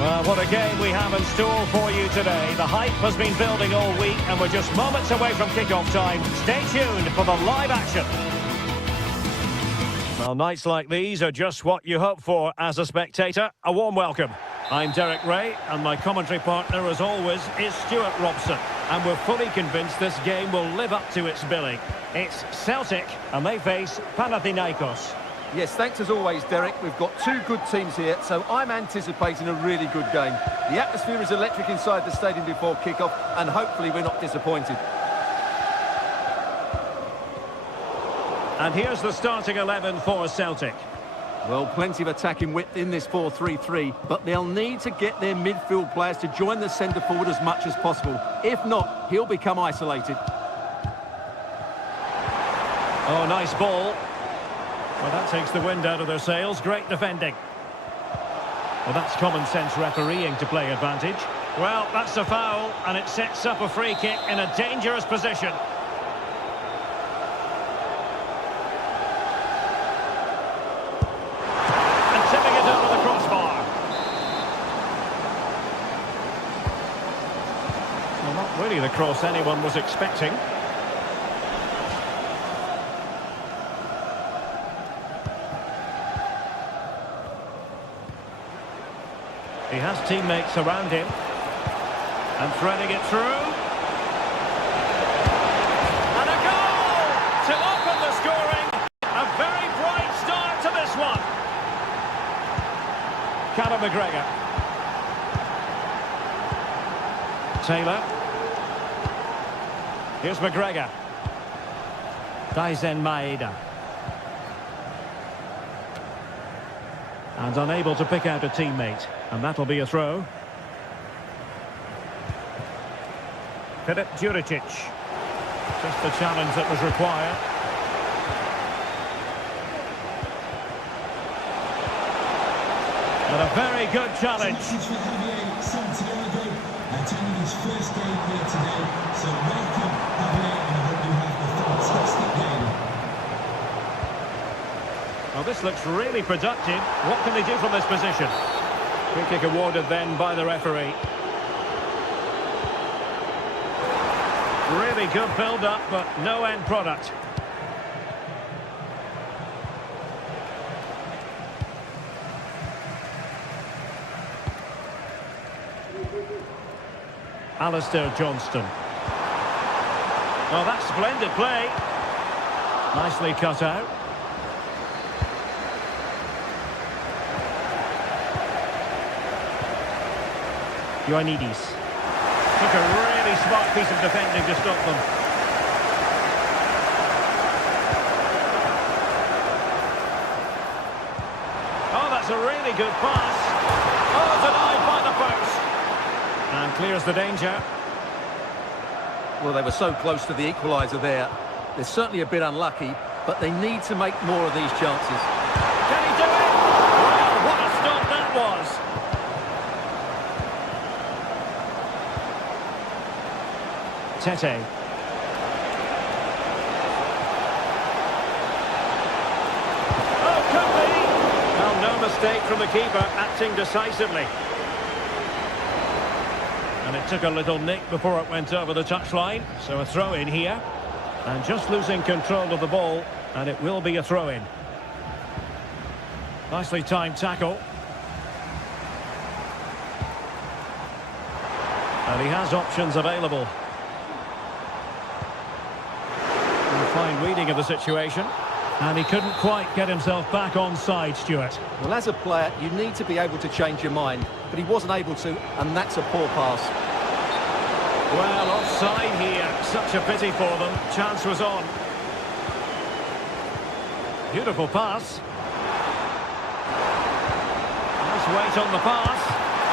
Well, what a game we have in store for you today. The hype has been building all week and we're just moments away from kick-off time. Stay tuned for the live action. Well, nights like these are just what you hope for as a spectator. A warm welcome. I'm Derek Ray and my commentary partner, as always, is Stuart Robson. And we're fully convinced this game will live up to its billing. It's Celtic and they face Panathinaikos. Yes, thanks as always, Derek. We've got two good teams here, so I'm anticipating a really good game. The atmosphere is electric inside the stadium before kick-off, and hopefully we're not disappointed. And here's the starting 11 for Celtic. Well, plenty of attacking width in this 4-3-3, but they'll need to get their midfield players to join the centre forward as much as possible. If not, he'll become isolated. Oh, nice ball. Well, that takes the wind out of their sails. Great defending. Well, that's common sense refereeing to play advantage. Well, that's a foul, and it sets up a free kick in a dangerous position. And tipping it over the crossbar. Well, not really the cross anyone was expecting. He has teammates around him. And threading it through. And a goal to open the scoring. A very bright start to this one. Callum McGregor. Taylor. Here's McGregor. Daisen Maeda. And unable to pick out a teammate. And that'll be a throw. Filip Juricic. Just the challenge that was required. And a very good challenge. Santiago, attending his first game here today. So welcome, Javier, and I hope you have a fantastic game. Well, this looks really productive. What can they do from this position? Free kick awarded then by the referee. Really good build-up, but no end product. Alistair Johnston. Oh, that's splendid play. Nicely cut out. Ioannidis. Took a really smart piece of defending to stop them. Oh, that's a really good pass. Oh, denied by the post. And clears the danger. Well, they were so close to the equaliser there. They're certainly a bit unlucky, but they need to make more of these chances. Can he do it? Well, what a stop that was. Tete. Oh, could be! Well, no mistake from the keeper, acting decisively. And it took a little nick before it went over the touchline, so a throw-in here. And just losing control of the ball, and it will be a throw-in. Nicely timed tackle. And he has options available. Fine reading of the situation, and he couldn't quite get himself back on side, Stuart. Well, as a player, you need to be able to change your mind, but he wasn't able to, and that's a poor pass. Well, offside here. Such a pity for them. Chance was on. Beautiful pass. Nice weight on the pass.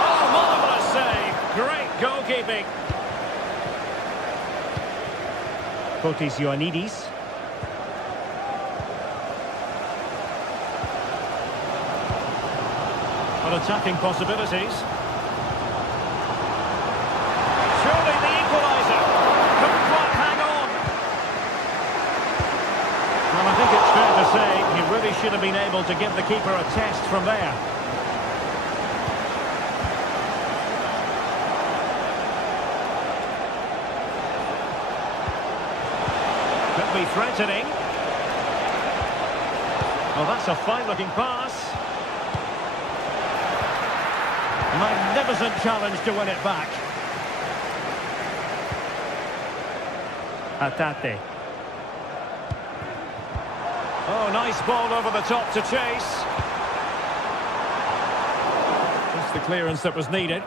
Oh, marvellous save. Great goalkeeping. Fotis Ioannidis. Well, attacking possibilities. Surely the equaliser. Couldn't quite hang on. Well, I think it's fair to say he really should have been able to give the keeper a test from there. could be threatening. Oh, that's a fine-looking pass. Magnificent challenge to win it back. Atate. Oh, nice ball over the top to chase. Just the clearance that was needed.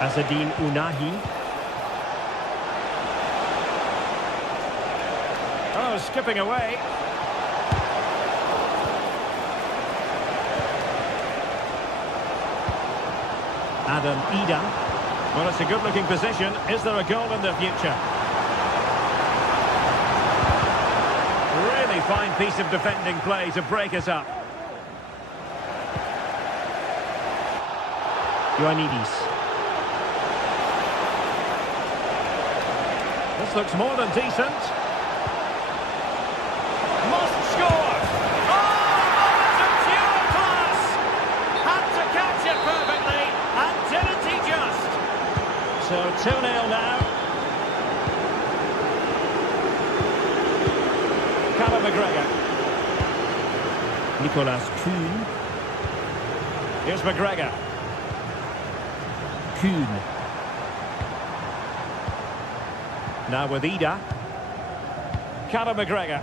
Azzedine Ounahi. Oh, skipping away. Adam Ida. Well, it's a good-looking position. Is there a goal in the future? Really fine piece of defending play to break us up. Ioannidis. This looks more than decent. Must score! Oh, moment of pure class! Had to catch it perfectly, and didn't he just? So 2-0 now. Callum McGregor. Nicolas Kuhn. Here's McGregor. Kuhn. Now with Ida. Callum McGregor.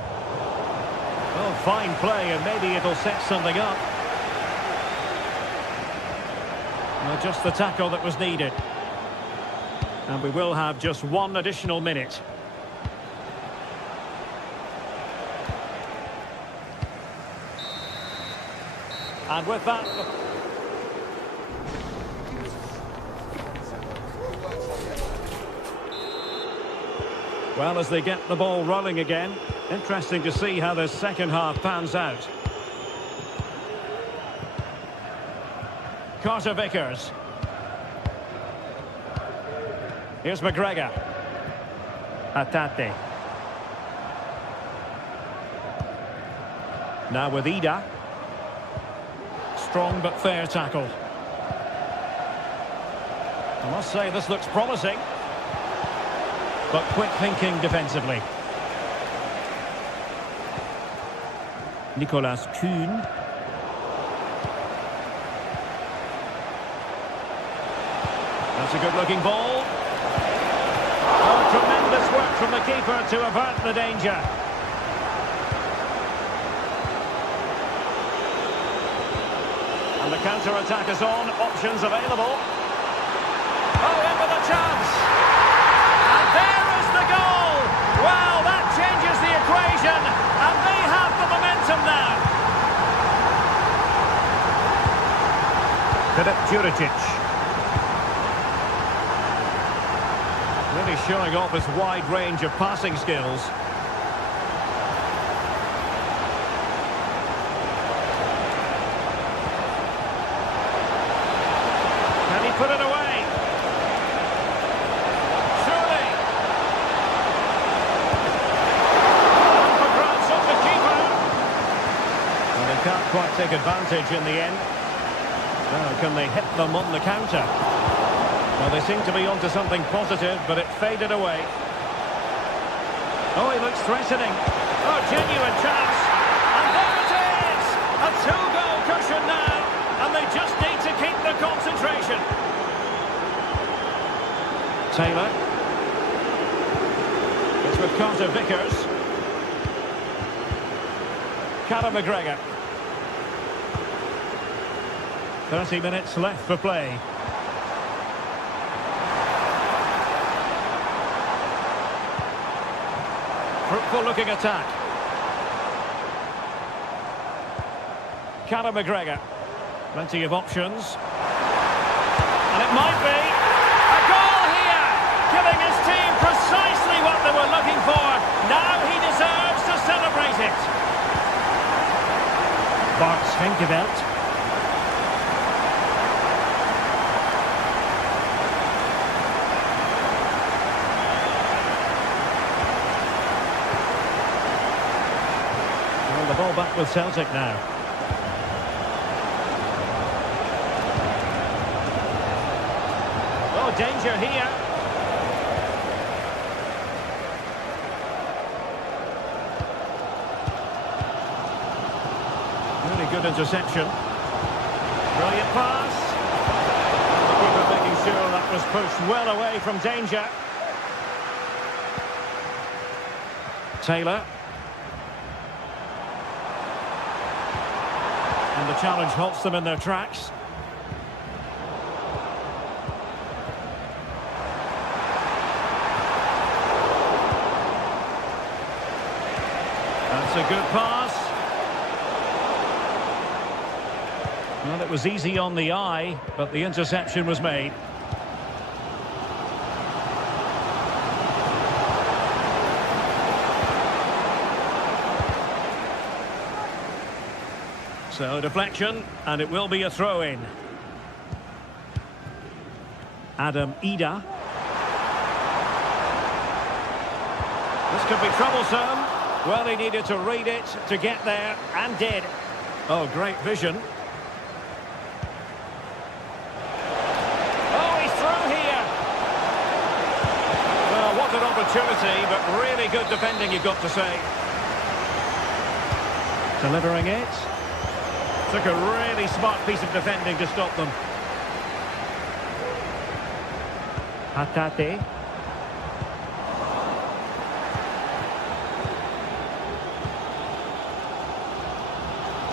Oh, fine play, and maybe it'll set something up. Well, just the tackle that was needed. And we will have just one additional minute. And with that... Well, as they get the ball rolling again, interesting to see how the second half pans out. Carter Vickers. Here's McGregor. Atate. Now with Ida. Strong but fair tackle. I must say this looks promising. But quick thinking defensively. Nicolas Kuhn. That's a good-looking ball. Oh, tremendous work from the keeper to avert the danger. And the counter-attack is on. Options available. Oh, in with a chance. And there is the goal! Well, that changes the equation, and they have the momentum now. Filip Juricic. Really showing off his wide range of passing skills. Can he put it away? Can't quite take advantage in the end. Now, can they hit them on the counter? Well, they seem to be onto something positive, but it faded away. Oh, he looks threatening. Oh, genuine chance. And there it is! A two-goal cushion now, and they just need to keep the concentration. Taylor. It's with Carter Vickers. Callum McGregor. 30 minutes left for play. Fruitful looking attack. Callum McGregor. Plenty of options. And it might be a goal here, giving his team precisely what they were looking for. Now he deserves to celebrate it. Bart Schenkeveld. Well, the ball back with Celtic now. danger here. Really good interception. Brilliant pass. The keeper making sure that was pushed well away from danger. Taylor. And the challenge halts them in their tracks. That's a good pass. Well, it was easy on the eye, but the interception was made. So, deflection, and it will be a throw-in. Adam Ida. This could be troublesome. Well, he needed to read it to get there, and did. Oh, great vision. Oh, he's through here. Well, what an opportunity, but really good defending, you've got to say. Delivering it. Took a really smart piece of defending to stop them. Hatate.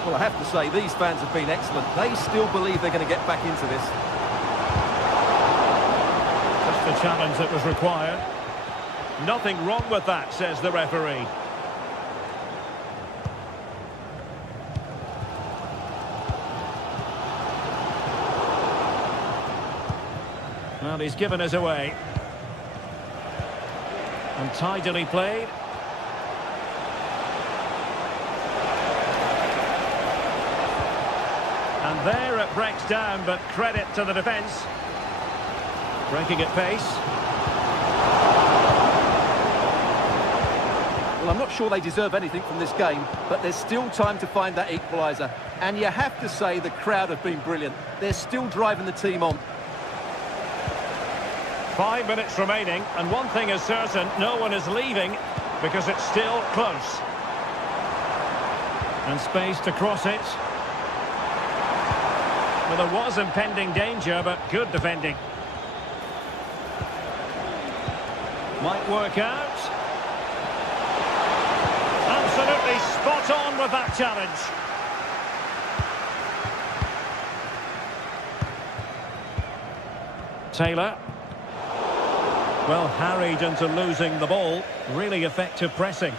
Well, I have to say, these fans have been excellent. They still believe they're going to get back into this. Just the challenge that was required. Nothing wrong with that, says the referee. Well, he's given us away. And tidily played. And there it breaks down, but credit to the defence. Breaking at pace. Well, I'm not sure they deserve anything from this game, but there's still time to find that equaliser. And you have to say the crowd have been brilliant. They're still driving the team on. 5 minutes remaining, and one thing is certain, no one is leaving because it's still close. And space to cross it. Well, there was impending danger, but good defending. Might work out. Absolutely spot on with that challenge. Taylor. Well, harried into losing the ball. Really effective pressing.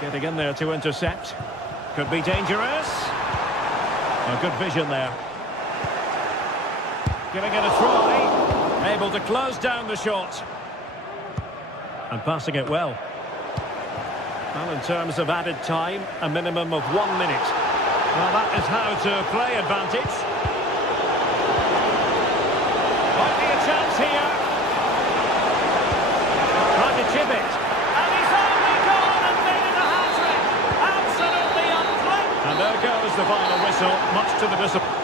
Getting in there to intercept. Could be dangerous. A good vision there. Giving it a try. Able to close down the shot. And passing it well. Well, in terms of added time, a minimum of 1 minute. Well, that is how to play advantage. Might be a chance here. Trying to chip it. And he's only gone and made it a hat-trick. Absolutely unplayed. And there goes the final whistle, much to the disappointment.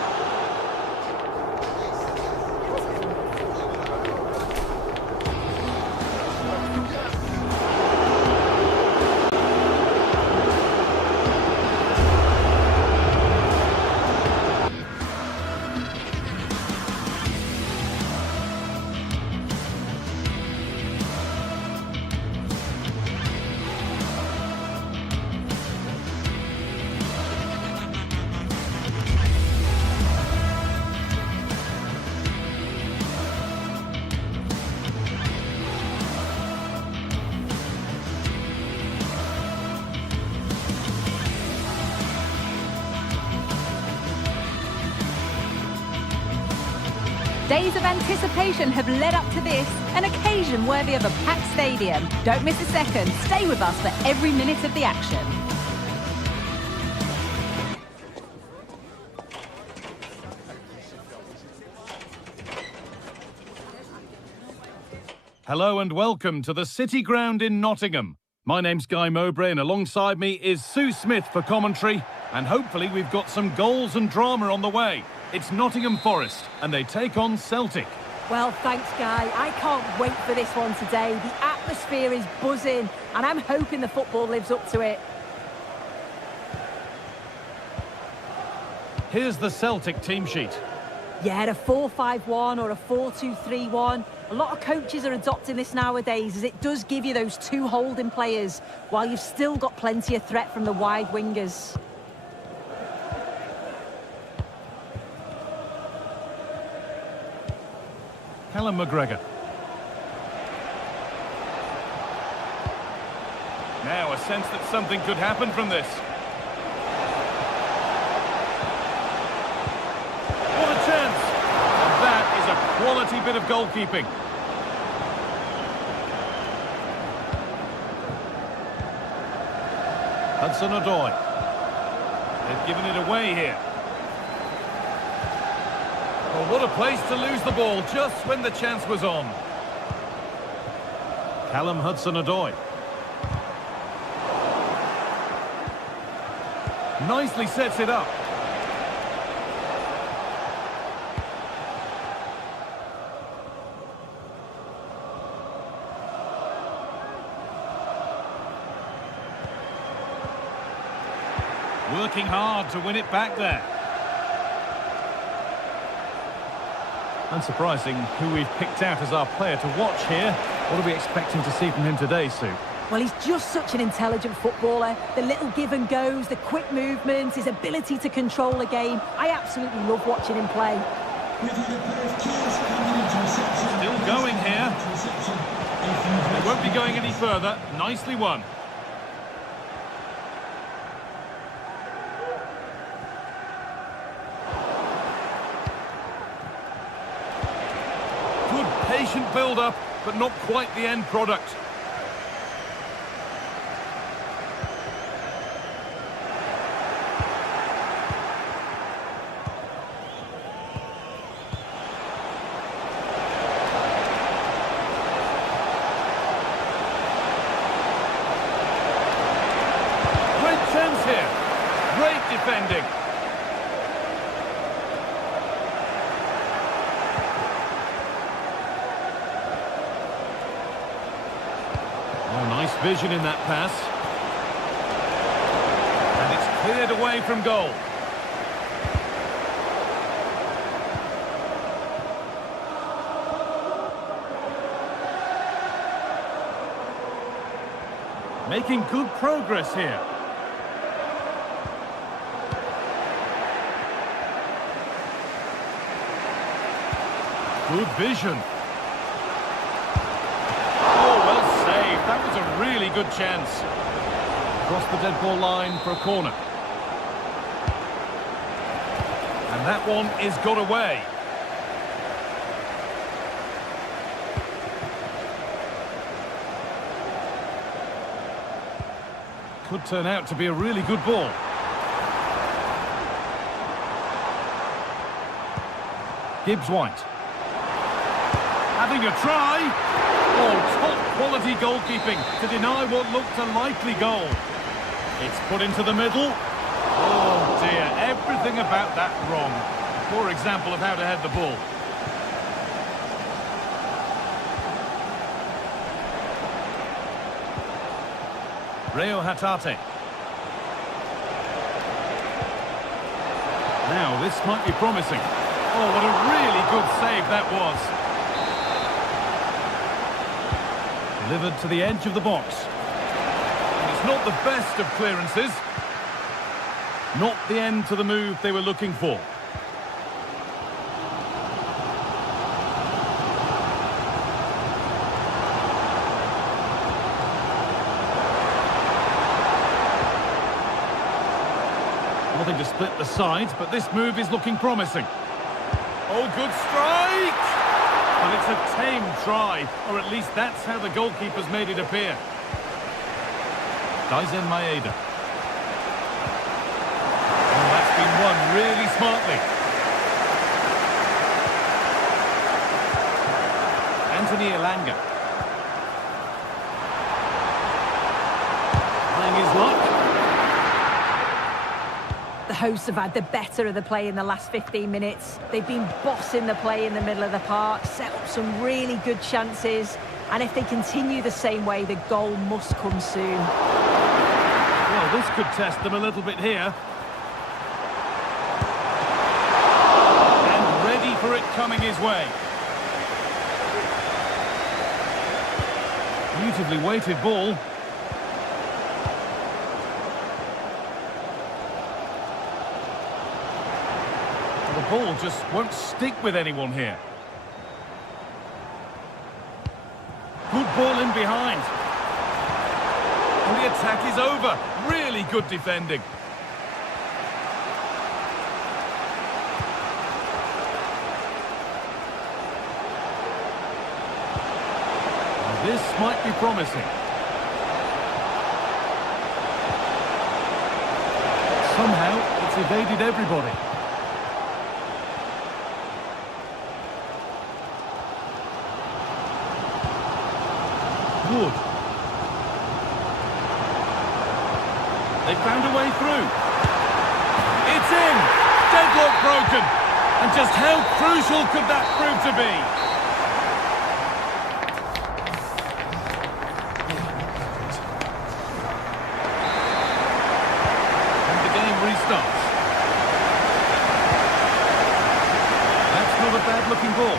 Days of anticipation have led up to this, an occasion worthy of a packed stadium. Don't miss a second. Stay with us for every minute of the action. Hello and welcome to the City Ground in Nottingham. My name's Guy Mowbray and alongside me is Sue Smith for commentary, and hopefully we've got some goals and drama on the way. It's Nottingham Forest, and they take on Celtic. Well, thanks, Guy. I can't wait for this one today. The atmosphere is buzzing, and I'm hoping the football lives up to it. Here's the Celtic team sheet. Yeah, a 4-5-1 or a 4-2-3-1. A lot of coaches are adopting this nowadays, as it does give you those two holding players, while you've still got plenty of threat from the wide wingers. Callum McGregor. Now a sense that something could happen from this. What a chance! And that is a quality bit of goalkeeping. Hudson-Odoi. They've given it away here. Well, what a place to lose the ball just when the chance was on. Callum Hudson-Odoi. Nicely sets it up. Working hard to win it back there. Unsurprising who we've picked out as our player to watch here. What are we expecting to see from him today, Sue? Well, he's just such an intelligent footballer. The little give and goes, the quick movements, his ability to control a game. I absolutely love watching him play. Still going here. They won't be going any further. Nicely won. Good patient build-up, but not quite the end product. Chance here. Great defending. Oh, nice vision in that pass. And it's cleared away from goal. Making good progress here. Good vision. Oh, well saved. That was a really good chance. Across the dead ball line for a corner. And that one is got away. Could turn out to be a really good ball. Gibbs-White. Having a try. Oh, top quality goalkeeping to deny what looked a likely goal. It's put into the middle. Oh dear, everything about that wrong. Poor example of how to head the ball. Reo Hatate. Now this might be promising. Oh, what a really good save that was. Delivered to the edge of the box. And it's not the best of clearances. Not the end to the move they were looking for. Nothing to split the sides, but this move is looking promising. Oh, good strike! But it's a tame try, or at least that's how the goalkeeper's made it appear. Daisen Maeda. Oh, that's been won really smartly. Anthony Elanga. Playing his luck. The hosts have had the better of the play in the last 15 minutes. They've been bossing the play in the middle of the park, set up some really good chances, and if they continue the same way, the goal must come soon. Well, this could test them a little bit here. And ready for it coming his way. Beautifully weighted ball. The ball just won't stick with anyone here. Good ball in behind. And the attack is over. Really good defending. This might be promising. Somehow, it's evaded everybody. Wood. They found a way through. It's in! Deadlock broken! And just how crucial could that prove to be? And the game restarts. That's not a bad-looking ball.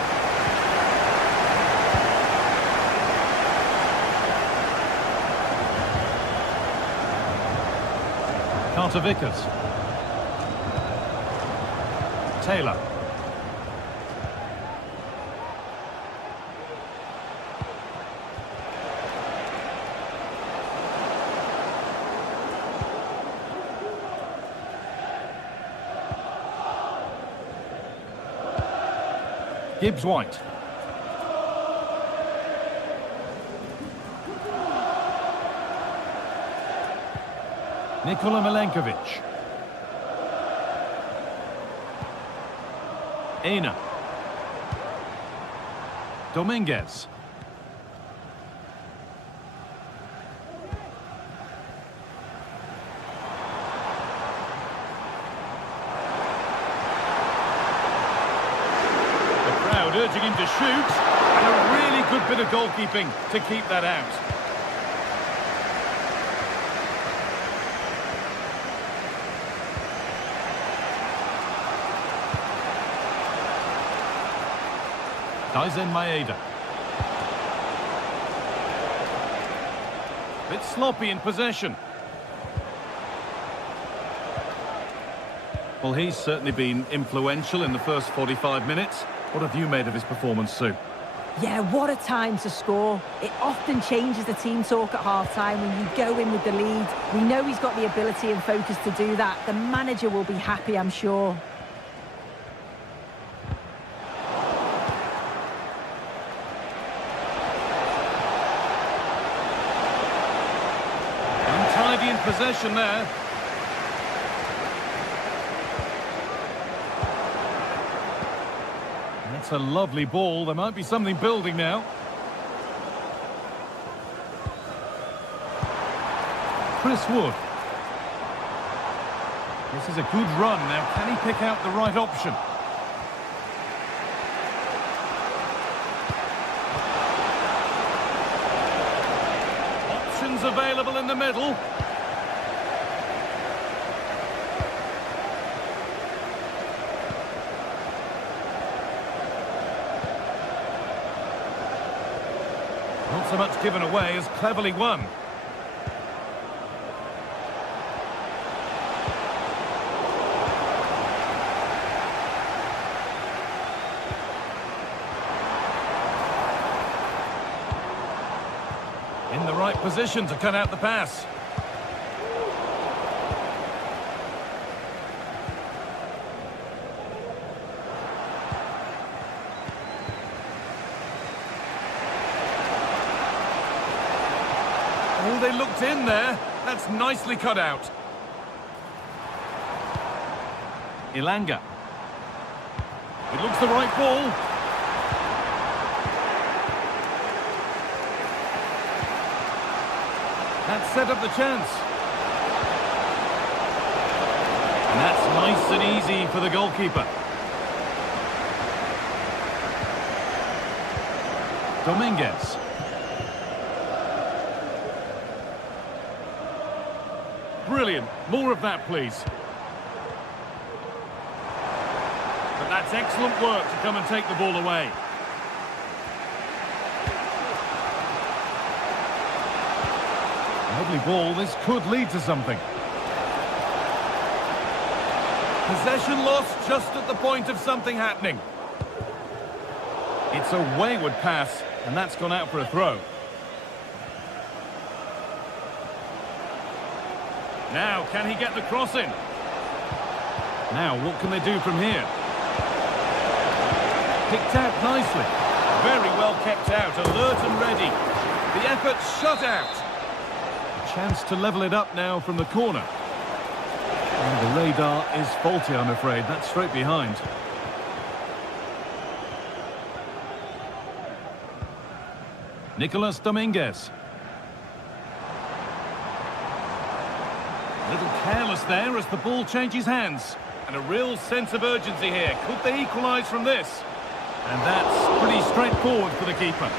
Carter Vickers. Taylor. Gibbs White. Nikola Milenkovic. Aina. Dominguez. The crowd urging him to shoot, and a really good bit of goalkeeping to keep that out. Daisen Maeda. Bit sloppy in possession. Well, he's certainly been influential in the first 45 minutes. What have you made of his performance, Sue? Yeah, what a time to score. It often changes the team talk at half-time when you go in with the lead. We know he's got the ability and focus to do that. The manager will be happy, I'm sure. In possession there. That's a lovely ball. There might be something building now. Chris Wood. This is a good run. Now, can he pick out the right option? Options available in the middle. Not so much given away as cleverly won. In the right position to cut out the pass. Oh, they looked in there. That's nicely cut out. Ilanga. It looks the right ball. That set up the chance. And that's Nice and easy for the goalkeeper. Dominguez. Brilliant. More of that, please. But that's excellent work to come and take the ball away. Lovely ball. This could lead to something. Possession lost just at the point of something happening. It's a wayward pass, and that's gone out for a throw. Now, can he get the cross in? Now, what can they do from here? Picked out nicely. Very well kept out, alert and ready. The effort shut out. A chance to level it up now from the corner. And the radar is faulty, I'm afraid. That's straight behind. Nicolas Dominguez. A little careless there as the ball changes hands. And a real sense of urgency here. Could they equalise from this? And that's pretty straightforward for the keeper.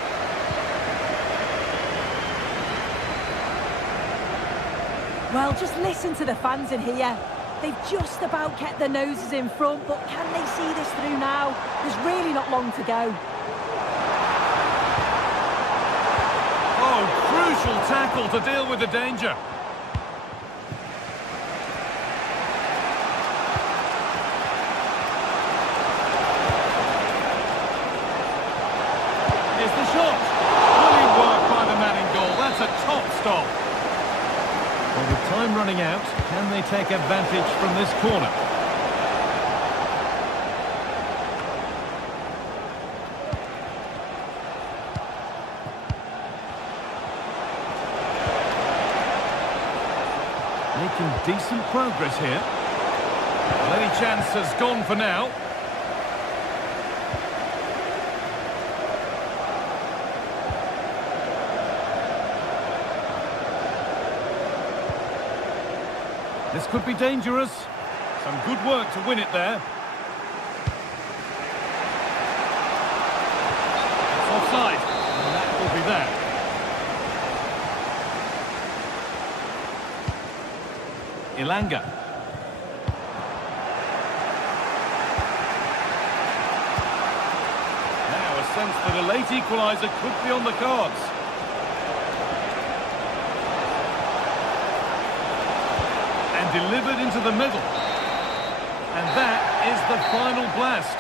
Well, just listen to the fans in here. They've just about kept their noses in front, but can they see this through now? There's really not long to go. Oh, crucial tackle to deal with the danger. Here's the shot. Brilliant work by the man in goal. That's a top stop. Well, with time running out, can they take advantage from this corner? Making decent progress here. Well, any chance has gone for now. This could be dangerous. Some good work to win it there. It's offside, and that will be that. Ilanga. Now a sense that a late equaliser could be on the cards. Delivered into the middle. And that is the final blast.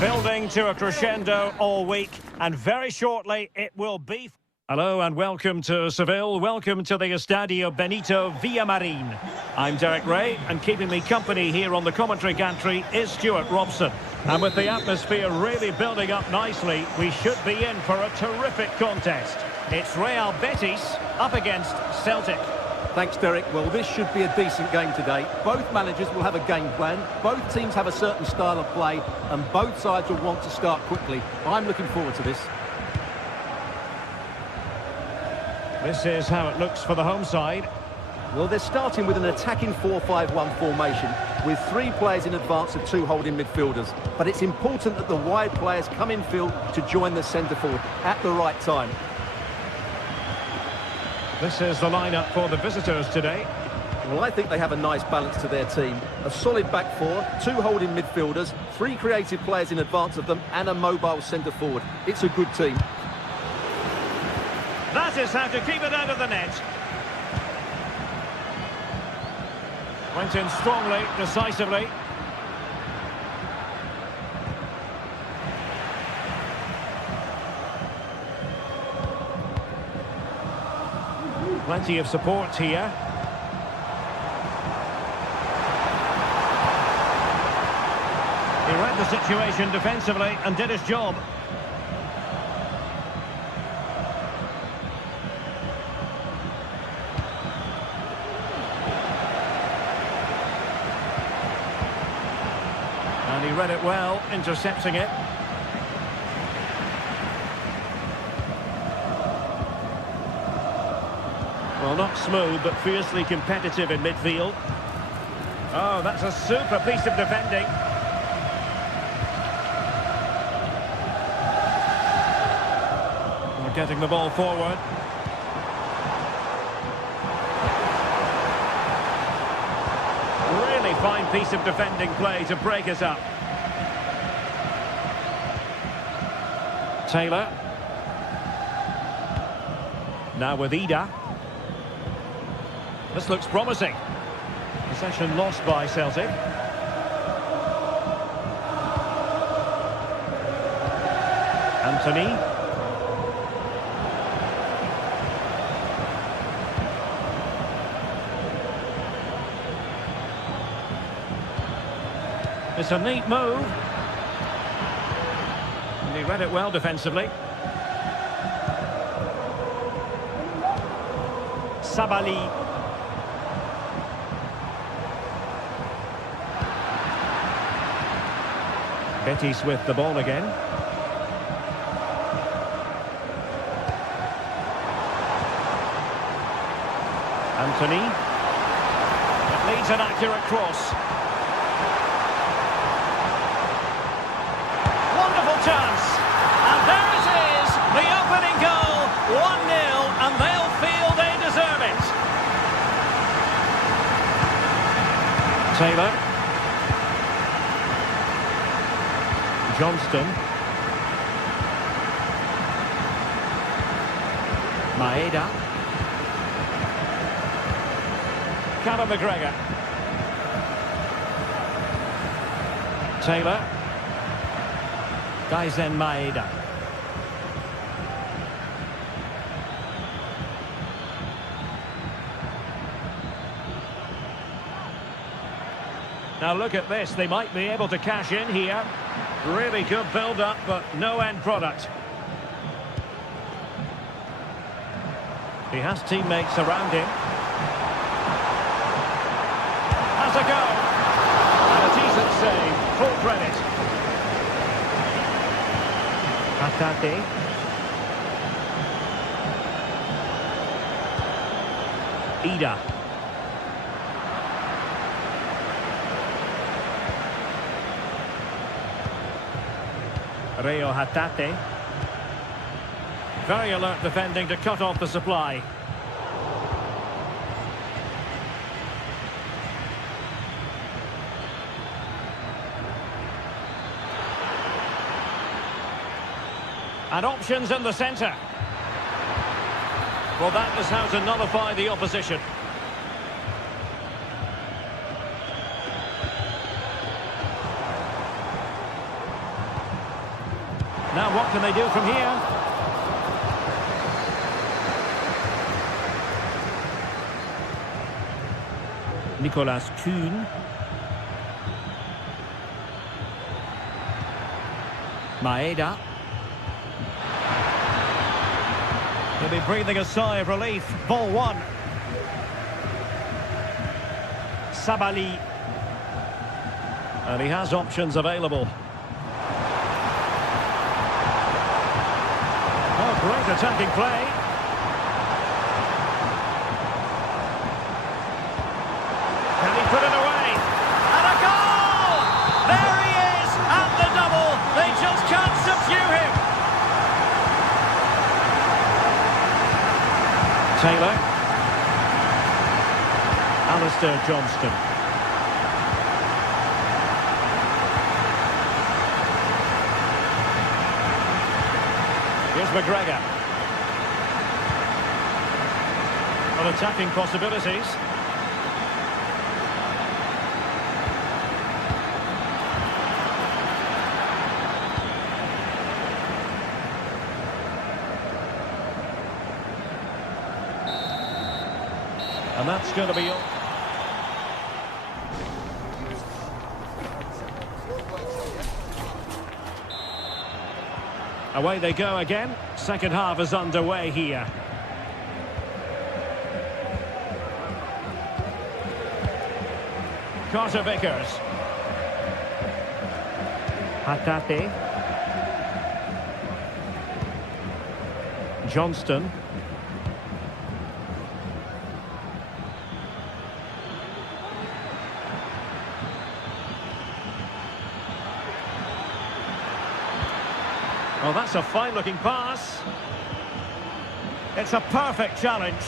Building to a crescendo all week, and very shortly it will be... Hello and welcome to Seville. Welcome to the Estadio Benito Villamarin. I'm Derek Ray, and keeping me company here on the commentary gantry is Stuart Robson. And with the atmosphere really building up nicely, we should be in for a terrific contest. It's Real Betis up against Celtic. Thanks, Derek. Well, this should be a decent game today. Both managers will have a game plan. Both teams have a certain style of play, and both sides will want to start quickly. I'm looking forward to this. This is how it looks for the home side. Well, they're starting with an attacking 4-5-1 formation with 3 players in advance of 2 holding midfielders. But it's important that the wide players come in field to join the centre forward at the right time. This is the lineup for the visitors today. Well, I think they have a nice balance to their team. A solid back 4, 2 holding midfielders, 3 creative players in advance of them, and a mobile centre forward. It's a good team. That is how to keep it out of the net. Went in strongly, decisively. Plenty of support here. He read the situation defensively and did his job. And he read it well, intercepting it. Well, not smooth, but fiercely competitive in midfield. Oh, that's a super piece of defending. We're getting the ball forward. Really fine piece of defending play to break us up. Taylor. Now with Ida. This looks promising. Possession lost by Celtic. Anthony. It's a neat move. And he read it well defensively. Sabali. Betis with the ball again. Anthony. It needs an accurate cross. Wonderful chance. And there it is, the opening goal. 1-0, and they'll feel they deserve it. Taylor. Johnston. Maeda. Callum McGregor. Taylor. Daisen Maeda. Now look at this, they might be able to cash in here. Really good build-up, but no end product. He has teammates around him. Has a go. And a decent save. Full credit. Hatate. Ida. Reo Hatate. Very alert defending to cut off the supply. And options in the centre. Well, that is how to nullify the opposition. Now what can they do from here? Nicolas Kuhn. Maeda. He'll be breathing a sigh of relief. Ball one. Sabali. And he has options available. Oh, great attacking play. Can he put it away? And a goal! There he is! And the double! They just can't subdue him! Taylor. Alistair Johnston. Here's McGregor. Well, attacking possibilities. And that's going to be all. Away they go again. Second half is underway here. Carter Vickers. Hatate. Johnston. Well, that's a fine-looking pass. It's a perfect challenge.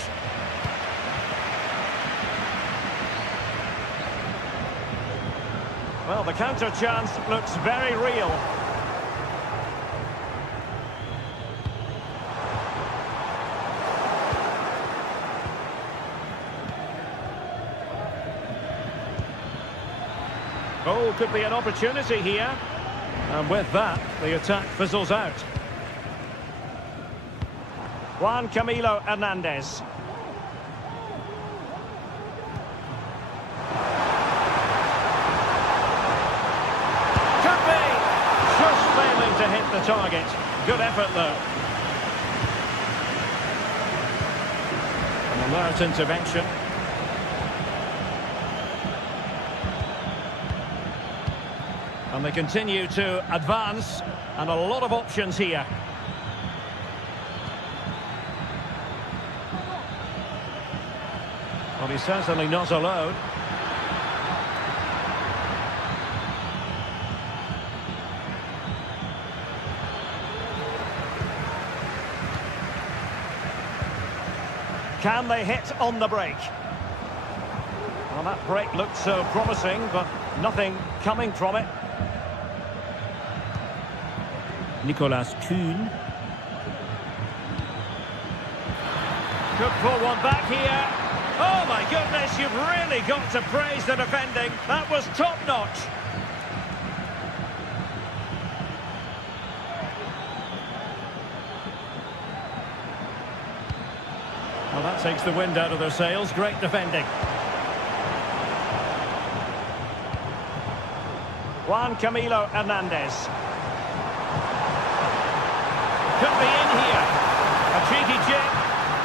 Well, the counter chance looks very real. Oh, could be an opportunity here. And with that, the attack fizzles out. Juan Camilo Hernandez. Could be! Just failing to hit the target. Good effort, though. An alert intervention. And they continue to advance, and a lot of options here. Well, he's certainly not alone. Can they hit on the break? Well, that break looked so promising, but nothing coming from it. Nicolas Kuhn. Could pull one back here. Oh my goodness, you've really got to praise the defending. That was top-notch. Well, that takes the wind out of their sails. Great defending. Juan Camilo Hernandez. Could be in here. A cheeky chip.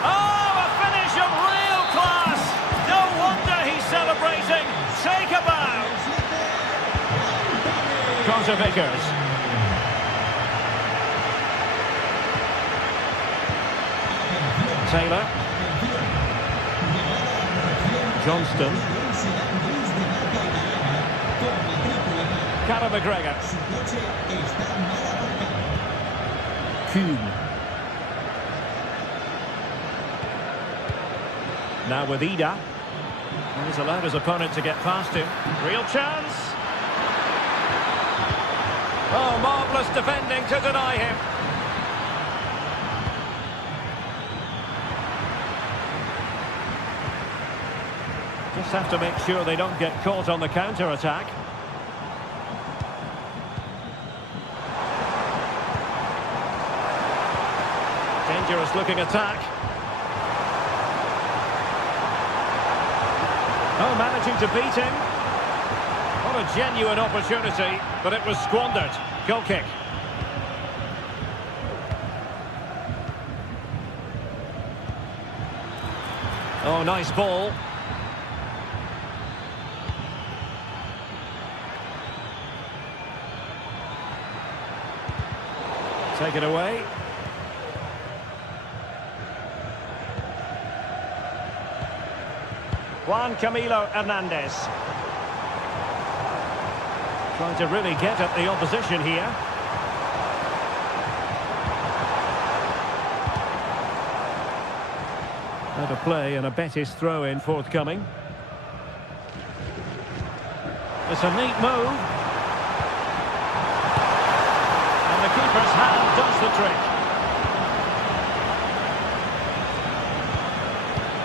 Oh, a finish of real class. No wonder he's celebrating. Take a bow. Carter Vickers. Taylor. Johnston. Conor McGregor. Kuhn. Now with Ida. And he's allowed his opponent to get past him. Real chance. Oh, marvellous defending to deny him. Just have to make sure they don't get caught on the counter-attack. Dangerous looking attack. Oh, managing to beat him. What a genuine opportunity, but it was squandered. Goal kick. Oh, nice ball. Take it away. Juan Camilo Hernandez. Trying to really get at the opposition here. Out of play and a Betis throw-in forthcoming. It's a neat move. And the keeper's hand does the trick.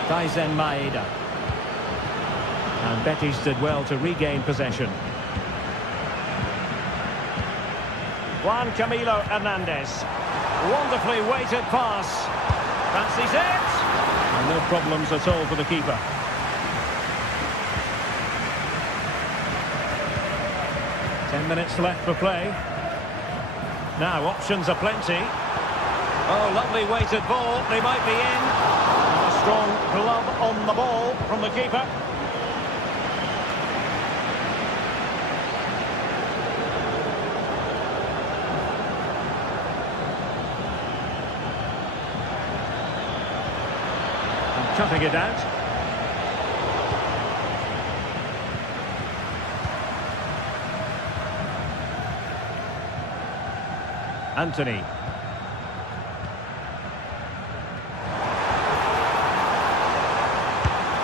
Tyson Maeda. And Betis did well to regain possession. Juan Camilo Hernandez. Wonderfully weighted pass. Fancies it. And no problems at all for the keeper. Ten minutes left for play. Now options are plenty. Oh, lovely weighted ball. They might be in. And a strong glove on the ball from the keeper. Cutting it out. Anthony.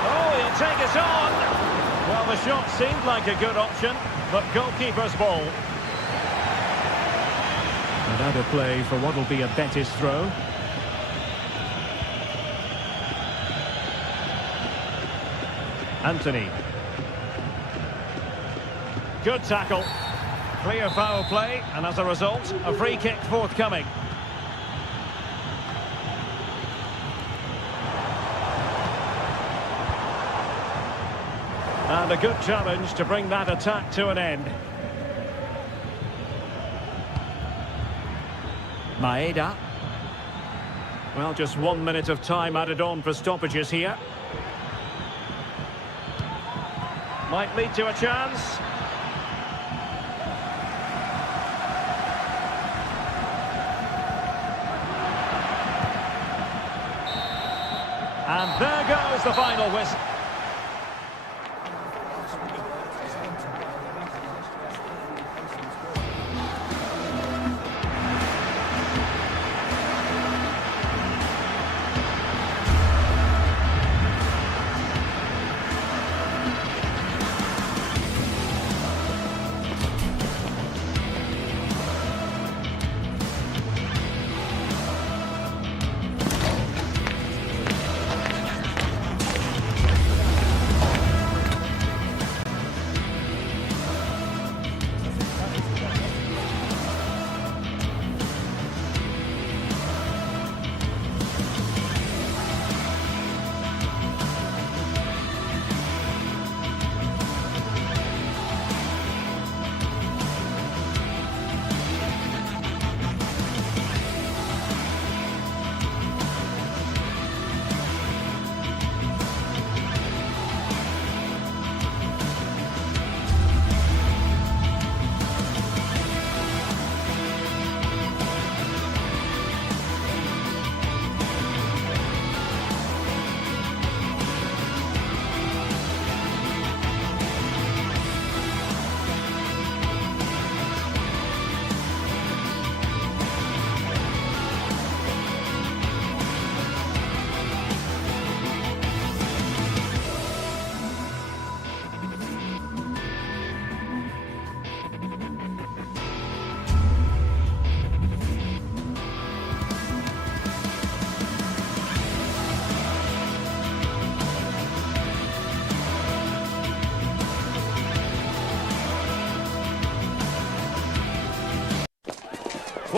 Oh, he'll take it on. Well, the shot seemed like a good option, but goalkeeper's ball. And out of play for what will be a Betis throw. Anthony. Good tackle. Clear foul play, and as a result, a free kick forthcoming. And a good challenge to bring that attack to an end. Maeda. Well, just 1 minute of time added on for stoppages here. Might lead to a chance. And there goes the final whistle.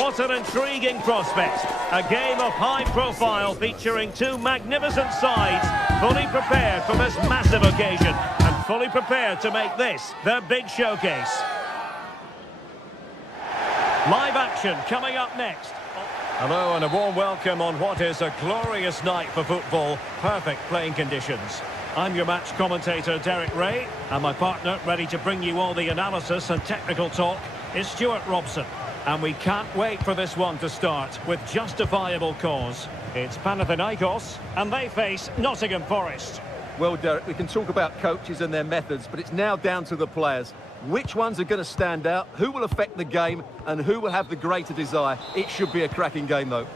What an intriguing prospect. A game of high profile featuring two magnificent sides, fully prepared for this massive occasion and fully prepared to make this their big showcase. Live action coming up next. Hello and a warm welcome on what is a glorious night for football. Perfect playing conditions. I'm your match commentator Derek Ray, and my partner ready to bring you all the analysis and technical talk is Stuart Robson. And we can't wait for this one to start with justifiable cause. It's Panathinaikos and they face Nottingham Forest. Well, Derek, we can talk about coaches and their methods, but it's now down to the players. Which ones are going to stand out, who will affect the game, and who will have the greater desire? It should be a cracking game, though.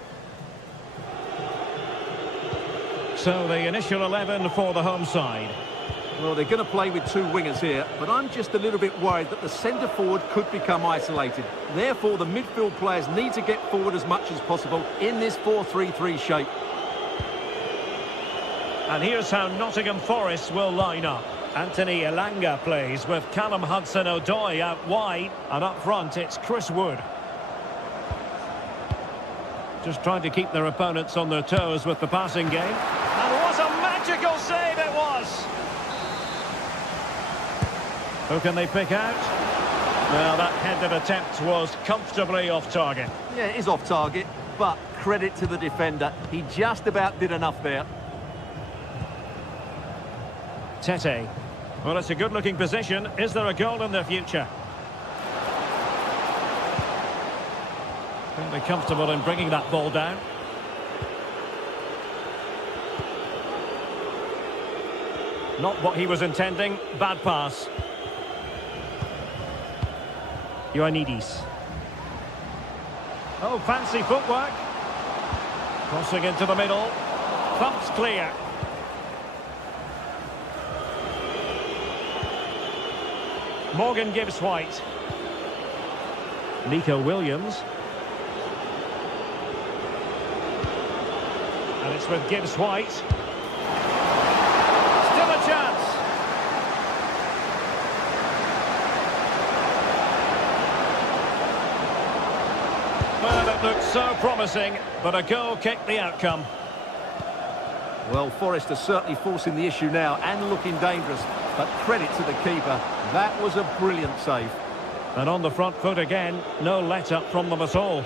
So the initial 11 for the home side. Well, they're going to play with two wingers here, but I'm just a little bit worried that the centre forward could become isolated. Therefore, the midfield players need to get forward as much as possible in this 4-3-3 shape. And here's how Nottingham Forest will line up. Anthony Elanga plays with Callum Hudson-Odoi out wide, and up front it's Chris Wood. Just trying to keep their opponents on their toes with the passing game. And what a magical save it was! Who can they pick out? Well, that headed attempt was comfortably off target. Yeah, it is off target, but credit to the defender. He just about did enough there. Tete. Well, it's a good-looking position. Is there a goal in their future? Fairly comfortable in bringing that ball down. Not what he was intending. Bad pass. Ioannidis. Oh, fancy footwork. Crossing into the middle. Thumps clear. Morgan gives White. Nico Williams. And it's with Gibbs White. Still a chance. Well, it looked so promising, but a goal kicked the outcome. Well, Forest are certainly forcing the issue now and looking dangerous, but credit to the keeper. That was a brilliant save. And on the front foot again, no let-up from them at all.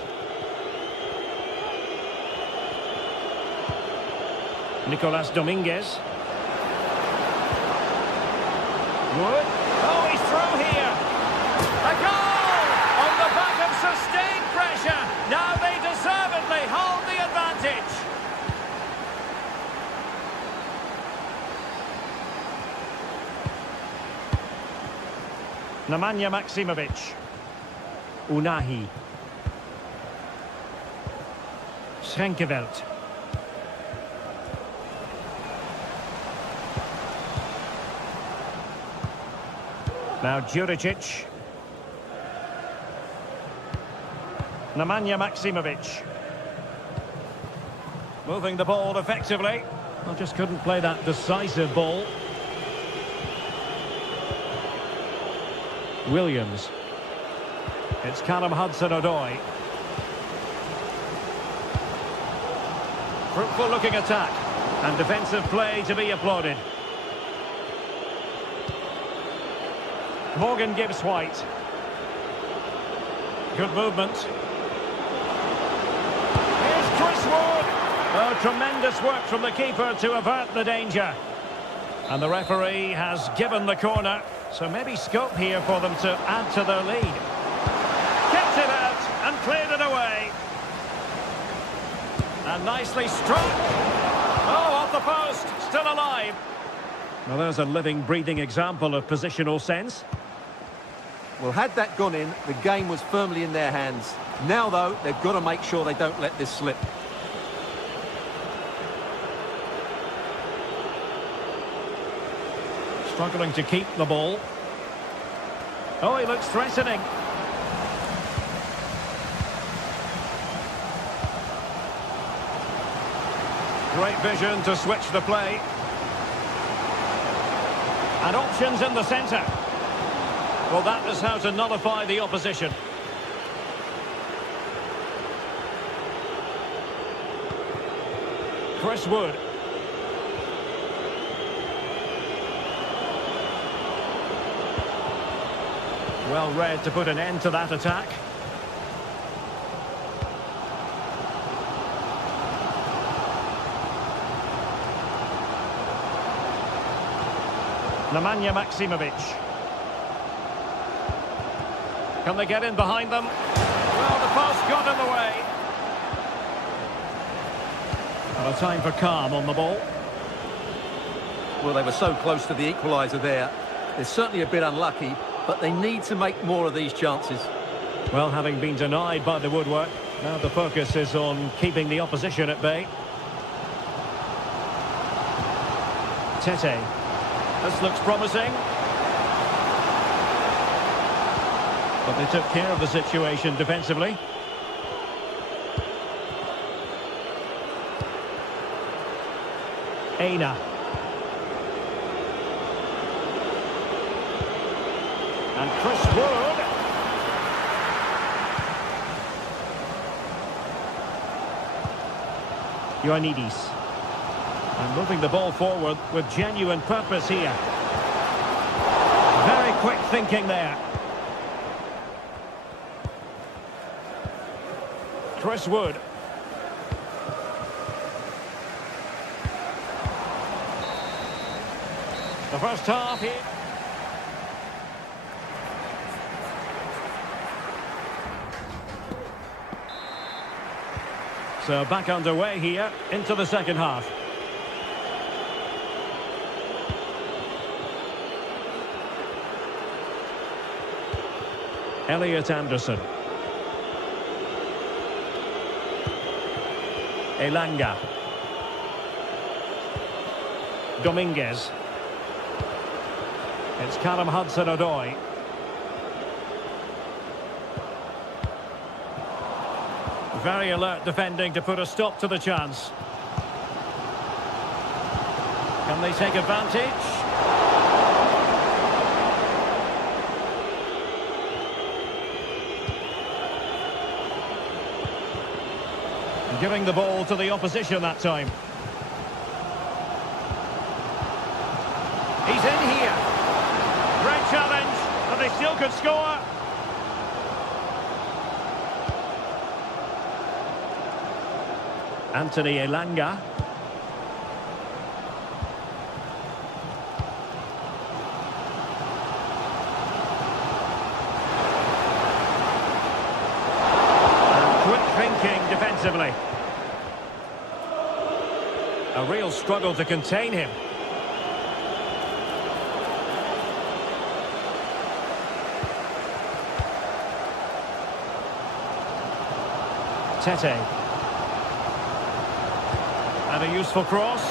Nicolas Dominguez. Wood. Oh, he's through here. A goal! On the back of sustained pressure. Now they deservedly hold the advantage. Nemanja Maksimovic. Unahi. Schenkeveld. Now Djuricic. Nemanja Maksimovic. Moving the ball effectively. Well, just couldn't play that decisive ball. Williams. It's Callum Hudson-Odoi. Fruitful looking attack. And defensive play to be applauded. Morgan gives White. Good movement. Here's Chris Wood. Oh, tremendous work from the keeper to avert the danger. And the referee has given the corner. So maybe scope here for them to add to their lead. Kept it out and cleared it away. And nicely struck. Oh, off the post. Still alive. Well, there's a living, breathing example of positional sense. Well, had that gone in, the game was firmly in their hands. Now, though, they've got to make sure they don't let this slip. Struggling to keep the ball. Oh, he looks threatening. Great vision to switch the play. And options in the centre. Well, that is how to nullify the opposition. Chris Wood. Well read to put an end to that attack. Nemanja Maksimovic. Can they get in behind them? Well, the pass got in the way. And a time for calm on the ball. Well, they were so close to the equaliser there. They're certainly a bit unlucky, but they need to make more of these chances. Well, having been denied by the woodwork, now the focus is on keeping the opposition at bay. Tete. This looks promising. But they took care of the situation defensively. Aina. And Chris Wood. Ioannidis. And moving the ball forward with genuine purpose here. Very quick thinking there. Chris Wood. The first half here. So back underway here into the second half. Elliot Anderson. Elanga. Dominguez. It's Callum Hudson-Odoi. Very alert defending to put a stop to the chance. Can they take advantage? Giving the ball to the opposition that time. He's in here. Great challenge, but they still could score. Anthony Elanga. And quick thinking defensively. A real struggle to contain him. Tete. And a useful cross.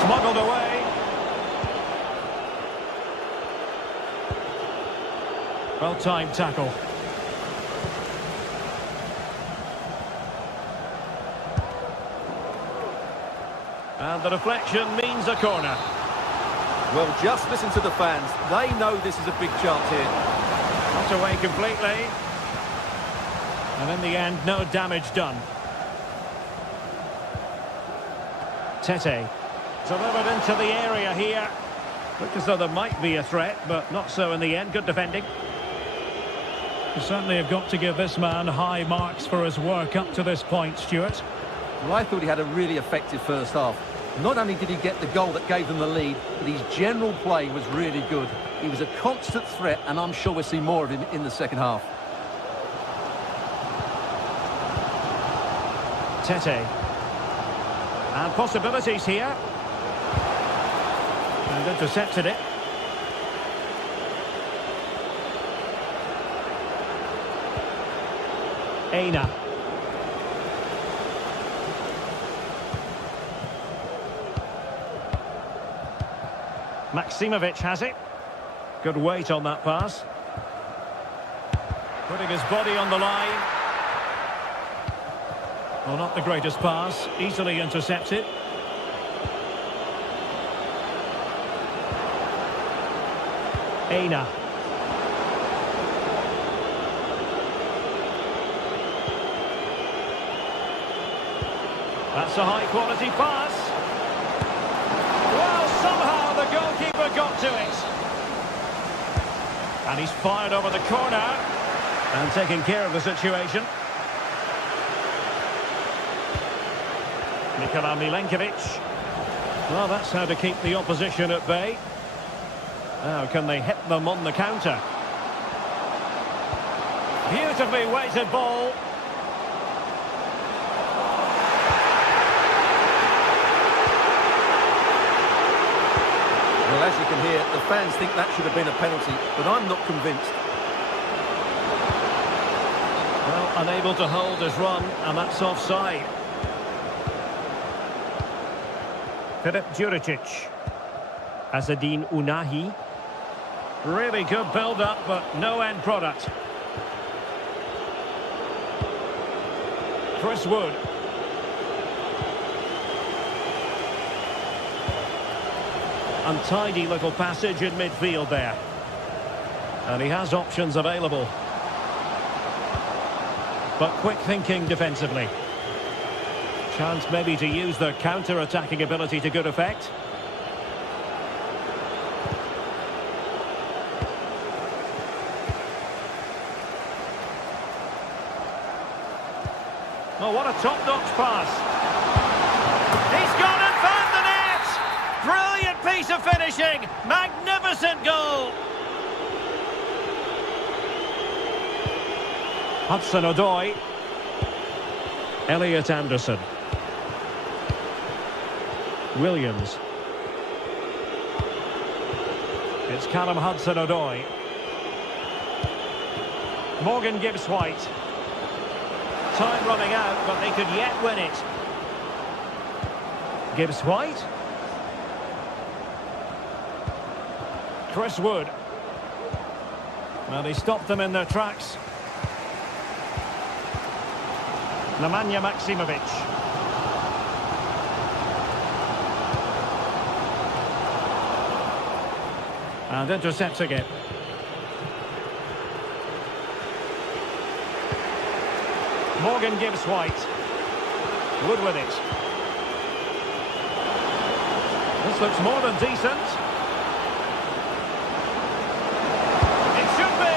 Smuggled away. Well-timed tackle. And the deflection means a corner. Well, just listen to the fans. They know this is a big chance here. Not away completely. And in the end, no damage done. Tete. Delivered into the area here. Looked as though there might be a threat, but not so in the end. Good defending. You certainly have got to give this man high marks for his work up to this point, Stuart. Well, I thought he had a really effective first half. Not only did he get the goal that gave them the lead, but his general play was really good. He was a constant threat, and I'm sure we'll see more of him in the second half. Tete. And possibilities here. And intercepted it. Aina. Maksimovic has it. Good weight on that pass. Putting his body on the line. Well, not the greatest pass. Easily intercepted. Aina. That's a high-quality pass. Well, somehow the goalkeeper got to it. And he's fired over the corner. And taking care of the situation. Nikola Milenkovic. Well, that's how to keep the opposition at bay. Now, can they hit them on the counter? Beautifully weighted ball. Well, as you can hear, the fans think that should have been a penalty, but I'm not convinced. Well, unable to hold his run, and that's offside. Filip Juricic. Azzedine Ounahi. Really good build-up, but no end product. Chris Wood. Untidy little passage in midfield there. And he has options available. But quick thinking defensively. Chance maybe to use their counter-attacking ability to good effect. Oh, what a top-notch pass. He's gone and found the net! Brilliant piece of finishing! Magnificent goal! Hudson-Odoi. Elliot Anderson. Williams. It's Callum Hudson-Odoi. Morgan Gibbs-White. Time running out, but they could yet win it. Gibbs-White. Chris Wood. Well, they stopped them in their tracks. Nemanja Maksimovic. And intercepts again. Morgan Gibbs-White. Wood with it. This looks more than decent. It should be.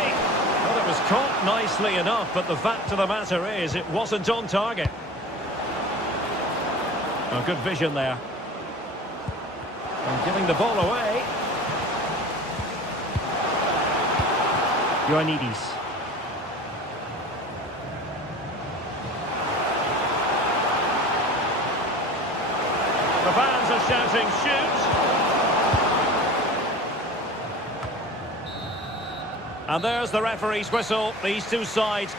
Well, it was caught nicely enough, but the fact of the matter is it wasn't on target. Oh, good vision there. And giving the ball away. Ioannidis. The fans are shouting, shoot! And there's the referee's whistle. These two sides...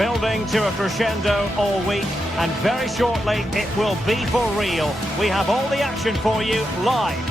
Building to a crescendo all week, and very shortly it will be for real. We have all the action for you live.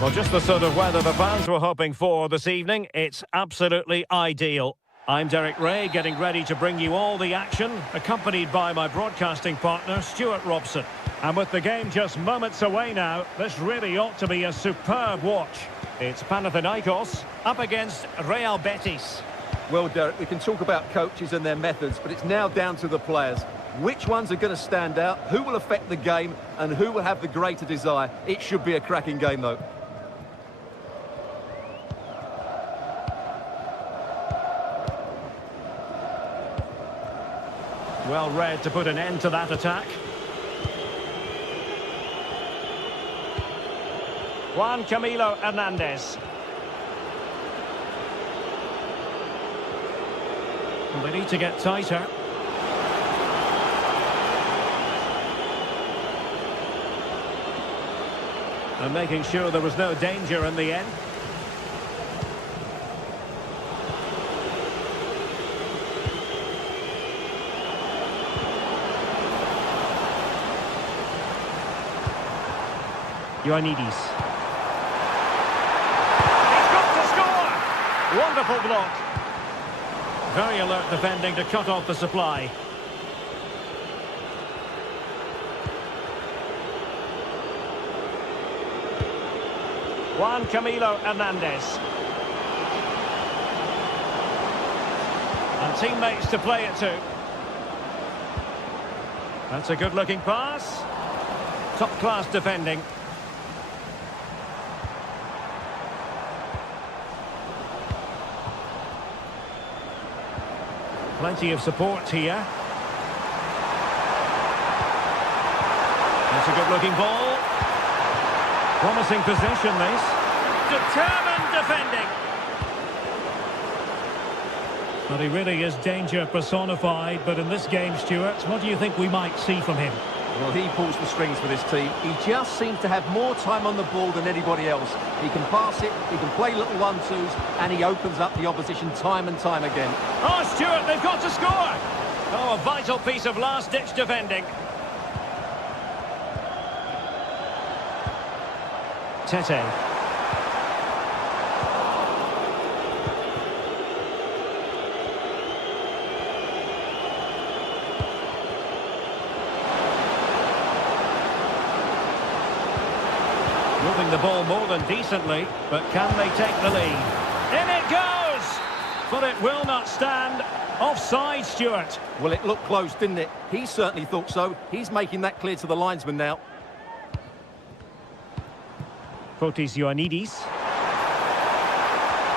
Well, just the sort of weather the fans were hoping for this evening. It's absolutely ideal. I'm Derek Ray, getting ready to bring you all the action, accompanied by my broadcasting partner, Stuart Robson. And with the game just moments away now, this really ought to be a superb watch. It's Panathinaikos up against Real Betis. Well, Derek, we can talk about coaches and their methods, but it's now down to the players. Which ones are going to stand out, who will affect the game, and who will have the greater desire? It should be a cracking game, though. Well read to put an end to that attack. Juan Camilo Hernandez. Well, they need to get tighter. And making sure there was no danger in the end. Ioannidis. He's got to score! Wonderful block. Very alert defending to cut off the supply. Juan Camilo Hernandez. And teammates to play it to. That's a good-looking pass. Top-class defending. Plenty of support here. That's a good-looking ball. Promising possession, this. Determined defending. But he really is danger personified. But in this game, Stuart, what do you think we might see from him? Well, he pulls the strings for this team. He just seems to have more time on the ball than anybody else. He can pass it, he can play little one-twos, and he opens up the opposition time and time again. Oh, Stuart, they've got to score! Oh, a vital piece of last-ditch defending. Tete. Moving the ball more than decently, but can they take the lead? In it goes! But it will not stand. Offside, Stuart. Well, it looked close, didn't it? He certainly thought so. He's making that clear to the linesman now. Fotis Ioannidis.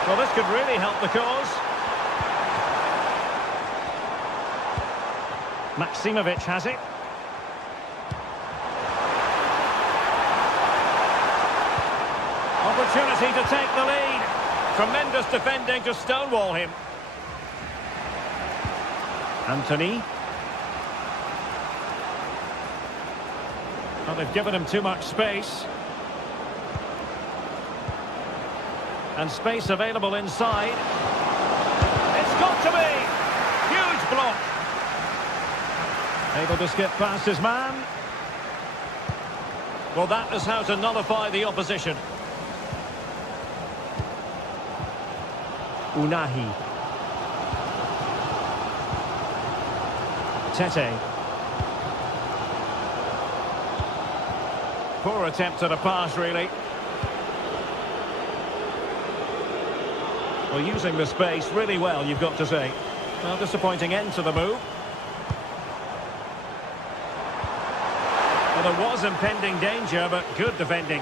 Well, this could really help the cause. Maximovic has it. Opportunity to take the lead. Tremendous defending to stonewall him. Anthony. Well, they've given him too much space. And space available inside. It's got to be! Huge block. Able to skip past his man. Well, that is how to nullify the opposition. Unahi. Tete. Poor attempt at a pass, really. Well, using the space really well, you've got to say. Well, disappointing end to the move. Well, there was impending danger, but good defending.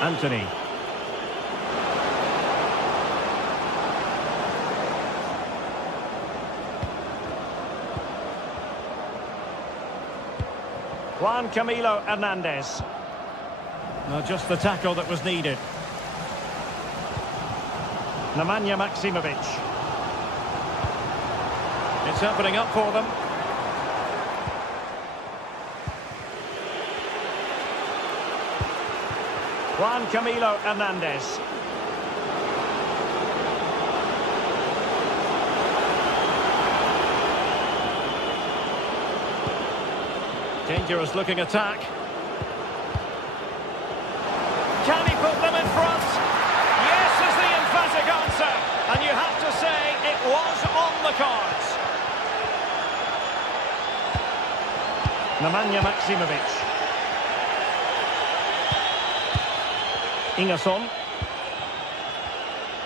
Anthony. Juan Camilo Hernandez. No, just the tackle that was needed. Nemanja Maximovic. It's opening up for them. Juan Camilo Hernandez. Dangerous looking attack. Can he put them in front? Yes is the emphatic answer. And you have to say it was on the cards. Nemanja Maksimovic. Ingerson.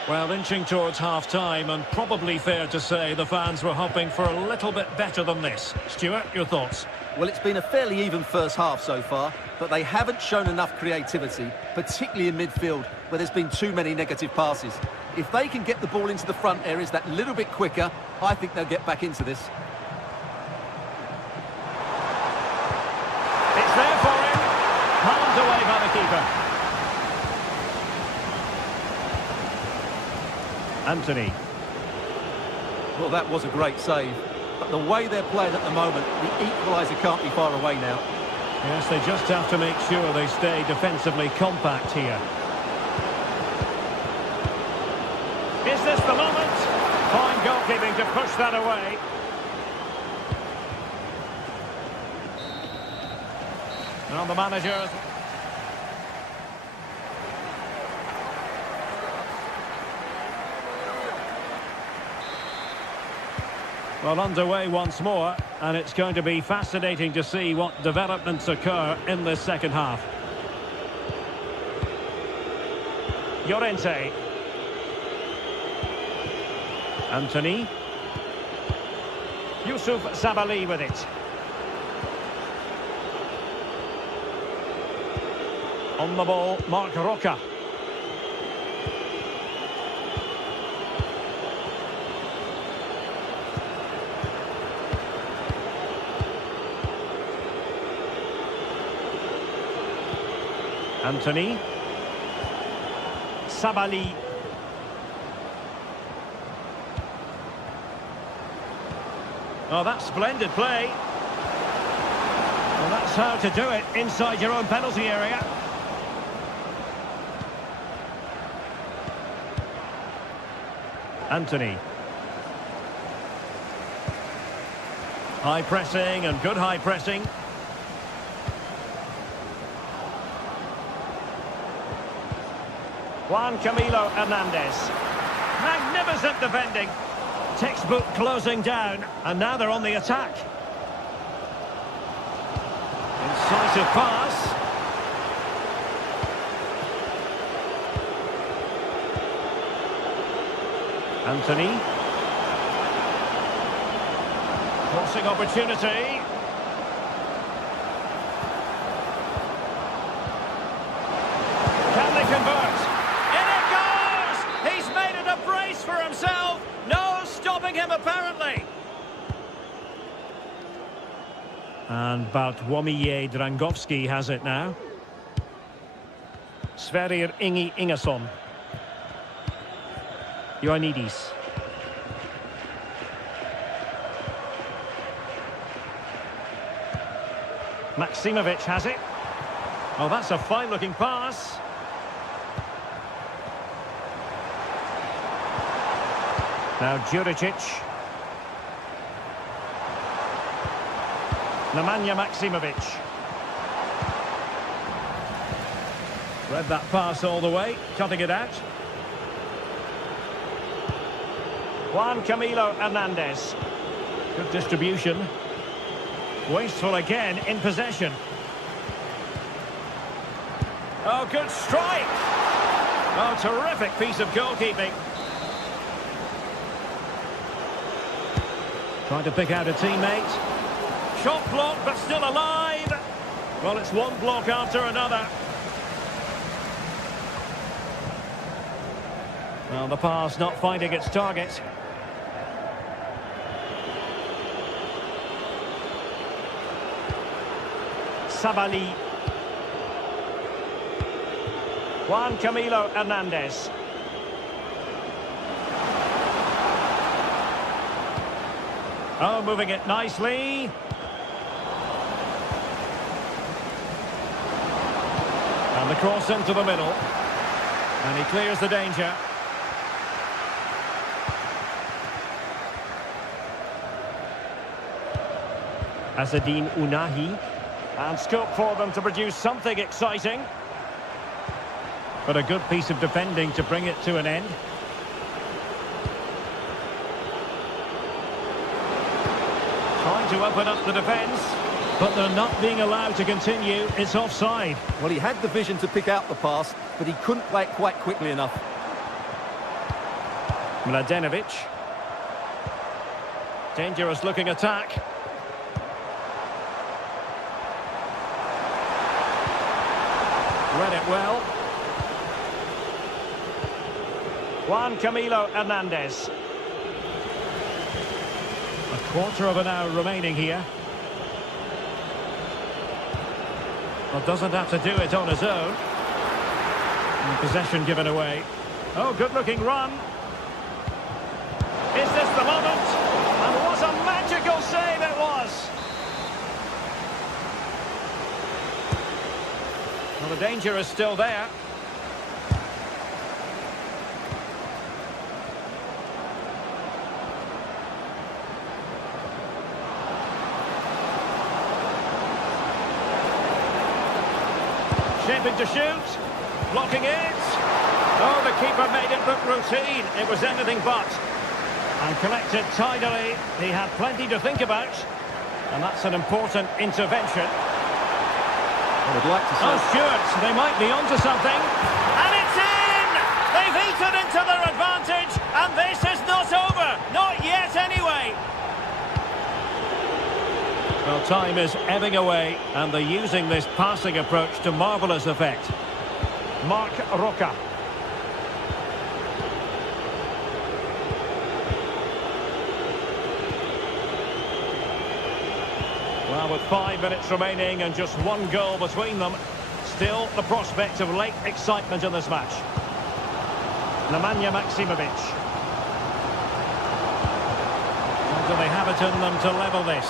Well, inching towards half-time, and probably fair to say the fans were hoping for a little bit better than this. Stuart, your thoughts? Well, it's been a fairly even first half so far, but they haven't shown enough creativity, particularly in midfield, where there's been too many negative passes. If they can get the ball into the front areas that little bit quicker, I think they'll get back into this. It's there for him. Palmed away by the keeper. Anthony. Well, that was a great save. But the way they're playing at the moment, the equaliser can't be far away now. Yes, they just have to make sure they stay defensively compact here. Is this the moment? Fine goalkeeping to push that away. Now the managers. Well, underway once more, and it's going to be fascinating to see what developments occur in this second half. Llorente. Anthony. Yusuf Sabali with it. On the ball, Marc Roca. Anthony. Sabali. Oh, that's splendid play. Well, that's how to do it inside your own penalty area. Anthony. High pressing and good high pressing. Juan Camilo Hernandez. Magnificent defending. Textbook closing down, and now they're on the attack. Incisive pass. Anthony. Crossing opportunity. Can they convert? In it goes! He's made it a brace for himself. No stopping him, apparently. And Bartłomiej Drangowski has it now. Sverrir Ingi Ingerson. Ioannidis. Maksimovic has it. Oh, that's a fine-looking pass. Now Juricic. Nemanja Maksimovic. Read that pass all the way, cutting it out. Juan Camilo Hernandez. Good distribution. Wasteful again in possession. Oh, good strike. Oh, terrific piece of goalkeeping. Trying to pick out a teammate. Shot blocked, but still alive. Well, it's one block after another. Well, the pass not finding its target. Sabali. Juan Camilo Hernandez. Oh, moving it nicely. And the cross into the middle. And he clears the danger. Azzedine Ounahi. And scope for them to produce something exciting. But a good piece of defending to bring it to an end. Trying to open up the defence. But they're not being allowed to continue. It's offside. Well, he had the vision to pick out the pass, but he couldn't play it quite quickly enough. Mladenovic. Dangerous looking attack. Read it well. Juan Camilo Hernandez. A quarter of an hour remaining here. Well, doesn't have to do it on his own. And possession given away. Oh, good-looking run. Is this the moment? And what a magical save it was! Well, the danger is still there. Shaping to shoot. Blocking it. Oh, the keeper made it look routine. It was anything but. And collected tidily. He had plenty to think about. And that's an important intervention. I would like to say... Oh, Stewart, they might be onto something. And it's in! They've eaten into their advantage, and this is not over. Not yet, anyway. Well, time is ebbing away, and they're using this passing approach to marvellous effect. Marc Roca. Well, with 5 minutes remaining and just one goal between them, still the prospect of late excitement in this match. Nemanja Maksimovic. And do they have it in them to level this?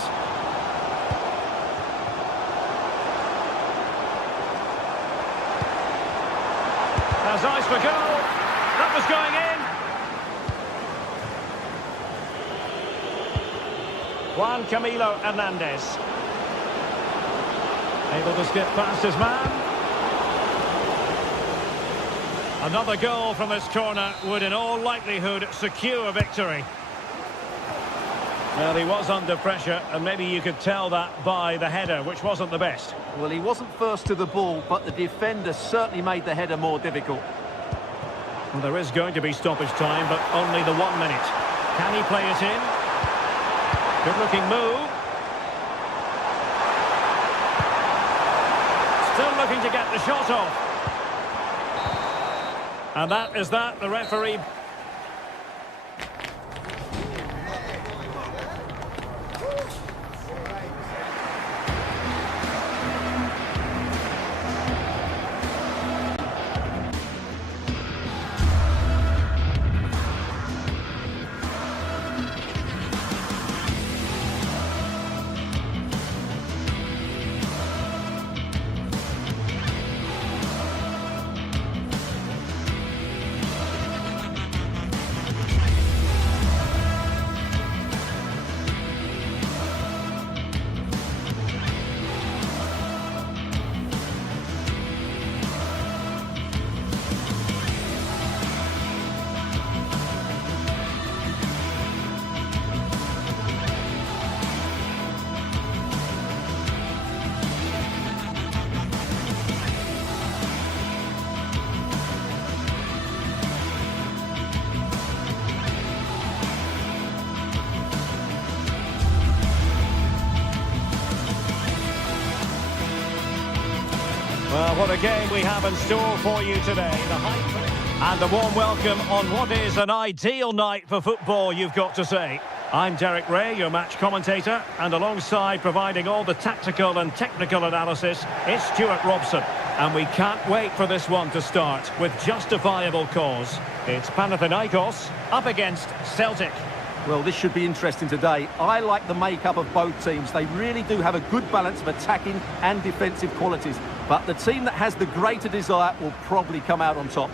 Has eyes for goal. That was going in. Juan Camilo Hernandez. Able to skip past his man. Another goal from this corner would in all likelihood secure victory. Well, he was under pressure, and maybe you could tell that by the header, which wasn't the best. Well, he wasn't first to the ball, but the defender certainly made the header more difficult. Well, there is going to be stoppage time, but only the 1 minute. Can he play it in? Good-looking move. Still looking to get the shot off. And that is that. The referee... Well, what a game we have in store for you today. The hype and a warm welcome on what is an ideal night for football, you've got to say. I'm Derek Ray, your match commentator, and alongside providing all the tactical and technical analysis, it's Stuart Robson. And we can't wait for this one to start with justifiable cause. It's Panathinaikos up against Celtic. Well, this should be interesting today. I like the makeup of both teams. They really do have a good balance of attacking and defensive qualities. But the team that has the greater desire will probably come out on top.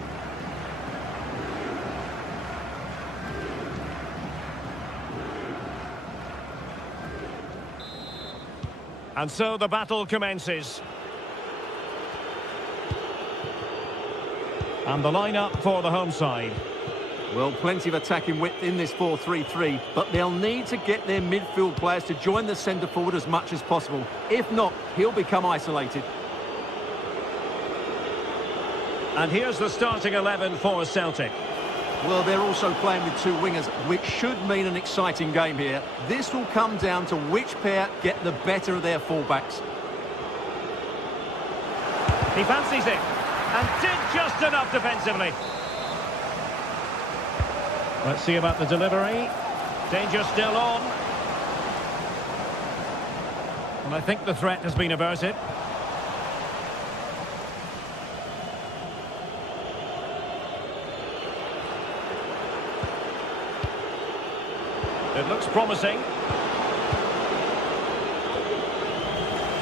And so the battle commences. And the lineup for the home side. Well, plenty of attacking width in this 4-3-3, but they'll need to get their midfield players to join the centre forward as much as possible. If not, he'll become isolated. And here's the starting 11 for Celtic. Well, they're also playing with two wingers, which should mean an exciting game here. This will come down to which pair get the better of their fullbacks. He fancies it, and did just enough defensively. Let's see about the delivery. Danger still on. And I think the threat has been averted. It looks promising.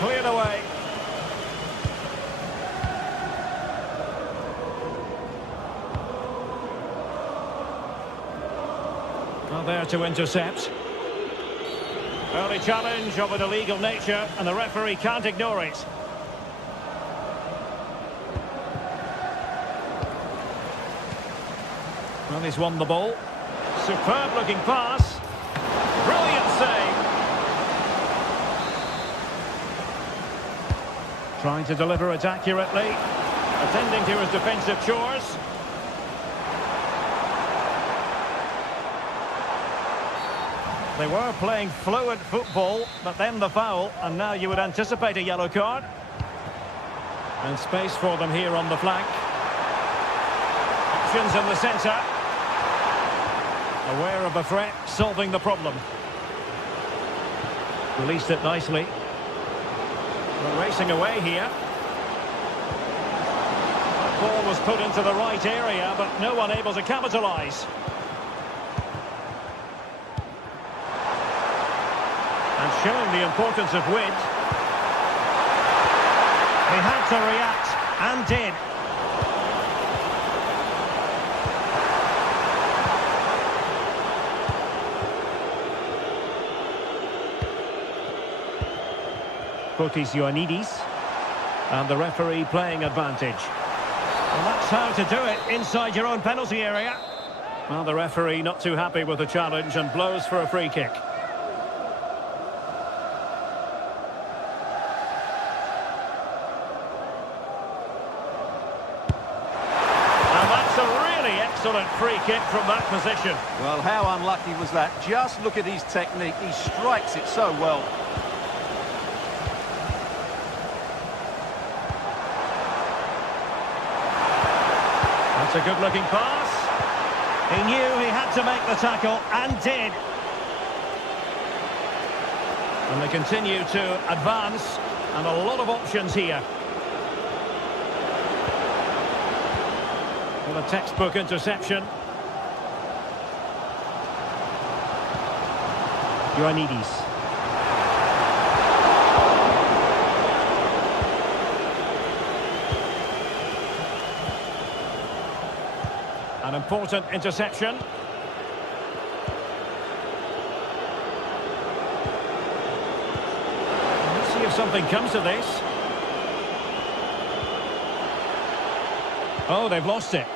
Cleared away. Well, there to intercept. Early challenge of an illegal nature, and the referee can't ignore it. Well, he's won the ball. Superb looking pass. Brilliant save. Trying to deliver it accurately. Attending to his defensive chores. They were playing fluent football, but then the foul, and now you would anticipate a yellow card. And space for them here on the flank. Options in the centre. Aware of the threat, solving the problem. Released it nicely. We're racing away here. The ball was put into the right area, but no one able to capitalise. And showing the importance of width. He had to react, and did. Ioannidis, and the referee playing advantage. Well, that's how to do it inside your own penalty area. Well, the referee not too happy with the challenge and blows for a free kick. And that's a really excellent free kick from that position. Well, how unlucky was that? Just look at his technique. He strikes it so well. It's a good-looking pass. He knew he had to make the tackle, and did. And they continue to advance, and a lot of options here. With a textbook interception. Ioannidis. An important interception. Let's see if something comes to this. Oh, they've lost it.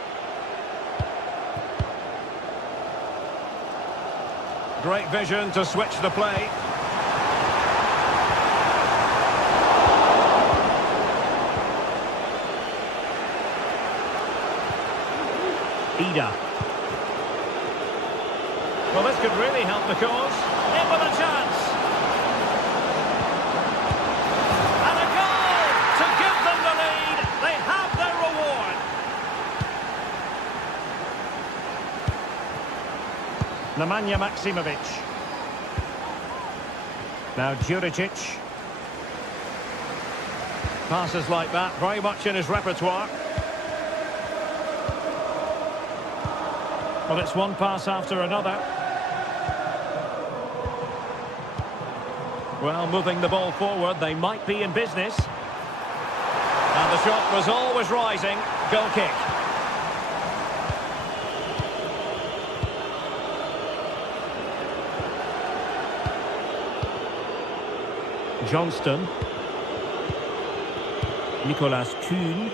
Great vision to switch the play. Ida. Well, this could really help the cause. In with a chance. And a goal to give them the lead. They have their reward. Nemanja Maksimovic. Now Juricic. Passes like that, very much in his repertoire. Well, it's one pass after another. Well, moving the ball forward, they might be in business. And the shot was always rising. Goal kick. Johnston. Nicolas Kuhn.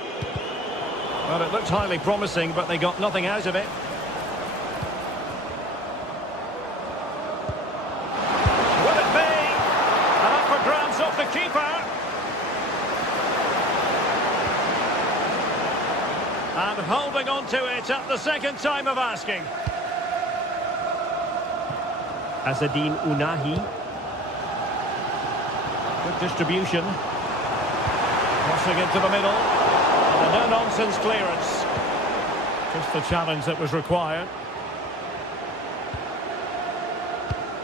Well, it looked highly promising, but they got nothing out of it. Will it be? And up for grabs off the keeper. And holding on to it at the second time of asking. Azzedine Ounahi. Good distribution. Crossing into the middle. And a no-nonsense clearance. Just the challenge that was required.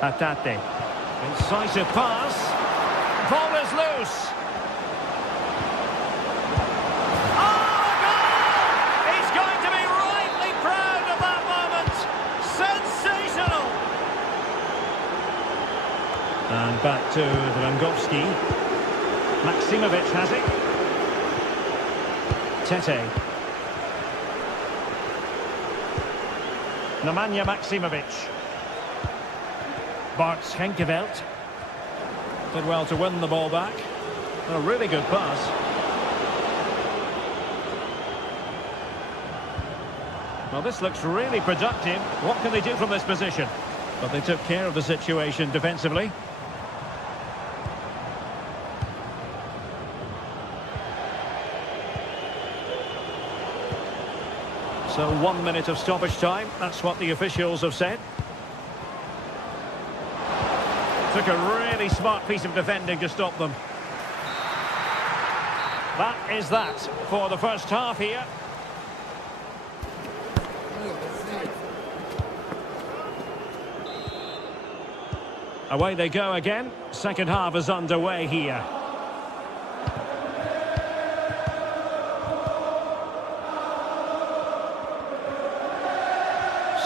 Hatate. Incisive pass. Ball is loose. Oh, a goal! He's going to be rightly proud of that moment. Sensational! And back to Drangowski. Maksimovic has it. Tete. Nemanja Maksimovic. Bart Schenkeveld. Did well to win the ball back. A really good pass. Well, this looks really productive. What can they do from this position? But they took care of the situation defensively. So 1 minute of stoppage time. That's what the officials have said. Took a really smart piece of defending to stop them. That is that for the first half here. Away they go again. Second half is underway here.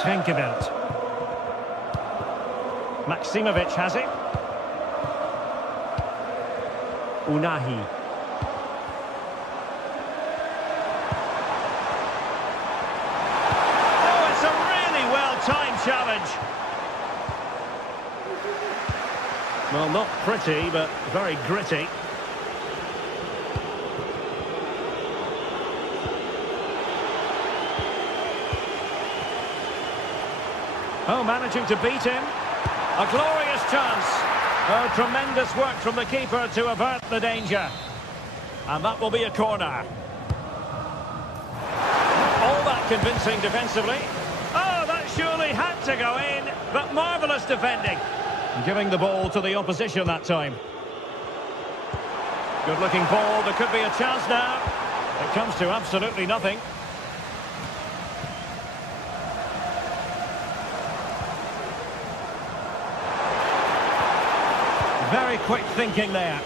Schenkeveld. Maksimovic has it. Ounahi. Oh, it's a really well-timed challenge. Well, not pretty, but very gritty. Oh, managing to beat him. A glorious chance. Oh, tremendous work from the keeper to avert the danger. And that will be a corner. All that convincing defensively. Oh, that surely had to go in, but marvellous defending. Giving the ball to the opposition that time. Good-looking ball. There could be a chance now. It comes to absolutely nothing. Very quick thinking there.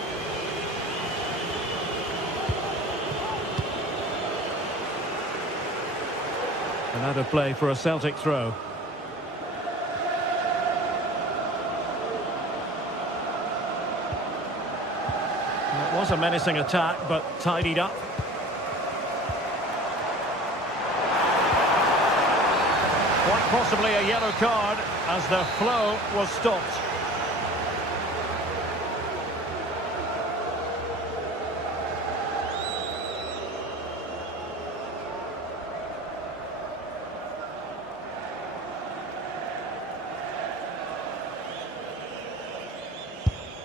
Another play for a Celtic throw. It was a menacing attack, but tidied up. Quite possibly a yellow card as the flow was stopped.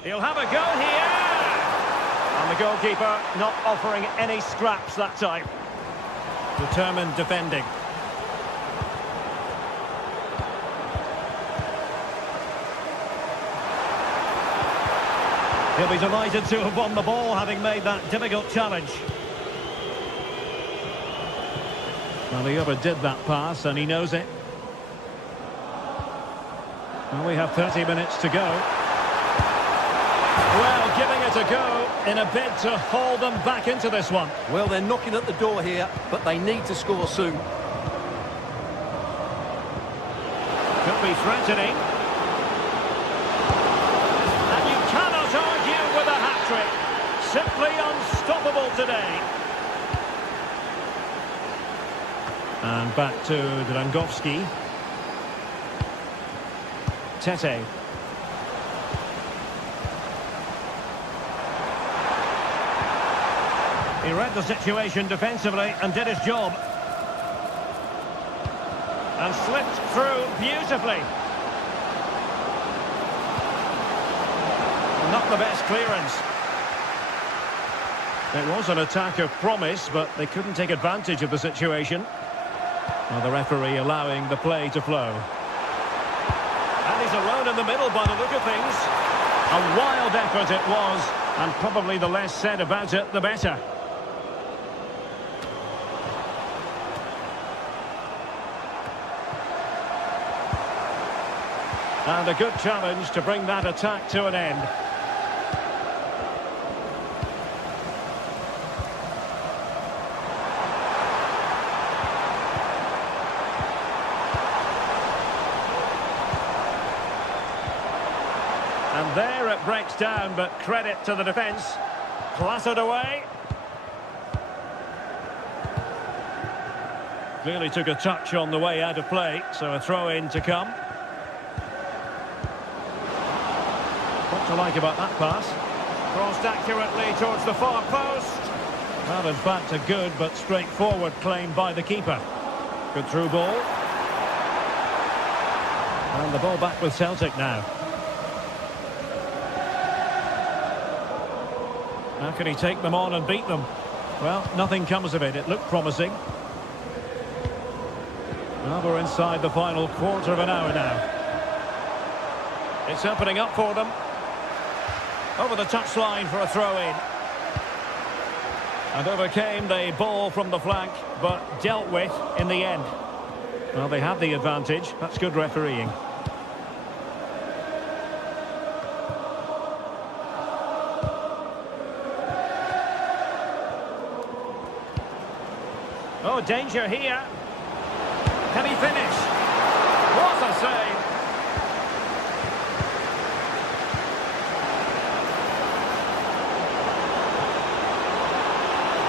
He'll have a go here! And the goalkeeper not offering any scraps that time. Determined defending. He'll be delighted to have won the ball, having made that difficult challenge. Well, he overdid that pass, and he knows it. Well, we have 30 minutes to go. Well, giving it a go in a bid to haul them back into this one. Well, they're knocking at the door here, but they need to score soon. Could be threatening. And you cannot argue with a hat-trick. Simply unstoppable today. And back to Drangowski. Tete. He read the situation defensively and did his job. And slipped through beautifully. Not the best clearance. It was an attack of promise, but they couldn't take advantage of the situation. Well, the referee allowing the play to flow. And he's alone in the middle by the look of things. A wild effort it was, and probably the less said about it, the better. And a good challenge to bring that attack to an end. And there it breaks down, but credit to the defence. Clattered away. Clearly took a touch on the way out of play, so a throw-in to come. What to like about that pass? Crossed accurately towards the far post. Well, in fact, a good but straightforward claim by the keeper. Good through ball. And the ball back with Celtic now. How can he take them on and beat them? Well, nothing comes of it. It looked promising. Well, we're inside the final quarter of an hour now. It's opening up for them. Over the touchline for a throw-in. And overcame the ball from the flank, but dealt with in the end. Well, they have the advantage. That's good refereeing. Oh, danger here. Can he finish? What a save!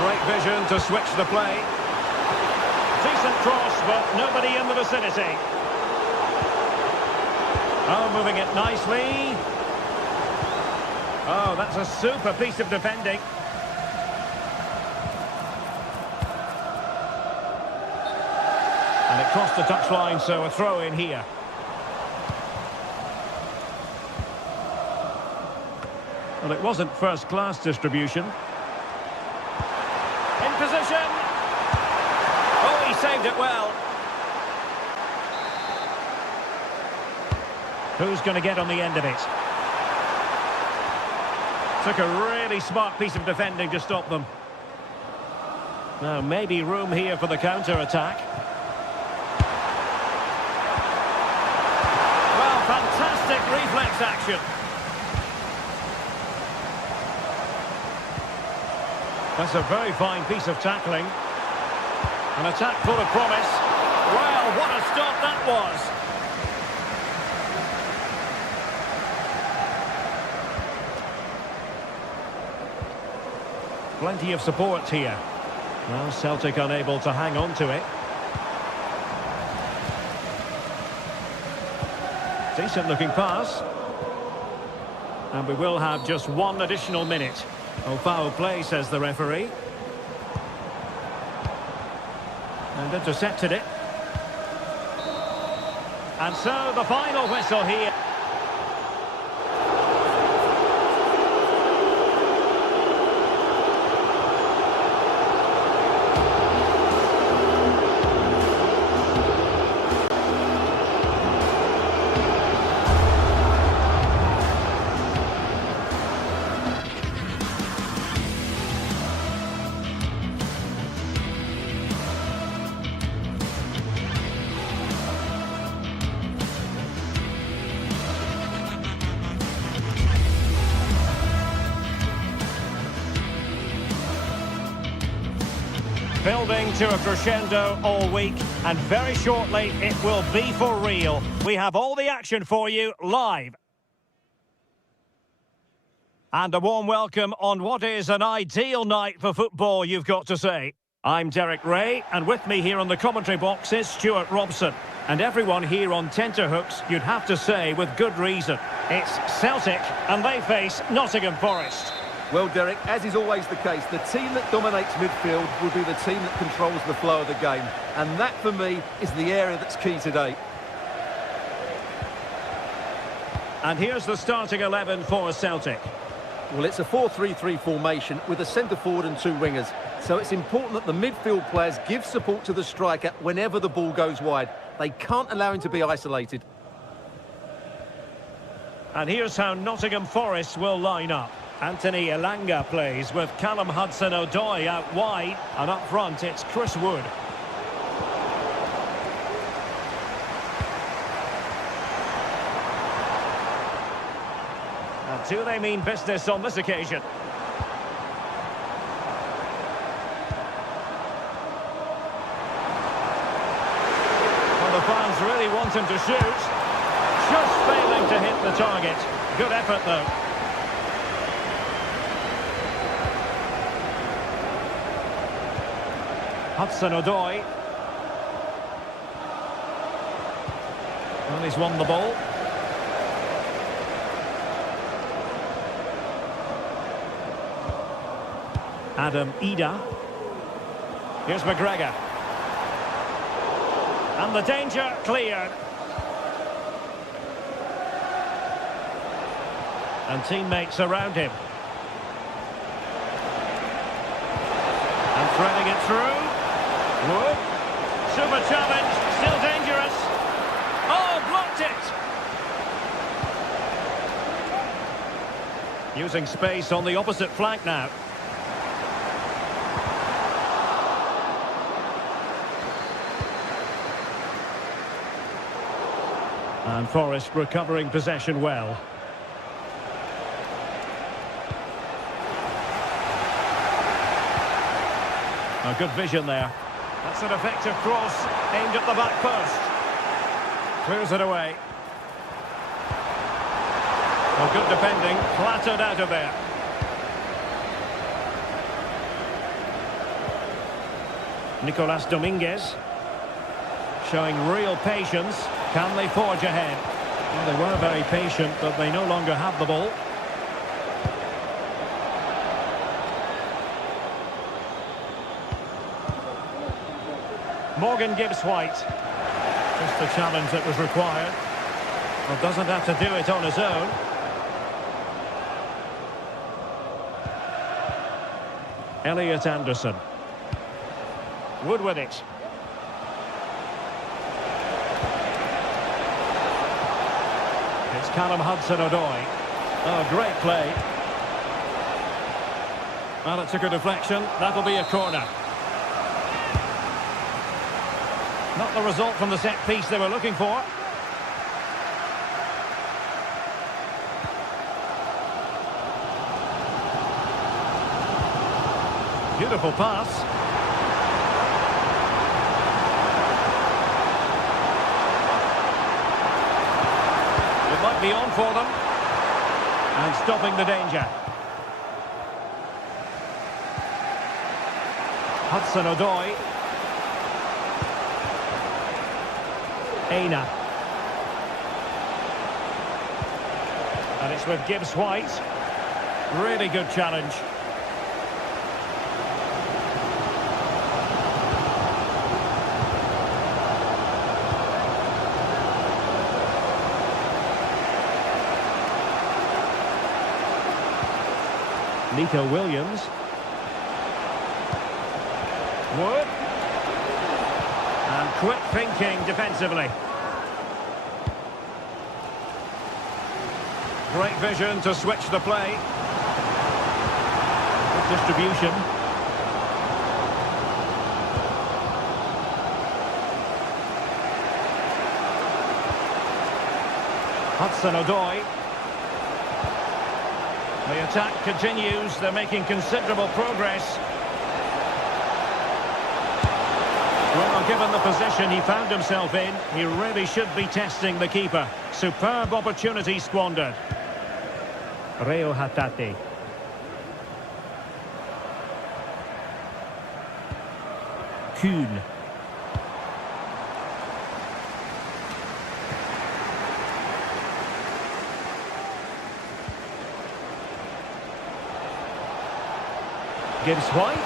Great vision to switch the play. Decent cross, but nobody in the vicinity. Oh, moving it nicely. Oh, that's a super piece of defending. And it crossed the touchline, so a throw in here. Well, it wasn't first-class distribution. In position. Oh, he saved it well. Who's going to get on the end of it? Took a really smart piece of defending to stop them. Now, maybe room here for the counter-attack. Well, fantastic reflex action. That's a very fine piece of tackling. An attack full of promise. Well, what a stop that was. Plenty of support here. Well, Celtic unable to hang on to it. Decent looking pass. And we will have just one additional minute. Oh, foul play, says the referee. And intercepted it. And so the final whistle here. Building to a crescendo all week, and very shortly it will be for real. We have all the action for you live. And a warm welcome on what is an ideal night for football, you've got to say. I'm Derek Ray, and with me here on the commentary box is Stuart Robson. And everyone here on tenterhooks, you'd have to say with good reason. It's Celtic, and they face Nottingham Forest. Well, Derek, as is always the case, the team that dominates midfield will be the team that controls the flow of the game. And that, for me, is the area that's key today. And here's the starting 11 for Celtic. Well, it's a 4-3-3 formation with a centre-forward and two wingers. So it's important that the midfield players give support to the striker whenever the ball goes wide. They can't allow him to be isolated. And here's how Nottingham Forest will line up. Anthony Elanga plays with Callum Hudson-Odoi out wide. And up front, it's Chris Wood. And do they mean business on this occasion? The fans really want him to shoot. Just failing to hit the target. Good effort, though. Hudson-Odoi. Well, he's won the ball. Adam Ida. Here's McGregor. And the danger cleared. And teammates around him. And threading it through. Wood. Super challenge. Still dangerous. Oh, blocked it. Using space on the opposite flank now. And Forest recovering possession well. A good vision there. That's an effective cross aimed at the back post. Clears it away. Well, good defending, flattered out of there. Nicolas Dominguez showing real patience. Can they forge ahead? Well, they were very patient, but they no longer have the ball. Morgan Gibbs-White. Just the challenge that was required. Well, doesn't have to do it on his own. Elliot Anderson. Wood with it. It's Callum Hudson-Odoi. Oh, great play. Well, it took a deflection. That'll be a corner. Not the result from the set piece they were looking for. Beautiful pass. It might be on for them. And stopping the danger. Hudson-Odoi. Aina. And it's with Gibbs-White. Really good challenge. Nico Williams. Wood. And quick thinking defensively. Great vision to switch the play. Good distribution. Hudson-Odoi. The attack continues. They're making considerable progress. Well, given the position he found himself in, he really should be testing the keeper. Superb opportunity squandered. Reo Hatate. Kuhn. Gibbs White,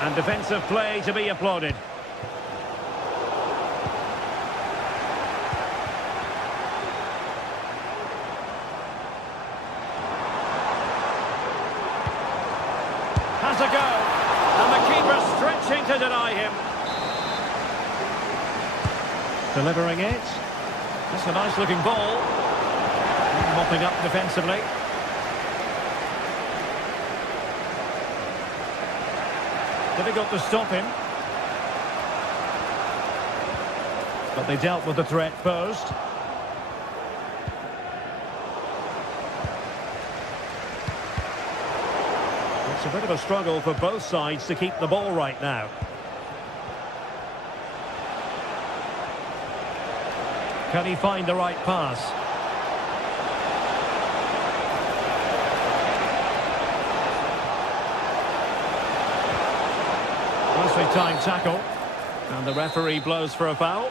and defensive play to be applauded. Has a go, and the keeper stretching to deny him. Delivering it. That's a nice looking ball. Mopping up defensively. Difficult to stop him. But they dealt with the threat posed. It's a bit of a struggle for both sides to keep the ball right now. Can he find the right pass? Nicely timed tackle. And the referee blows for a foul.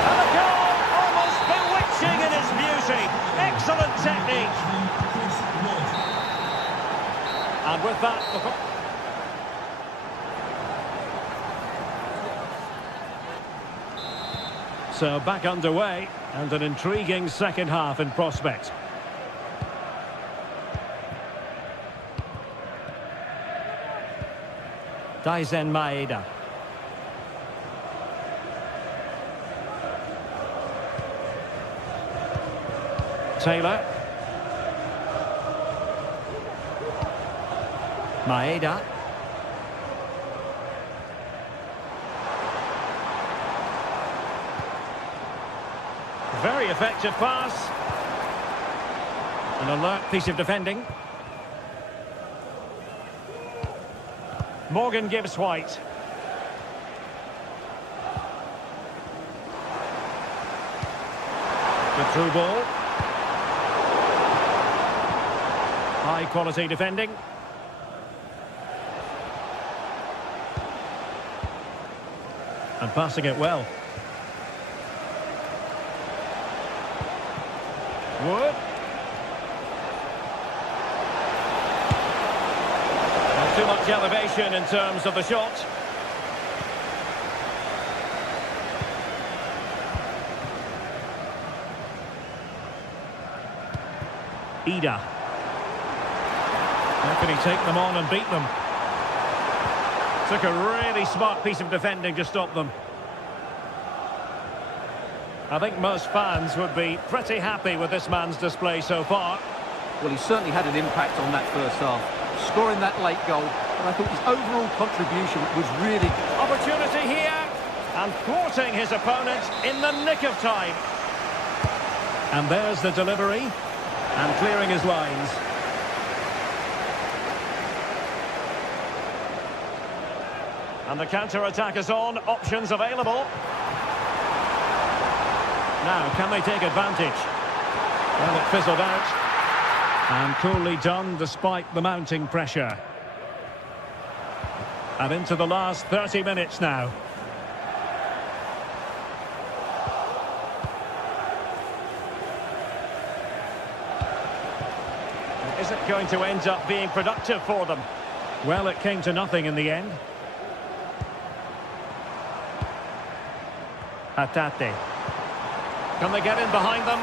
And a goal! Almost bewitching in its beauty. Excellent technique. And with that... So back underway, and an intriguing second half in prospect. Daisen Maeda. Taylor. Maeda. Very effective pass. An alert piece of defending. Morgan Gibbs White. The through ball. High quality defending. And passing it well. Wood. Not too much elevation in terms of the shot. Ida. How can he take them on and beat them? Took a really smart piece of defending to stop them. I think most fans would be pretty happy with this man's display so far. Well, he certainly had an impact on that first half, scoring that late goal, and I thought his overall contribution was really... Opportunity here, and thwarting his opponent in the nick of time. And there's the delivery, and clearing his lines. And the counter-attack is on, options available. Now, can they take advantage? Well, it fizzled out. And coolly done despite the mounting pressure. And into the last 30 minutes now. Is it going to end up being productive for them? Well, it came to nothing in the end. Hatate. Can they get in behind them?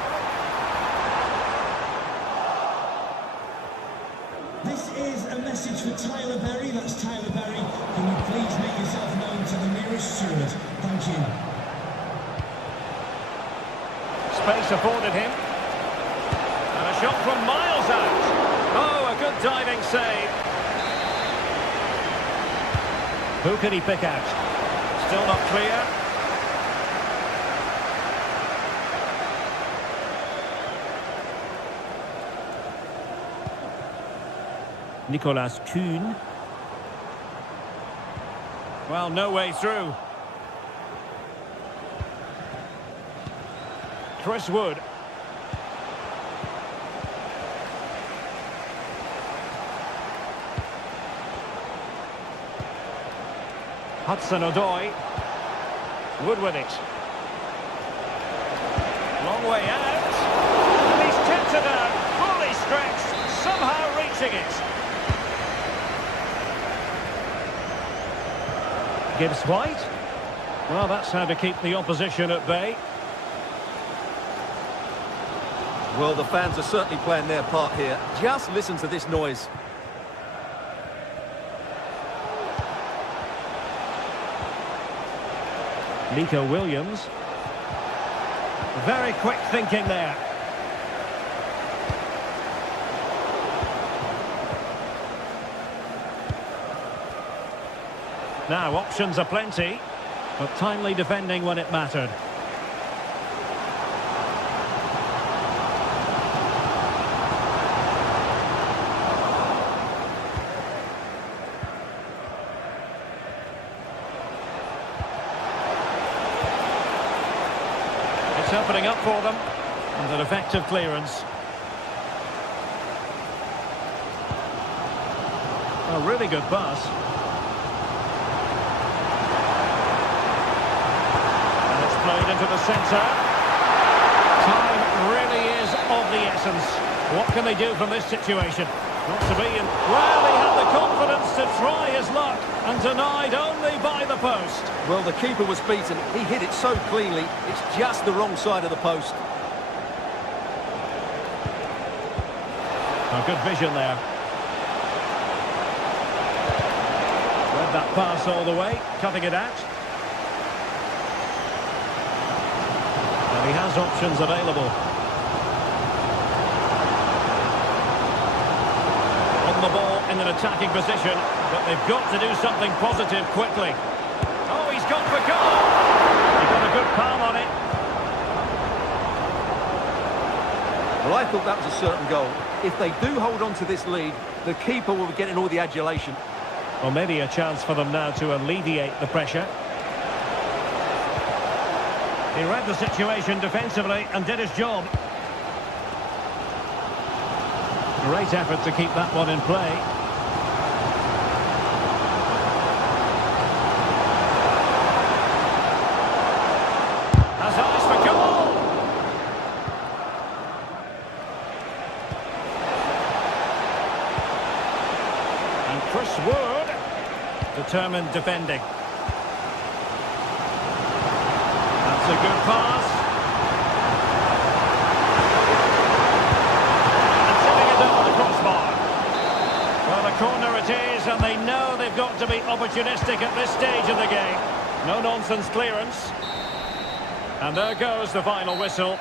This is a message for Tyler Berry. That's Tyler Berry. Can you please make yourself known to the nearest steward? Thank you. Space afforded him. And a shot from miles out. Oh, a good diving save. Who can he pick out? Still not clear. Nicolas Kuhn. Well, no way through. Chris Wood. Hudson-Odoi. Wood with it. Long way out. And he's kept it out. Fully stretched. Somehow reaching it. Gibbs White. Well, that's how to keep the opposition at bay. Well, the fans are certainly playing their part here. Just listen to this noise. Nico Williams. Very quick thinking there. Now, options are plenty, but timely defending when it mattered. It's opening up for them, and an effective clearance. A really good pass. Played into the centre. Time really is of the essence. What can they do from this situation? Not to be in... Well, he had the confidence to try his luck and denied only by the post. Well, the keeper was beaten. He hit it so cleanly. It's just the wrong side of the post. Oh, good vision there. Read that pass all the way, cutting it out. He has options available. On the ball in an attacking position, but they've got to do something positive quickly. Oh, he's gone for goal! He got a good palm on it. Well, I thought that was a certain goal. If they do hold on to this lead, the keeper will be getting all the adulation. Well, maybe a chance for them now to alleviate the pressure. He read the situation defensively and did his job. Great effort to keep that one in play. Has eyes for goal! And Chris Wood, determined defending. That's a good pass. And tipping it over the crossbar. Well, a corner it is, and they know they've got to be opportunistic at this stage of the game. No-nonsense clearance. And there goes the final whistle.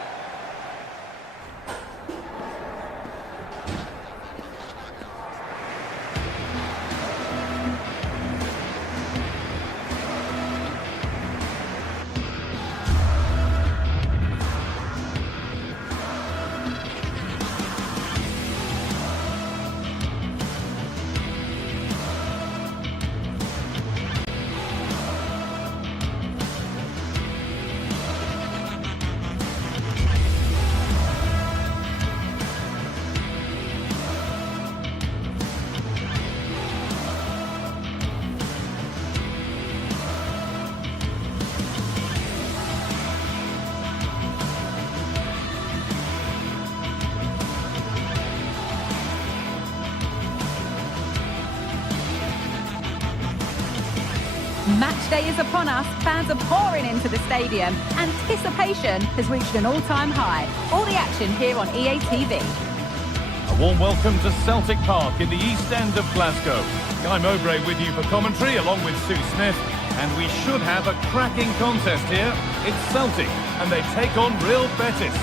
Match day is upon us, fans are pouring into the stadium. Anticipation has reached an all-time high. All the action here on EA TV. A warm welcome to Celtic Park in the East End of Glasgow. Guy Mowbray with you for commentary along with Sue Smith, and we should have a cracking contest here. It's Celtic and they take on Real Betis.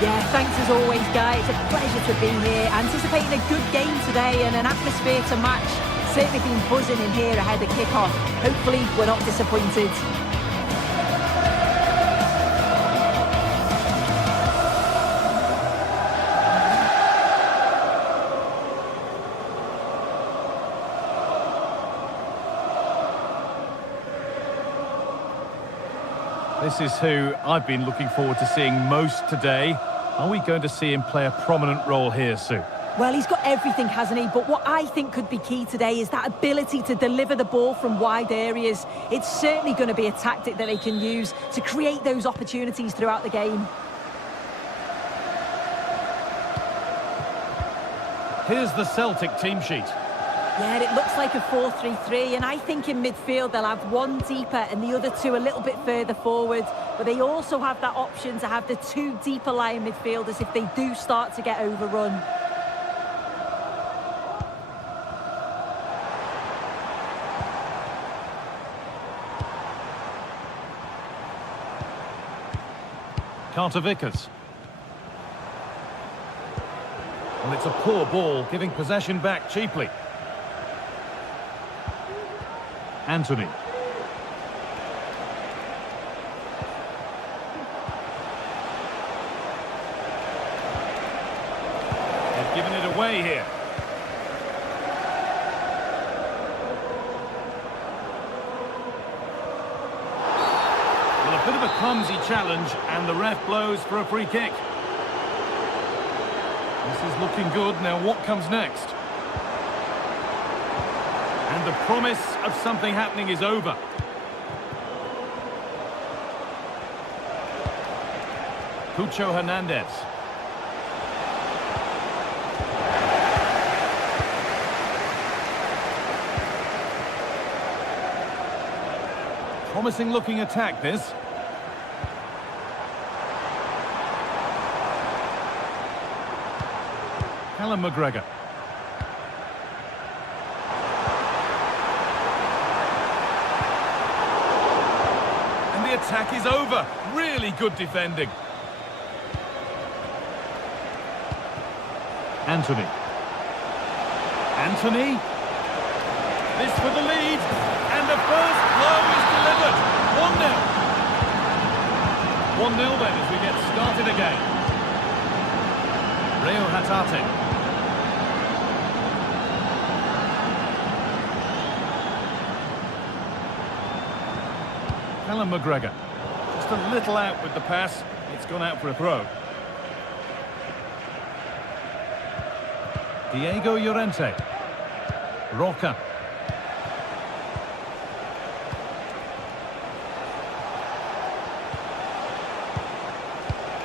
Yeah, thanks as always, Guy. It's a pleasure to be here. Anticipating a good game today and an atmosphere to match. Certainly been buzzing in here ahead of kick-off. Hopefully, we're not disappointed. This is who I've been looking forward to seeing most today. Are we going to see him play a prominent role here, Sue? Well, he's got everything, hasn't he? But what I think could be key today is that ability to deliver the ball from wide areas. It's certainly going to be a tactic that they can use to create those opportunities throughout the game. Here's the Celtic team sheet. Yeah, it looks like a 4-3-3, and I think in midfield they'll have one deeper and the other two a little bit further forward. But they also have that option to have the two deeper lying midfielders if they do start to get overrun. Carter Vickers. Well, it's a poor ball, giving possession back cheaply. Anthony. They've given it away here. Well, a bit of a clumsy challenge, and the ref blows for a free kick. This is looking good. Now, what comes next? And the promise of something happening is over. Cucho Hernandez. Promising looking attack, this. Callum McGregor. And the attack is over. Really good defending. Anthony. Anthony. This for the lead. And the first blow is delivered. 1-0. 1-0 then as we get started again. Reo Hatate. Callum McGregor. Just a little out with the pass. It's gone out for a throw. Diego Llorente. Roca.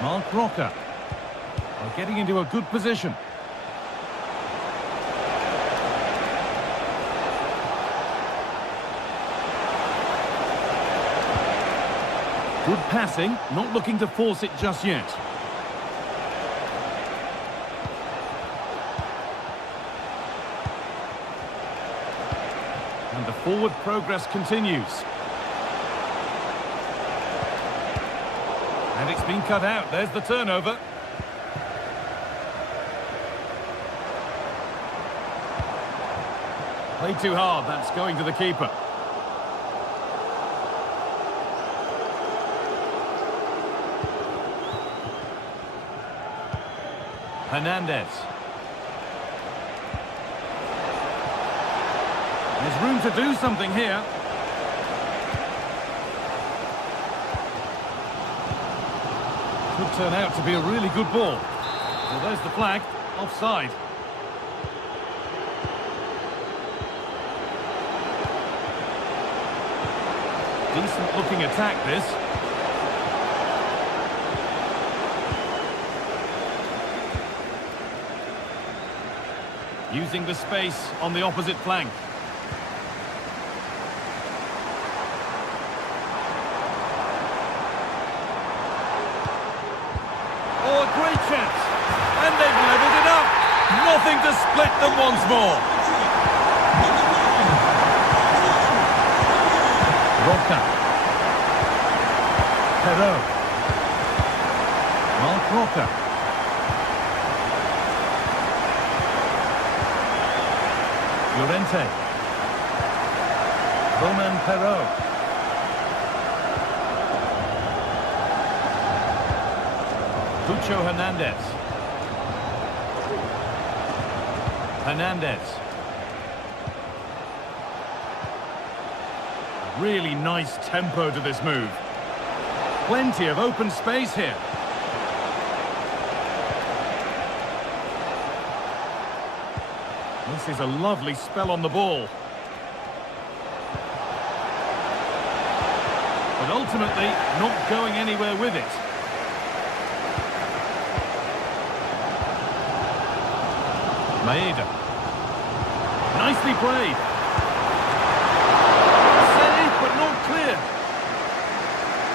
Mark Roca. Well, getting into a good position. Good passing, not looking to force it just yet. And the forward progress continues. And it's been cut out. There's the turnover. Played too hard. That's going to the keeper. Hernandez. There's room to do something here. Could turn out to be a really good ball. Well, there's the flag. Offside. Decent looking attack, this. Using the space on the opposite flank. Oh, a great chance. And they've levelled it up. Nothing to split them once more. Roca. Perot. Mark Roca. Llorente. Roman Perot. Cucho Hernandez. Hernandez. Really nice tempo to this move. Plenty of open space here. This is a lovely spell on the ball. But ultimately, not going anywhere with it. Maeda. Nicely played. Save, but not clear.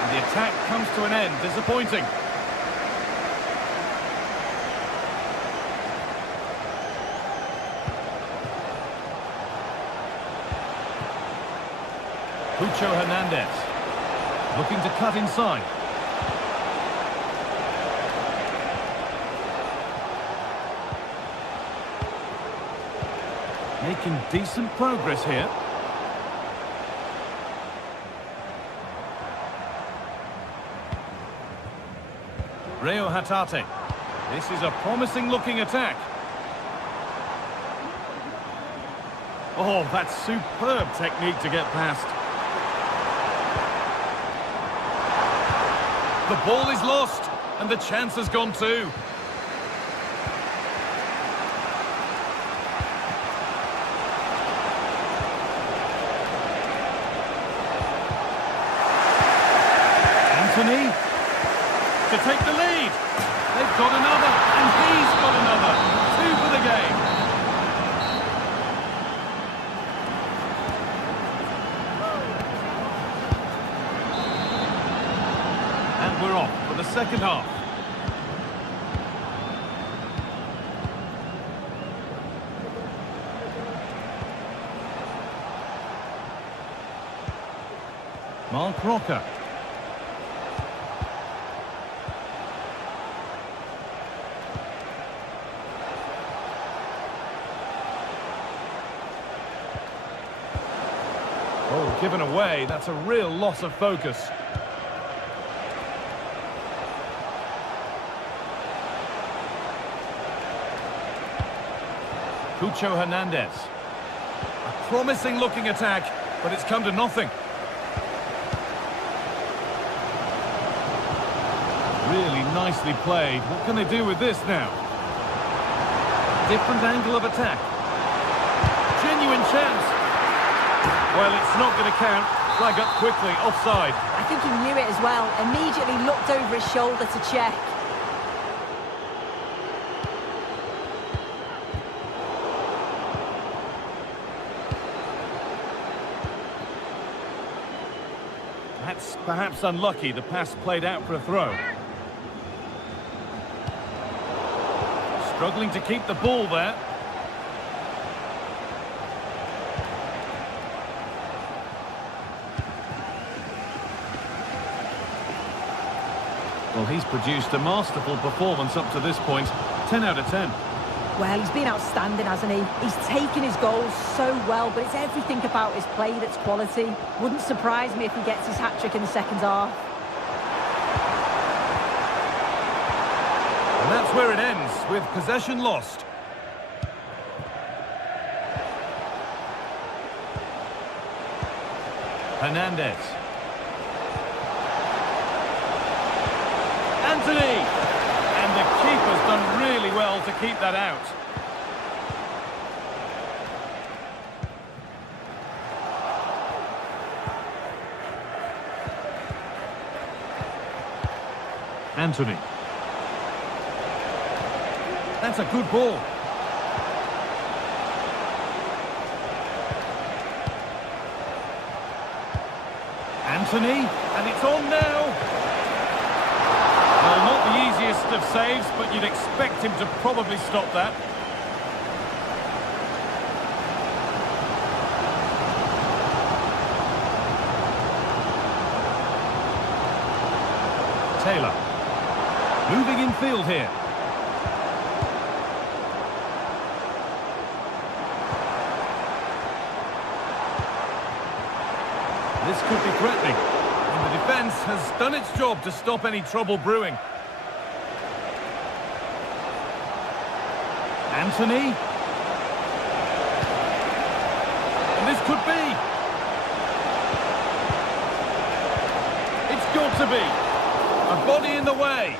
And the attack comes to an end. Disappointing. Cucho Hernandez. Looking to cut inside. Making decent progress here. Reo Hatate. This is a promising looking attack. Oh, that's superb technique to get past. The ball is lost, and the chance has gone too. Anthony to take the lead. They've got another, and he's got another. 2 for the game. And we're off for the second half. Mark Rocker. Oh, given away. That's a real loss of focus. Cucho Hernandez. A promising looking attack, but it's come to nothing. Really nicely played. What can they do with this now? Different angle of attack. Genuine chance. Well, it's not going to count. Flag up quickly, offside. I think he knew it as well. Immediately looked over his shoulder to check. That's perhaps unlucky. The pass played out for a throw. Struggling to keep the ball there. Well, he's produced a masterful performance up to this point. 10 out of 10. Well, he's been outstanding, hasn't he? He's taken his goals so well, but it's everything about his play that's quality. Wouldn't surprise me if he gets his hat-trick in the second half. And that's where it ends, with possession lost. Hernandez. Anthony! And the keeper's done really well to keep that out. Anthony. That's a good ball. Anthony, and it's on now. Well, not the easiest of saves, but you'd expect him to probably stop that. Taylor. Moving in field here. This could be threatening. And the defence has done its job to stop any trouble brewing. Anthony. And this could be. It's got to be. body in the way.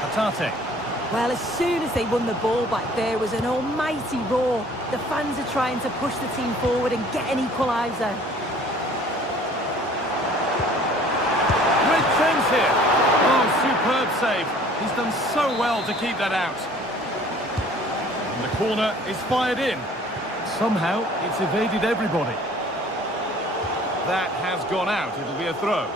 Hatate. Well, as soon as they won the ball back, there was an almighty roar. The fans are trying to push the team forward and get an equaliser. Great chance here. Oh, superb save. He's done so well to keep that out. And the corner is fired in. Somehow, it's evaded everybody. That has gone out. It'll be a throw.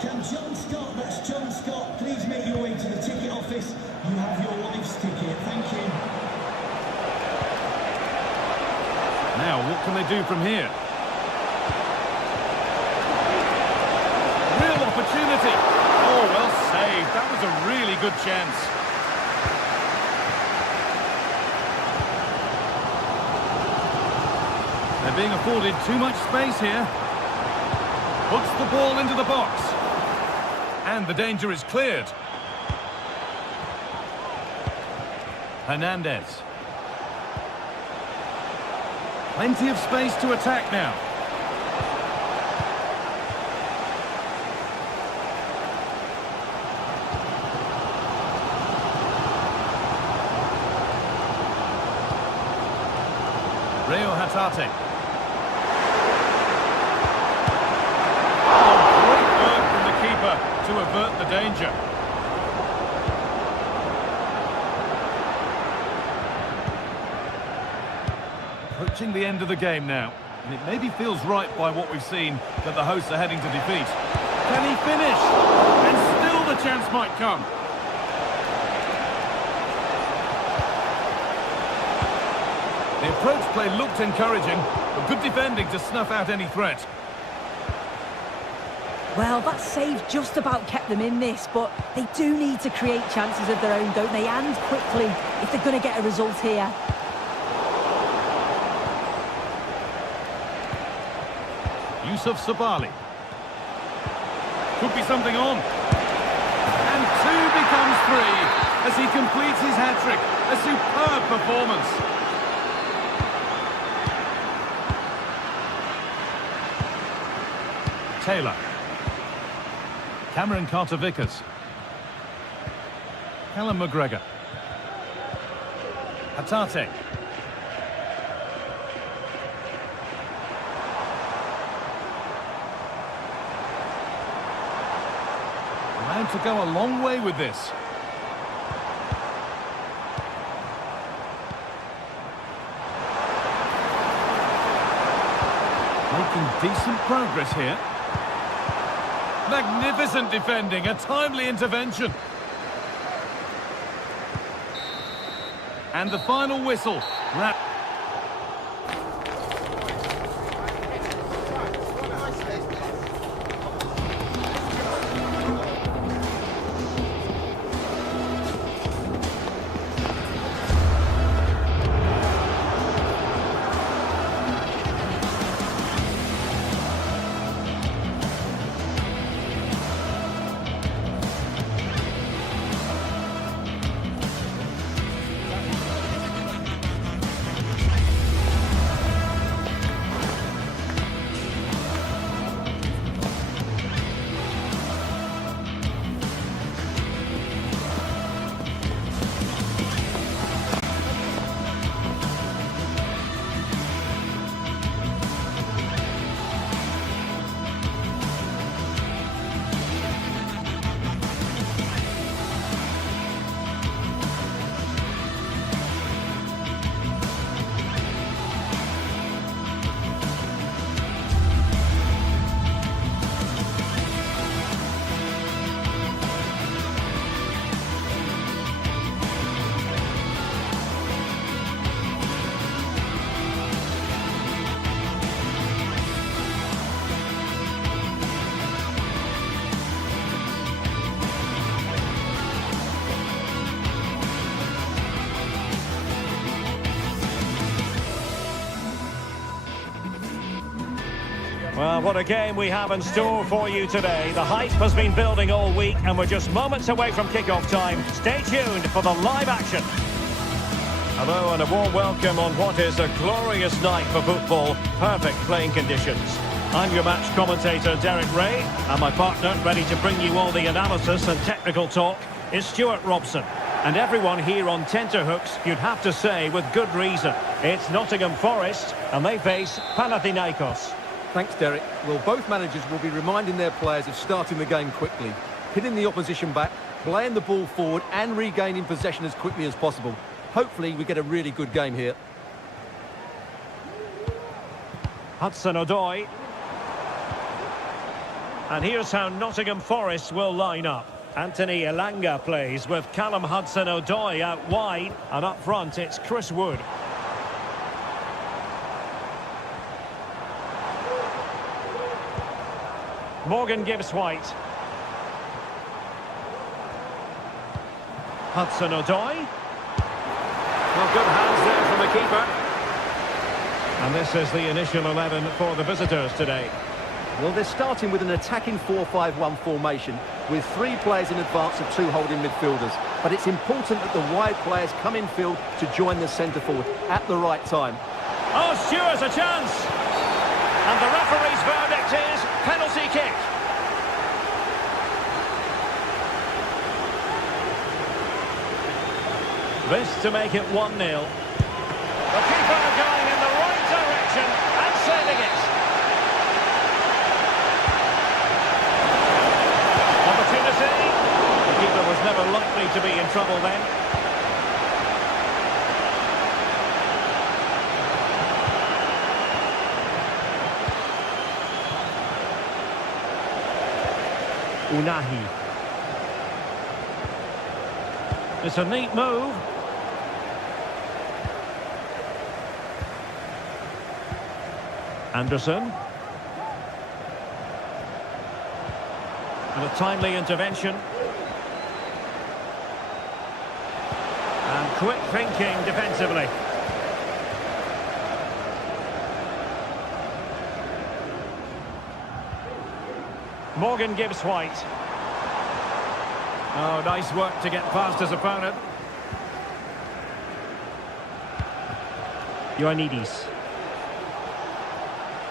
Can John Scott, that's John Scott, please make your way to the ticket office. You have your wife's ticket. Thank you. Now, what can they do from here? Real opportunity. Oh, well saved. That was a really good chance. They're being afforded too much space here. Puts the ball into the box. And the danger is cleared. Hernandez. Plenty of space to attack now. Rio Hatate. To avert the danger. Approaching the end of the game now, and it maybe feels right by what we've seen that the hosts are heading to defeat. Can he finish? And still the chance might come. The approach play looked encouraging, but good defending to snuff out any threat. Well, that save just about kept them in this, but they do need to create chances of their own, don't they? And quickly, if they're going to get a result here. Yusuf Sabali. Could be something on. And 2 becomes 3 as he completes his hat-trick. A superb performance. Taylor. Cameron Carter-Vickers. Callum McGregor. Hatate. Allowed to go a long way with this. Making decent progress here. Magnificent defending, a timely intervention. And the final whistle. Well, what a game we have in store for you today. The hype has been building all week and we're just moments away from kick-off time. Stay tuned for the live action. Hello and a warm welcome on what is a glorious night for football. Perfect playing conditions. I'm your match commentator, Derek Ray, and my partner, ready to bring you all the analysis and technical talk, is Stuart Robson. And everyone here on tenterhooks, you'd have to say, with good reason. It's Nottingham Forest, and they face Panathinaikos. Thanks, Derek. Well, both managers will be reminding their players of starting the game quickly, hitting the opposition back, playing the ball forward and regaining possession as quickly as possible. Hopefully we get a really good game here. Hudson-Odoi. And here's how Nottingham Forest will line up. Anthony Elanga plays with Callum Hudson-Odoi out wide, and up front it's Chris Wood. Morgan Gibbs-White. Hudson-Odoi. Well, good hands there from the keeper. And this is the initial 11 for the visitors today. Well, they're starting with an attacking 4-5-1 formation with 3 players in advance of 2 holding midfielders. But it's important that the wide players come in field to join the centre forward at the right time. Oh, Stewart's a chance! And the referee's verdict is penalty kick. This to make it 1-0. The keeper going in the right direction and saving it. Opportunity. The keeper was never likely to be in trouble then. Unahi. It's a neat move. Anderson. And a timely intervention. And quick thinking defensively. Morgan Gibbs-White. Oh, nice work to get past his opponent. Ioannidis.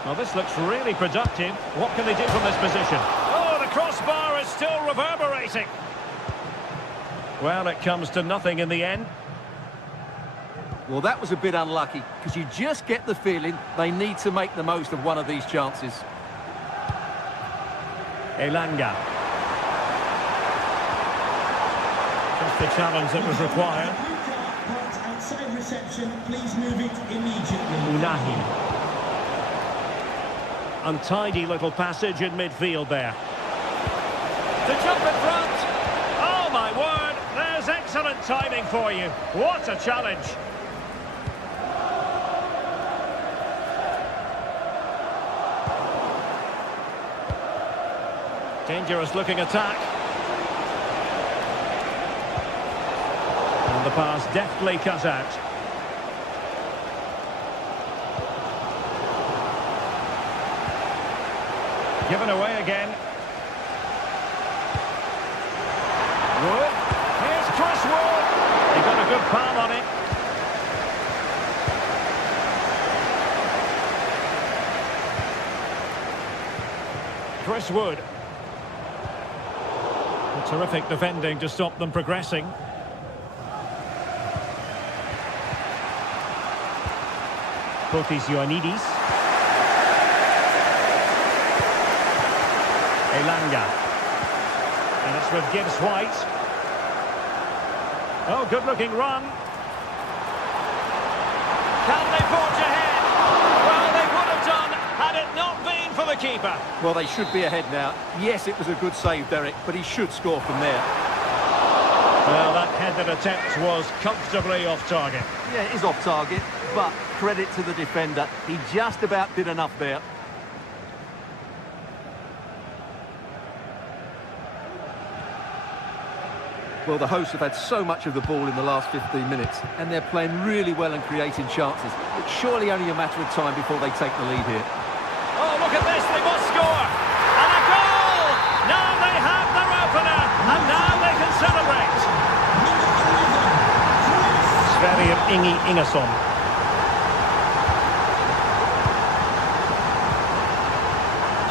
Well, this looks really productive. What can they do from this position? Oh, the crossbar is still reverberating. Well, it comes to nothing in the end. Well, that was a bit unlucky because you just get the feeling they need to make the most of one of these chances. Elanga. Just the challenge that was required. Outside reception, please move it immediately. Unahi. Untidy little passage in midfield there. To jump in front. Oh, my word. There's excellent timing for you. What a challenge. Dangerous looking attack. And the pass deftly cut out. Given away again. Wood. Here's Chris Wood. He got a good palm on it. Chris Wood. Terrific defending to stop them progressing. Fotis Ioannidis. Elanga. And it's with Gibbs-White. Oh, good-looking run. Can they forge ahead? Well, they would have done had it not been for the keeper. Well, they should be ahead now. Yes, it was a good save, Derek, but he should score from there. Well, that headed attempt was comfortably off target. Yeah, it is off target, but credit to the defender. He just about did enough there. Well, the hosts have had so much of the ball in the last 15 minutes, and they're playing really well and creating chances. It's surely only a matter of time before they take the lead here. Oh, look at this, they must score! And a goal! Now they have their opener, and now they can celebrate! It's very Ingi Ingerson.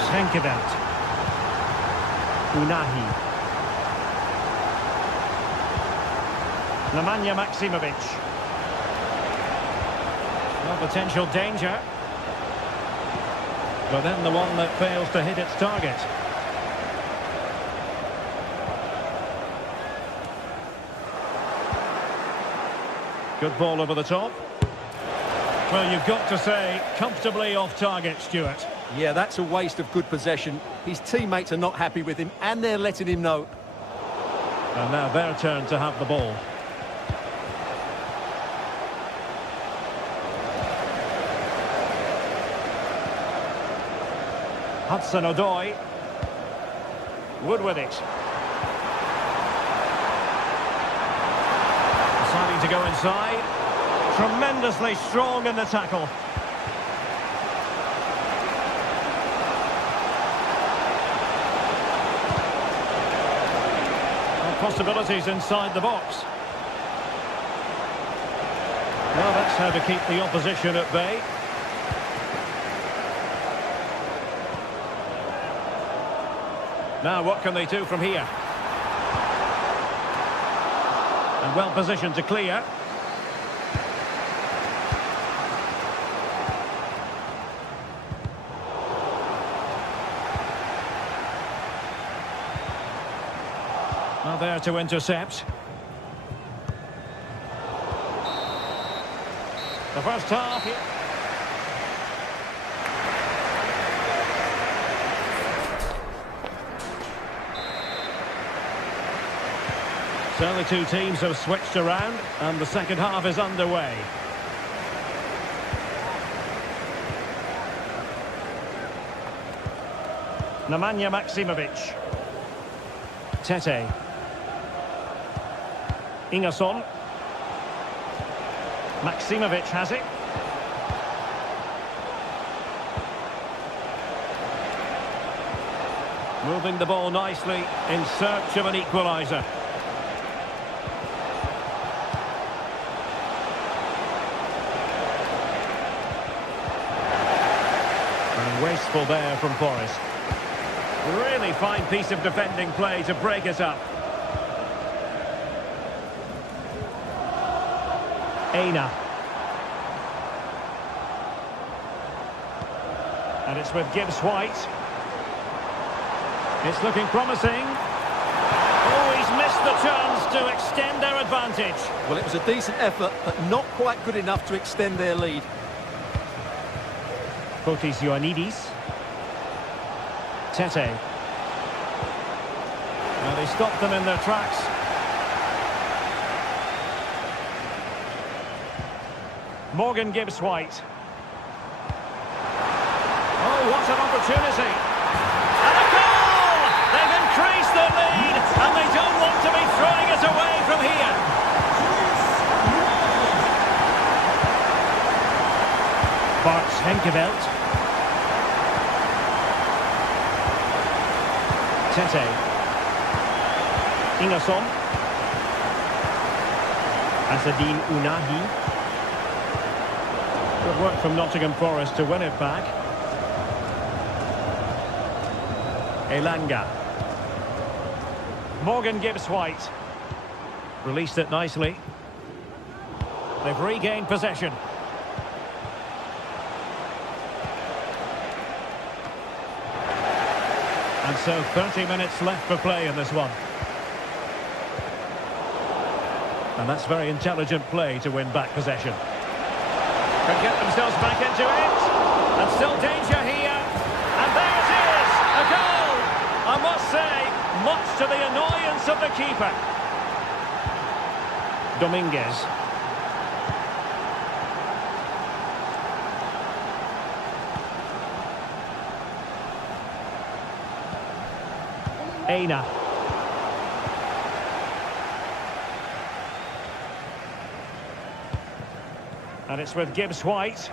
Schenkeveld. Unahi. Nemanja Maksimovic. No potential danger. But then the one that fails to hit its target. Good ball over the top. Well, you've got to say, comfortably off target, Stuart. Yeah, that's a waste of good possession. His teammates are not happy with him, and they're letting him know. And now their turn to have the ball. Hudson-Odoi. Wood with it. Deciding to go inside. Tremendously strong in the tackle. Possibilities inside the box. Well, that's how to keep the opposition at bay. Now, what can they do from here? And well positioned to clear. Now there to intercept. The first half here. So the two teams have switched around and the second half is underway. Nemanja Maksimovic. Tete. Ingerson. Maksimovic has it. Moving the ball nicely in search of an equaliser. And wasteful there from Forest. Really fine piece of defending play to break it up. Aina. And it's with Gibbs-White. It's looking promising. Oh, he's missed the chance to extend their advantage. Well, it was a decent effort, but not quite good enough to extend their lead. Fotis Ioannidis. Tete. Well, they stopped them in their tracks. Morgan Gibbs-White. Oh, what an opportunity. And a goal! They've increased their lead, and they don't want to be throwing it away from here. Bart Schenkeveld. Tete. Ingerson. Azzedine Unahi. Good work from Nottingham Forest to win it back. Elanga. Morgan Gibbs-White. Released it nicely. They've regained possession. And so 30 minutes left for play in this one. And that's very intelligent play to win back possession. Can get themselves back into it. And still danger here. And there it is! A goal! I must say, much to the annoyance of the keeper. Dominguez. Aina. And it's with Gibbs-White.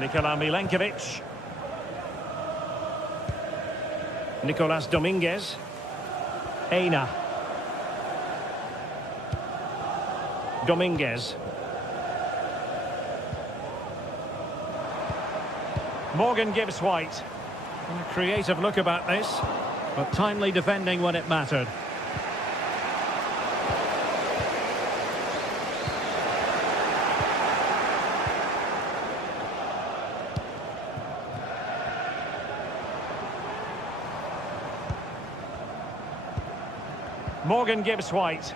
Nikola Milenkovic. Nicolas Dominguez. Aina. Dominguez. Morgan gives White. And a creative look about this, but timely defending when it mattered. Morgan gives White.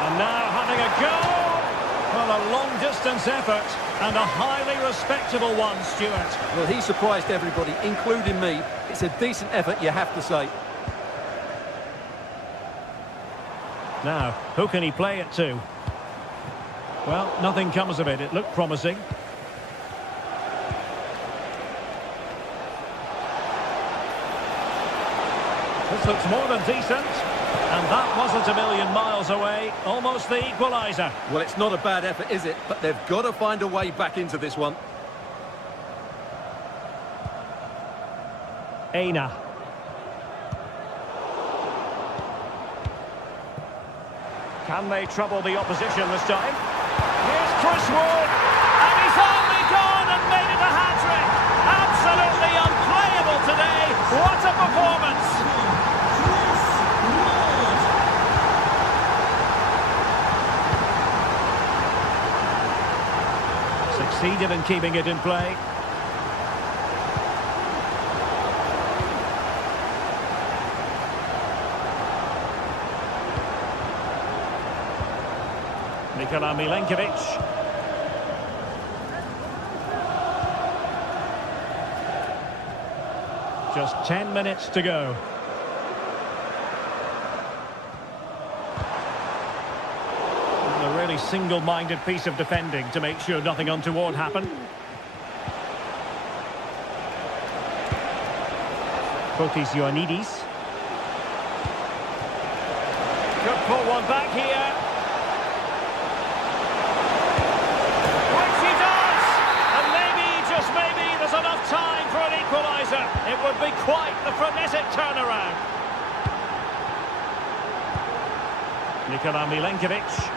And now having a go. Well, a long-distance effort and a highly respectable one, Stuart. Well, he surprised everybody, including me. It's a decent effort, you have to say. Now, who can he play it to? Well, nothing comes of it. It looked promising. This looks more than decent. And that wasn't a million miles away. Almost the equaliser. Well, it's not a bad effort, is it? But they've got to find a way back into this one. Aina. Can they trouble the opposition this time? Here's Chris Wood. And he's only gone and made it a hat-trick. Absolutely unplayable today. What a performance. Succeeded in keeping it in play. Nikola Milenkovic. Just 10 minutes to go. A really single-minded piece of defending to make sure nothing untoward happened. Fotis Ioannidis. Could pull one back here. Which he does! And maybe, just maybe, there's enough time for an equaliser. It would be quite the frenetic turnaround. Nikola Milenkovic.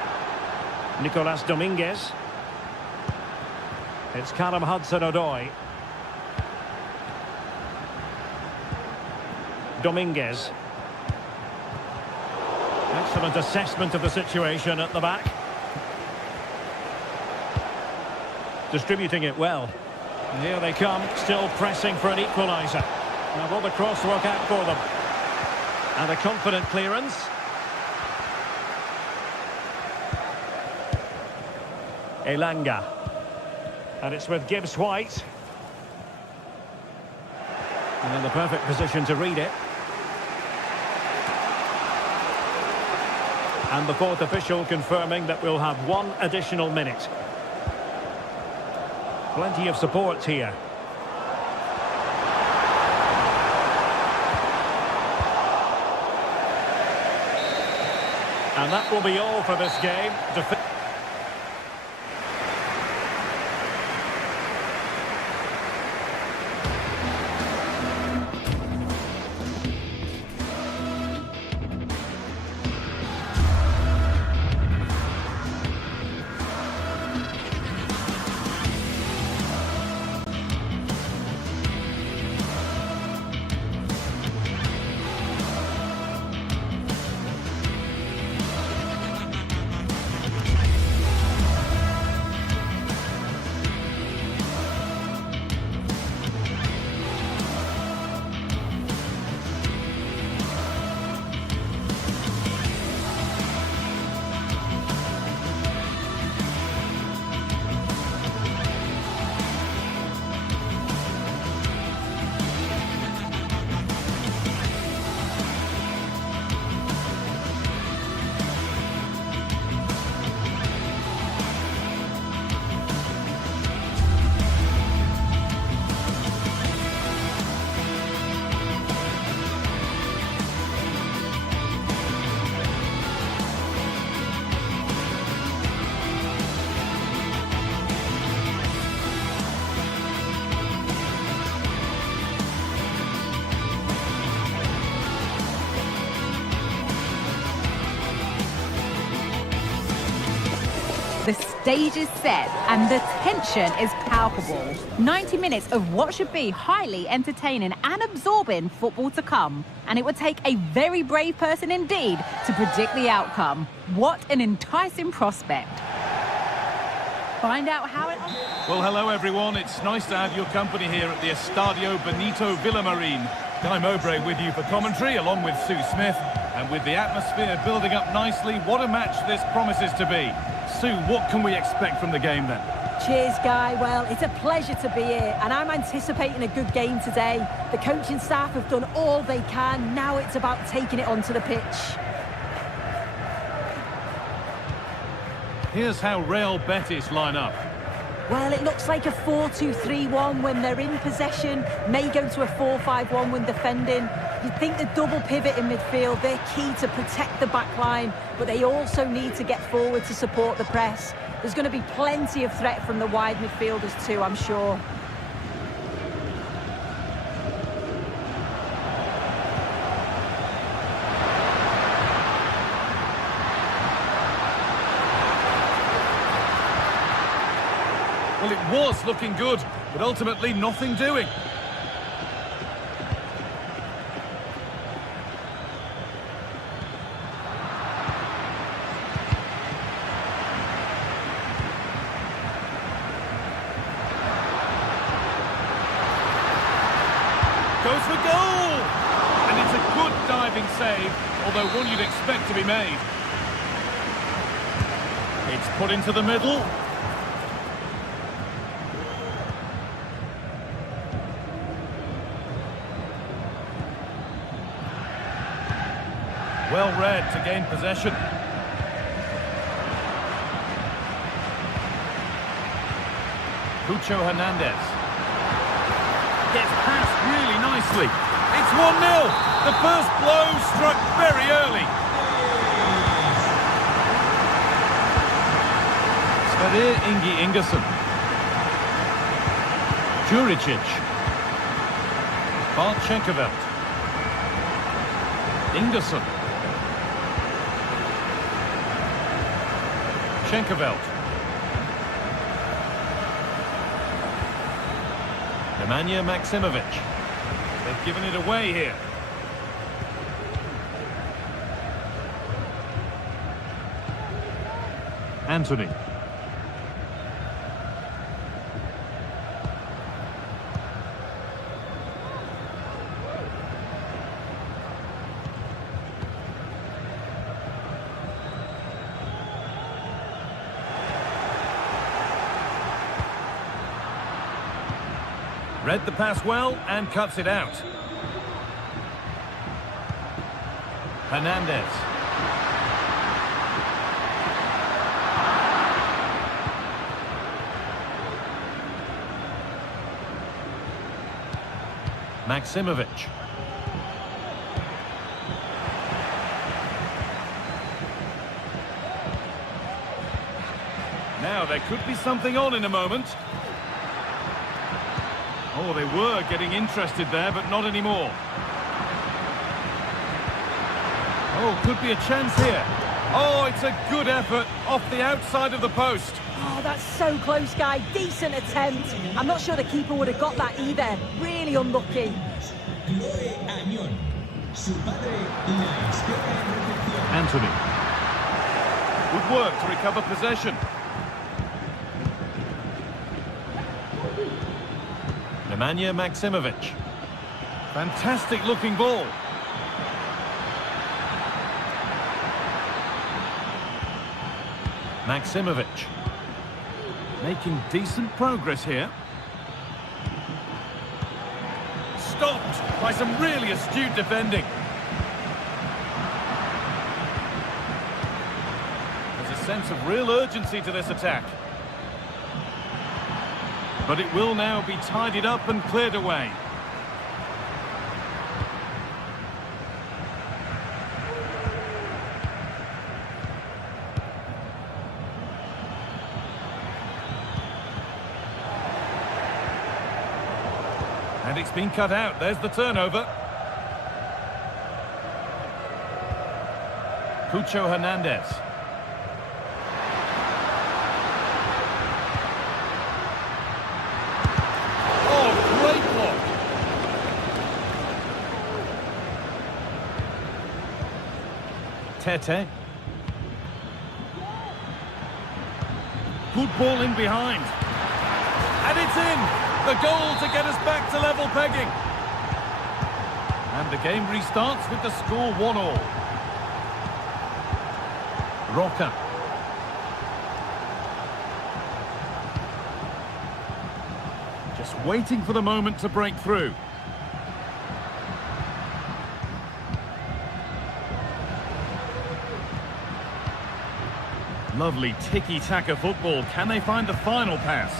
Nicolas Dominguez. It's Callum Hudson-Odoi. Dominguez. Excellent assessment of the situation at the back. Distributing it well. And here they come, still pressing for an equaliser. Now will the cross work out for them? And a confident clearance. Elanga. And it's with Gibbs White. And in the perfect position to read it. And the fourth official confirming that we'll have one additional minute. Plenty of support here. And that will be all for this game. stage is set and the tension is palpable. 90 minutes of what should be highly entertaining and absorbing football to come. And it would take a very brave person indeed to predict the outcome. What an enticing prospect. Find out how it... Well, hello everyone. It's nice to have your company here at the Estadio Benito Villamarín. Guy Mowbray with you for commentary, along with Sue Smith. And with the atmosphere building up nicely, what a match this promises to be. Sue, what can we expect from the game then? Cheers, Guy. Well, it's a pleasure to be here, and I'm anticipating a good game today. The coaching staff have done all they can. Now it's about taking it onto the pitch. Here's how Real Betis line up. Well, it looks like a 4-2-3-1 when they're in possession. May go to a 4-5-1 when defending. You'd think the double pivot in midfield, they're key to protect the back line, but they also need to get forward to support the press. There's going to be plenty of threat from the wide midfielders too, I'm sure. Well, it was looking good, but ultimately nothing doing. Goes for goal! And it's a good diving save, although one you'd expect to be made. It's put into the middle. Well read to gain possession. Cucho Hernandez. Gets past really nicely. It's 1-0. The first blow struck very early. Sverrir Ingi Ingersson. Juricic. Bartchenkevelt. Ingersson. Schenkeveld. Nemanja Maksimovic. They've given it away here. Anthony. Read the pass well and cuts it out. Hernandez. Maksimovic. Now there could be something on in a moment. Oh, they were getting interested there, but not anymore. Oh, could be a chance here. Oh, it's a good effort off the outside of the post. Oh, that's so close, Guy. Decent attempt. I'm not sure the keeper would have got that either. Really unlucky. Anthony. Good work to recover possession. Nemanja Maksimovic. Fantastic looking ball. Maksimovic. Making decent progress here. Stopped by some really astute defending. There's a sense of real urgency to this attack. But it will now be tidied up and cleared away. And it's been cut out. There's the turnover. Cucho Hernandez. Tete. Good ball in behind. And it's in! The goal to get us back to level pegging. And the game restarts with the score 1-1. Roca. Just waiting for the moment to break through. Lovely tiki-taka football. Can they find the final pass?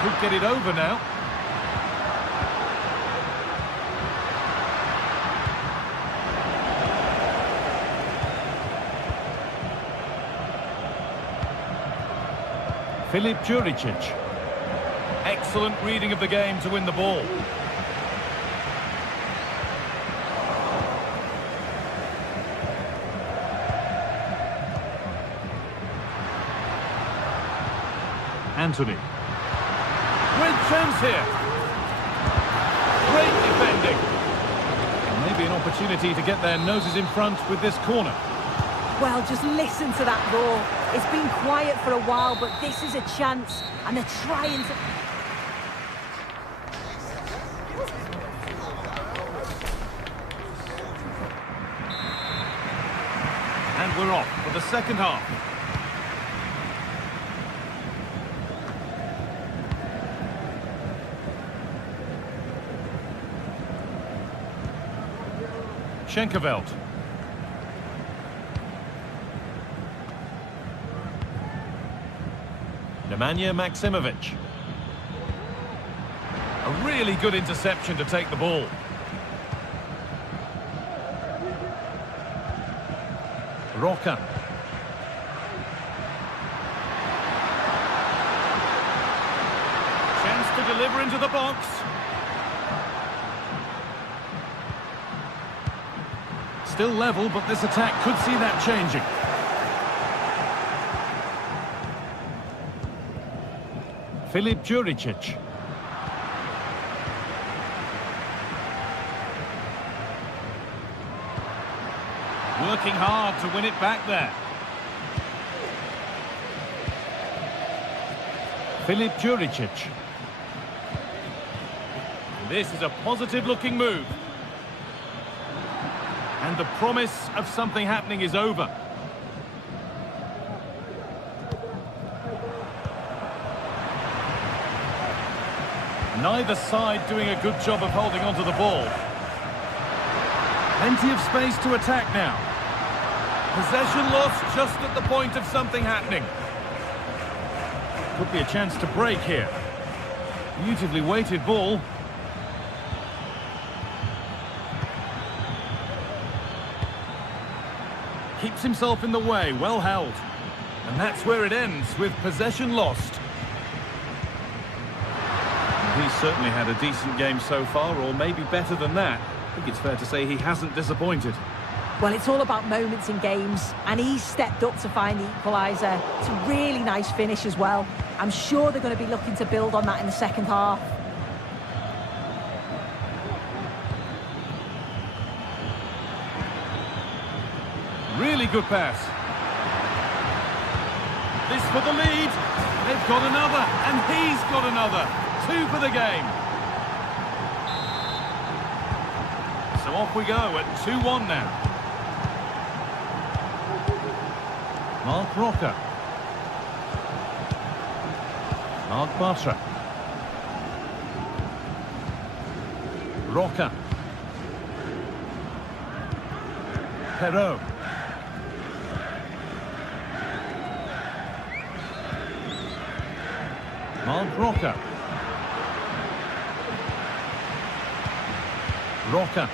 Could get it over now. Filip Juricic. Excellent reading of the game to win the ball. Anthony. Great chance here. Great defending. And maybe an opportunity to get their noses in front with this corner. Well, just listen to that roar. It's been quiet for a while, but this is a chance, and they're trying to... And we're off for the second half. Schenkerveld. Nemanja Maksimovic. A really good interception to take the ball. Roca. Chance to deliver into the box. Still level, but this attack could see that changing. Filip Juricic. Working hard to win it back there. Filip Juricic. This is a positive-looking move. And the promise of something happening is over. Neither side doing a good job of holding onto the ball. Plenty of space to attack now. Possession lost just at the point of something happening. Could be a chance to break here. Beautifully weighted ball. Keeps himself in the way, well held. And that's where it ends, with possession lost. He's certainly had a decent game so far, or maybe better than that. I think it's fair to say he hasn't disappointed. Well, it's all about moments in games, and he's stepped up to find the equaliser. It's a really nice finish as well. I'm sure they're going to be looking to build on that in the second half. Really good pass. This for the lead. They've got another, and he's got another. 2 for the game. So off we go at 2-1 now. Mark Roca. Mark Bartra. Roca. Perot. Mark Roca. Roca.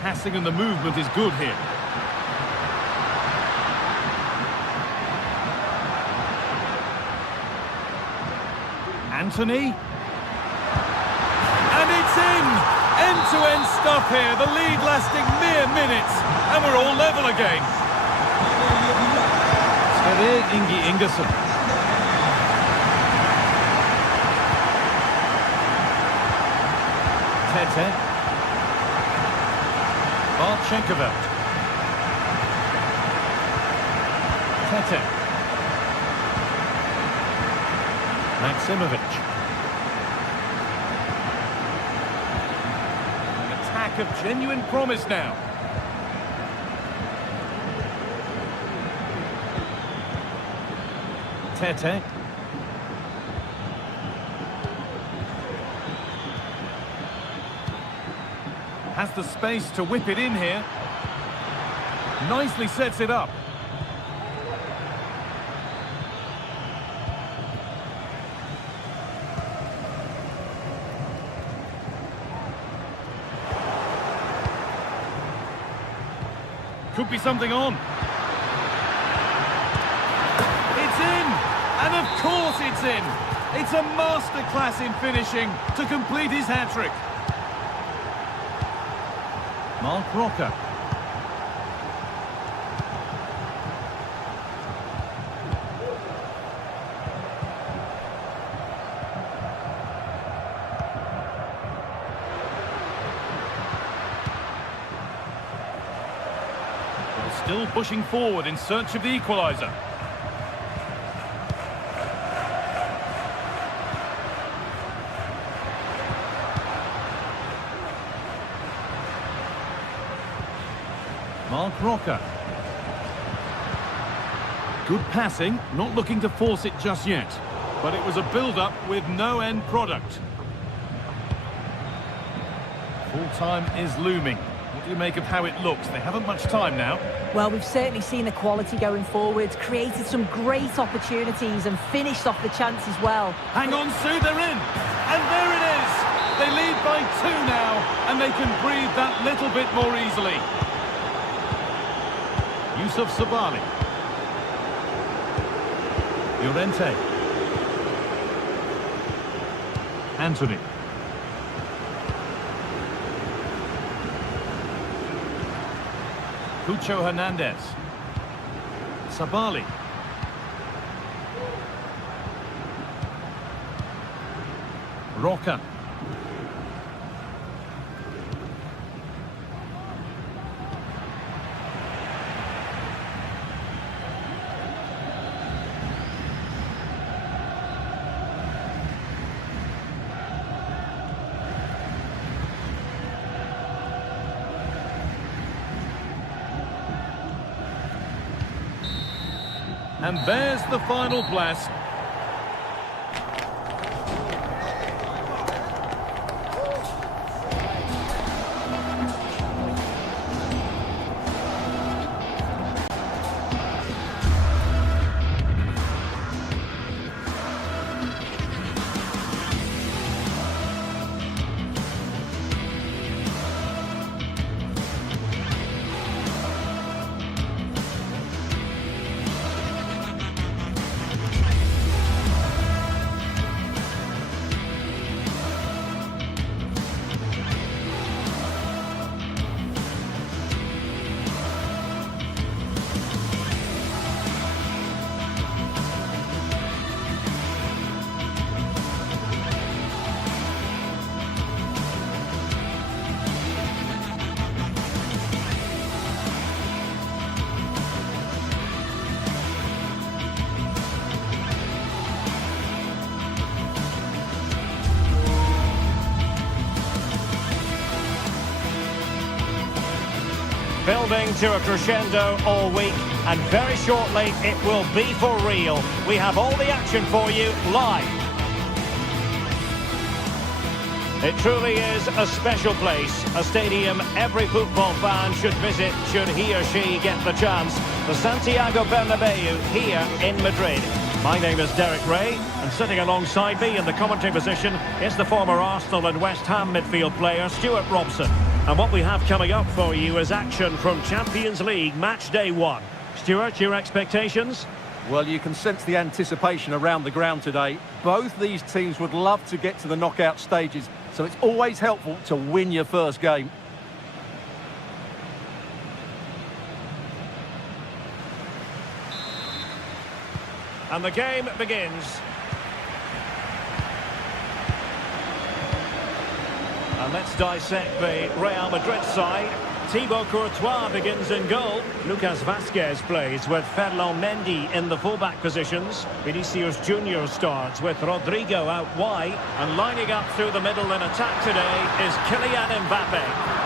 Passing and the movement is good here. Anthony. And it's in! End-to-end stuff here, the lead lasting mere minutes, and we're all level again. Sverre Ingi Ingersson. Tete. Bartchenkovic. Tete. Maximovic. An attack of genuine promise now. Tete. Has the space to whip it in here. Nicely sets it up. Could be something on. It's in! And of course it's in! It's a masterclass in finishing to complete his hat-trick. Mark Rocker. Still pushing forward in search of the equaliser. Mark Rocker. Good passing, not looking to force it just yet. But it was a build-up with no end product. Full time is looming. What do you make of how it looks? They haven't much time now. Well, we've certainly seen the quality going forward, created some great opportunities and finished off the chances well. Hang on, Sue, they're in! And there it is! They lead by 2 now, and they can breathe that little bit more easily. Yusuf Sabali. Llorente. Anthony. Cucho Hernandez. Sabali. Roca. And there's the final blast. Building to a crescendo all week, and very shortly it will be for real. We have all the action for you live. It truly is a special place, a stadium every football fan should visit should he or she get the chance. The Santiago Bernabeu here in Madrid. My name is Derek Ray, and sitting alongside me in the commentary position is the former Arsenal and West Ham midfield player Stuart Robson. And what we have coming up for you is action from Champions League match day 1. Stuart, your expectations? Well, you can sense the anticipation around the ground today. Both these teams would love to get to the knockout stages, So it's always helpful to win your first game. And the game begins. And let's dissect the Real Madrid side. Thibaut Courtois begins in goal. Lucas Vazquez plays with Ferland Mendy in the fullback positions. Vinicius Junior starts with Rodrigo out wide. And lining up through the middle in attack today is Kylian Mbappe.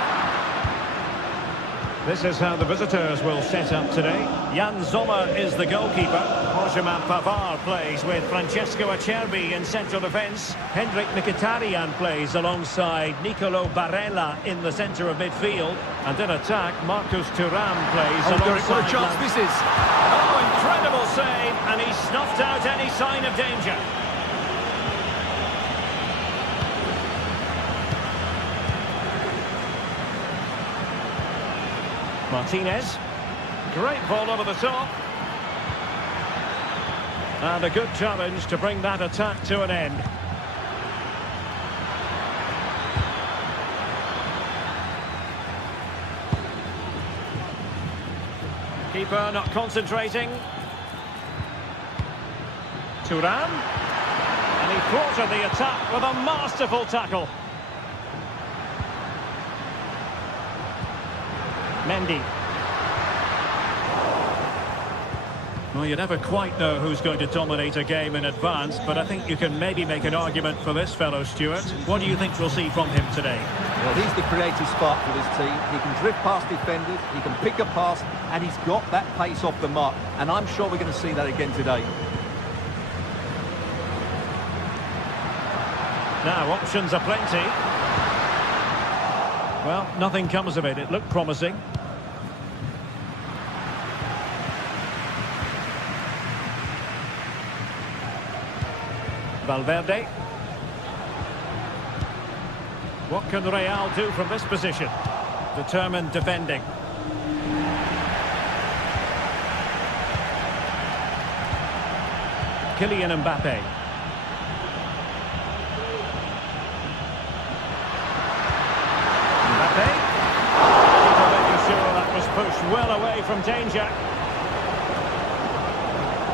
This is how the visitors will set up today. Jan Sommer is the goalkeeper. Benjamin Pavard plays with Francesco Acerbi in central defence. Hendrik Mkhitaryan plays alongside Nicolo Barella in the centre of midfield. And in attack, Marcus Thuram plays alongside... What a chance this is. Oh, incredible save, and he snuffed out any sign of danger. Martinez. Great ball over the top. And a good challenge to bring that attack to an end. Keeper not concentrating. Thuram. And he thwarted the attack with a masterful tackle. Mendy. Well, you never quite know who's going to dominate a game in advance, but I think you can maybe make an argument for this fellow, Stuart. What do you think we'll see from him today? Well, he's the creative spark for this team. He can drift past defenders, he can pick a pass, and he's got that pace off the mark. And I'm sure we're going to see that again today. Now, options are plenty. Well, nothing comes of it. It looked promising. Valverde. What can Real do from this position? Determined defending. Kylian Mbappe. Pushed well away from danger.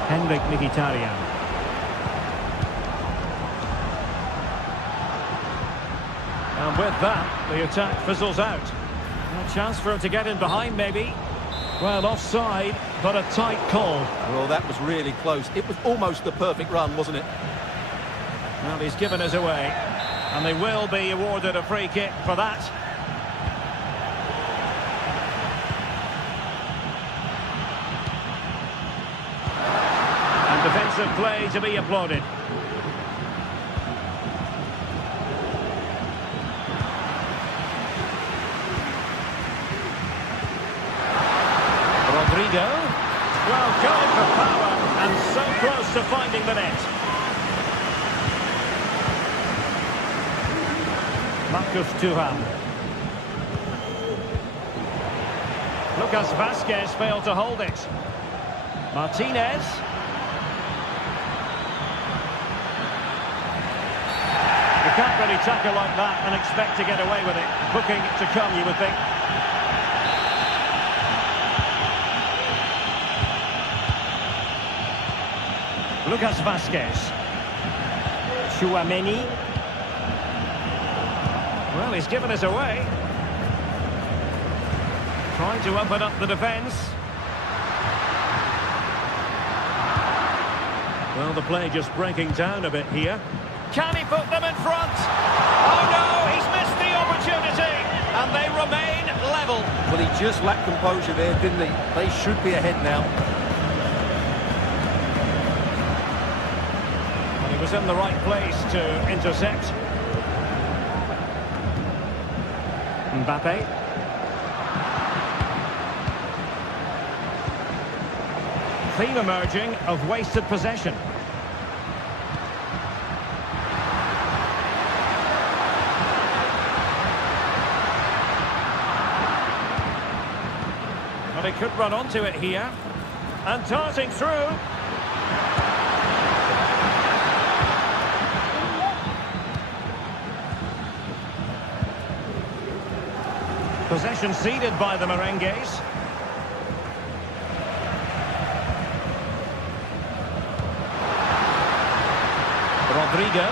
Hendrik Mkhitaryan. And with that, the attack fizzles out. A chance for him to get in behind, maybe. Well, offside, but a tight call. Well, that was really close. It was almost the perfect run, wasn't it? Well, he's given us away. And they will be awarded a free kick for that. Defensive play to be applauded. Rodrigo. Well, going for power and so close to finding the net. Marcus Thuram. Lucas Vazquez failed to hold it. Martinez. You can't really tackle like that and expect to get away with it. Booking to come, you would think. Lucas Vazquez. Tchouaméni. Well, he's given us away. Trying to open up the defence. Well, the play just breaking down a bit here. Can he put them in front? Oh no, he's missed the opportunity, and they remain level. Well, he just lacked composure there, didn't he? They should be ahead now. And he was in the right place to intercept. Mbappe. Theme emerging of wasted possession. Well, he could run onto it here. And darting through. Possession ceded by the Merengues. Rodrigo.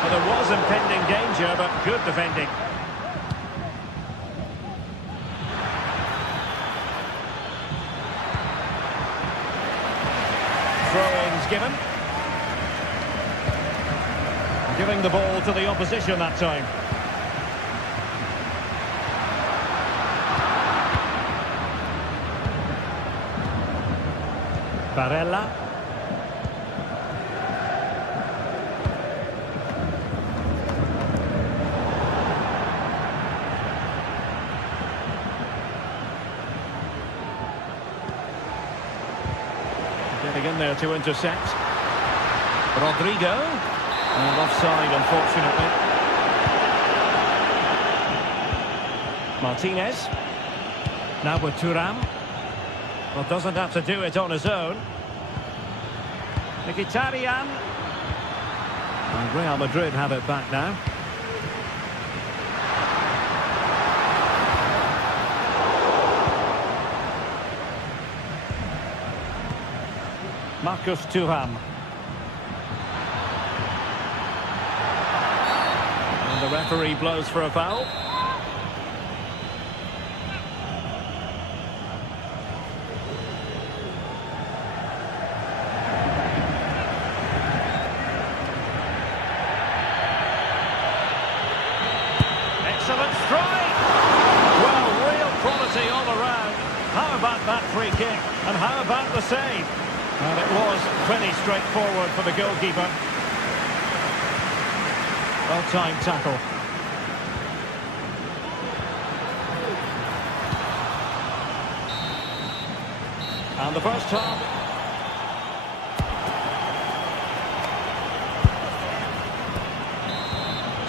Well, there was impending danger, but good defending. Throw-ins given. Giving the ball to the opposition that time. Barella. Getting in there to intercept. Rodrigo. And offside, unfortunately. Martinez. Now with Thuram. Well, doesn't have to do it on his own. Mkhitaryan. And Real Madrid have it back now. Marcus Thuram. And the referee blows for a foul. Excellent strike! Well, real quality all around. How about that free kick? And how about the save? And it was pretty straightforward for the goalkeeper. Well-timed tackle. And the first half.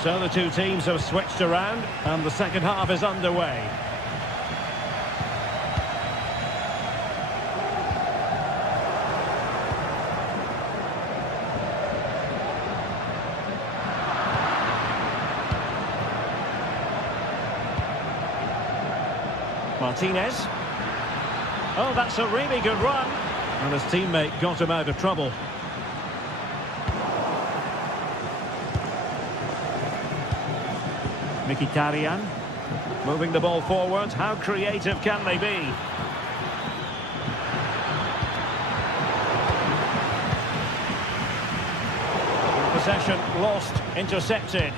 So the two teams have switched around, and the second half is underway. Martinez. Oh, that's a really good run. And his teammate got him out of trouble. Mkhitaryan. Moving the ball forward. How creative can they be? Possession lost. Intercepted.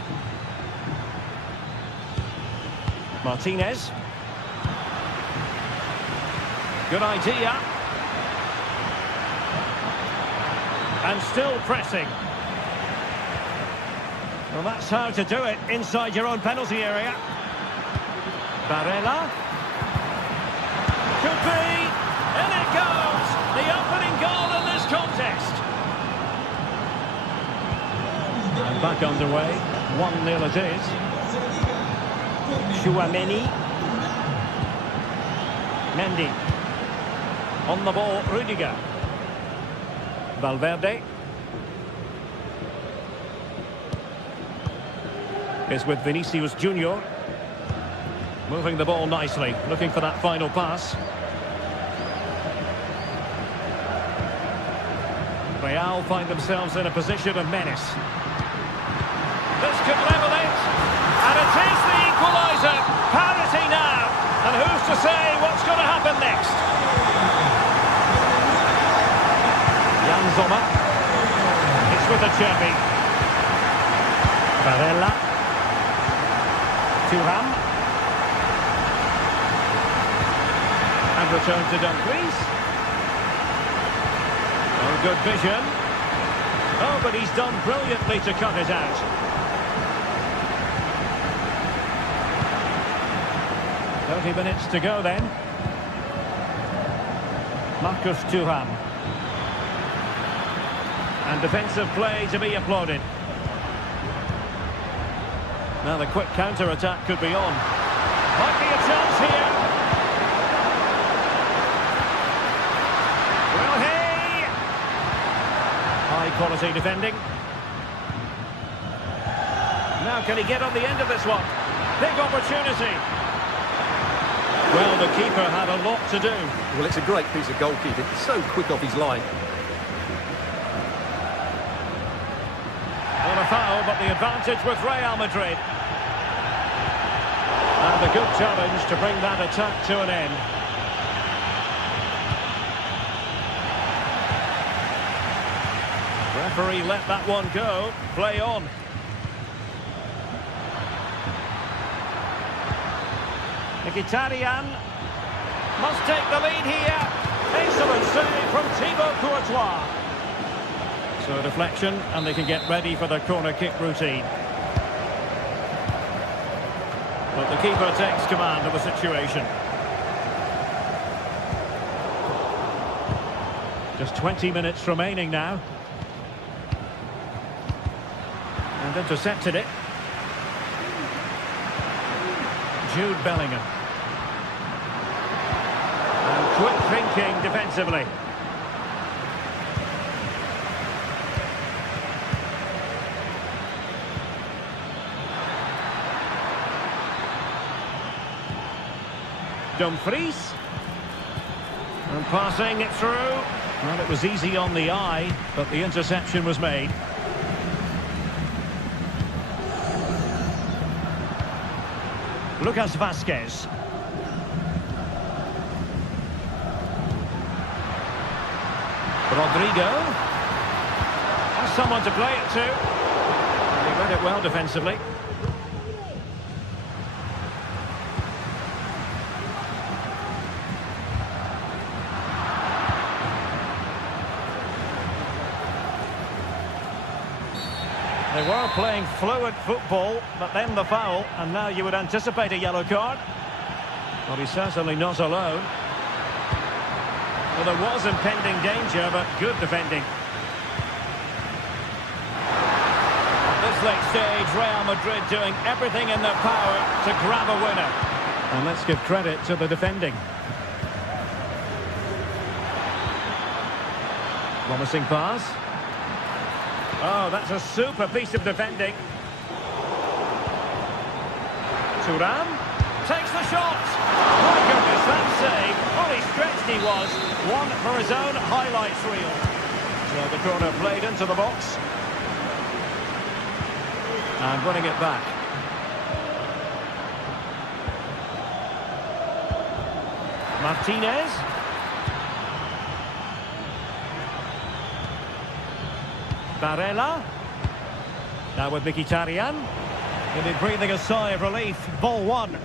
Martinez. Good idea. And still pressing. Well, that's how to do it inside your own penalty area. Barella. Could be. In it goes. The opening goal in this contest. And back underway. 1-0 it is. Chouameni. Mendy. On the ball, Rudiger. Valverde. Is with Vinicius Junior. Moving the ball nicely, looking for that final pass. Real find themselves in a position of menace. This could level it. And it is the equaliser. Parity now. And who's to say what's going to happen next? Jan Sommer. It's with Acerbi. Barella. Thuram. And return to Dumfries. Oh, good vision. Oh, but he's done brilliantly to cut it out. "30 minutes to go then." Marcus Thuram. And defensive play to be applauded. Now the quick counter-attack could be on. Might be a chance here. Will he? High-quality defending. Now can he get on the end of this one? Big opportunity. Well, the keeper had a lot to do. Well, it's a great piece of goalkeeping. So quick off his line. Not a foul, but the advantage with Real Madrid. And a good challenge to bring that attack to an end. Referee let that one go. Play on. Mkhitaryan must take the lead here. Excellent save from Thibaut Courtois. So a deflection, and they can get ready for the corner kick routine. But the keeper takes command of the situation. Just 20 minutes remaining now. And intercepted it. Jude Bellingham. And quick thinking defensively. Dumfries. And passing it through. Well, it was easy on the eye, but the interception was made. Lucas Vazquez. Rodrigo. Has someone to play it to. And he read it well defensively. They were playing fluid football, but then the foul, and now you would anticipate a yellow card. Well, he's certainly not alone. Well, there was impending danger, but good defending. At this late stage, Real Madrid doing everything in their power to grab a winner. And let's give credit to the defending. Promising pass. Oh, that's a super piece of defending. Thuram takes the shot. My goodness, that save. Fully stretched he was. One for his own highlights reel. So the corner played into the box. And winning it back. Martinez. Barella. Now with Mkhitaryan. He'll be breathing a sigh of relief. Ball one.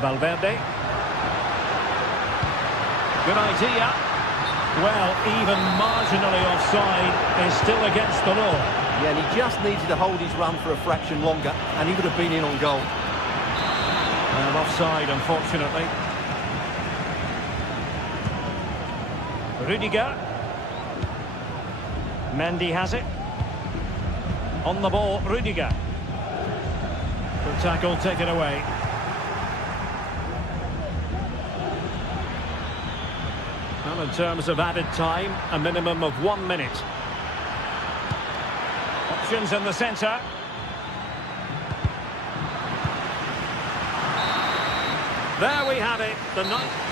Valverde. Good idea. Well, even marginally offside is still against the law. Yeah, and he just needed to hold his run for a fraction longer, and he would have been in on goal. And offside, unfortunately. Rudiger. Mendy has it. On the ball, Rudiger. Good tackle taken away. Well, in terms of added time, a minimum of 1 minute. Options in the centre. There we have it. The ninth.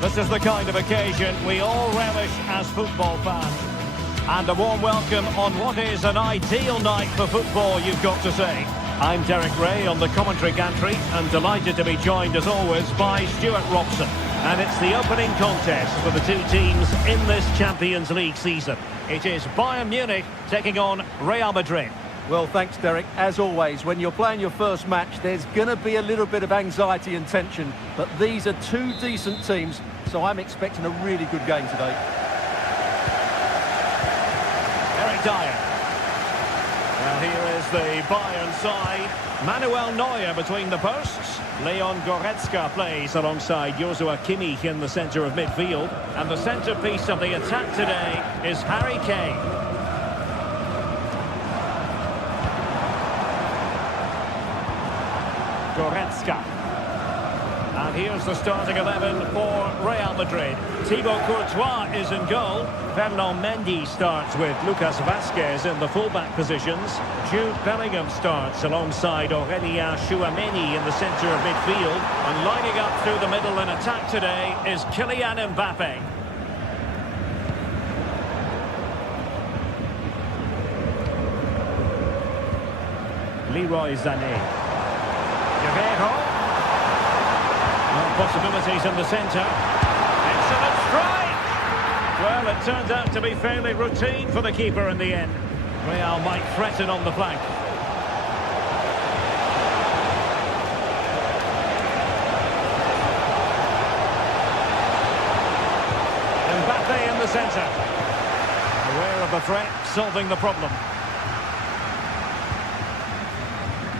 This is the kind of occasion we all relish as football fans. And a warm welcome on what is an ideal night for football, you've got to say. I'm Derek Ray on the commentary gantry, and delighted to be joined as always by Stuart Robson. And it's the opening contest for the two teams in this Champions League season. It is Bayern Munich taking on Real Madrid. Well, thanks, Derek. As always, when you're playing your first match, there's going to be a little bit of anxiety and tension. But these are two decent teams, so I'm expecting a really good game today. Eric Dyer. Well, here is the Bayern side. Manuel Neuer between the posts. Leon Goretzka plays alongside Joshua Kimmich in the centre of midfield. And the centrepiece of the attack today is Harry Kane. Goretzka. And here's the starting 11 for Real Madrid. Thibaut Courtois is in goal. Fernand Mendy starts with Lucas Vazquez in the fullback positions. Jude Bellingham starts alongside Aurélien Tchouameni in the centre of midfield. And lining up through the middle in attack today is Kylian Mbappe. Leroy Sané. Guerrero. Possibilities in the centre. Excellent strike! Well, it turned out to be fairly routine for the keeper in the end. Real might threaten on the flank. Mbappe in the centre. Aware of the threat, solving the problem.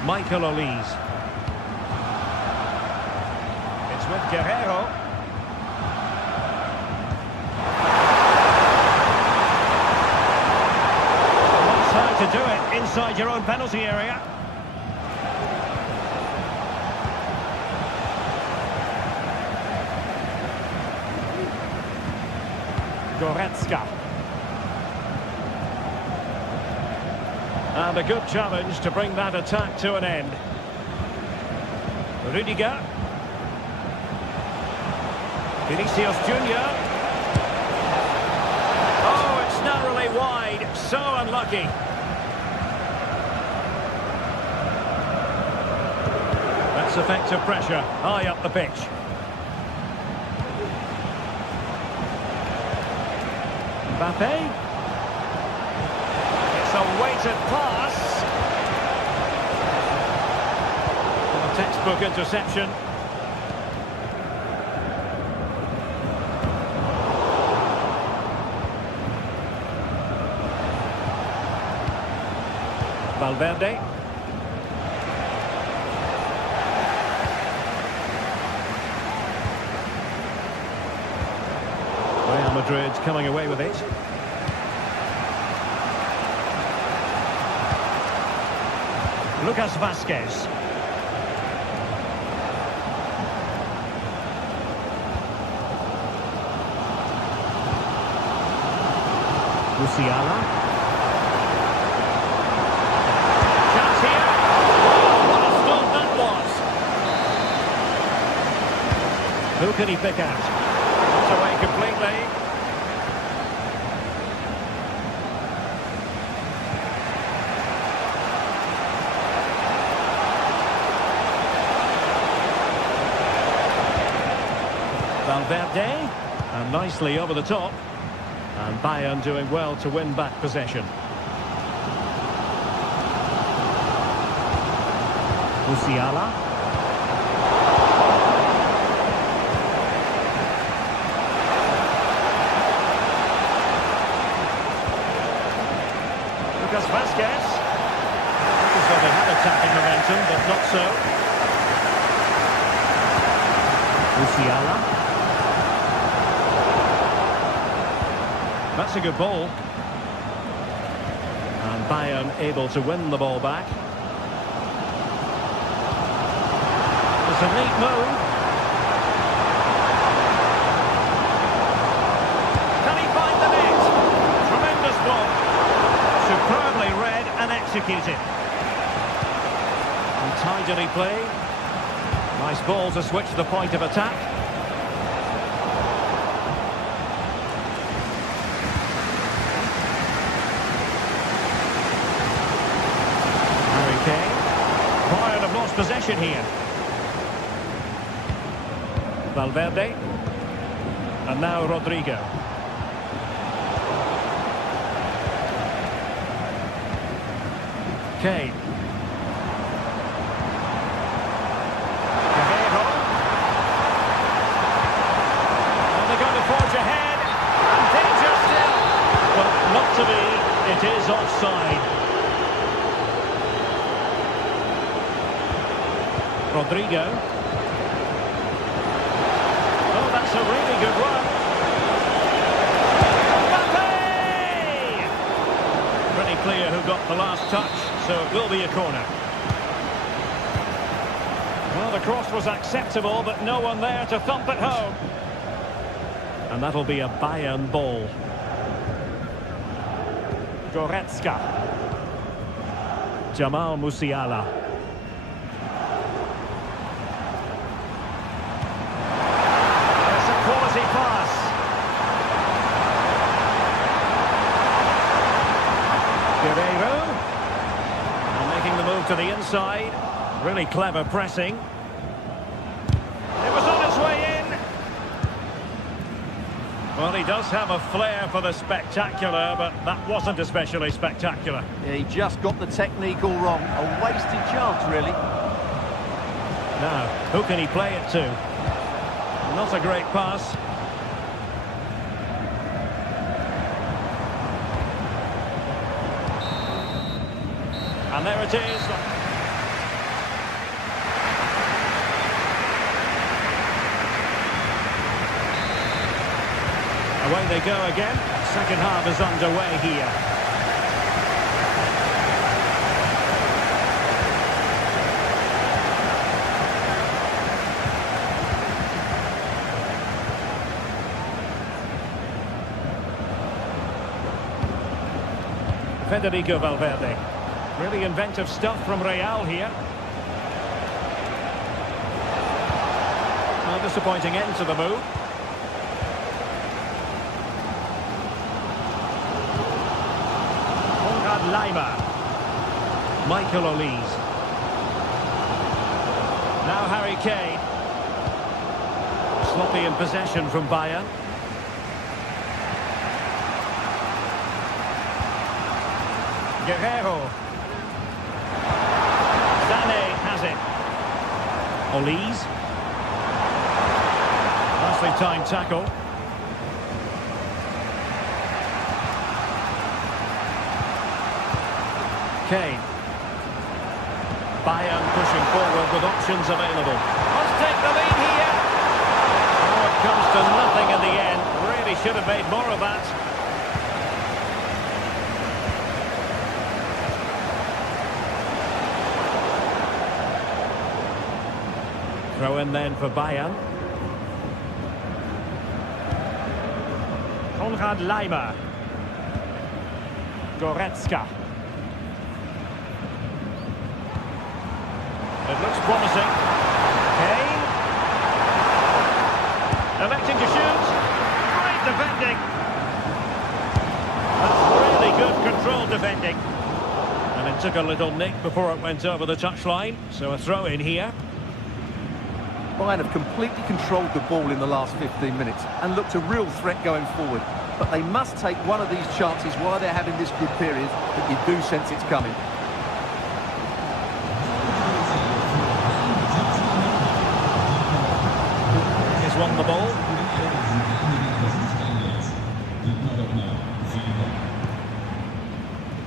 Michael Olise. With Guerrero. That's how to do it inside your own penalty area. Goretzka. And a good challenge to bring that attack to an end. Rudiger. Vinicius Junior. Oh, it's narrowly wide. So unlucky. That's effective pressure. High up the pitch. Mbappe. It's a weighted pass. A textbook interception. Valverde. Real Madrid's coming away with it. Lucas Vazquez. Musiala. Who can he pick out? It's away completely. Valverde. And nicely over the top. And Bayern doing well to win back possession. Musiala. Lucas Vazquez. So they had attacking momentum, but not so. Musiala. That's a good ball. And Bayern able to win the ball back. It's a neat move. Can he find the net? Tremendous block. Superbly read and executed. And tidily played. Nice ball to switch the point of attack. Harry Kane. Bayern have lost possession here. Valverde. And now Rodrigo. Kane. Guerrero. And they're going to forge ahead. And danger still. But not to be. It is offside. Rodrigo. Oh, that's a really good run. Pretty clear who got the last touch, so it will be a corner. Well, the cross was acceptable, but no one there to thump it home. And that'll be a Bayern ball. Goretzka. Jamal Musiala. That's a quality pass. Guerrero. And making the move to the inside. Really clever pressing. It was on its way in. Well, he does have a flair for the spectacular, but that wasn't especially spectacular. Yeah, he just got the technique all wrong. A wasted chance, really. Now, who can he play it to? Not a great pass. And there it is. Away they go again. Second half is underway here. Federico Valverde. Really inventive stuff from Real here. Well, disappointing end to the move. Lima. Michael Olise. Now Harry Kane. Sloppy in possession from Bayern. Guerrero. Sané has it. Olise. Nicely timed tackle. Kane. Bayern pushing forward with options available. Must take the lead here. Oh, it comes to nothing in the end. Really should have made more of that. Throw in then for Bayern. Konrad Laimer. Goretzka. It looks promising. Kane. Electing to shoot. Great defending. That's really good controlled defending. And it took a little nick before it went over the touchline. So a throw in here. Bayern have completely controlled the ball in the last 15 minutes and looked a real threat going forward. But they must take one of these chances while they're having this good period that you do sense it's coming. He's won the ball.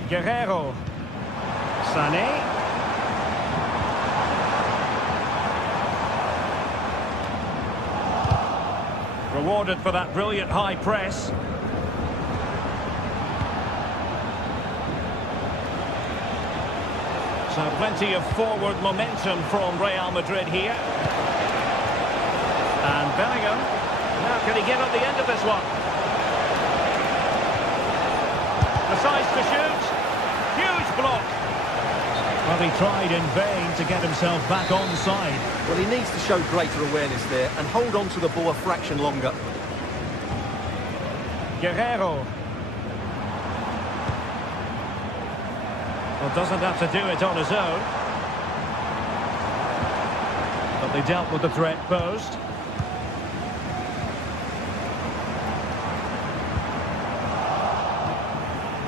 Guerrero. Sané. Rewarded for that brilliant high press. So plenty of forward momentum from Real Madrid here. And Bellingham. Now can he get on the end of this one? Decides to shoot. Huge block. Well, he tried in vain to get himself back onside. Well, he needs to show greater awareness there and hold on to the ball a fraction longer. Guerrero. Well, doesn't have to do it on his own. But they dealt with the threat posed.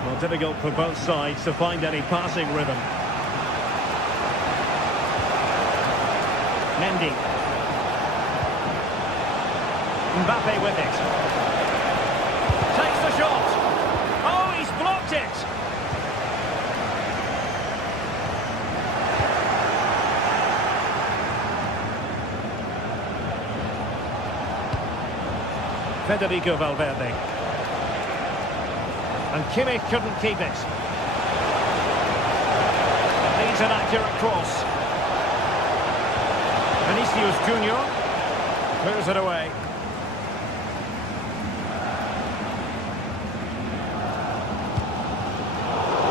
Well, difficult for both sides to find any passing rhythm. Mendy. Mbappe with it. Takes the shot. Oh, he's blocked it. Federico Valverde. And Kimmich couldn't keep it. Needs an accurate cross. Vinicius Junior clears it away.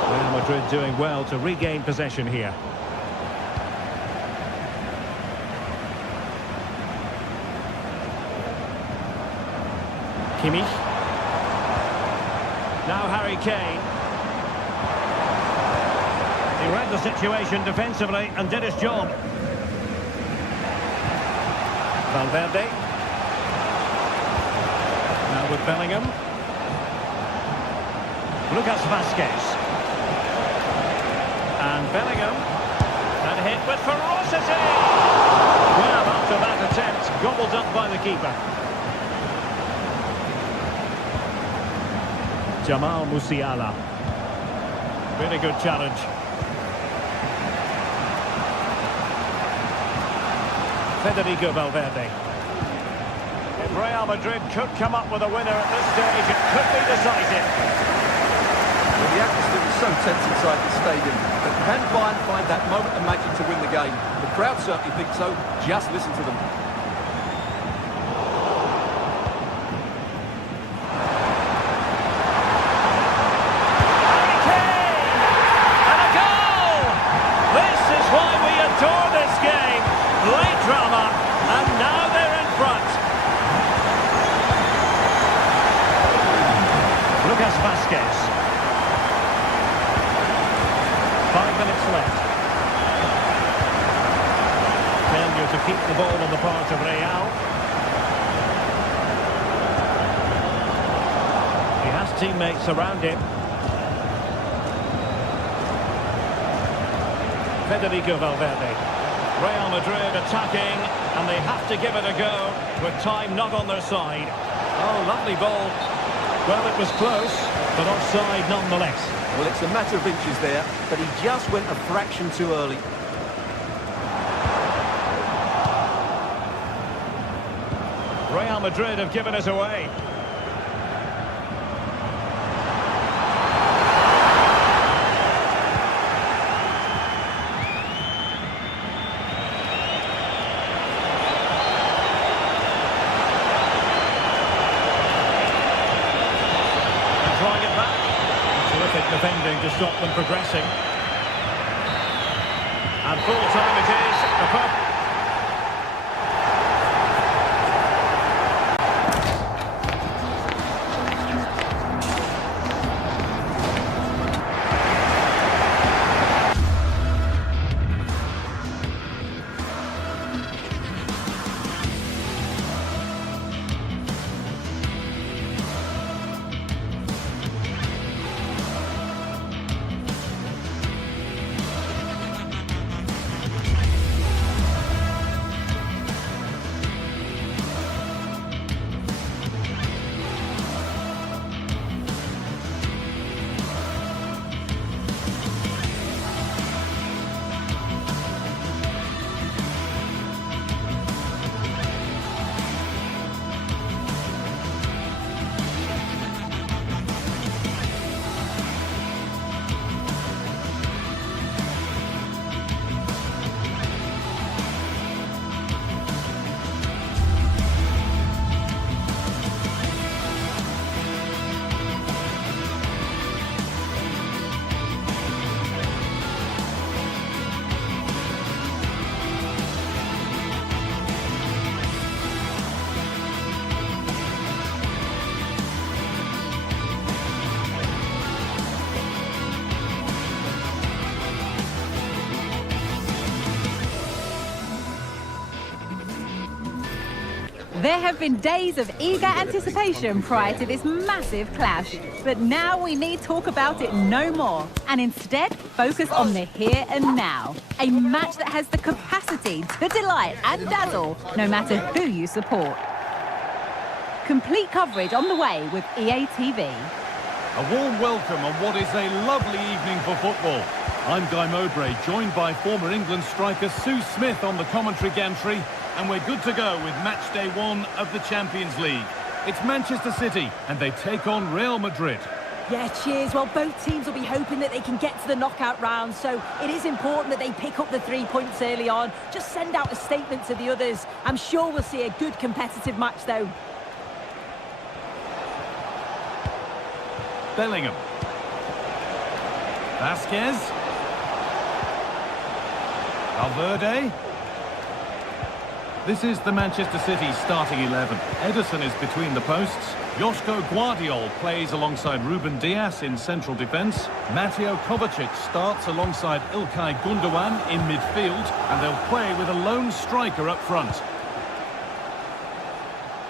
Real Madrid doing well to regain possession here. Kimmich. Now Harry Kane. He read the situation defensively and did his job. Valverde. Now with Bellingham. Lucas Vazquez. And Bellingham. And hit with ferocity! Well, after that attempt, gobbled up by the keeper. Jamal Musiala. Really good challenge. Federico Valverde. If Real Madrid could come up with a winner at this stage, it could be decisive. Well, the atmosphere is so tense inside the stadium, but can Bayern find that moment of magic to win the game? The crowd certainly think so. Just listen to them. Drama, and now they're in front. Lucas Vazquez. 5 minutes left. Failure to keep the ball on the part of Real. He has teammates around him. Federico Valverde. Real Madrid attacking, and they have to give it a go with time not on their side. Oh, lovely ball. Well, it was close, but offside nonetheless. Well, it's a matter of inches there, but he just went a fraction too early. Real Madrid have given us away. Defending to stop them progressing. And full time it is. There have been days of eager anticipation prior to this massive clash, but now we need talk about it no more, and instead focus on the here and now. A match that has the capacity to delight and dazzle, no matter who you support. Complete coverage on the way with EA TV. A warm welcome on what is a lovely evening for football. I'm Guy Mowbray, joined by former England striker Sue Smith on the commentary gantry, and we're good to go with match day 1 of the Champions League. It's Manchester City, and they take on Real Madrid. Yeah, cheers. Well, both teams will be hoping that they can get to the knockout round, so it is important that they pick up the 3 points early on. Just send out a statement to the others. I'm sure we'll see a good competitive match, though. Bellingham. Vasquez. Valverde. This is the Manchester City starting 11. Ederson is between the posts. Joško Guardiol plays alongside Ruben Dias in central defence. Mateo Kovacic starts alongside Ilkay Gundogan in midfield, and they'll play with a lone striker up front.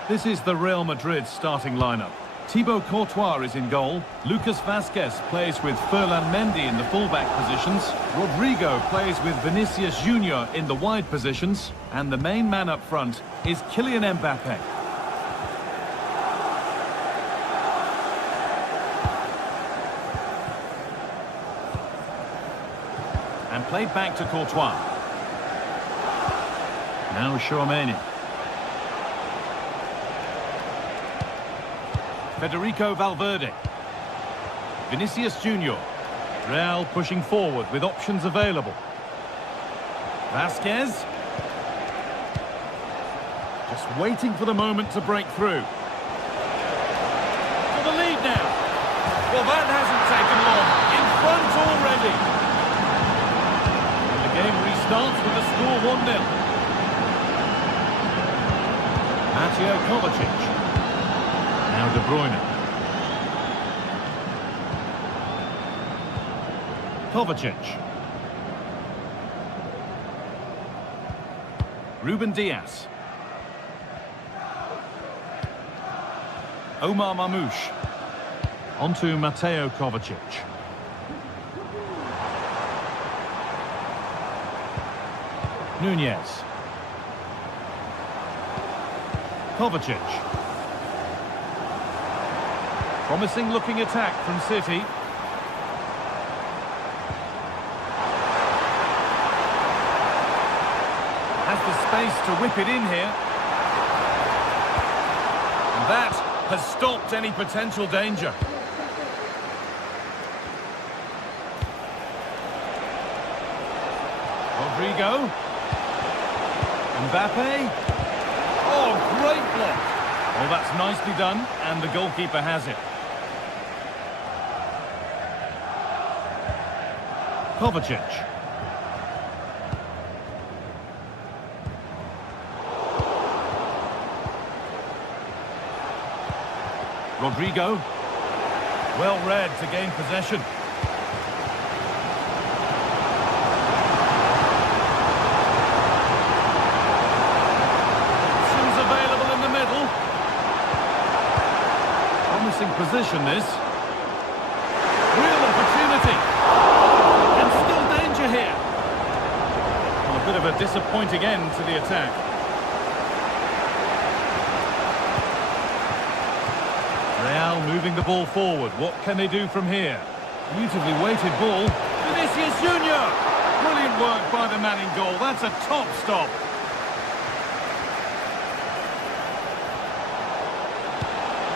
This is the Real Madrid starting lineup. Thibaut Courtois is in goal. Lucas Vasquez plays with Ferland Mendy in the fullback positions. Rodrigo plays with Vinicius Junior in the wide positions. And the main man up front is Kylian Mbappe. And played back to Courtois. Now Tchouaméni. Federico Valverde. Vinicius Junior. Real pushing forward with options available. Vasquez. Just waiting for the moment to break through. For the lead now. Well, that hasn't taken long. In front already. And the game restarts with the score 1-0. Mateo Kovacic. Now De Bruyne. Kovacic. Ruben Dias. Omar Mamouche. Onto Mateo Kovacic. Nunez. Kovacic. Promising looking attack from City. Has the space to whip it in here. And that has stopped any potential danger. Rodrigo. Mbappe. Oh, great block. Well, that's nicely done, and the goalkeeper has it. Kovacic. Rodrigo. Well read to gain possession. Options available in the middle. Promising position this. Real opportunity. And still danger here. Well, a bit of a disappointing end to the attack. Real moving the ball forward. What can they do from here? Beautifully weighted ball. Vinicius Junior! Brilliant work by the man in goal. That's a top stop.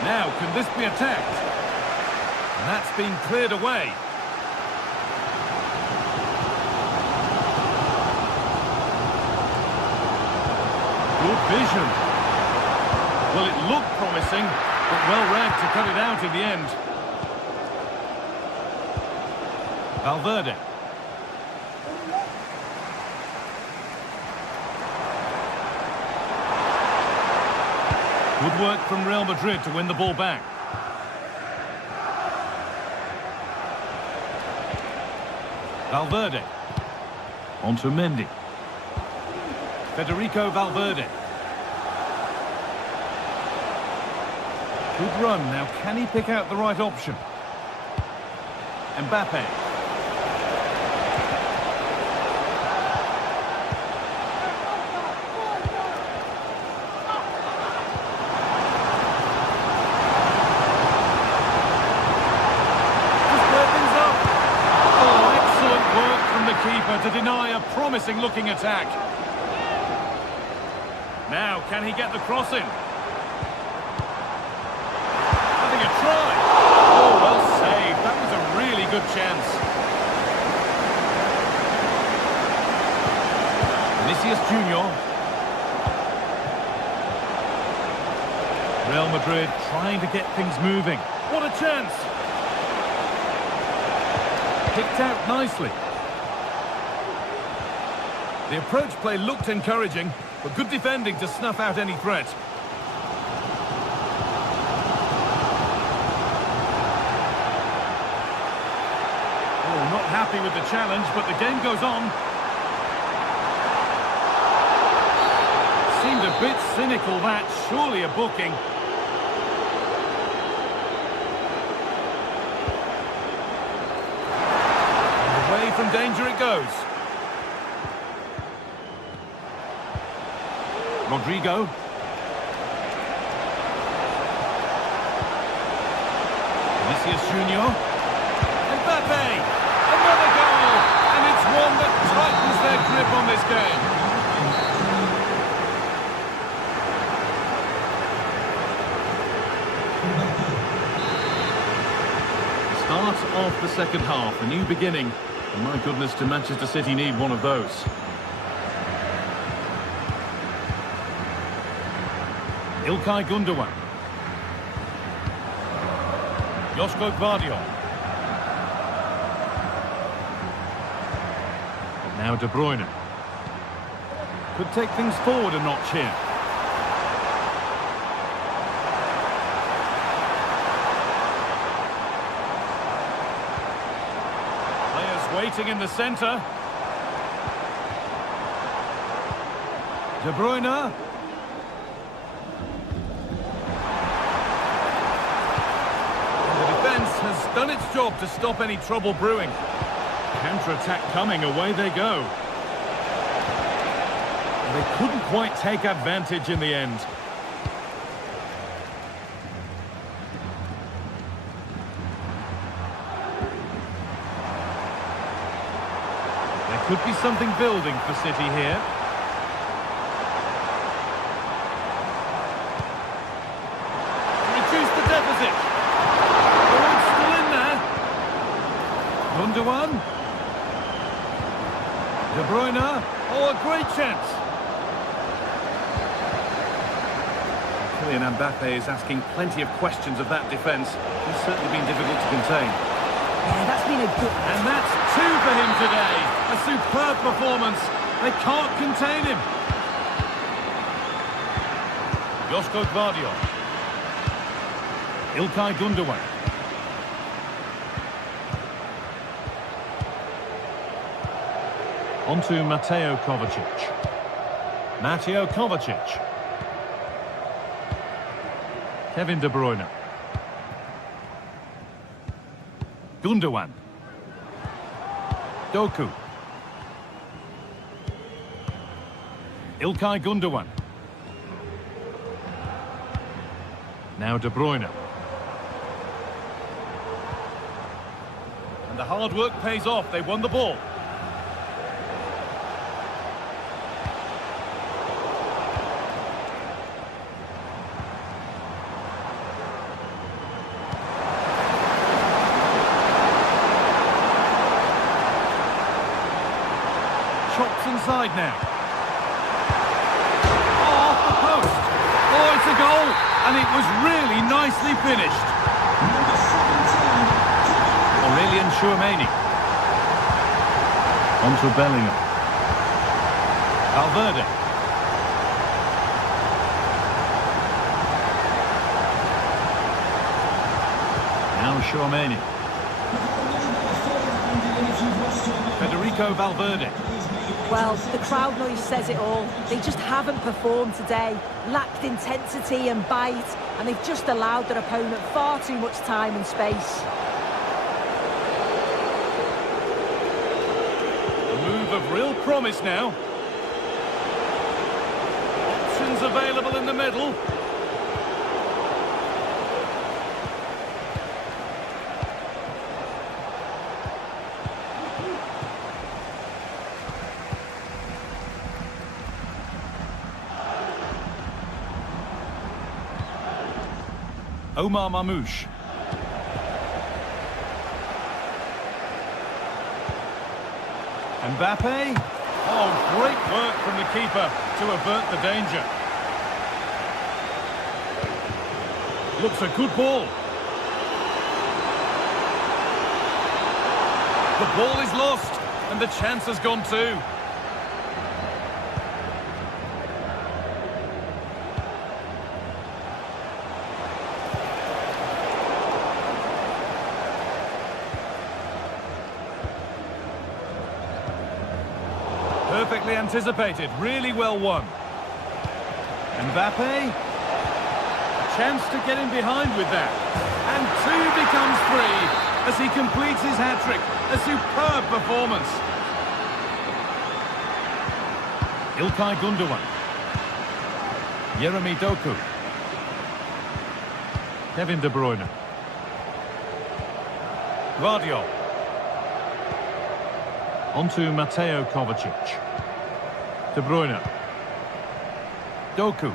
Now, can this be attacked? And that's been cleared away. Good vision. Well, it looked promising, but well read to cut it out in the end. Valverde. Good work from Real Madrid to win the ball back. Valverde. Onto Mendy. Federico Valverde. Good run. Now, can he pick out the right option? Mbappe. To deny a promising-looking attack. Now, can he get the cross in? Having a try. Oh, well saved. That was a really good chance. Vinicius Junior. Real Madrid trying to get things moving. What a chance. Picked out nicely. The approach play looked encouraging, but good defending to snuff out any threat. Oh, not happy with the challenge, but the game goes on. Seemed a bit cynical, that. Surely a booking. And away from danger it goes. Rodrigo. Vinicius Junior. Mbappe! Another goal! And it's one that tightens their grip on this game. Start of the second half, a new beginning. And my goodness, do Manchester City need one of those. Ilkay Gundogan. Josko Gvardiol. Now De Bruyne. Could take things forward a notch here. Players waiting in the centre. De Bruyne. Has done its job to stop any trouble brewing. Counter-attack coming, away they go. They couldn't quite take advantage in the end. There could be something building for City here. Reduce the deficit. Gundogan. De Bruyne. Oh, a great chance. Kylian Mbappe is asking plenty of questions of that defence. He's certainly been difficult to contain. Yeah, that's been a good... And that's two for him today. A superb performance. They can't contain him. Josko Gvardiol. Ilkay Gundogan. On to Mateo Kovacic. Mateo Kovacic. Kevin De Bruyne. Gundogan. Doku. Ilkay Gundogan. Now De Bruyne. And the hard work pays off. They won the ball. Chops inside now. Oh, off the post. Oh, it's a goal, and it was really nicely finished. Number 17. Aurelian Tchouameni. On to Bellingham. Valverde. Now Tchouameni. Federico Valverde. Well, the crowd noise says it all. They just haven't performed today. Lacked intensity and bite, and they've just allowed their opponent far too much time and space. A move of real promise now. Options available in the middle. Omar Mamouche. Mbappe. Oh, great work from the keeper to avert the danger. Looks a good ball. The ball is lost, and the chance has gone too. Perfectly anticipated, really well won. Mbappe, a chance to get in behind with that. And 2 becomes 3 as he completes his hat-trick. A superb performance. İlkay Gundogan. Jeremy Doku. Kevin De Bruyne. Guardiola. On to Mateo Kovacic. De Bruyne. Doku.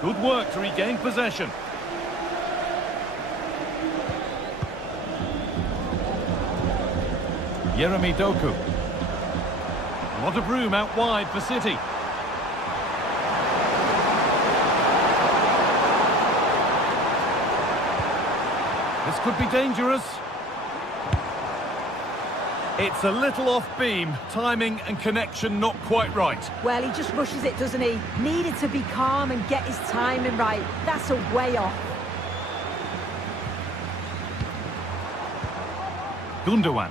Good work to regain possession. Jeremy Doku. A lot of room out wide for City. This could be dangerous. It's a little off-beam, timing and connection not quite right. Well, he just rushes it, doesn't he? Needed to be calm and get his timing right. That's a way off. Gundogan.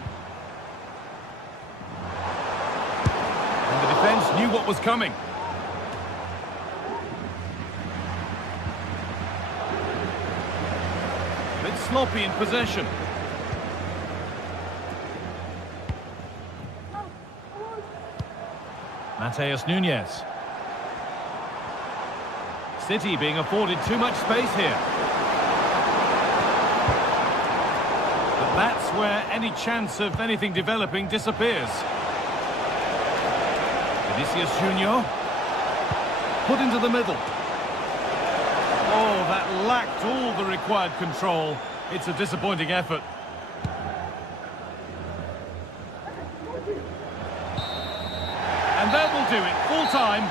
And the defence knew what was coming. A bit sloppy in possession. Mateus Nunes. City being afforded too much space here. But that's where any chance of anything developing disappears. Vinicius Junior. Put into the middle. Oh, that lacked all the required control. It's a disappointing effort. And that will do it. Full time.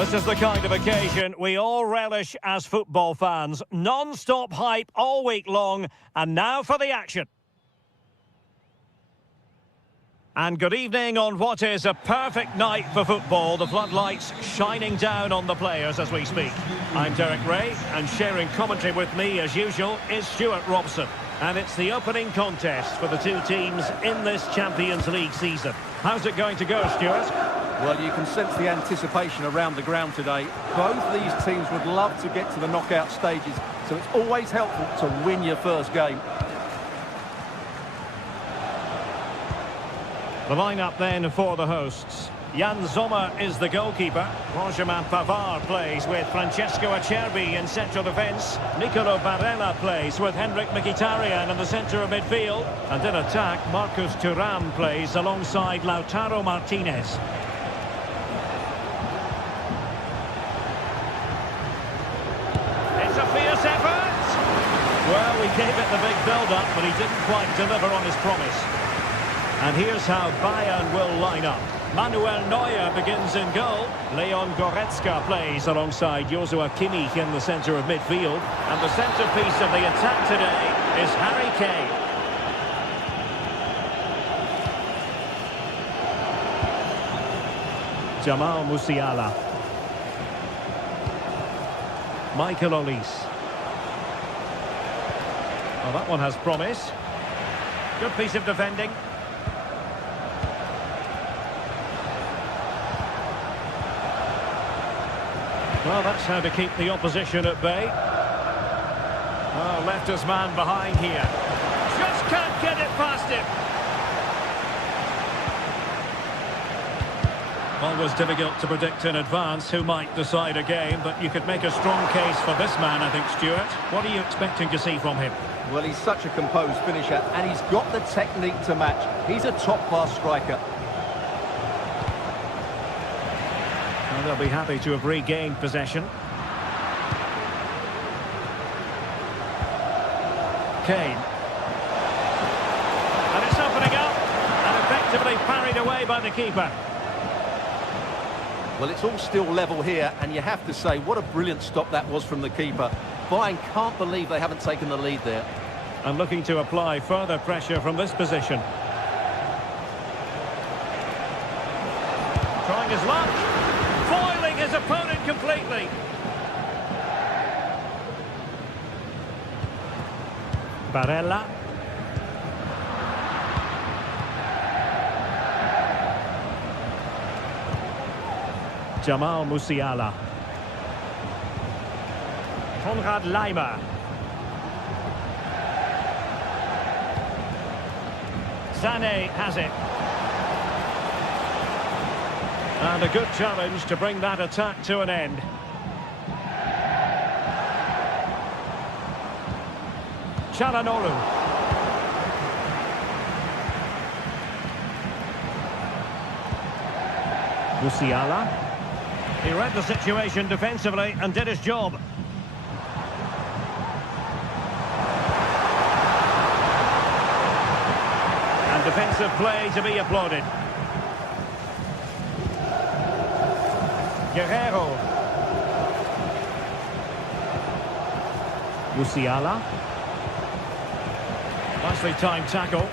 This is the kind of occasion we all relish as football fans. Non-stop hype all week long, and now for the action. And good evening on what is a perfect night for football. The floodlights shining down on the players as we speak. I'm Derek Ray, and sharing commentary with me as usual is Stuart Robson. And it's the opening contest for the two teams in this Champions League season. How's it going to go, Stuart? Well, you can sense the anticipation around the ground today. Both these teams would love to get to the knockout stages, so it's always helpful to win your first game. The lineup then for the hosts. Jan Sommer is the goalkeeper. Benjamin Pavard plays with Francesco Acerbi in central defence. Nicolo Barella plays with Henrik Mkhitaryan in the centre of midfield. And in attack, Marcus Thuram plays alongside Lautaro Martinez. It's a fierce effort! Well, we gave it the big build-up, but he didn't quite deliver on his promise. And here's how Bayern will line up. Manuel Neuer begins in goal. Leon Goretzka plays alongside Joshua Kimmich in the centre of midfield. And the centrepiece of the attack today is Harry Kane. Jamal Musiala. Michael Olise. Well, that one has promise. Good piece of defending. Well, that's how to keep the opposition at bay. Oh, left his man behind here. Just can't get it past him. Always difficult to predict in advance who might decide a game, but you could make a strong case for this man, I think, Stuart. What are you expecting to see from him? Well, he's such a composed finisher, and he's got the technique to match. He's a top-class striker. They'll be happy to have regained possession. Kane. And it's opening up, and effectively parried away by the keeper. Well, it's all still level here, and you have to say, what a brilliant stop that was from the keeper. Bayern can't believe they haven't taken the lead there. And looking to apply further pressure from this position. Trying his luck. Foiling his opponent completely. Barella. Jamal Musiala. Konrad Laimer. Sané has it. And a good challenge to bring that attack to an end. Çalhanoğlu. Musiala. He read the situation defensively and did his job. And defensive play to be applauded. Guerrero. Musiala. Nicely timed tackle.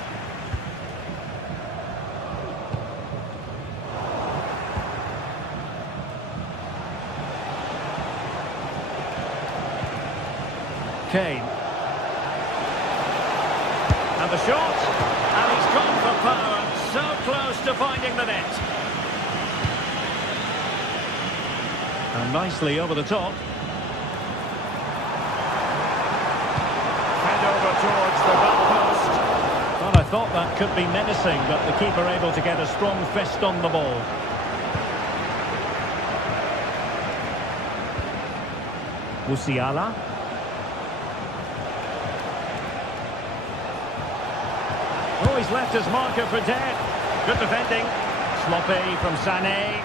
Kane. And the shot. And he's gone for power. So close to finding the net. And nicely over the top. Head over towards the back post. Well, I thought that could be menacing, but the keeper able to get a strong fist on the ball. Musiala. Oh, he's left his marker for dead. Good defending. Sloppy from Sané.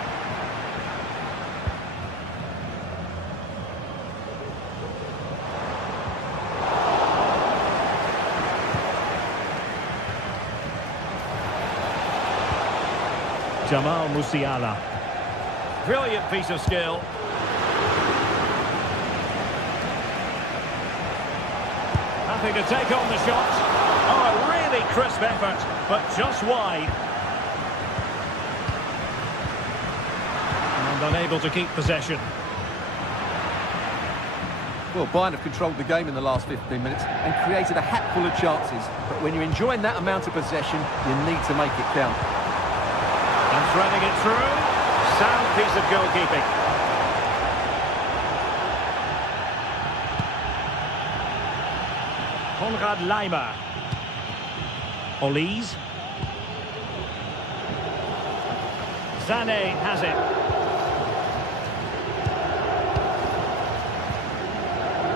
Jamal Musiala. Brilliant piece of skill. Happy to take on the shot. Oh, a really crisp effort, but just wide. And unable to keep possession. Well, Bayern have controlled the game in the last 15 minutes and created a hatful of chances. But when you're enjoying that amount of possession, you need to make it count. And threading it through. Sound piece of goalkeeping. Konrad Laimer. Olise. Sané has it.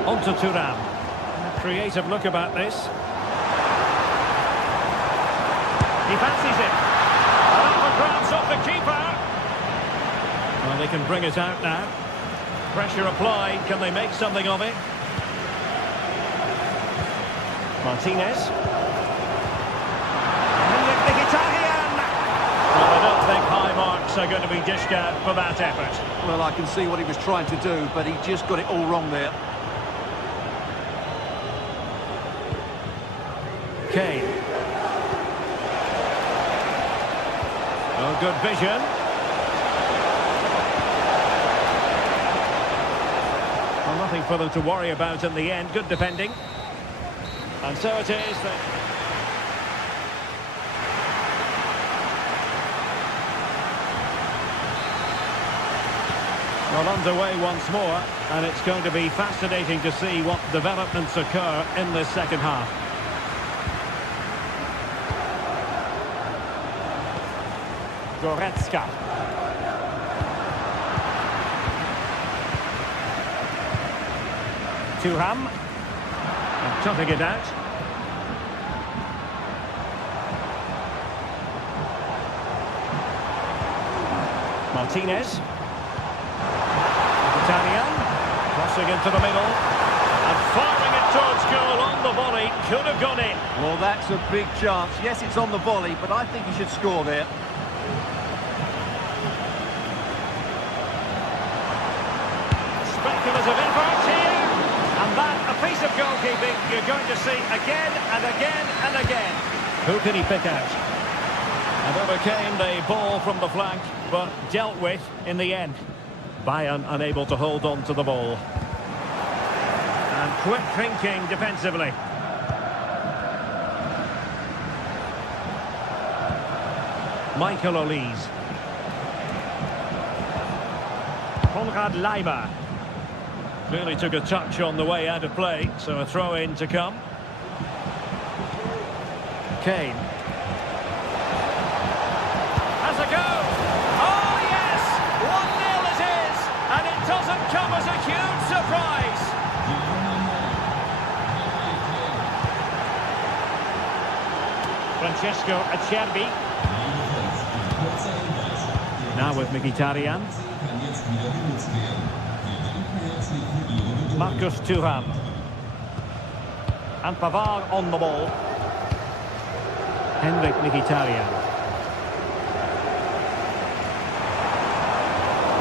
On to Thuram. A creative look about this. He fancies it. And up for grabs off the keeper. Well, they can bring it out now. Pressure applied. Can they make something of it? Martinez. Mkhitaryan. Well, I don't think high marks are going to be dished out for that effort. Well, I can see what he was trying to do, but he just got it all wrong there. Kane. Oh, good vision. Well, nothing for them to worry about in the end. Good defending. And so it is that... Well, underway once more, and it's going to be fascinating to see what developments occur in this second half. Goretzka. Thuram. Toughing it out. Martinez. Mkhitaryan. Crossing into the middle. And firing it towards goal on the volley. Could have gone in. Well, that's a big chance. Yes, it's on the volley, but I think he should score there. Speculative effort here. And that, a piece of goalkeeping you're going to see again and again and again. Who can he pick out? And overcame the ball from the flank, but dealt with in the end. Bayern unable to hold on to the ball. And quick thinking defensively. Michael Olise. Konrad Laimer. Clearly took a touch on the way out of play, so a throw-in to come. Kane. Has a go! Oh, yes! 1-0 it is! And it doesn't come as a huge surprise! Francesco Acerbi. Now with Mkhitaryan. Marcus Thuram. And Pavard on the ball. Henrik Mkhitaryan.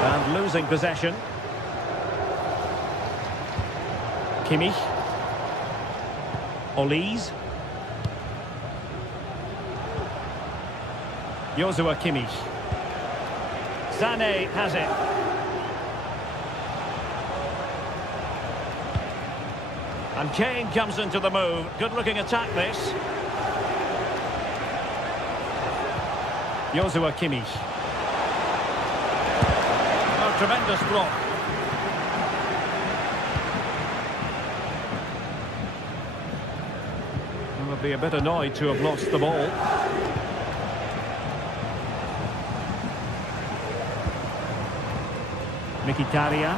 And losing possession. Kimmich. Olise. Joshua Kimmich. Sané has it. And Kane comes into the move. Good-looking attack, this. Joshua Kimmich. Oh, tremendous block. I would be a bit annoyed to have lost the ball. Mkhitaryan.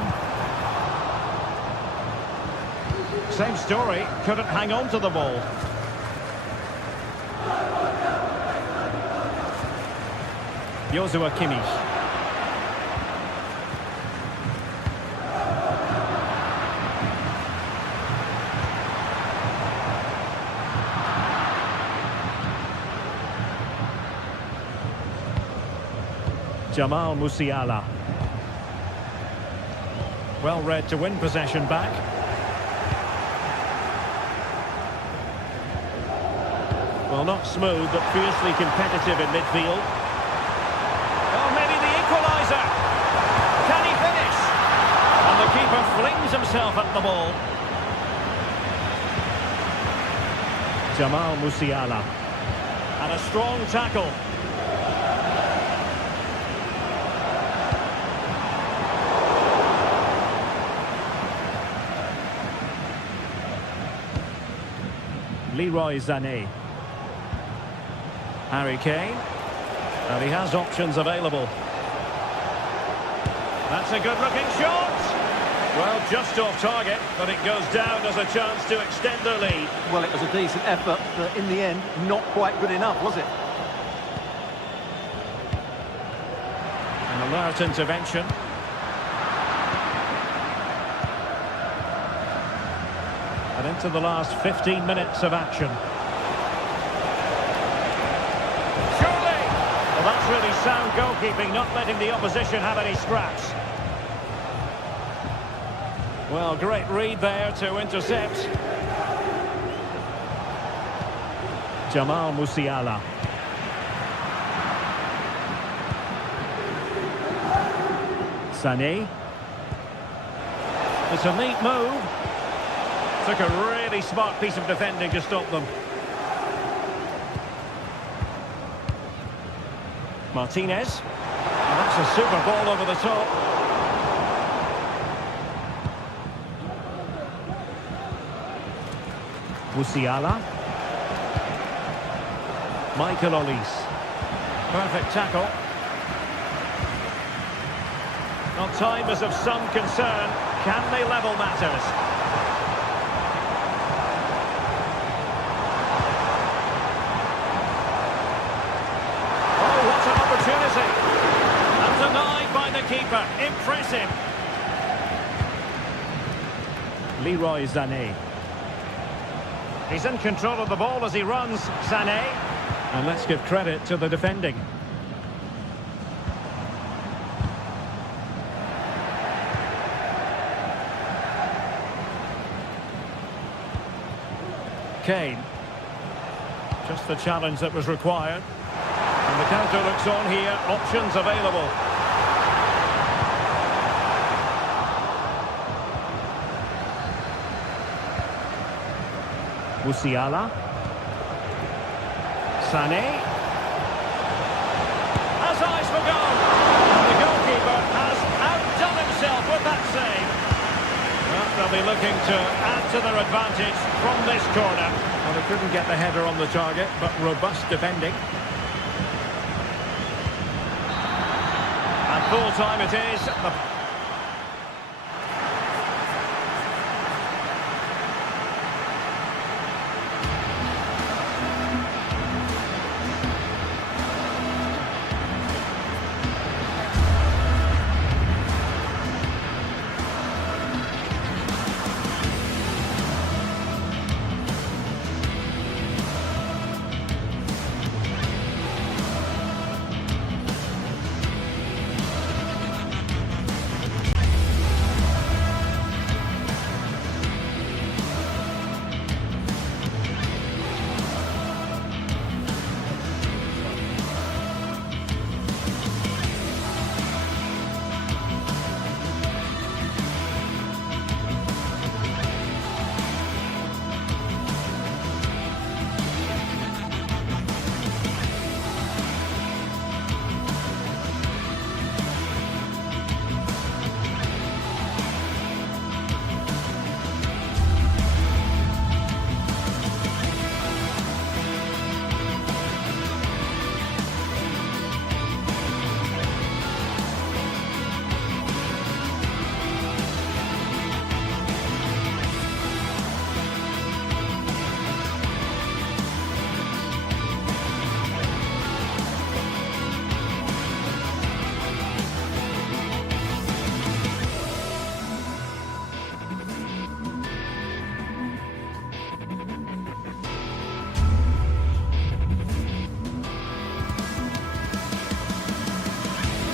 Same story, couldn't hang on to the ball. Joshua Kimmich. Jamal Musiala. Well read to win possession back. Well, not smooth, but fiercely competitive in midfield. Oh, maybe the equaliser. Can he finish? And the keeper flings himself at the ball. Jamal Musiala. And a strong tackle. Leroy Sané. Harry Kane. And he has options available. That's a good-looking shot. Well, just off target, but it goes down as a chance to extend their lead. Well, it was a decent effort, but in the end, not quite good enough, was it? An alert intervention. And into the last 15 minutes of action. Surely! Well, that's really sound goalkeeping, not letting the opposition have any scraps. Well, great read there to intercept. Jamal Musiala. Sané. It's a neat move. Took a really smart piece of defending to stop them. Martinez. And that's a super ball over the top. Musiala. Michael Olise. Perfect tackle. Well, time is of some concern. Can they level matters? Oh, what an opportunity. And denied by the keeper. Impressive. Leroy Sané. He's in control of the ball as he runs, Sané. And let's give credit to the defending. Kane. Just the challenge that was required. And the counter looks on here. Options available. Musiala. Sané. Has eyes for goal. And the goalkeeper has outdone himself with that save. Well, they'll be looking to add to their advantage from this corner. Well, they couldn't get the header on the target, but robust defending. And full time it is.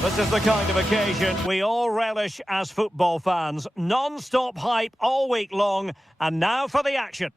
This is the kind of occasion we all relish as football fans. Non-stop hype all week long, and now for the action.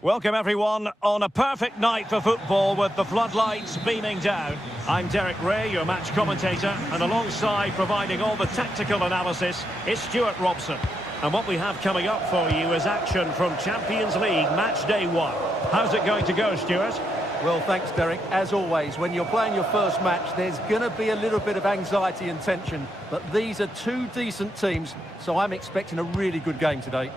Welcome everyone on a perfect night for football with the floodlights beaming down. I'm Derek Ray, your match commentator, and alongside providing all the tactical analysis is Stuart Robson. And what we have coming up for you is action from Champions League match day 1. How's it going to go, Stuart? Well, thanks, Derek. As always, when you're playing your first match, there's going to be a little bit of anxiety and tension. But these are two decent teams, so I'm expecting a really good game today.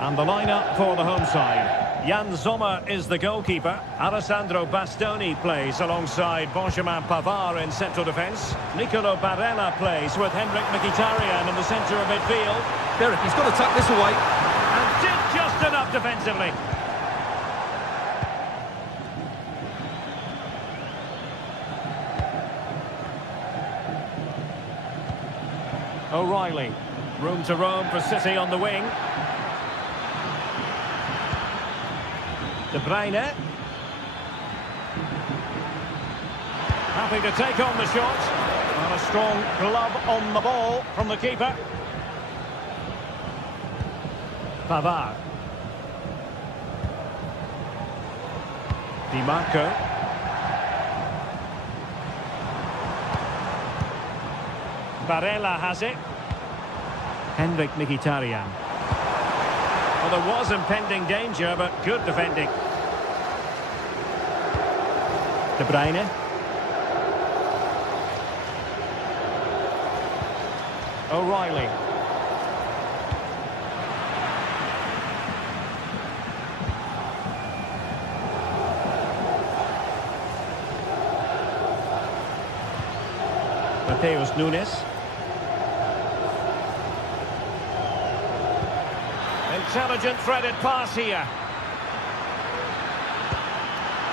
And the lineup for the home side. Jan Sommer is the goalkeeper. Alessandro Bastoni plays alongside Benjamin Pavard in central defence. Nicolo Barella plays with Henrik Mkhitaryan in the centre of midfield. Derek, he's got to tuck this away. And did just enough defensively. O'Reilly. Room to roam for City on the wing. De Bruyne. Happy to take on the shot. And a strong glove on the ball from the keeper. Pavard. Di Marco. Barella has it. Henrik Mkhitaryan. Well, there was impending danger, but good defending. De Bruyne. O'Reilly. Mateus Nunes. Intelligent threaded pass here.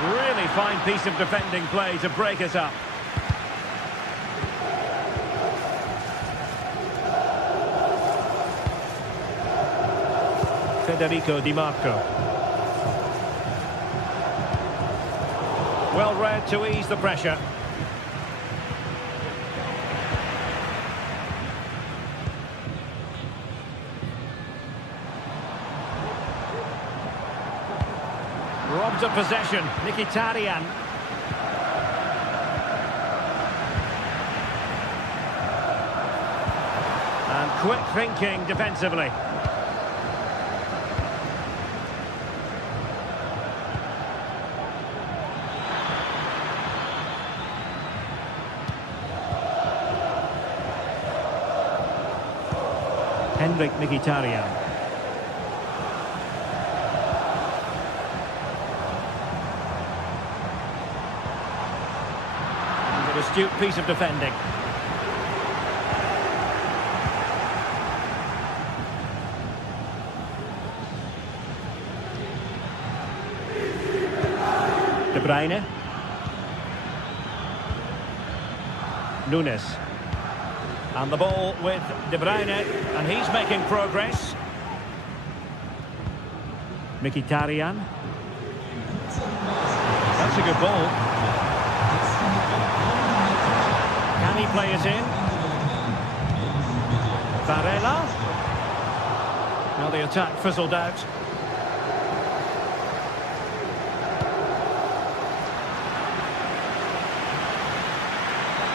Really fine piece of defending play to break it up. Federico Di Marco. Well read to ease the pressure. Robbed of possession, Mkhitaryan. And quick thinking defensively. Henrik Mkhitaryan. Astute piece of defending. De Bruyne. Nunes. And the ball with De Bruyne, and he's making progress. Mkhitaryan. That's a good ball. Can he play it in? Barella. Now the attack fizzled out.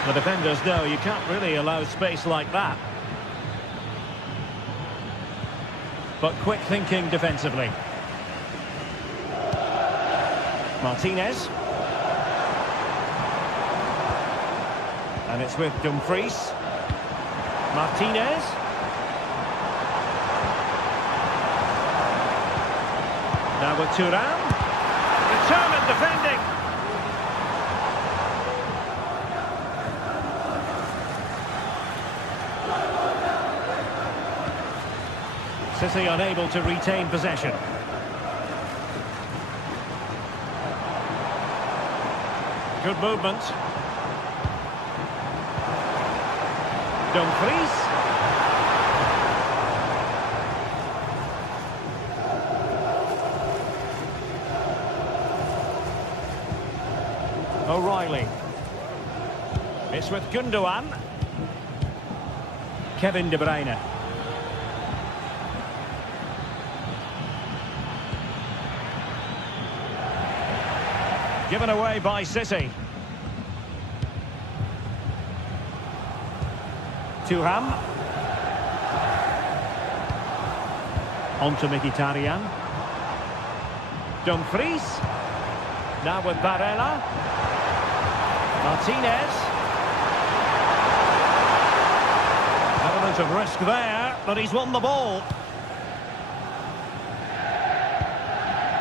The defenders know you can't really allow space like that. But quick thinking defensively. Martinez. And it's with Dumfries. Martinez. Now with Thuram. Determined defending. City unable to retain possession. Good movement. Dumfries. O'Reilly. It's with Gundogan. Kevin De Bruyne. Given away by City. Thuram. On to Mkhitaryan. Dumfries. Now with Barella. Martinez. Element of risk there, but he's won the ball.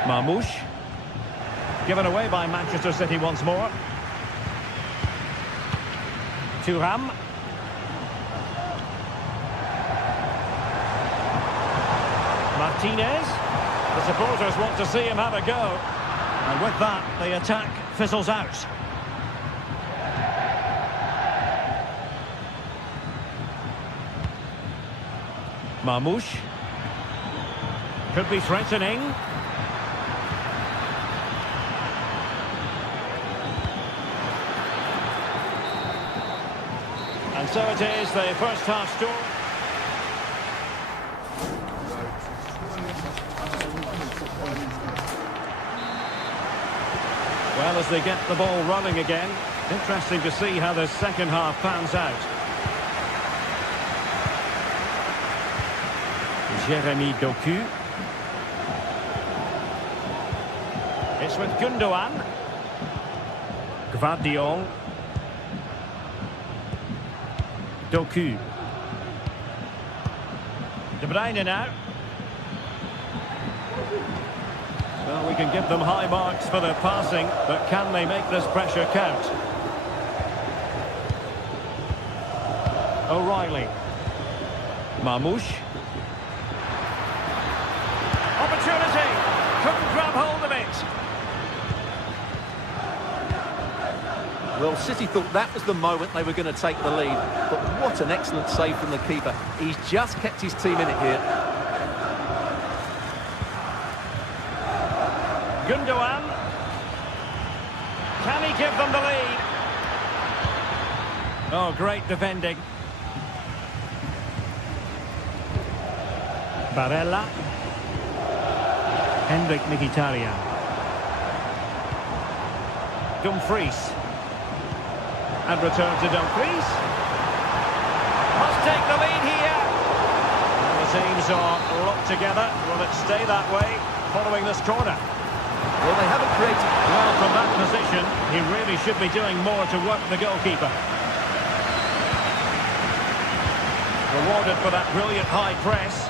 Marmoush. Given away by Manchester City once more. Thuram. Martinez. The supporters want to see him have a go. And with that, the attack fizzles out. Marmoush. Could be threatening. And so it is, the first half score. Well, as they get the ball running again, interesting to see how the second half pans out. Jeremy Doku. It's with Gundogan. Gvardiol. Doku. De Bruyne now. Well, we can give them high marks for their passing, but can they make this pressure count? O'Reilly. Marmoush. Opportunity. Couldn't grab hold of it. Well, City thought that was the moment they were going to take the lead, but what an excellent save from the keeper. He's just kept his team in it here. Gundogan. Can he give them the lead? Oh, great defending. Barella. Henrik Mkhitaryan. Dumfries. And return to Dumfries. Must take the lead here. And the teams are locked together. Will it stay that way following this corner? Well, they haven't created... Well, from that position, he really should be doing more to work the goalkeeper. Rewarded for that brilliant high press.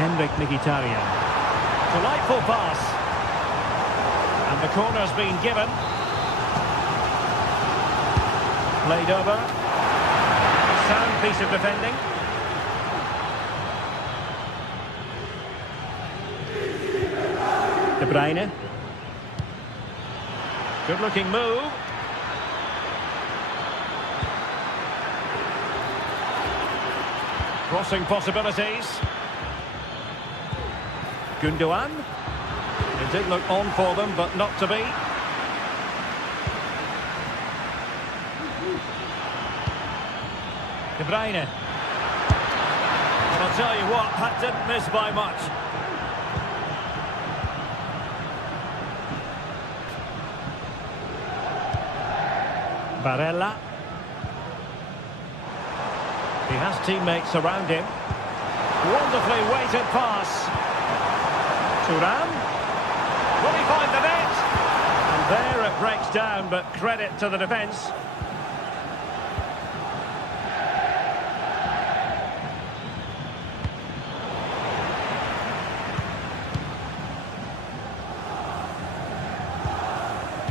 Henrik Mkhitaryan. Delightful pass. And the corner's been given. Played over. Sound piece of defending. De Bruyne. Good-looking move. Crossing possibilities. Gundogan. It did look on for them, but not to be. De Bruyne. And I'll tell you what, that didn't miss by much. Barella. He has teammates around him. Wonderfully weighted pass. Thuram. Will he find the net? And there it breaks down, but credit to the defence.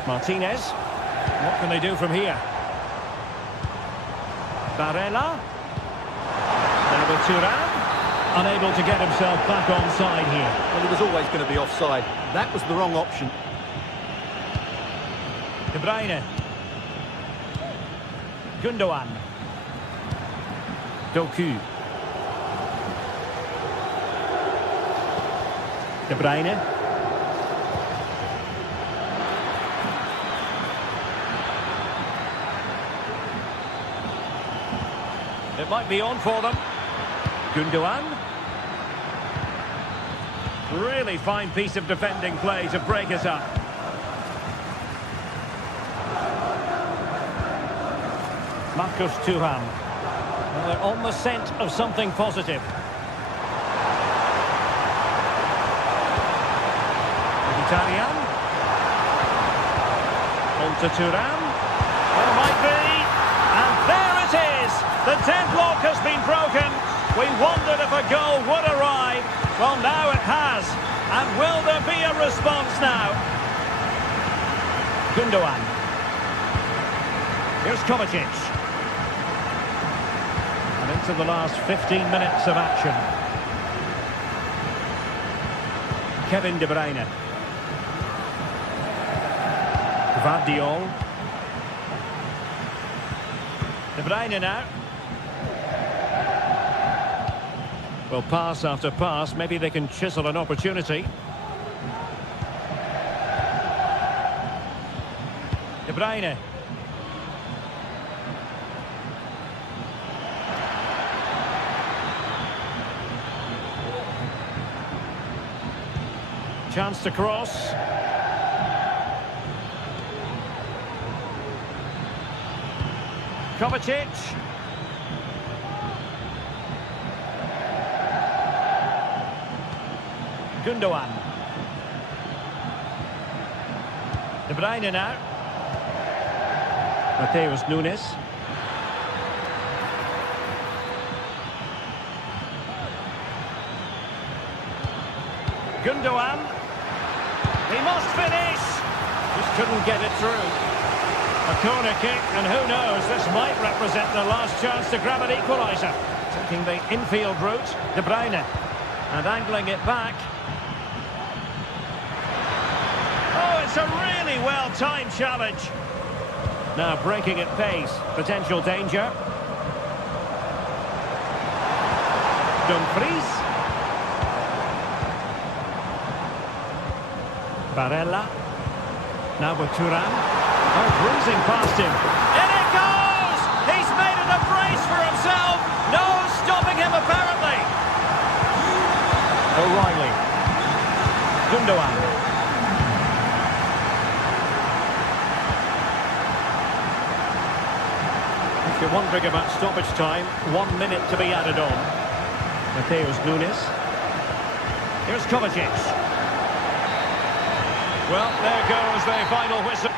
Martinez. What can they do from here? Barella. Now with Thuram. Unable to get himself back onside here. Well, he was always going to be offside. That was the wrong option. De Bruyne. Gundogan. Doku. De Bruyne. It might be on for them. Gundogan. Really fine piece of defending play to break it up. Marcus Thuram. Well, they're on the scent of something positive. Italian. On to Thuram. Well, might be. And there it is! The deadlock has been broken. We wondered if a goal would arrive. Well, now it has. And will there be a response now? Gundogan. Here's Kovacic. And into the last 15 minutes of action. Kevin De Bruyne. Guardiola. De Bruyne now. Well, pass after pass, maybe they can chisel an opportunity. De Bruyne. Chance to cross. Kovacic. Gundogan. De Bruyne now. Mateus Nunes. Gundogan. He must finish. Just couldn't get it through. A corner kick, and who knows, this might represent the last chance to grab an equaliser. Taking the infield route, De Bruyne. And angling it back. Oh, it's a really well-timed challenge. Now breaking at pace, potential danger. Dumfries. Barella. Now with Thuram. Oh, bruising past him. In it goes! He's made it a brace for himself. No stopping him, apparently. O'Reilly. Gundogan. If you're wondering about stoppage time, 1 minute to be added on. Mateus Nunes. Here's Kovacic. Well, there goes the final whistle.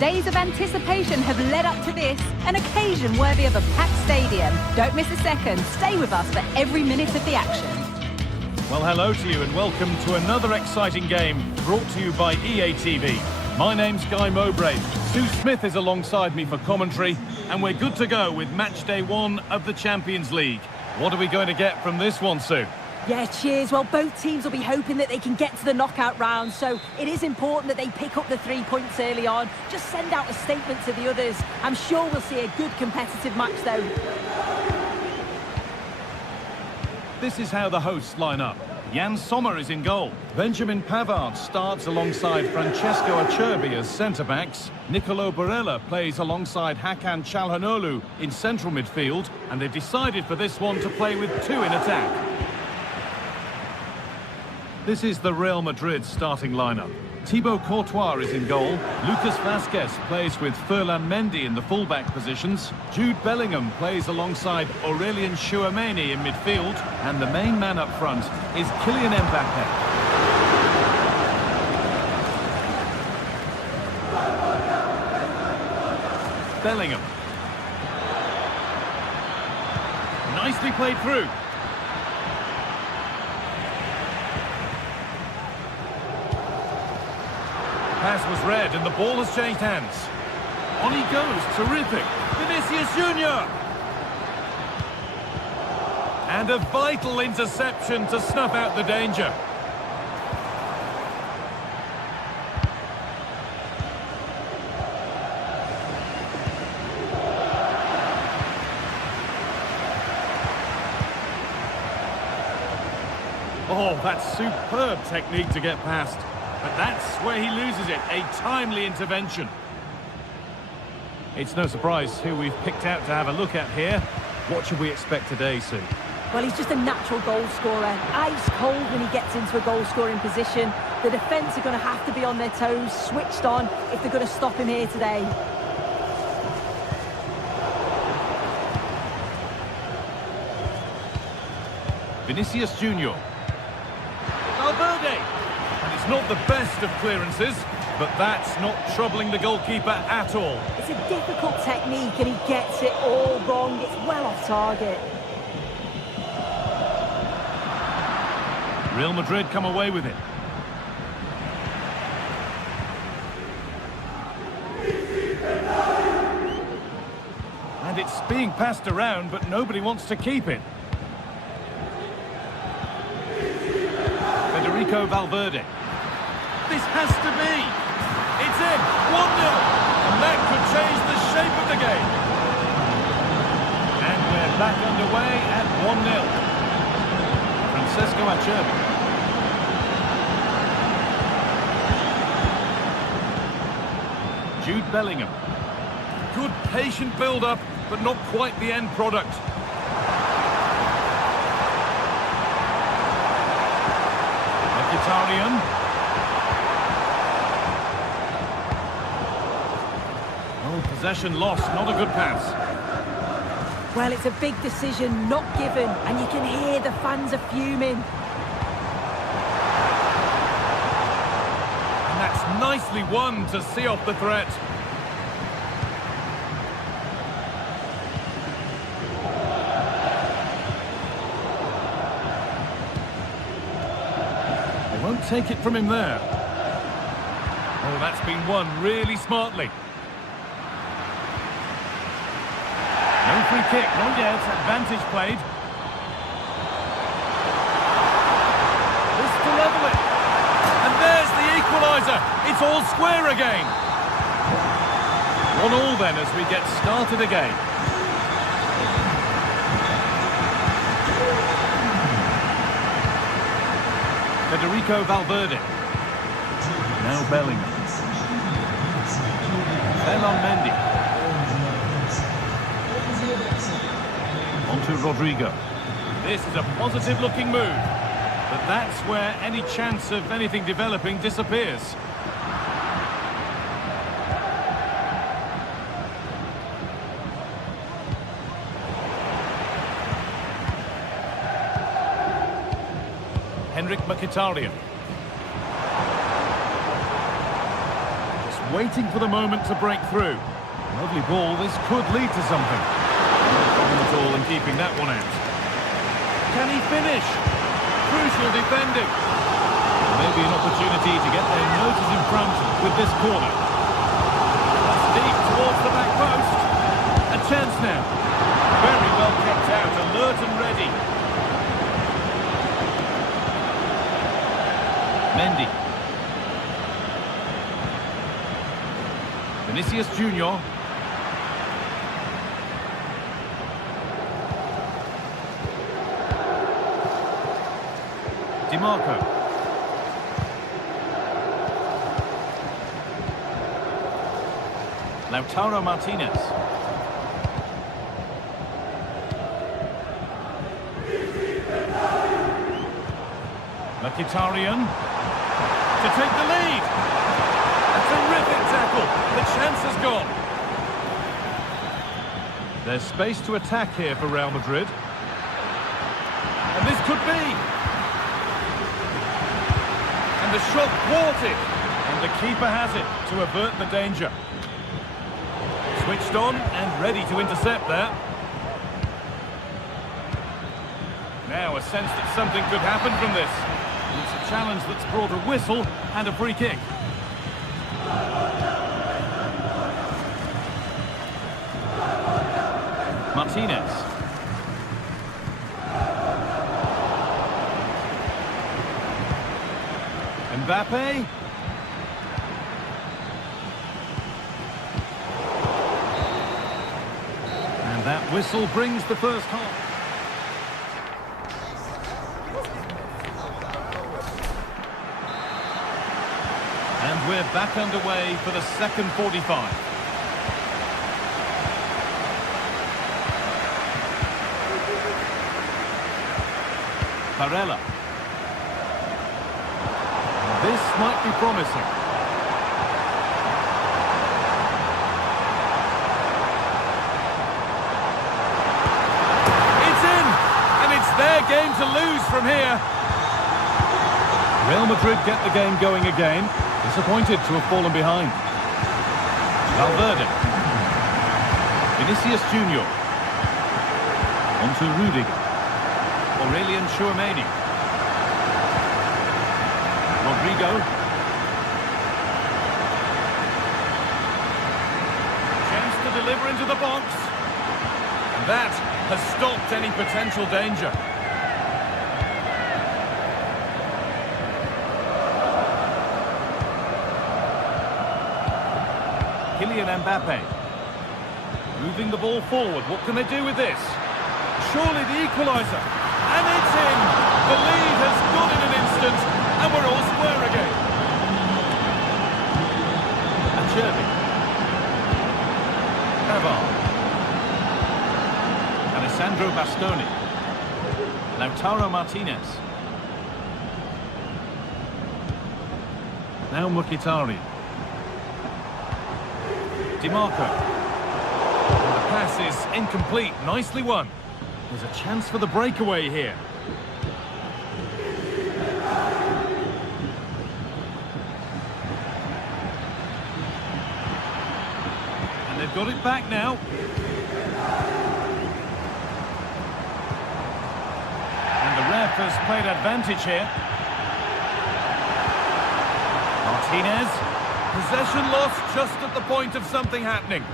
Days of anticipation have led up to this, an occasion worthy of a packed stadium. Don't miss a second. Stay with us for every minute of the action. Well, hello to you and welcome to another exciting game brought to you by EA TV. My name's Guy Mowbray. Sue Smith is alongside me for commentary, and we're good to go with match day 1 of the Champions League. What are we going to get from this one, Sue? Yeah, cheers. Well, both teams will be hoping that they can get to the knockout round, so it is important that they pick up the 3 points early on. Just send out a statement to the others. I'm sure we'll see a good competitive match, though. This is how the hosts line up. Jan Sommer is in goal. Benjamin Pavard starts alongside Francesco Acerbi as centre-backs. Nicolo Barella plays alongside Hakan Çalhanoğlu in central midfield, and they've decided for this one to play with 2 in attack. This is the Real Madrid starting lineup. Thibaut Courtois is in goal. Lucas Vazquez plays with Ferland Mendy in the fullback positions. Jude Bellingham plays alongside Aurelien Tchouameni in midfield. And the main man up front is Kylian Mbappe. Bellingham. Nicely played through. Pass was read and the ball has changed hands. On he goes, terrific. Vinicius Junior. And a vital interception to snuff out the danger. Oh, that's superb technique to get past. But that's where he loses it, a timely intervention. It's no surprise who we've picked out to have a look at here. What should we expect today, Sue? Well, he's just a natural goal scorer. Ice cold when he gets into a goal-scoring position. The defence are going to have to be on their toes, switched on, if they're going to stop him here today. Vinicius Junior. Valverde. And it's not the best of clearances, but that's not troubling the goalkeeper at all. It's a difficult technique and he gets it all wrong. It's well off target. Real Madrid come away with it. And it's being passed around, but nobody wants to keep it. Federico Valverde. This has to be. It's in. 1-0. And that could change the shape of the game. And we're back underway at 1-0. Francesco Acerbi. Jude Bellingham. Good patient build-up, but not quite the end product. Mkhitaryan. Oh, possession lost, not a good pass. Well, it's a big decision, not given, and you can hear the fans are fuming. And that's nicely won to see off the threat. They won't take it from him there. Oh, that's been won really smartly. No free kick, not yet. Advantage played. This to level it. And there's the equaliser. It's all square again. 1-1 then as we get started again. Federico Valverde. Now Bellingham. Ferland Mendy. On to Rodrigo. This is a positive-looking move, but that's where any chance of anything developing disappears. Henrik Mkhitaryan. Just waiting for the moment to break through. Lovely ball, this could lead to something. No problem at all in keeping that one out. Can he finish? Crucial defending. Maybe an opportunity to get their noses in front with this corner. That's deep towards the back post. A chance now. Very well kept out, alert and ready. Mendy. Vinicius Junior. DiMarco. Lautaro Martinez. Mkhitaryan to take the lead. A terrific tackle. The chance has gone. There's space to attack here for Real Madrid. And this could be. And the shot thwarted. And the keeper has it to avert the danger. Switched on and ready to intercept there. Now a sense that something could happen from this. It's a challenge that's brought a whistle and a free kick. Martinez. Mbappe. And that whistle brings the first half. And we're back underway for the second 45. Barella. This might be promising. It's in! And it's their game to lose from here. Real Madrid get the game going again. Disappointed to have fallen behind. Valverde. Vinicius Junior. On to Rudiger. Aurelian Tchouameni. Rodrigo. Chance to deliver into the box. And that has stopped any potential danger. Kylian Mbappe. Moving the ball forward. What can they do with this? Surely the equaliser. And it's in! The lead has gone in an instant, and we're all square again. Acerbi. Pavard. Alessandro Bastoni. Lautaro Martinez. Now Mkhitaryan. DiMarco. The pass is incomplete. Nicely won. There's a chance for the breakaway here. And they've got it back now. And the ref has played advantage here. Martinez. Possession lost just at the point of something happening.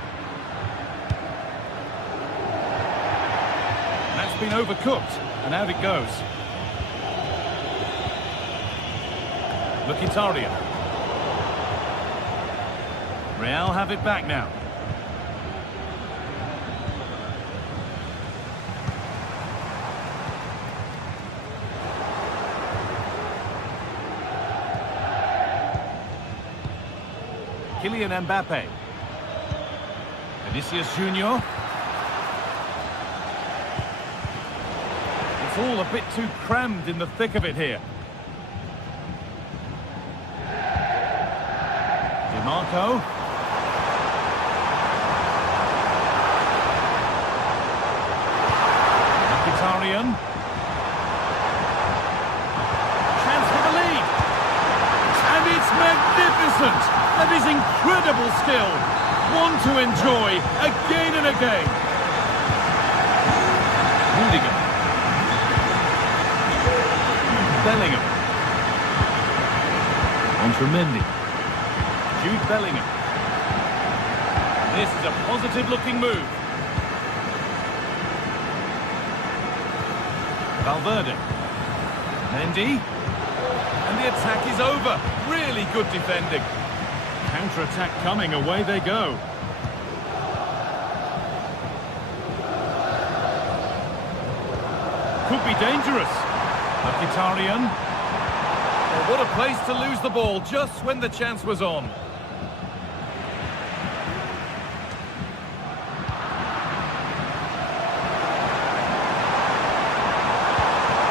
That's been overcooked, and out it goes. Mkhitaryan. Real have it back now. Kylian Mbappe. Vinicius Junior. It's all a bit too crammed in the thick of it here. DiMarco. Mkhitaryan. Chance for the lead. And it's magnificent. That is incredible. to enjoy again and again. Rudiger. Bellingham. On to Mendy. Jude Bellingham. This is a positive-looking move. Valverde. Mendy. And the attack is over. Really good defending. Counter-attack coming, away they go. Could be dangerous. Mkhitaryan. Oh, what a place to lose the ball just when the chance was on.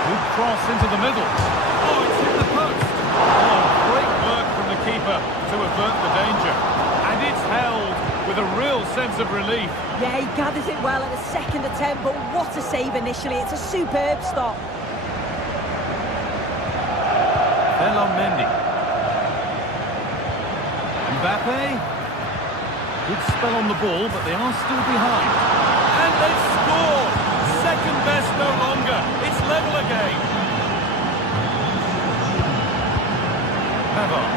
Good cross into the middle. Oh, it's hit the post. Oh, great work from the keeper to avert the danger. And it's held with a real sense of relief. Yeah, he gathers it well at the second attempt, but what a save initially. It's a superb stop. Mendy. Mbappe. Good spell on the ball, but they are still behind. And they've scored! Second best no longer. It's level again. Pavard.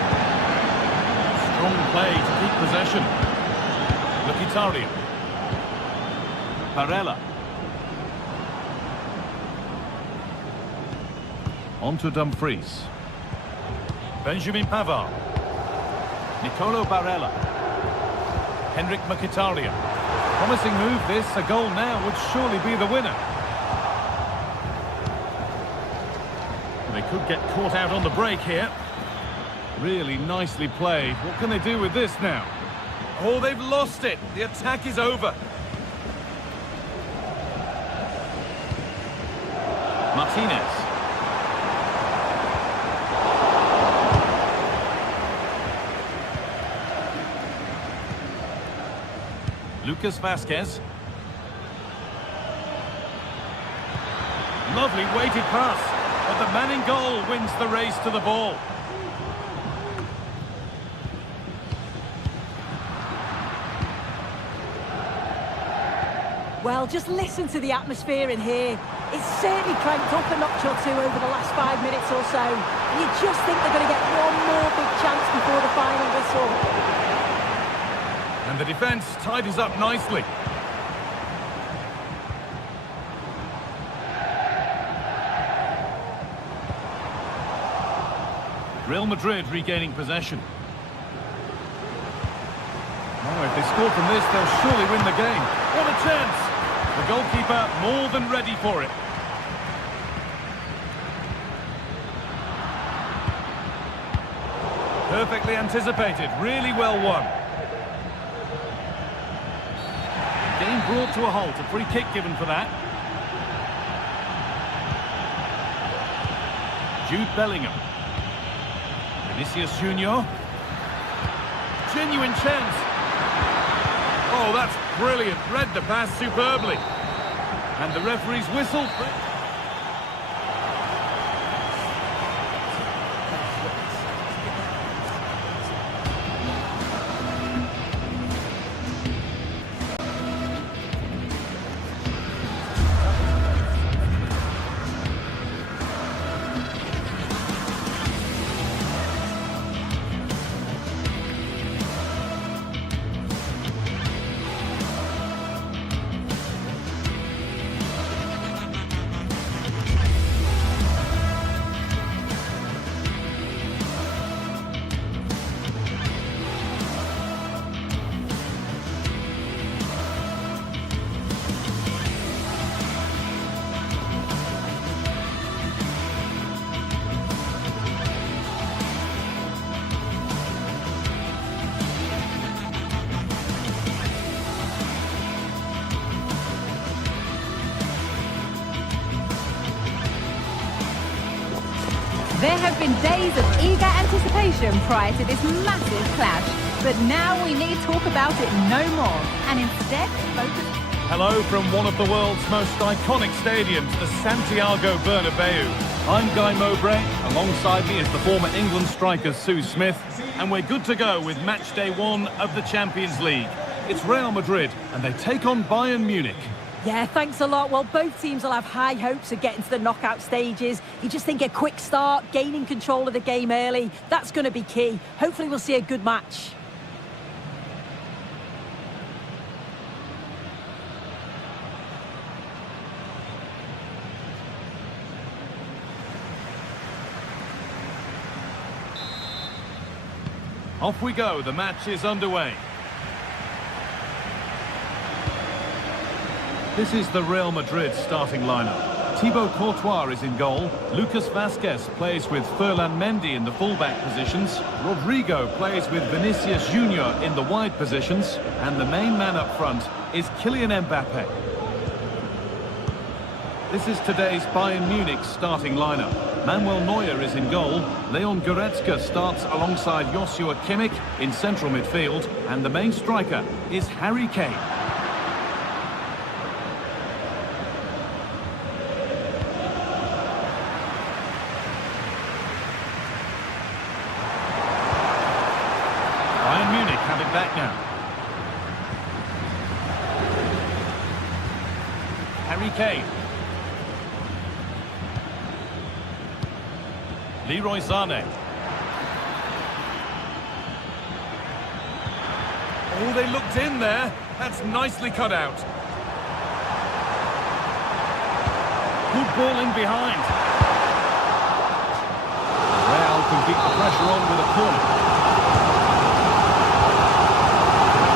Strong play to keep possession. Mkhitaryan. Barella. On to Dumfries. Benjamin Pavard. Nicolo Barella. Henrik Mkhitaryan. Promising move this. A goal now would surely be the winner. They could get caught out on the break here. Really nicely played. What can they do with this now? Oh, they've lost it. The attack is over. Martinez. Lucas Vasquez. Lovely weighted pass, but the man in goal wins the race to the ball. Well, just listen to the atmosphere in here. It's certainly cranked up a notch or two over the last 5 minutes or so. And you just think they're going to get one more big chance before the final whistle. And the defence tidies up nicely. Real Madrid regaining possession. Oh, if they score from this, they'll surely win the game. What a chance! The goalkeeper more than ready for it. Perfectly anticipated, really well won. Game brought to a halt, a free kick given for that. Jude Bellingham. Vinicius Junior. Genuine chance. Oh, that's brilliant. Read the pass superbly. And the referee's whistle. There have been days of eager anticipation prior to this massive clash, but now we need talk about it no more, and instead focus... Hello from one of the world's most iconic stadiums, the Santiago Bernabeu. I'm Guy Mowbray, alongside me is the former England striker Sue Smith, and we're good to go with match day 1 of the Champions League. It's Real Madrid, and they take on Bayern Munich. Yeah, thanks a lot. Well, both teams will have high hopes of getting to the knockout stages. You just think a quick start, gaining control of the game early, that's going to be key. Hopefully we'll see a good match. Off we go, the match is underway. This is the Real Madrid starting lineup. Thibaut Courtois is in goal. Lucas Vazquez plays with Ferland Mendy in the fullback positions. Rodrigo plays with Vinicius Junior in the wide positions. And the main man up front is Kylian Mbappe. This is today's Bayern Munich starting lineup. Manuel Neuer is in goal. Leon Goretzka starts alongside Joshua Kimmich in central midfield. And the main striker is Harry Kane. Bayern Munich have it back now. Harry Kane. Leroy Sané. Oh, they looked in there. That's nicely cut out. Good ball in behind. Real can keep the pressure on with a corner.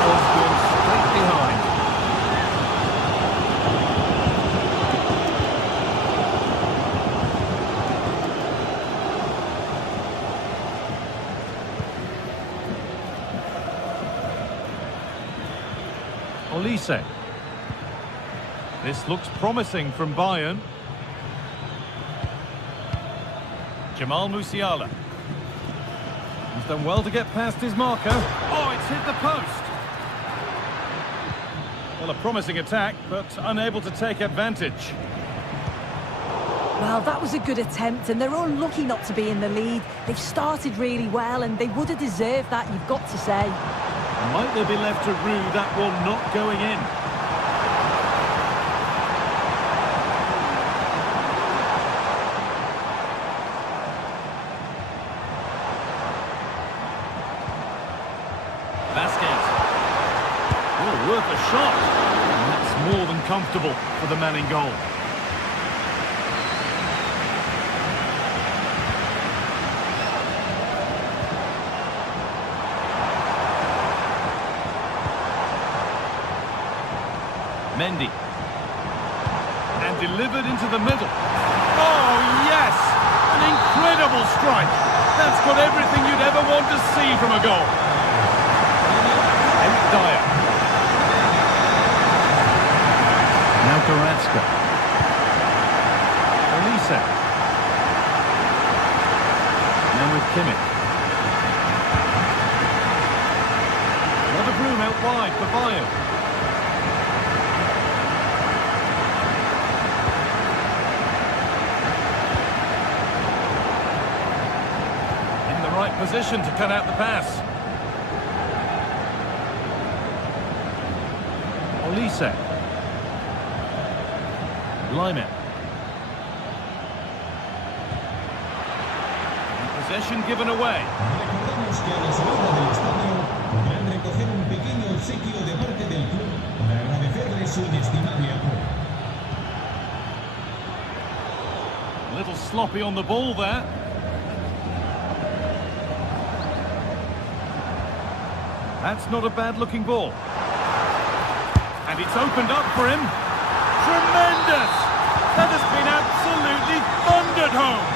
Ball's gone straight behind. Olise. This looks promising from Bayern. Jamal Musiala. He's done well to get past his marker. Oh, it's hit the post. Well, a promising attack, but unable to take advantage. Well, that was a good attempt, and they're unlucky not to be in the lead. They've started really well, and they would have deserved that, you've got to say. Might they be left to rue that one not going in? Vazquez. Oh, worth a shot. And that's more than comfortable for the man in goal. Mendy. And delivered into the middle. Oh, yes! An incredible strike. That's got everything you'd ever want to see from a goal. Eric Dyer. Now Goretzka. Olise. Now with Kimmich. A lot of room out wide for Bayern. Position to cut out the pass. Olise. Lyman. Possession given away. Recordamos que a la salida del estadio podrán recoger un pequeño obsequio de parte del club para agradecerle su inestimable apoyo. A little sloppy on the ball there. That's not a bad-looking ball. And it's opened up for him. Tremendous! That has been absolutely thundered home.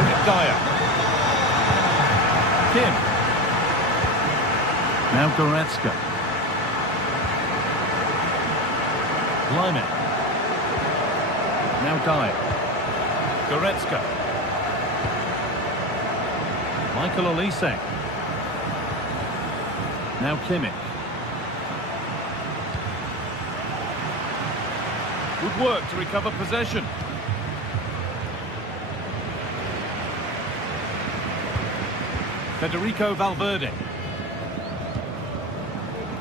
Eric Dyer. Kim. Now Goretzka. Lyman. Now Dyer. Goretzka. Michael Olise. Now Kimmich. Good work to recover possession. Federico Valverde.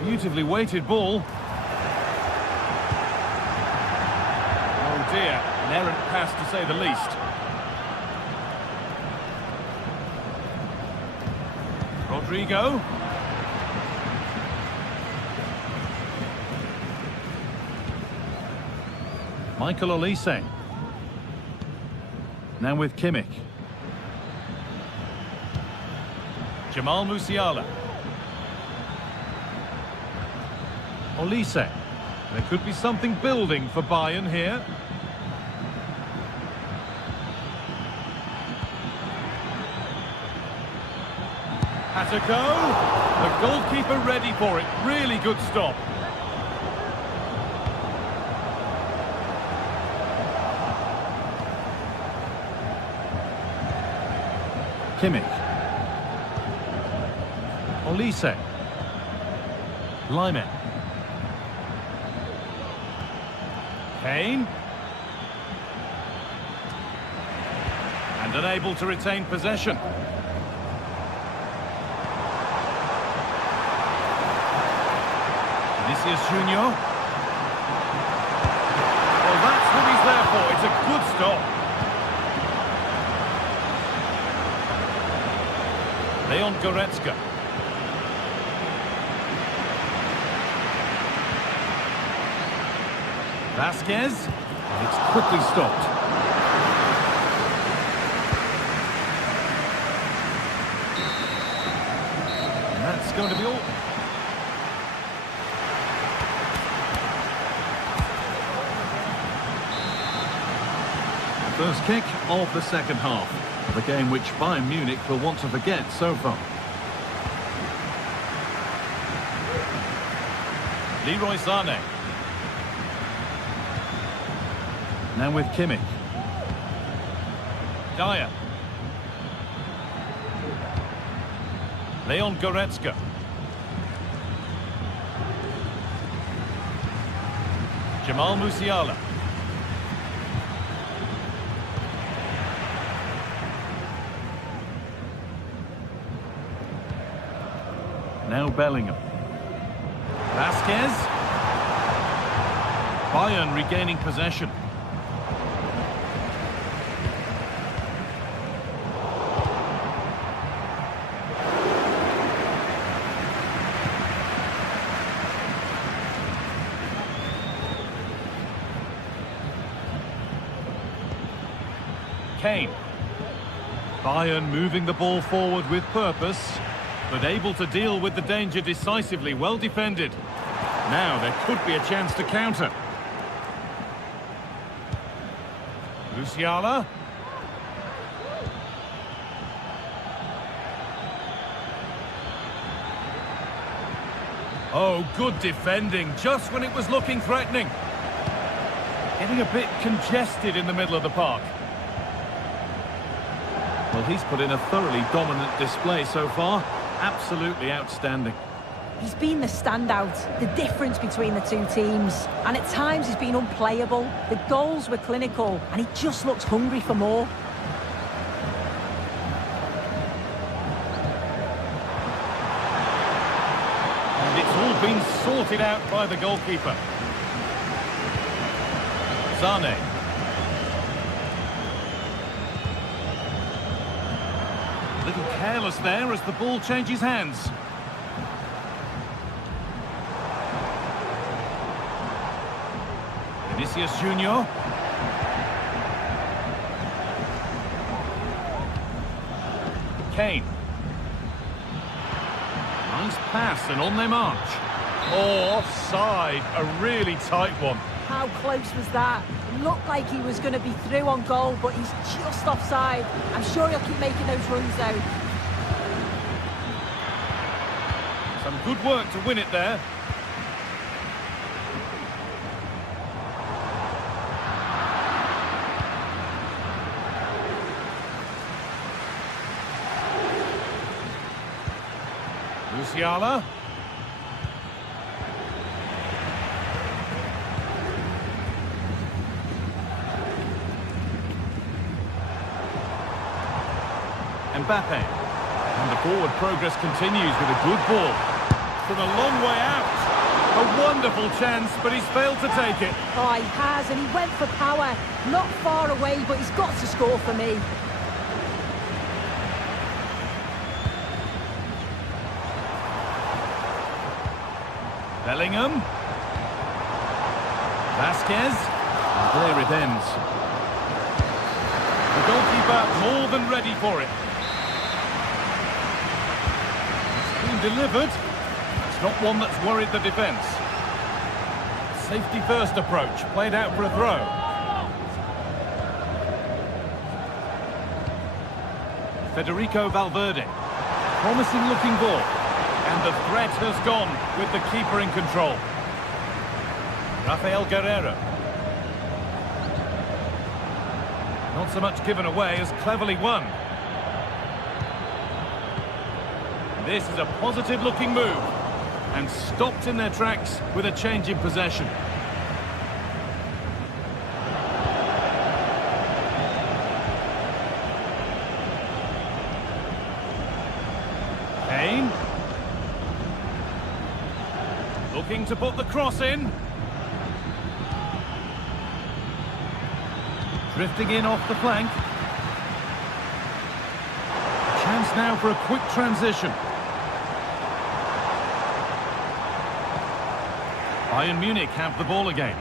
Beautifully weighted ball. Oh dear, an errant pass to say the least. Rodrigo. Michael Olise. Now with Kimmich. Jamal Musiala. Olise. There could be something building for Bayern here. Had to go. The goalkeeper ready for it. Really good stop. Kimmich. Olise. Lyman. Kane. And unable to retain possession. Vinicius Junior. Well, that's what he's there for. It's a good stop. Leon Goretzka. Vasquez. It's quickly stopped. And that's going to be all. First kick of the second half. The game which Bayern Munich will want to forget so far. Leroy Sané. Now with Kimmich. Dyer. Leon Goretzka. Jamal Musiala. Now Bellingham. Vasquez. Bayern regaining possession. Kane. Bayern moving the ball forward with purpose, but able to deal with the danger decisively. Well defended. Now there could be a chance to counter. Musiala. Oh, good defending, just when it was looking threatening. Getting a bit congested in the middle of the park. Well, he's put in a thoroughly dominant display so far. Absolutely outstanding. He's been the standout, the difference between the two teams. And at times he's been unplayable. The goals were clinical and he just looks hungry for more. And it's all been sorted out by the goalkeeper. Sané. A little careless there as the ball changes hands. Vinicius Junior. Kane. Nice pass and on their march. Oh, offside. A really tight one. How close was that? It looked like he was going to be through on goal, but he's just offside. I'm sure he'll keep making those runs though. Some good work to win it there. Musiala. Mbappe. And the forward progress continues with a good ball. From a long way out. A wonderful chance, but he's failed to take it. Oh, he has, and he went for power. Not far away, but he's got to score for me. Bellingham. Vasquez. And there it ends. The goalkeeper more than ready for it. It's been delivered. It's not one that's worried the defence. Safety first approach, played out for a throw. Federico Valverde. Promising looking ball. And the threat has gone with the keeper in control. Rafael Guerreiro. Not so much given away as cleverly won. This is a positive looking move. And stopped in their tracks with a change in possession. Kane. Looking to put the cross in. Drifting in off the flank. Chance now for a quick transition. Bayern Munich have the ball again.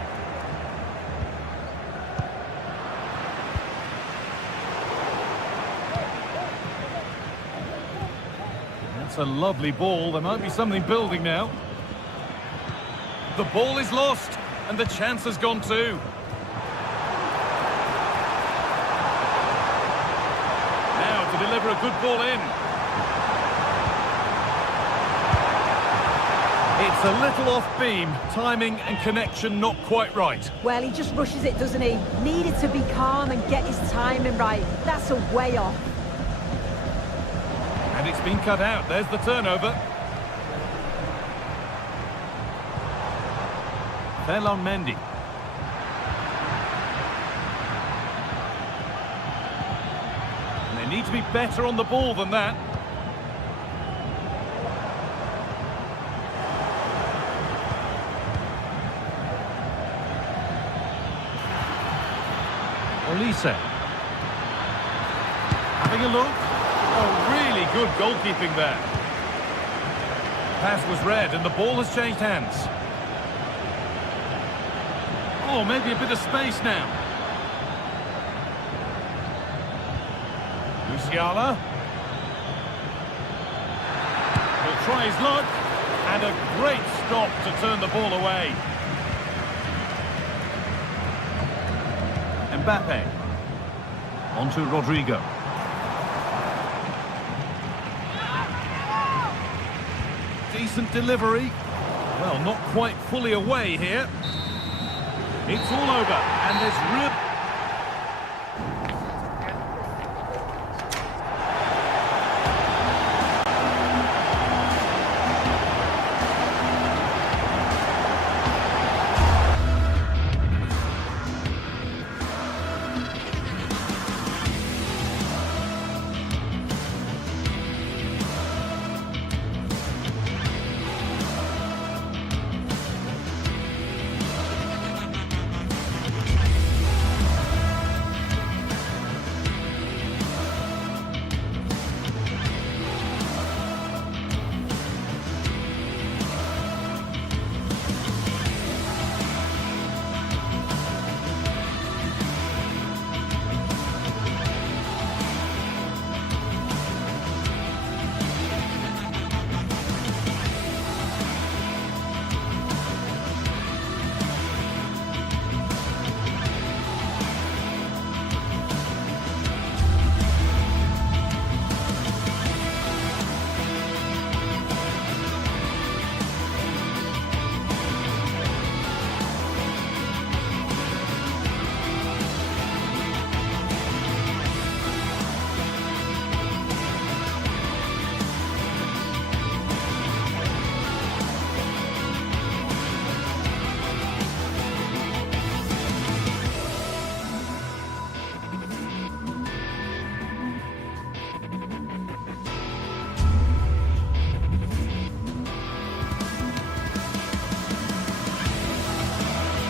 That's a lovely ball. There might be something building now. The ball is lost, and the chance has gone too. Now to deliver a good ball in. It's a little off beam, timing and connection not quite right. Well, he just rushes it, doesn't he? Needed to be calm and get his timing right. That's a way off. And it's been cut out. There's the turnover. Ferland Mendy. And they need to be better on the ball than that. Olise. Having a look. Oh, really good goalkeeping there. Pass was read and the ball has changed hands. Oh, maybe a bit of space now. Musiala. He'll try his luck. And a great stop to turn the ball away. Mbappe. On to Rodrigo. Decent delivery. Well, not quite fully away here. It's all over, and there's real...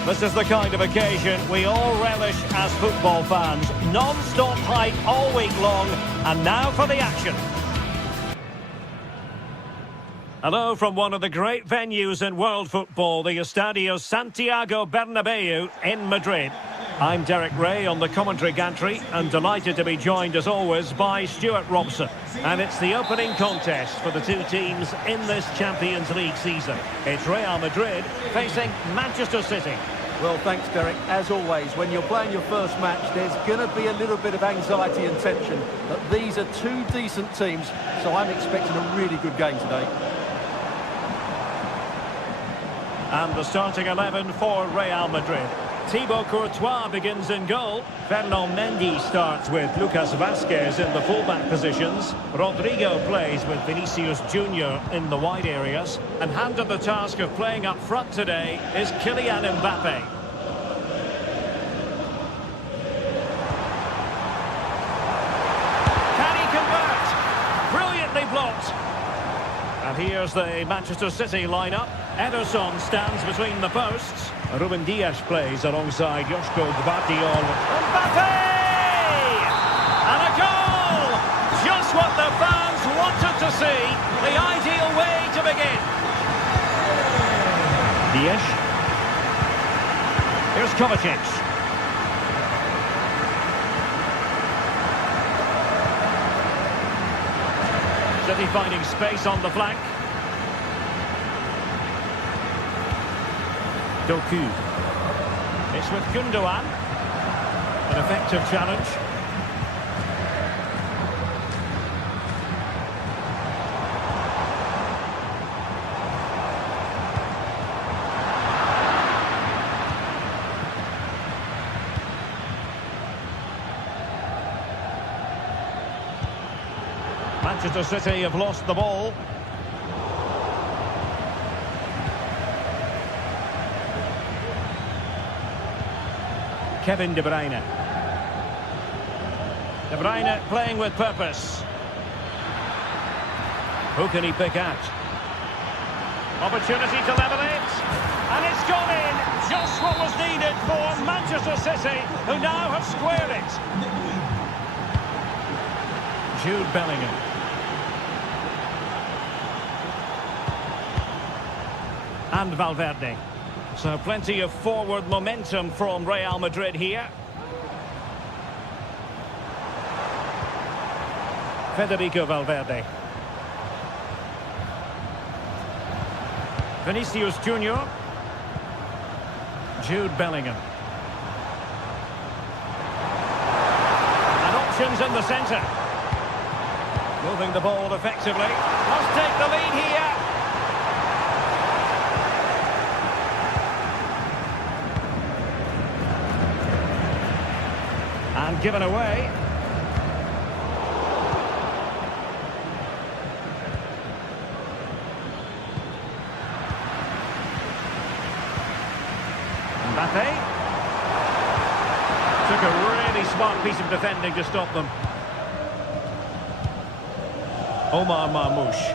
This is the kind of occasion we all relish as football fans. Non-stop hype all week long, and now for the action. Hello from one of the great venues in world football, the Estadio Santiago Bernabeu in Madrid. I'm Derek Ray on the commentary gantry and delighted to be joined as always by Stuart Robson. And it's the opening contest for the two teams in this Champions League season. It's Real Madrid facing Manchester City. Well, thanks, Derek. As always, when you're playing your first match, there's going to be a little bit of anxiety and tension. But these are two decent teams, so I'm expecting a really good game today. And the starting 11 for Real Madrid. Thibaut Courtois begins in goal. Fernand Mendy starts with Lucas Vazquez in the fullback positions. Rodrigo plays with Vinicius Junior in the wide areas. And handed the task of playing up front today is Kylian Mbappe. Can he convert? Brilliantly blocked. And here's the Manchester City lineup. Ederson stands between the posts. Ruben Dias plays alongside Joško Gvardiol. Mbappe! And a goal! Just what the fans wanted to see. The ideal way to begin. Dias. Here's Kovacic. City finding space on the flank. Doku. It's with Gundogan. An effective challenge. Manchester City have lost the ball. Kevin De Bruyne. De Bruyne playing with purpose. Who can he pick out? Opportunity to level it. And it's gone in. Just what was needed for Manchester City, who now have squared it. Jude Bellingham. And Valverde. So plenty of forward momentum from Real Madrid here. Federico Valverde. Vinicius Junior. Jude Bellingham. And options in the centre. Moving the ball effectively. Must take the lead here. And given away. Mbappe. Took a really smart piece of defending to stop them. Omar Marmoush.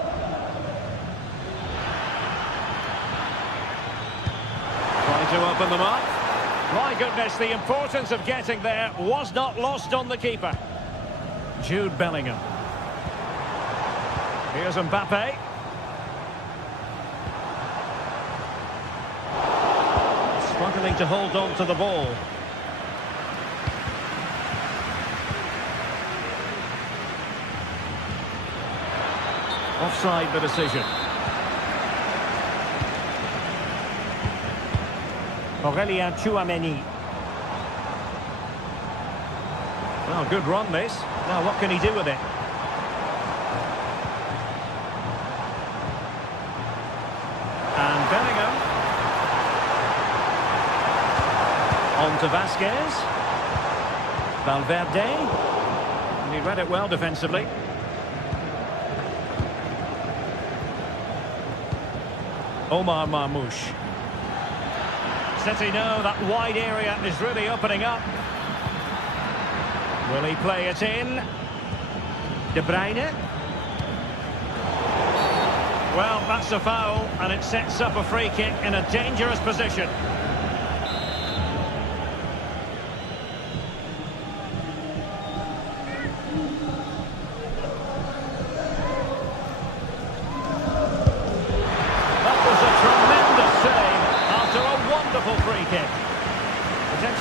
Trying to open them up. My goodness, the importance of getting there was not lost on the keeper. Jude Bellingham. Here's Mbappe. Struggling to hold on to the ball. Offside the decision. Aurelien Tchouameni. Well, good run this. Now what can he do with it? And Bellingham. On to Vazquez. Valverde. And he read it well defensively. Omar Marmoush. City know that wide area is really opening up. Will he play it in? De Bruyne. Well, that's a foul, and it sets up a free kick in a dangerous position.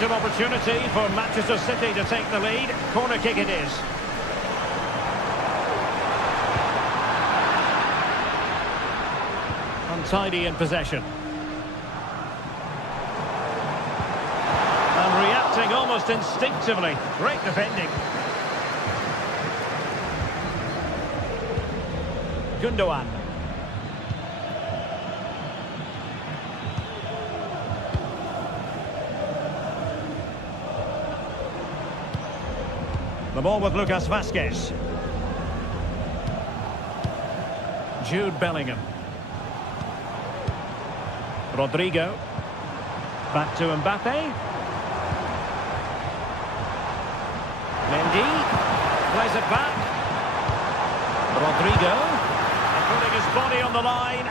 of opportunity for Manchester City to take the lead. Corner kick it is. Untidy in possession. And reacting almost instinctively. Great defending. Gundogan. The ball with Lucas Vazquez. Jude Bellingham. Rodrigo. Back to Mbappe. Mendy. Plays it back. Rodrigo. And putting his body on the line.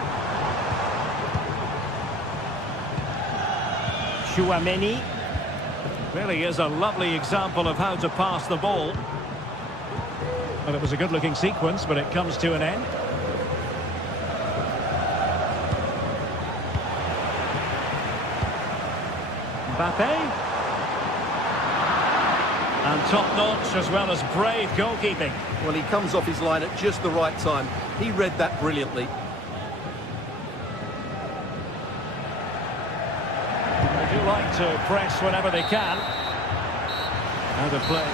Chouameni. Really is a lovely example of how to pass the ball. Well, it was a good-looking sequence, but it comes to an end. Mbappe. And top-notch as well as brave goalkeeping. Well, he comes off his line at just the right time. He read that brilliantly. They do like to press whenever they can. Out of play.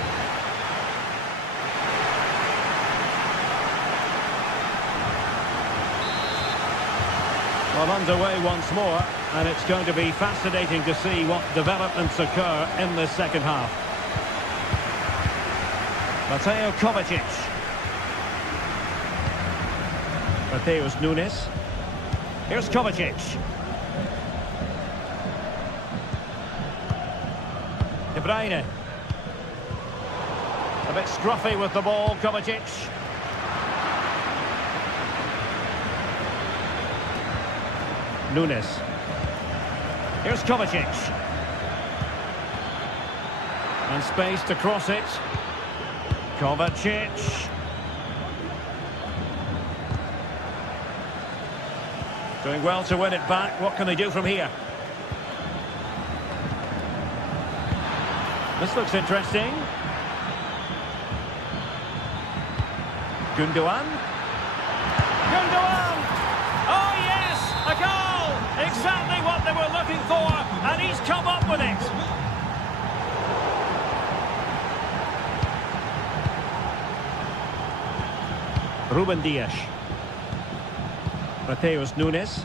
Well, underway once more, and it's going to be fascinating to see what developments occur in this second half. Mateo Kovacic. Mateus Nunes. Here's Kovacic. De Bruyne. A bit scruffy with the ball, Kovacic. Nunes. Here's Kovacic. And space to cross it. Kovacic. Doing well to win it back. What can they do from here? This looks interesting. Gundogan. Gundogan! Oh yes! A goal! Exactly what they were looking for, and he's come up with it. Ruben Dias. Mateus Nunes.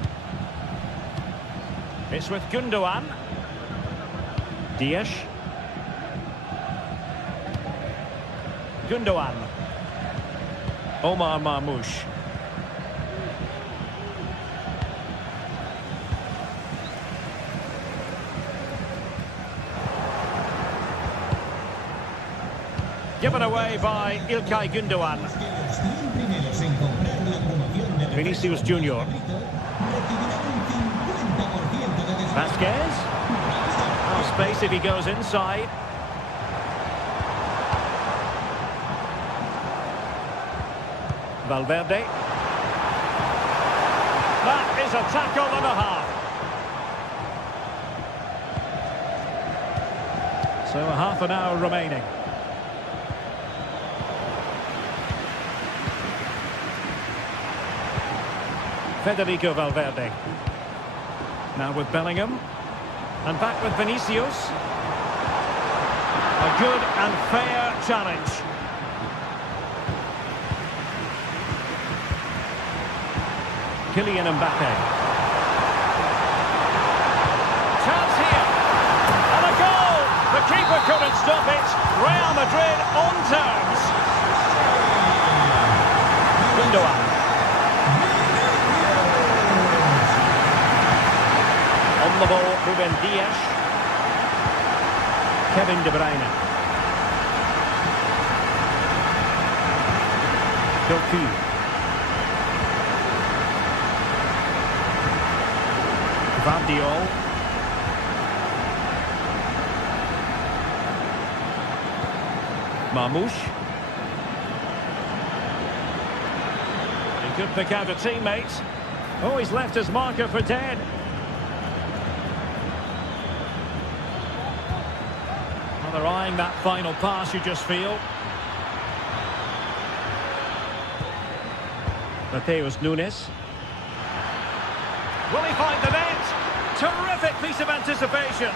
It's with Gundogan. Dias. Gundogan. Omar Marmoush. Given away by Ilkay Gundogan. Vinicius Junior. Vazquez. Oh, space if he goes inside. Valverde. That is a tackle and a half. So a half an hour remaining. Federico Valverde. Now with Bellingham. And back with Vinicius. A good and fair challenge. Kylian Mbappe. Chance here. And a goal! The keeper couldn't stop it. Real Madrid on terms. Gundogan. On the ball, Ruben Dias. Kevin De Bruyne. Doku. Vardiol. Marmoush. He could pick out a teammate. Oh, he's left his marker for dead. Well, they're eyeing that final pass, you just feel. Mateus Nunes. Will he find the net? Terrific piece of anticipation.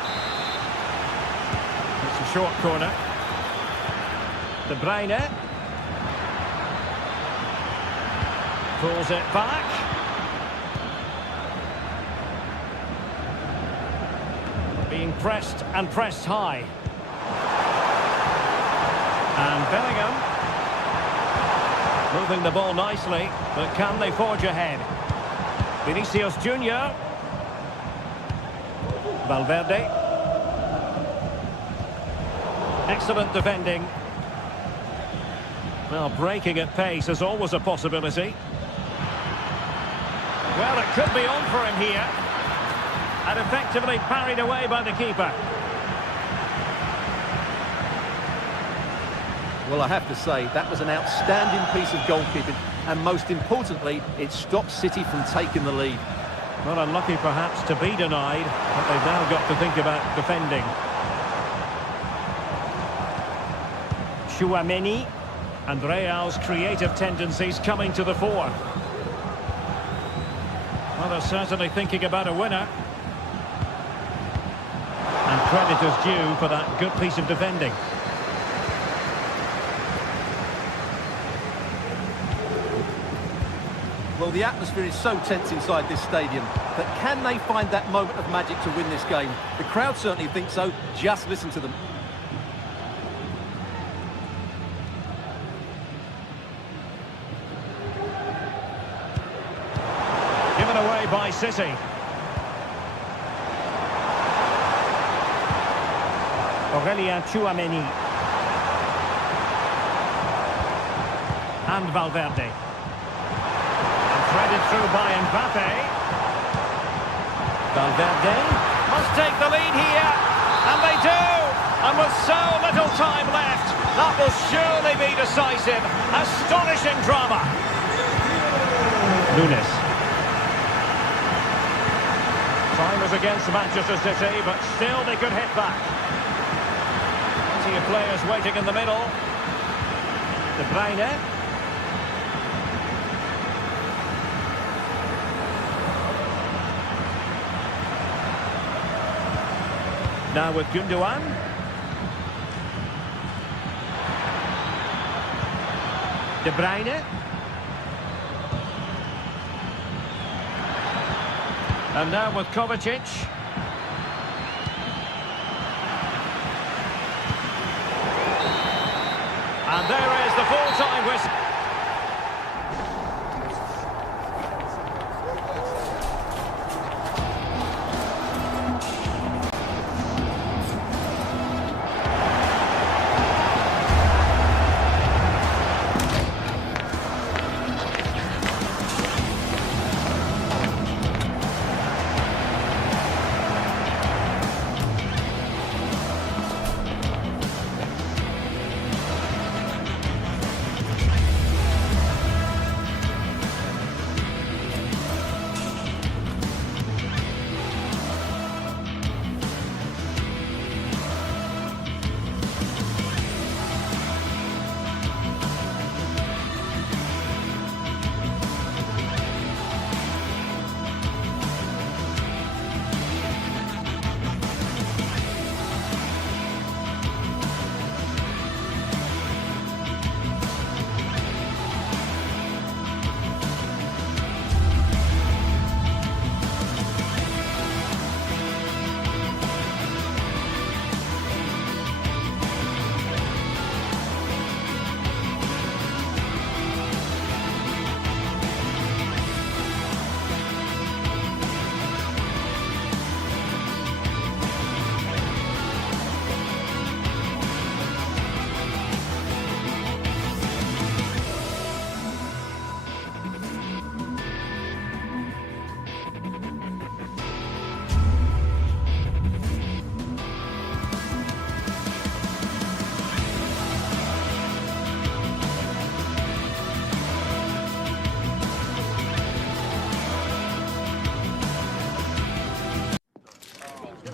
It's a short corner. De Bruyne. Pulls it back. Being pressed and pressed high. And Bellingham. Moving the ball nicely, but can they forge ahead? Vinicius Junior. Valverde. Excellent defending. Well, breaking at pace is always a possibility. Well, it could be on for him here. And effectively parried away by the keeper. Well, I have to say, that was an outstanding piece of goalkeeping. And most importantly, it stopped City from taking the lead. Well, unlucky perhaps to be denied, but they've now got to think about defending. Tchouaméni. And Real's creative tendencies coming to the fore. Well, they're certainly thinking about a winner. And credit is due for that good piece of defending. Well, the atmosphere is so tense inside this stadium, but can they find that moment of magic to win this game? The crowd certainly think so. Just listen to them. Given away by City. Aurélien Tchouaméni. And Valverde. Threaded through by Mbappe. Valverde must take the lead here, and they do! And with so little time left, that will surely be decisive. Astonishing drama. Nunes. Time was against Manchester City, but still they could hit back. Plenty of players waiting in the middle. De Bruyne. Now with Gundogan. De Bruyne. And now with Kovacic. And there is the full-time whistle.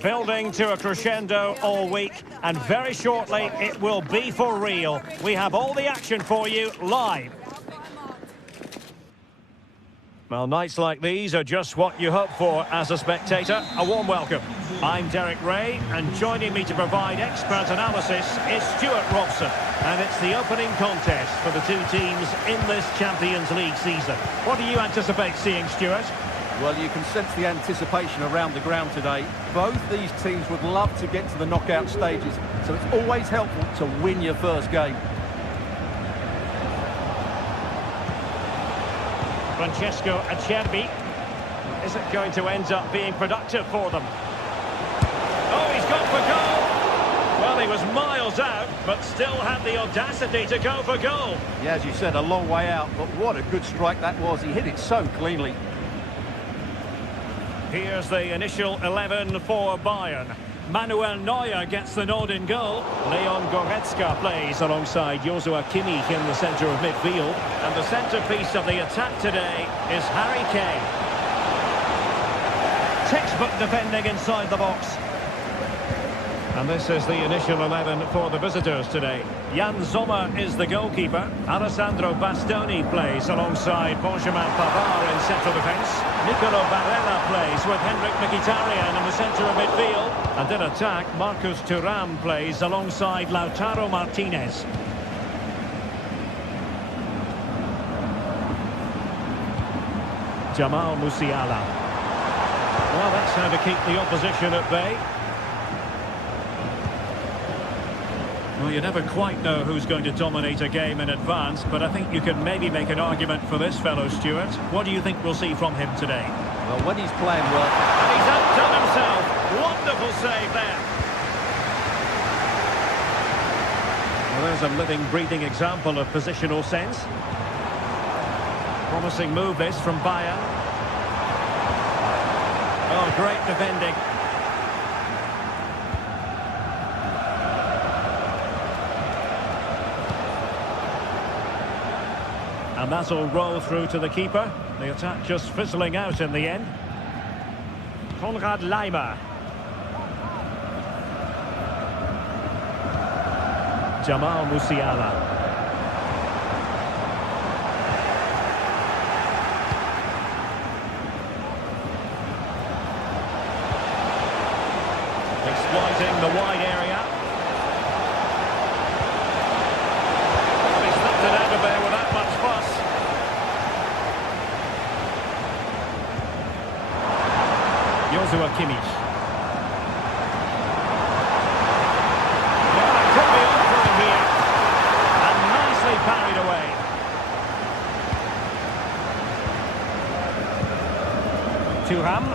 building to a crescendo all week, and very shortly it will be for real. We have all the action for you live. Well, nights like these are just what you hope for as a spectator. A warm welcome. I'm Derek Ray, and joining me to provide expert analysis is Stuart Robson. And it's the opening contest for the two teams in this Champions League season. What do you anticipate seeing, Stuart? Well, you can sense the anticipation around the ground today. Both these teams would love to get to the knockout stages, so it's always helpful to win your first game. Francesco Acerbi. Is it going to end up being productive for them? Oh, he's gone for goal! Well, he was miles out, but still had the audacity to go for goal. Yeah, as you said, a long way out, but what a good strike that was. He hit it so cleanly. Here's the initial 11 for Bayern. Manuel Neuer gets the nod in goal. Leon Goretzka plays alongside Joshua Kimmich in the centre of midfield. And the centrepiece of the attack today is Harry Kane. Textbook defending inside the box. And this is the initial 11 for the visitors today. Jan Sommer is the goalkeeper. Alessandro Bastoni plays alongside Benjamin Pavard in central defence. Nicolo Barella plays with Henrik Mkhitaryan in the centre of midfield. And in attack, Marcus Thuram plays alongside Lautaro Martinez. Jamal Musiala. Well, that's how to keep the opposition at bay. Well, you never quite know who's going to dominate a game in advance, but I think you can maybe make an argument for this fellow, Stuart. What do you think we'll see from him today? Well, when he's playing well... And he's outdone himself. Wonderful save there. Well, there's a living, breathing example of positional sense. Promising move this from Bayern. Oh, great defending. And that'll roll through to the keeper. The attack just fizzling out in the end. Konrad Laimer. Jamal Musiala. Exploiting the wide area. Well, he's knocked it out of there without much fuss. Joshua Kimmich. Well, it could be on for him here. And nicely parried away. Thuram.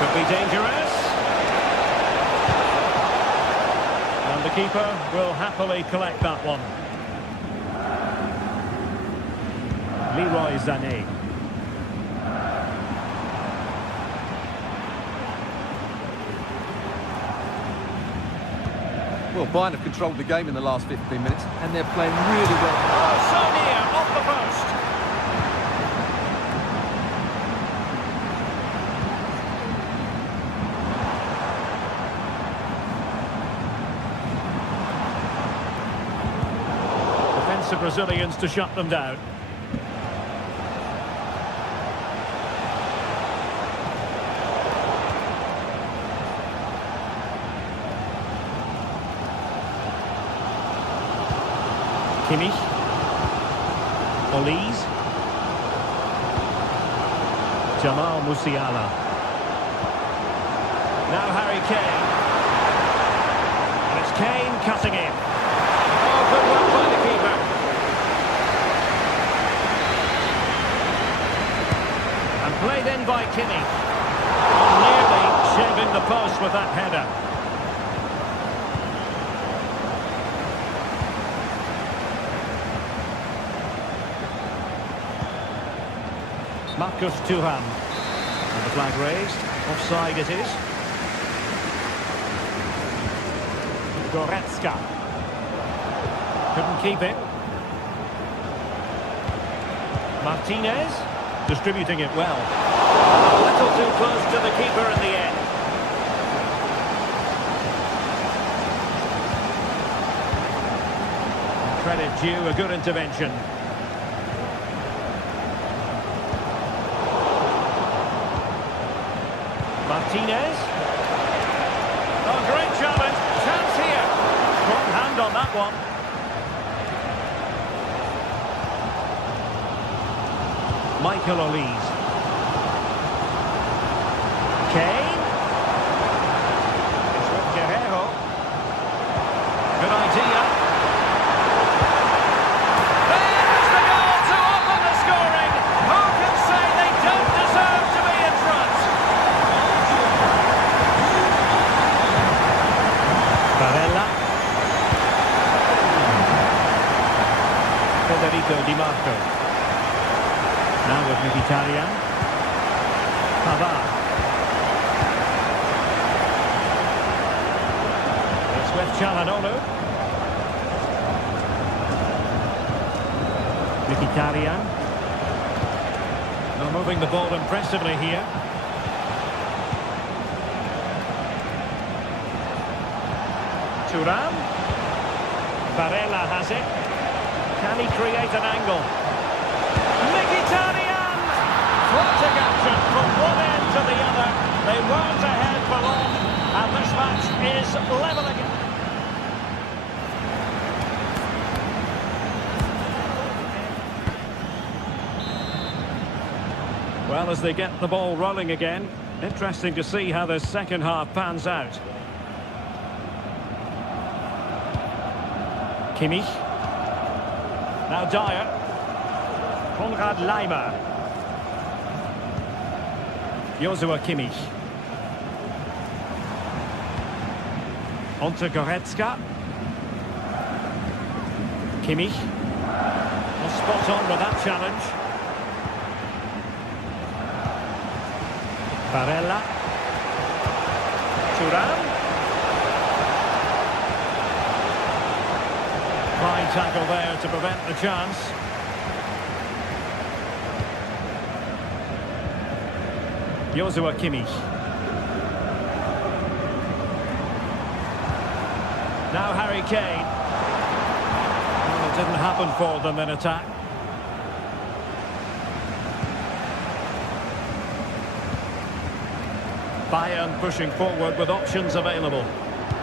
Could be dangerous. And the keeper will happily collect that one. Leroy Sané. Well, Bayern have controlled the game in the last 15 minutes, and they're playing really well. Oh, so near, off the post. Defensive Brazilians to shut them down. Kimmich. Olise. Jamal Musiala. Now Harry Kane. And it's Kane cutting in. Oh, good work by the keeper. And played in by Kimmich. Nearly shaving the post with that header. Marcus Thuram. And the flag raised. Offside it is. Goretzka. Couldn't keep it. Martinez. Distributing it well. A little too close to the keeper in the end. Credit due, a good intervention. Martinez. Oh, great challenge. Chance here. Strong hand on that one. Michael Olise. Kane. It's with Guerrero. Good idea. There's the goal to open the scoring. Who can say they don't deserve to be in front? Barella. Federico Di Marco. Now with Mkhitaryan. Pavard. It's with Çalhanoğlu. Mkhitaryan. Now moving the ball impressively here. Thuram. Barella has it. Can he create an angle? Mkhitaryan! Floating action from one end to the other. They weren't ahead for long, and this match is level again. Well, as they get the ball rolling again, interesting to see how the second half pans out. Kimmich. Now Dyer. Konrad Laimer. Joshua Kimmich. On to Goretzka. Kimmich. Well, spot on with that challenge. Barella. Thuram. Fine tackle there to prevent the chance. Joshua Kimmich. Now Harry Kane. Well, it didn't happen for them in attack. Bayern pushing forward with options available.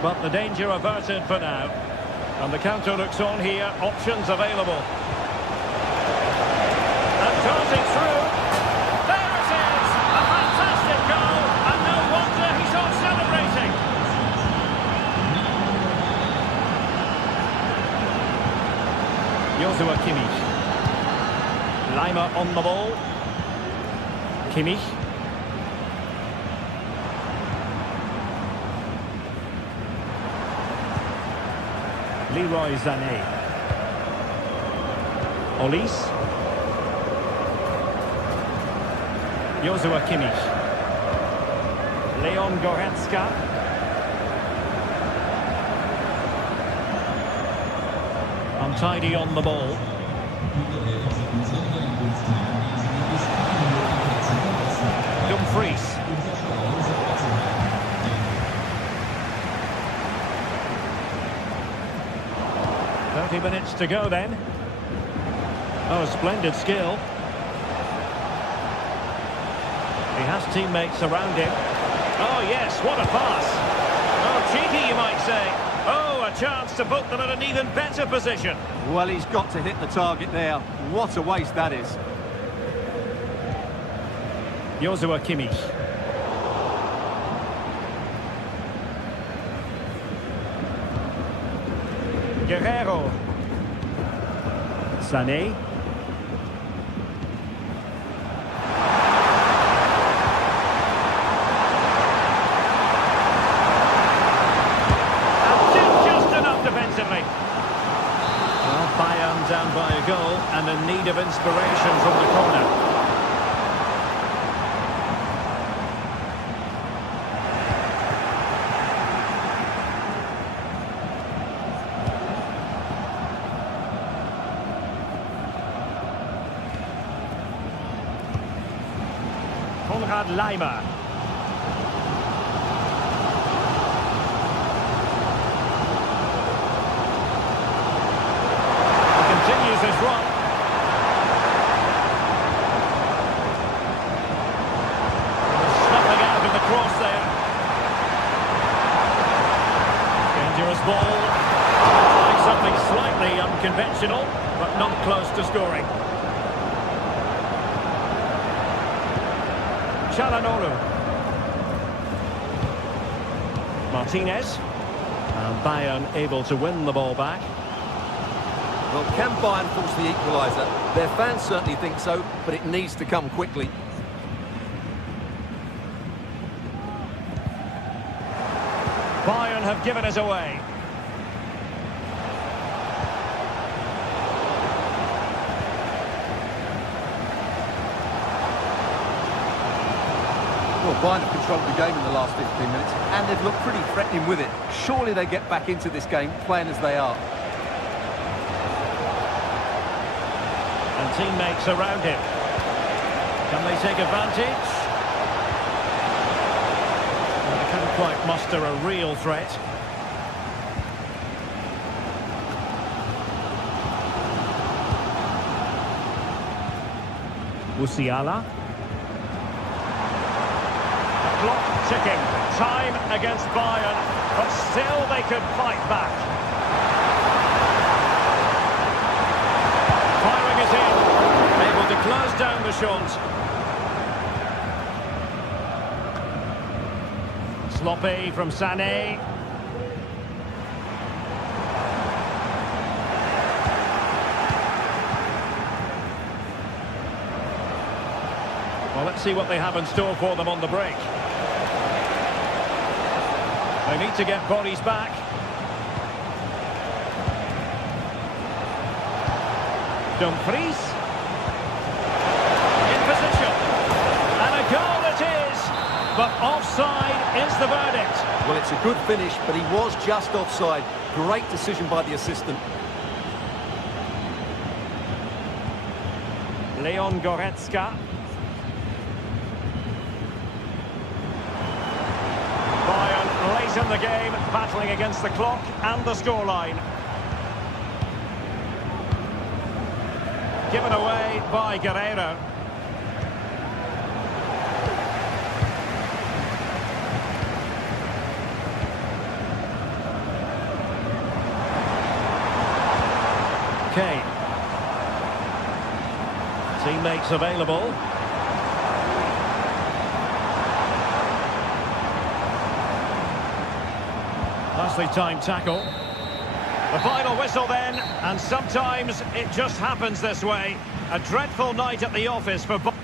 But the danger averted for now. And the counter looks on here. Options available. And darting through. There it is! A fantastic goal. And no wonder he's on celebrating. Joshua Kimmich. Laimer on the ball. Kimmich. Leroy Sané. Olise. Joshua Kimmich. Leon Goretzka. Untidy on the ball. Dumfries. 30 minutes to go then. Oh, splendid skill. He has teammates around him. Oh yes, what a pass. Oh, cheeky you might say. Oh, a chance to put them in an even better position. Well, he's got to hit the target there. What a waste that is. Joshua Kimmich. Guerrero. Sané. And just enough defensively. Well, Bayern down by a goal and in need of inspiration from the corner. Konrad Leimer. He continues his run. Snuffing out of the cross there. Dangerous ball. Trying something slightly unconventional, but not close to scoring. Çalhanoğlu. Martinez. And Bayern able to win the ball back. Well, can Bayern force the equaliser? Their fans certainly think so, but it needs to come quickly. Bayern have given us away. Well, Bayern have controlled the game in the last 15 minutes, and they've looked pretty threatening with it. Surely they get back into this game playing as they are. And teammates around him. Can they take advantage? Well, they can't quite muster a real threat. Musiala. Clock ticking. Time against Bayern, but still they could fight back. Firing it in. Able to close down the shot. Sloppy from Sané. Well, let's see what they have in store for them on the break. They need to get bodies back. Dumfries. In position. And a goal it is. But offside is the verdict. Well, it's a good finish, but he was just offside. Great decision by the assistant. Leon Goretzka. Bayern late in the game, battling against the clock and the scoreline. Given away by Guerreiro. Kane. Teammates available. Nicely timed tackle. The final whistle then, and sometimes it just happens this way. A dreadful night at the office for Bayern.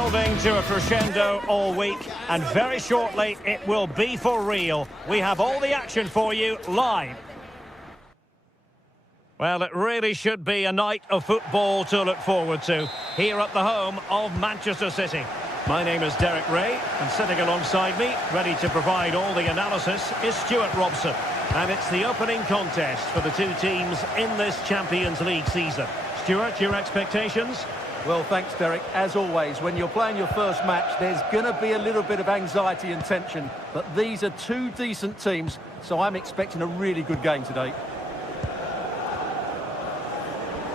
Building to a crescendo all week, and very shortly it will be for real. We have all the action for you live. Well, it really should be a night of football to look forward to here at the home of Manchester City. My name is Derek Ray, and sitting alongside me, ready to provide all the analysis, is Stuart Robson. And it's the opening contest for the two teams in this Champions League season. Stuart, your expectations? Well, thanks, Derek. As always, when you're playing your first match, there's going to be a little bit of anxiety and tension. But these are two decent teams, so I'm expecting a really good game today.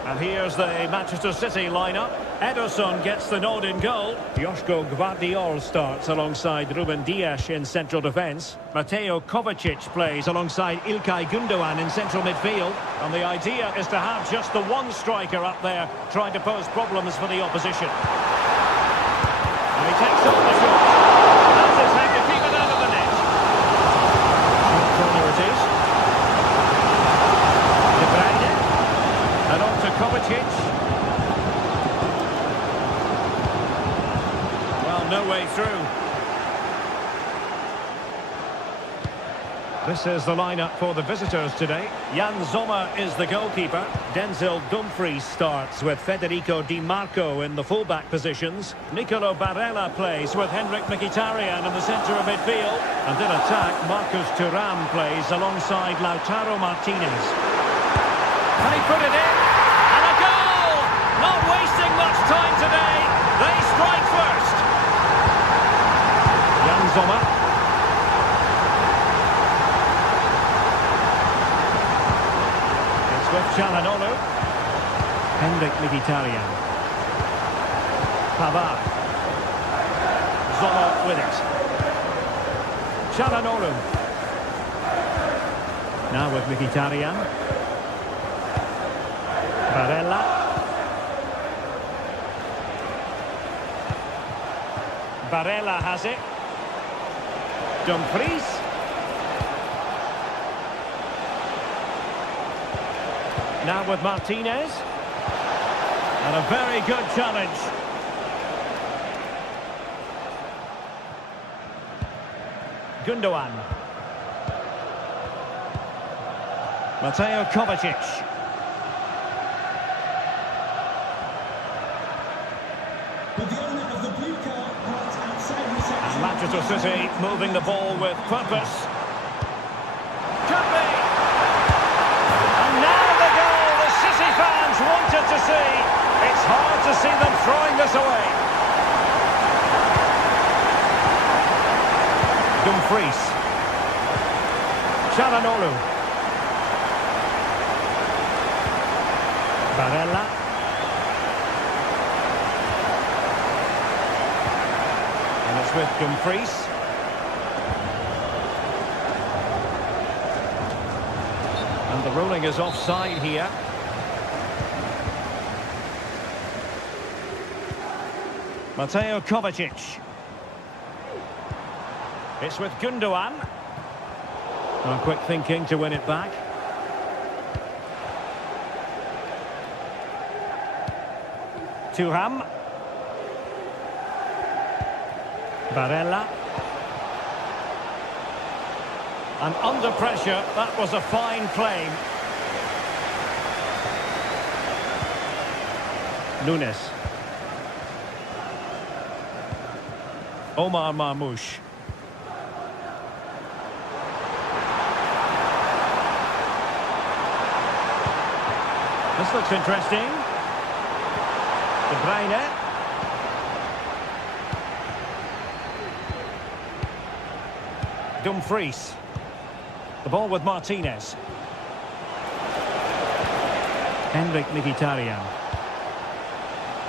And here's the Manchester City lineup. Ederson gets the nod in goal. Joško Gvardiol starts alongside Ruben Dias in central defence. Mateo Kovacic plays alongside İlkay Gündoğan in central midfield. And the idea is to have just the one striker up there trying to pose problems for the opposition. And he takes on the shot. That's his head to keep it out of the net. Short corner it is. De Bruyne. And on to Kovacic. No way through. This is the lineup for the visitors today. Jan Sommer is the goalkeeper. Denzel Dumfries starts with Federico Di Marco in the fullback positions. Nicolo Barella plays with Henrik Mkhitaryan in the centre of midfield. And in attack, Marcus Thuram plays alongside Lautaro Martinez. Can he put it in? And a goal! Not wasting much time today. They strike first. Jan Sommer. It's with Çalhanoğlu. Henrik Mkhitaryan. Pavard. Sommer with it. Çalhanoğlu. Now with Mkhitaryan. Barella. Barella has it. Dumfries. Now with Martinez. And a very good challenge. Gündoğan. Mateo Kovacic. But the owner of the blue car right outside reception. Manchester City moving the ball with purpose. Could be! And now the goal the City fans wanted to see. It's hard to see them throwing this away. Dumfries. Çalhanoğlu. Barella. With Dumfries. And the ruling is offside here. Mateo Kovacic. It's with Gündoğan. Well, quick thinking to win it back. Thuram. Barella. And under pressure, that was a fine claim. Nunes. Omar Marmoush. This looks interesting. De Bruyne. Dumfries. The ball with Martinez. Henrik Mkhitaryan.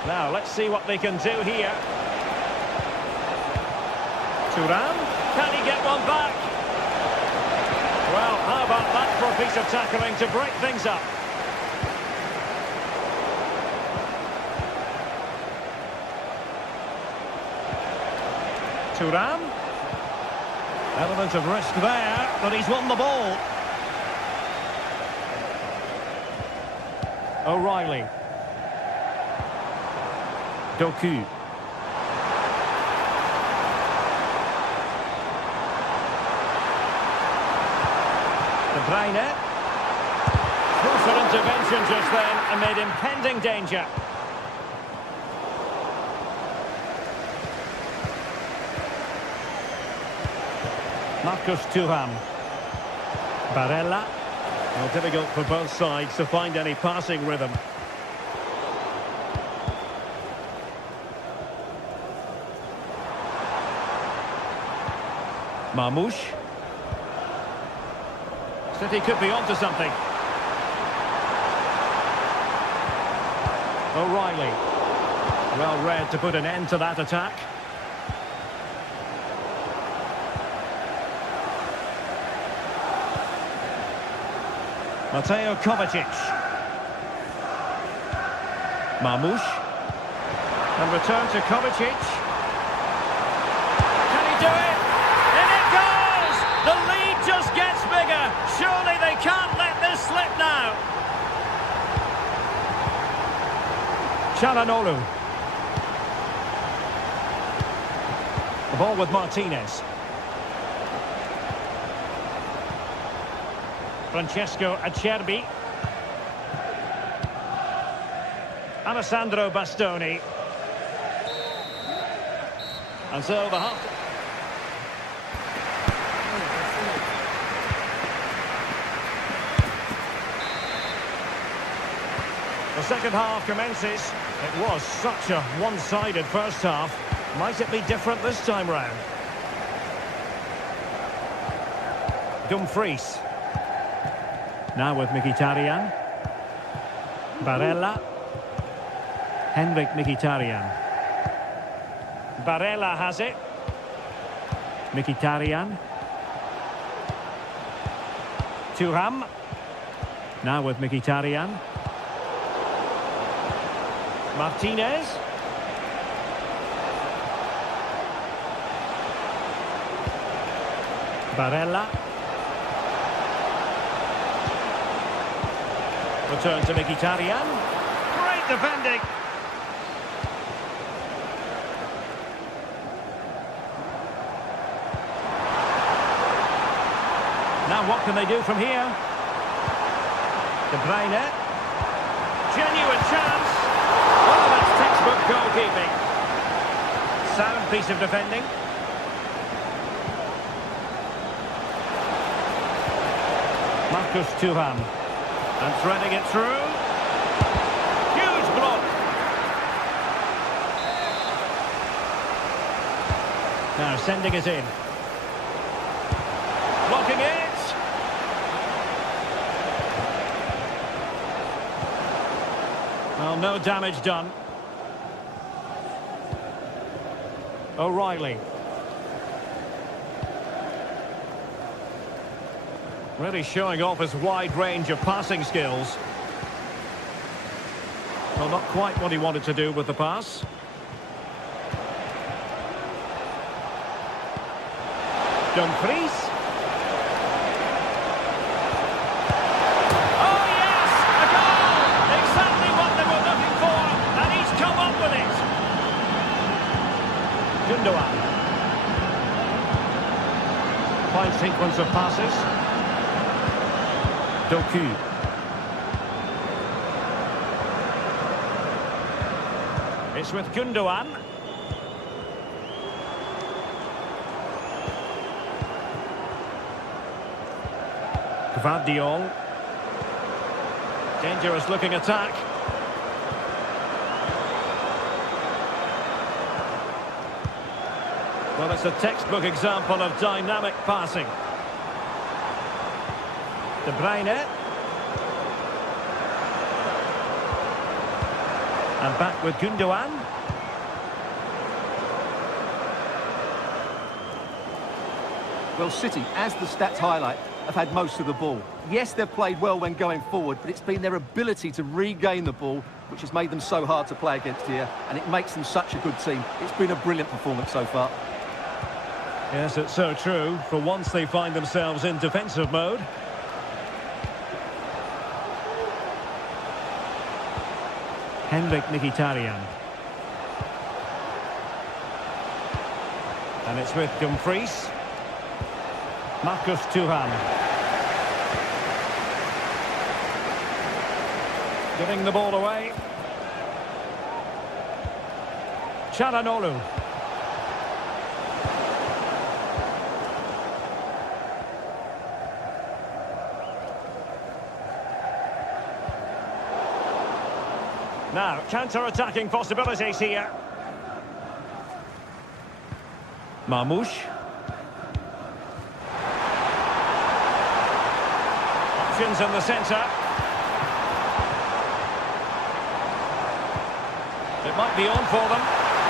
Now, let's see what they can do here. Thuram. Can he get one back? Well, how about that for a piece of tackling to break things up? Thuram. Element of risk there, but he's won the ball. O'Reilly. Doku. Bruyne. Crucial intervention just then amid impending danger. Marcus Thuram. Barella. Well, difficult for both sides to find any passing rhythm. Marmoush. City could be onto something. O'Reilly. Well read to put an end to that attack. Mateo Kovacic. Marmoush. And return to Kovacic. Can he do it? In it goes! The lead just gets bigger. Surely they can't let this slip now. Çalhanoğlu. The ball with Martinez. Francesco Acerbi. Alessandro Bastoni. And so the half... The second half commences. It was such a one-sided first half. Might it be different this time round? Dumfries. Now with Mkhitaryan. Barella. Henrik Mkhitaryan. Barella has it. Mkhitaryan. Thuram. Now with Mkhitaryan. Martinez. Barella. Return to Mkhitaryan. Great defending. Now what can they do from here? De Bruyne. Genuine chance. Oh, that's textbook goalkeeping. Sound piece of defending. Marcus Thuram. And threading it through. Huge block. Now sending it in. Blocking it. Well, no damage done. O'Reilly. Really showing off his wide range of passing skills. Well, not quite what he wanted to do with the pass. Dumfries. Oh, yes! A goal! Exactly what they were looking for, and he's come up with it. Gundogan. Fine sequence of passes. Doku. It's with Gundogan. Gvardiol. Dangerous looking attack. Well, it's a textbook example of dynamic passing. De Bruyne. And back with Gundogan. Well, City, as the stats highlight, have had most of the ball. Yes, they've played well when going forward, but it's been their ability to regain the ball which has made them so hard to play against here, and it makes them such a good team. It's been a brilliant performance so far. Yes, it's so true. For once they find themselves in defensive mode. Henrik Mkhitaryan. And it's with Dumfries. Marcus Thuram. Giving the ball away. Chalanolu. Now, counter-attacking possibilities here. Marmouche. Options in the centre. It might be on for them.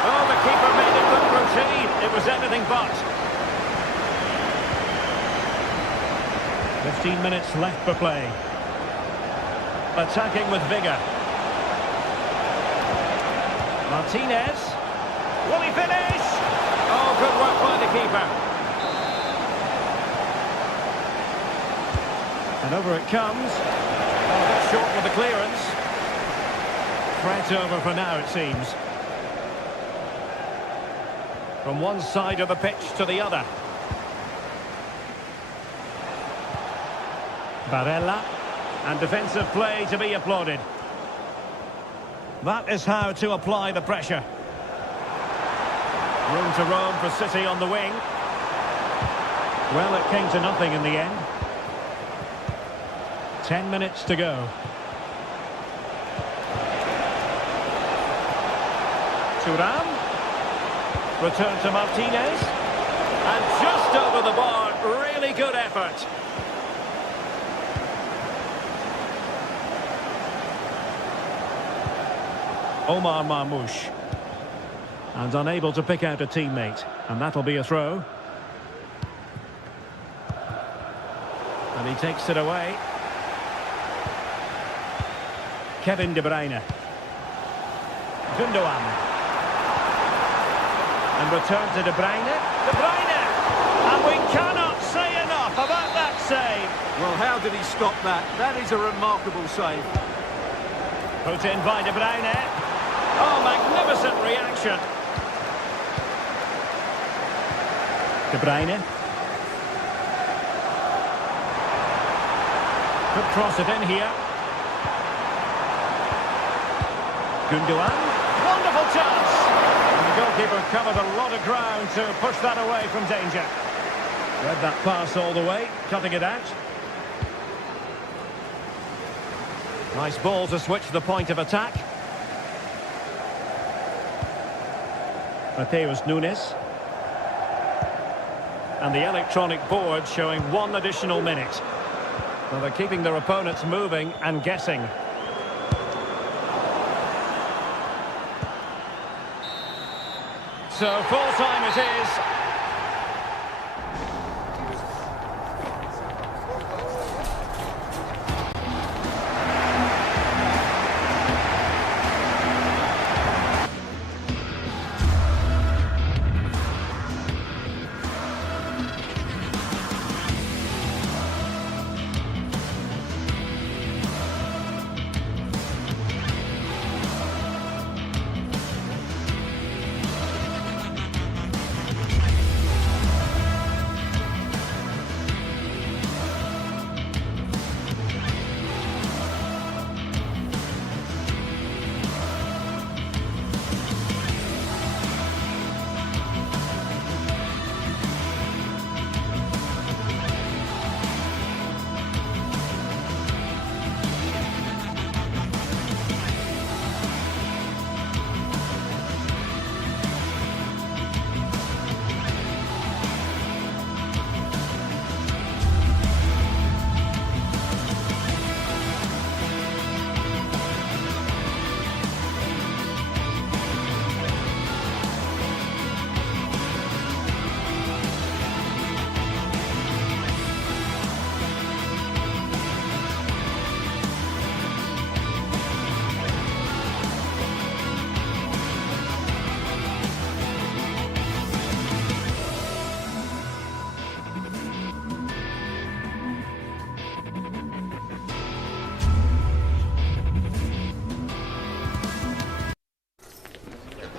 Oh, the keeper made it look routine. It was anything but. 15 minutes left for play. Attacking with vigour. Martinez. Will he finish? Oh, good work by the keeper. And over it comes. Oh, a bit short with the clearance. Threat over for now, it seems. From one side of the pitch to the other. Barella. And defensive play to be applauded. That is how to apply the pressure. Room to roam for City on the wing. Well, it came to nothing in the end. 10 minutes to go. Thuram. Return to Martinez. And just over the bar. Really good effort. Omar Marmouche. And unable to pick out a teammate. And that'll be a throw. And he takes it away. Kevin De Bruyne. Gundogan. And return to De Bruyne. De Bruyne! And we cannot say enough about that save. Well, how did he stop that? That is a remarkable save. Put in by De Bruyne. Oh, magnificent reaction. De Bruyne. Could cross it in here. Gundogan. Wonderful chance. And the goalkeeper covered a lot of ground to push that away from danger. Read that pass all the way, cutting it out. Nice ball to switch the point of attack. Mateus Nunes. And the electronic board showing 1 additional minute. Well, they're keeping their opponents moving and guessing. So full time it is.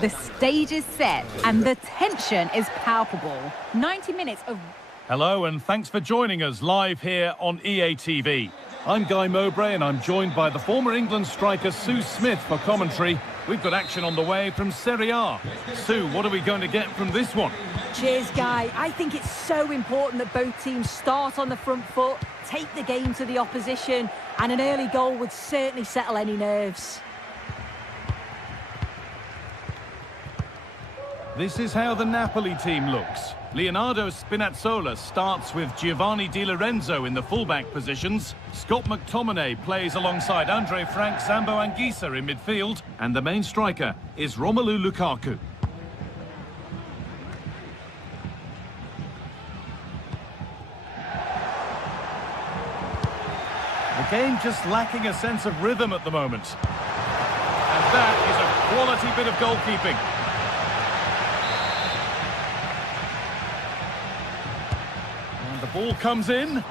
The stage is set and the tension is palpable. 90 minutes of... Hello and thanks for joining us live here on EA TV. I'm Guy Mowbray and I'm joined by the former England striker Sue Smith for commentary. We've got action on the way from Serie A. Sue, what are we going to get from this one? Cheers, Guy. I think it's so important that both teams start on the front foot, take the game to the opposition, and an early goal would certainly settle any nerves. This is how the Napoli team looks. Leonardo Spinazzola starts with Giovanni Di Lorenzo in the fullback positions. Scott McTominay plays alongside Andre Frank Sambo Anguissa in midfield. And the main striker is Romelu Lukaku. The game just lacking a sense of rhythm at the moment. And that is a quality bit of goalkeeping. The ball comes in.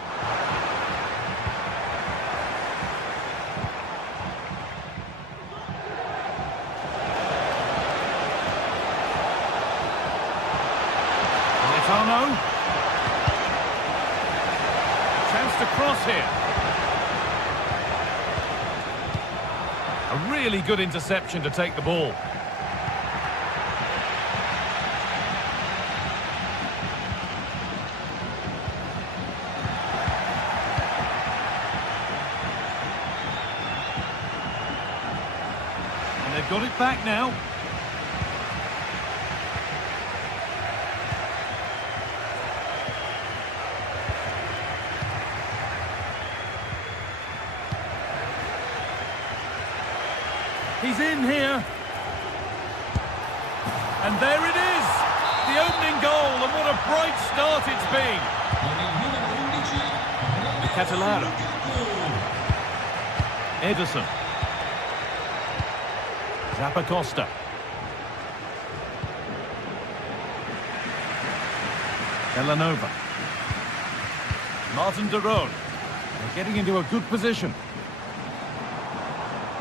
Politano. Chance to cross here. A really good interception to take the ball. They've got it back now. He's in here. And there it is. The opening goal, and what a bright start it's been. Catalara. Ederson. Zappacosta. Villanova. Martin de Roon. They're getting into a good position.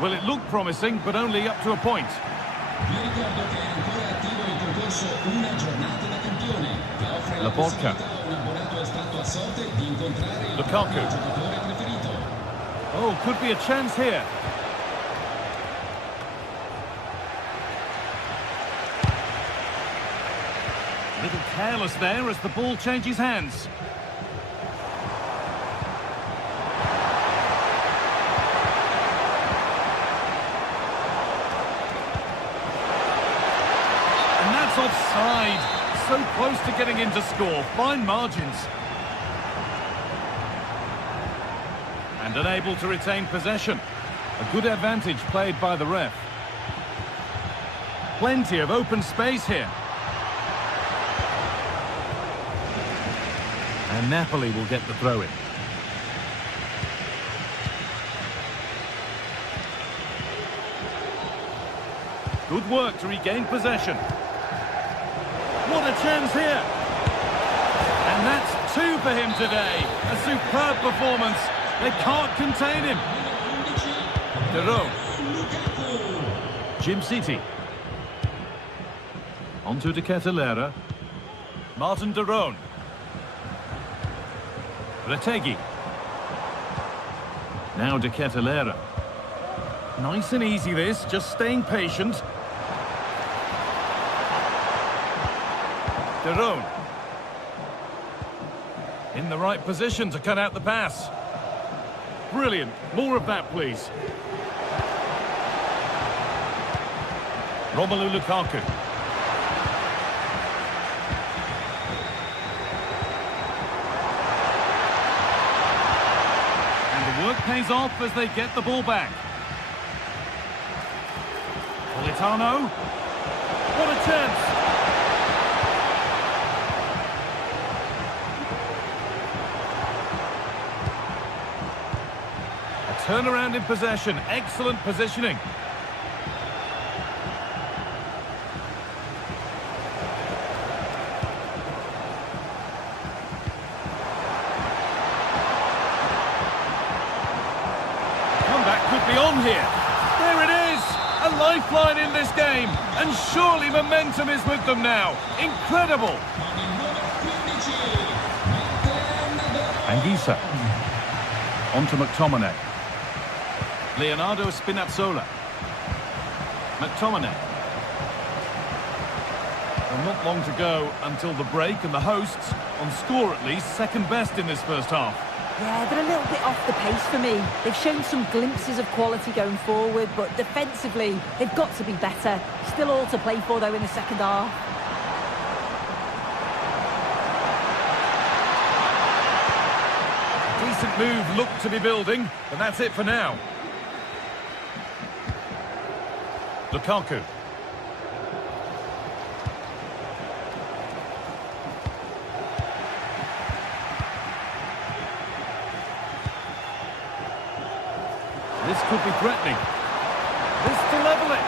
Well, it looked promising, but only up to a point. Laporta. Lukaku. Oh, could be a chance here. A little careless there as the ball changes hands. And that's offside. So close to getting in to score. Fine margins. And unable to retain possession. A good advantage played by the ref. Plenty of open space here. And Napoli will get the throw-in. Good work to regain possession. What a chance here. And that's 2 for him today. A superb performance. They can't contain him. De Roon. Jim City. Onto De Ketelaere. Martin de Roon. Retegui. Now De Ketelaere. Nice and easy this, just staying patient. De Roon. In the right position to cut out the pass. Brilliant. More of that, please. Romelu Lukaku. Work pays off as they get the ball back. Politano. What a chance. A turnaround in possession. Excellent positioning. On here. There it is! A lifeline in this game, and surely momentum is with them now. Incredible! Anguissa. On to McTominay. Leonardo Spinazzola. McTominay. Well, not long to go until the break, and the hosts, on score at least, second best in this first half. Yeah, they're a little bit off the pace for me. They've shown some glimpses of quality going forward, but defensively, they've got to be better. Still all to play for, though, in the second half. Decent move looked to be building, but that's it for now. Lukaku. This could be threatening. This to level it.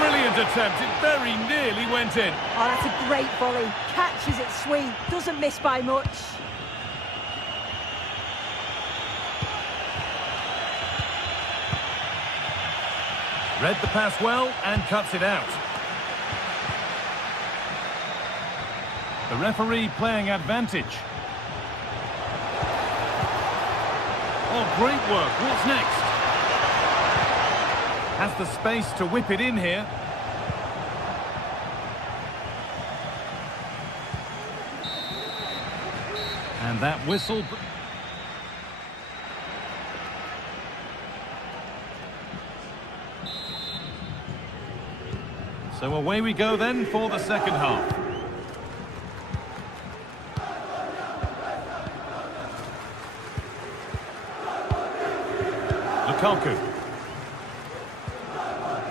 Brilliant attempt. It very nearly went in. Oh, that's a great volley. Catches it sweet. Doesn't miss by much. Read the pass well and cuts it out. The referee playing advantage. Oh, great work. What's next? Has the space to whip it in here. And that whistle. So away we go then for the second half. Lukaku.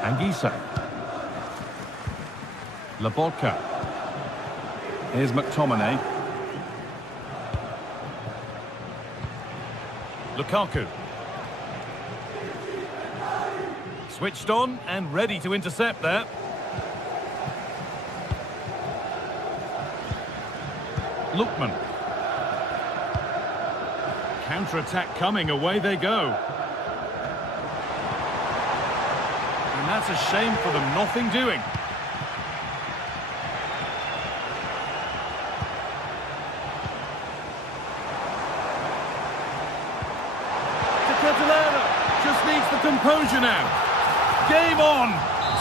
Anguissa. Laborca. Here's McTominay. Lukaku. Switched on and ready to intercept there. Lookman. Counter-attack coming, away they go. And that's a shame for them, nothing doing. Just needs the composure now. Game on.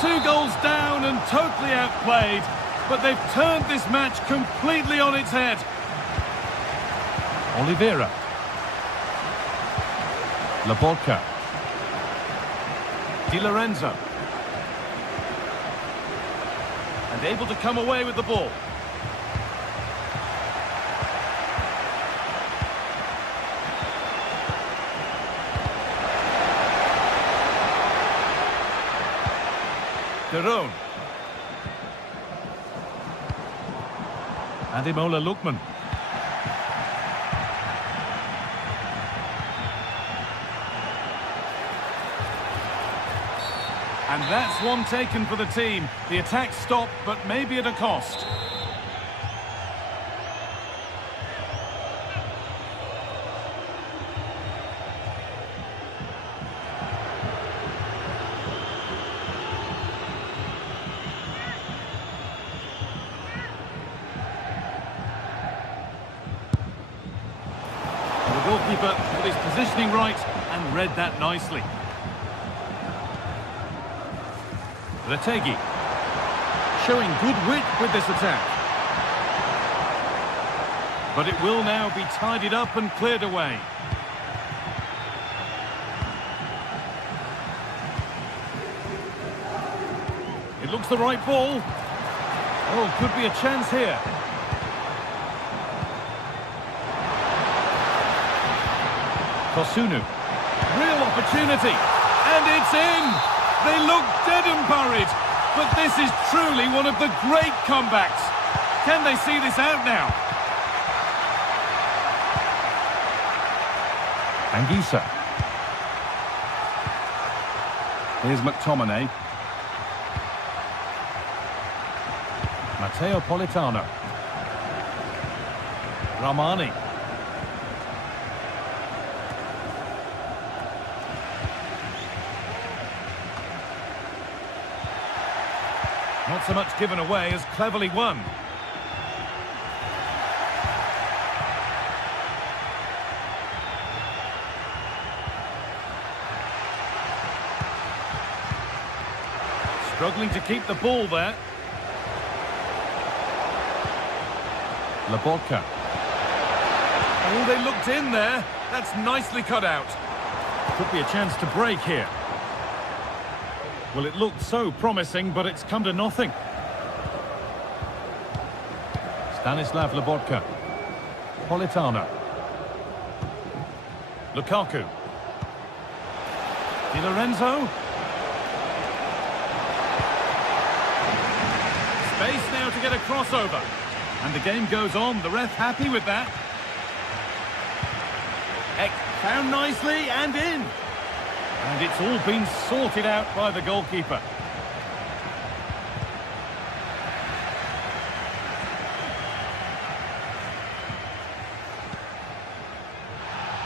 2 goals down and totally outplayed. But they've turned this match completely on its head. Oliveira. Laborca. Di Lorenzo. And able to come away with the ball. Derone. Ademola Lookman. And that's one taken for the team. The attack stopped, but maybe at a cost. The goalkeeper got his positioning right and read that nicely. Retegi showing good wit with this attack. But it will now be tidied up and cleared away. It looks the right ball. Oh, could be a chance here. Kosunu. Real opportunity. And it's in! They look dead and buried, but this is truly one of the great comebacks. Can they see this out now? Anguissa. Here's McTominay. Matteo Politano. Ramani. Not so much given away as cleverly won. Struggling to keep the ball there. Lobotka. Oh, they looked in there. That's nicely cut out. Could be a chance to break here. Well, it looked so promising, but it's come to nothing. Stanislav Lobotka. Politano. Lukaku. Di Lorenzo. Space now to get a crossover. And the game goes on. The ref happy with that. Found nicely and in. And it's all been sorted out by the goalkeeper.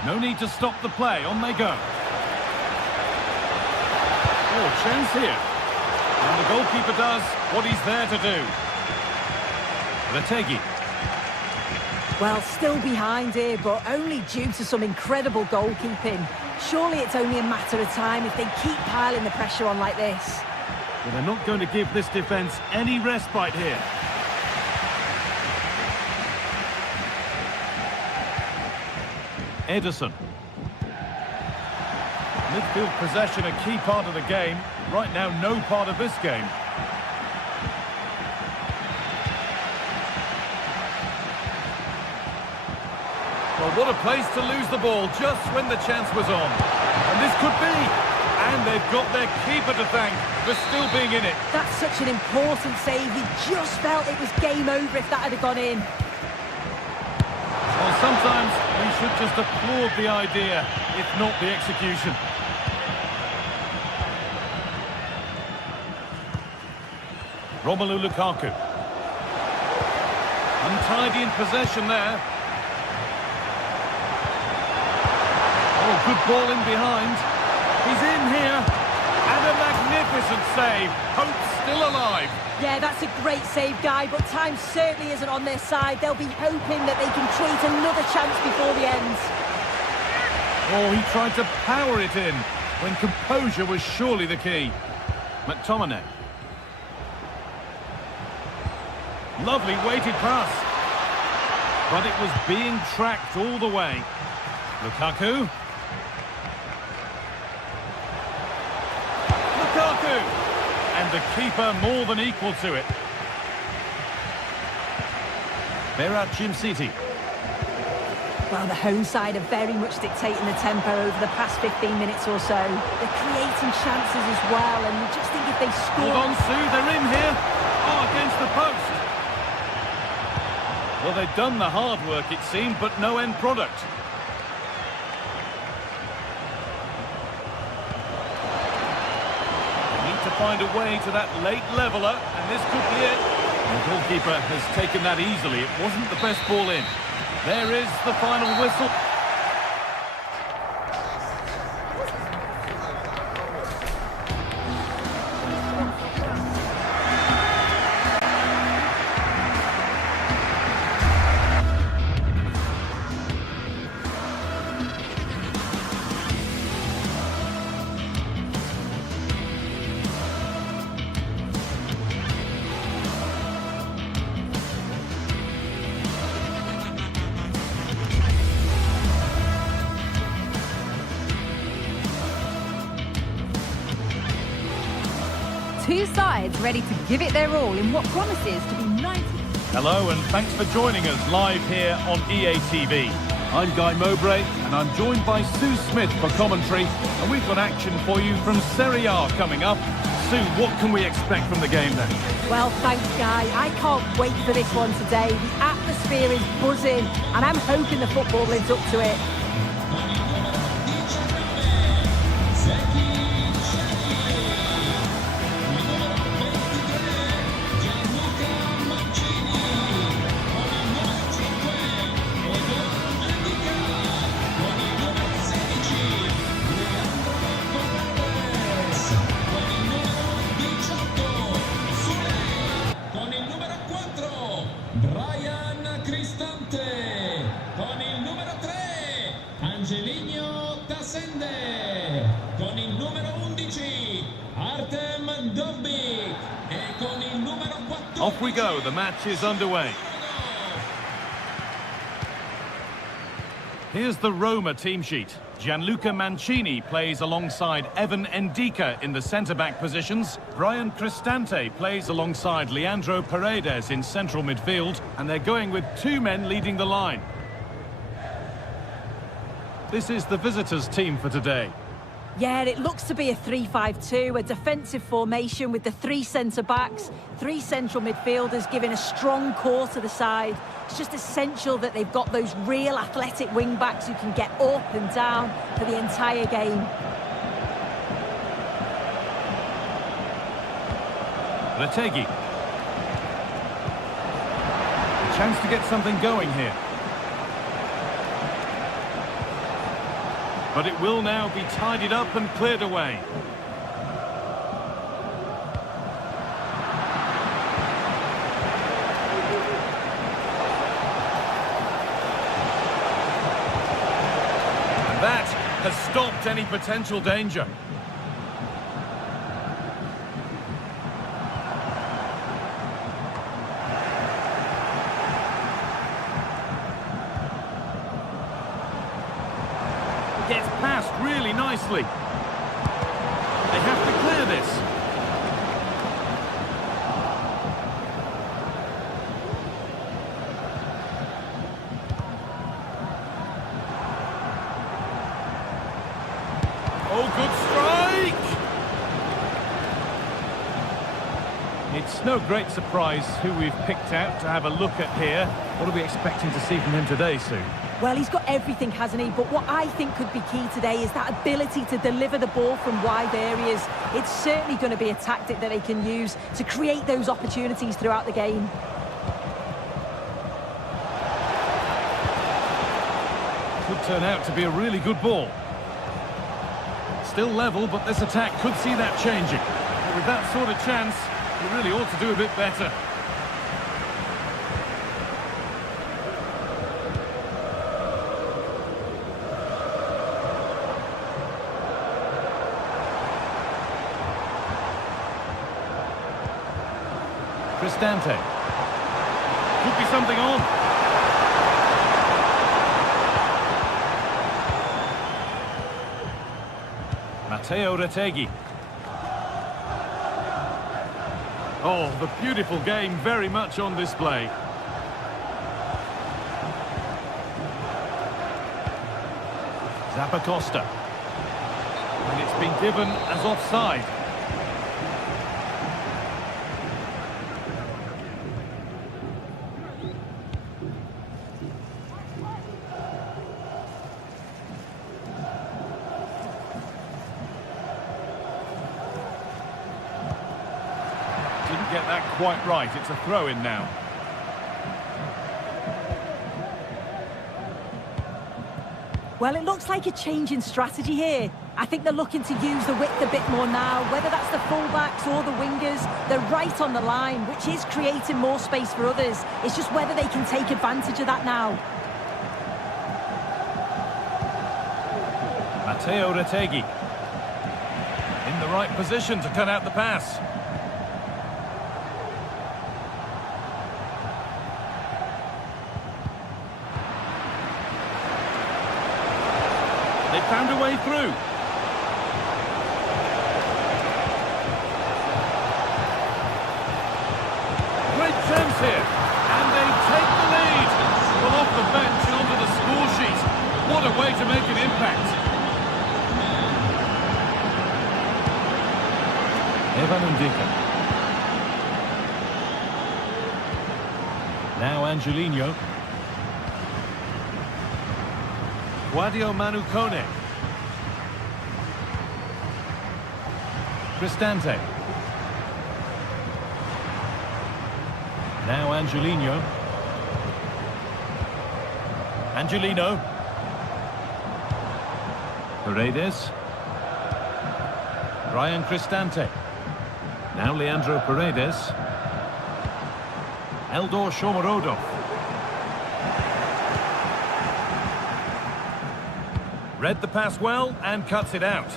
No need to stop the play. On they go. Oh, chance here. And the goalkeeper does what he's there to do. Retegi. Well, still behind here, but only due to some incredible goalkeeping. Surely it's only a matter of time if they keep piling the pressure on like this. Well, they're not going to give this defence any respite here. Ederson. Midfield possession, a key part of the game. Right now, no part of this game. Well, what a place to lose the ball just when the chance was on. And this could be. And they've got their keeper to thank for still being in it. That's such an important save. He just felt it was game over if that had gone in. Well, sometimes we should just applaud the idea, if not the execution. Romelu Lukaku. Untidy in possession there. Oh, good ball in behind. He's in here. And a magnificent save. Hope still alive. Yeah, that's a great save, Guy, but time certainly isn't on their side. They'll be hoping that they can create another chance before the end. Oh, he tried to power it in when composure was surely the key. McTominay. Lovely weighted pass. But it was being tracked all the way. Lukaku. Lukaku! And the keeper more than equal to it. Berat City. Well, the home side are very much dictating the tempo over the past 15 minutes or so. They're creating chances as well, and you just think if they score... Hold on, Sue, they're in here. Oh, against the post. Well, they've done the hard work, it seemed, but no end product. Need to find a way to that late leveller, and this could be it. The goalkeeper has taken that easily. It wasn't the best ball in. There is the final whistle. Two sides ready to give it their all in what promises to be 90. Hello and thanks for joining us live here on EA TV. I'm Guy Mowbray and I'm joined by Sue Smith for commentary, and we've got action for you from Serie A coming up. Sue, what can we expect from the game then? Well, thanks, Guy. I can't wait for this one today. The atmosphere is buzzing, and I'm hoping the football lives up to it. Con il numero 11, Artem Dovbyk. Off we go, the match is underway. Here's the Roma team sheet. Gianluca Mancini plays alongside Evan Ndika in the centre-back positions. Brian Cristante plays alongside Leandro Paredes in central midfield. And they're going with two men leading the line. This is the visitors' team for today. Yeah, it looks to be a 3-5-2, a defensive formation with the three centre-backs, three central midfielders giving a strong core to the side. It's just essential that they've got those real athletic wing-backs who can get up and down for the entire game. Retegui. A chance to get something going here. But it will now be tidied up and cleared away. And that has stopped any potential danger. Gets past really nicely. They have to clear this. Oh, good strike! It's no great surprise who we've picked out to have a look at here. What are we expecting to see from him today, Sue? Well, he's got everything, hasn't he? But what I think could be key today is that ability to deliver the ball from wide areas. It's certainly going to be a tactic that they can use to create those opportunities throughout the game. Could turn out to be a really good ball. Still level, but this attack could see that changing. But with that sort of chance, you really ought to do a bit better. Cristante. Could be something on. Matteo Retegui. Oh, the beautiful game very much on display. Zappacosta. And it's been given as offside. Didn't get that quite right. It's a throw-in now. Well, it looks like a change in strategy here. I think they're looking to use the width a bit more now, whether that's the fullbacks or the wingers. They're right on the line, which is creating more space for others. It's just whether they can take advantage of that now. Matteo Retegui. In the right position to cut out the pass. They found a way through. Great chance here. And they take the lead. Well, off the bench and onto the score sheet. What a way to make an impact. Evan Ndika. Now Angelino. Guadio Manucone. Cristante. Now Angelino. Angelino. Paredes. Brian Cristante. Now Leandro Paredes. Eldor Shomorodov. Read the pass well and cuts it out.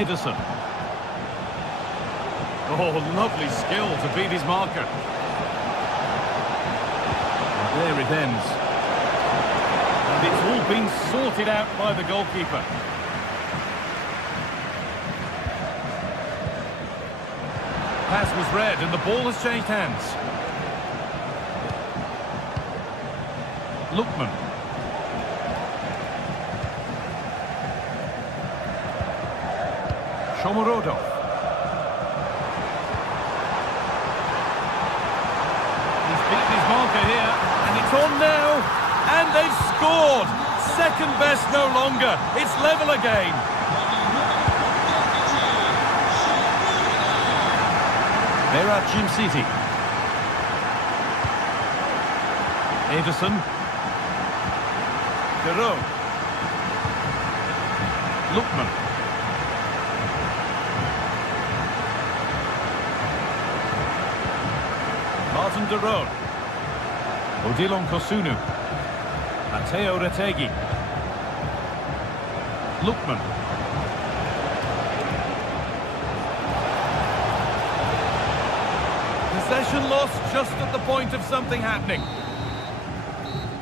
Ederson. Oh, lovely skill to beat his marker. And there it ends. And it's all been sorted out by the goalkeeper. Pass was read and the ball has changed hands. Lookman. Shomorodov. He's beaten his marker here, and it's on now, and they've scored! Second best no longer, it's level again. Berat Jim City. Ederson. Dero. Lookman. Martin Dero. Odilon Kosunu. Matteo Retegui. Lookman. Possession lost just at the point of something happening.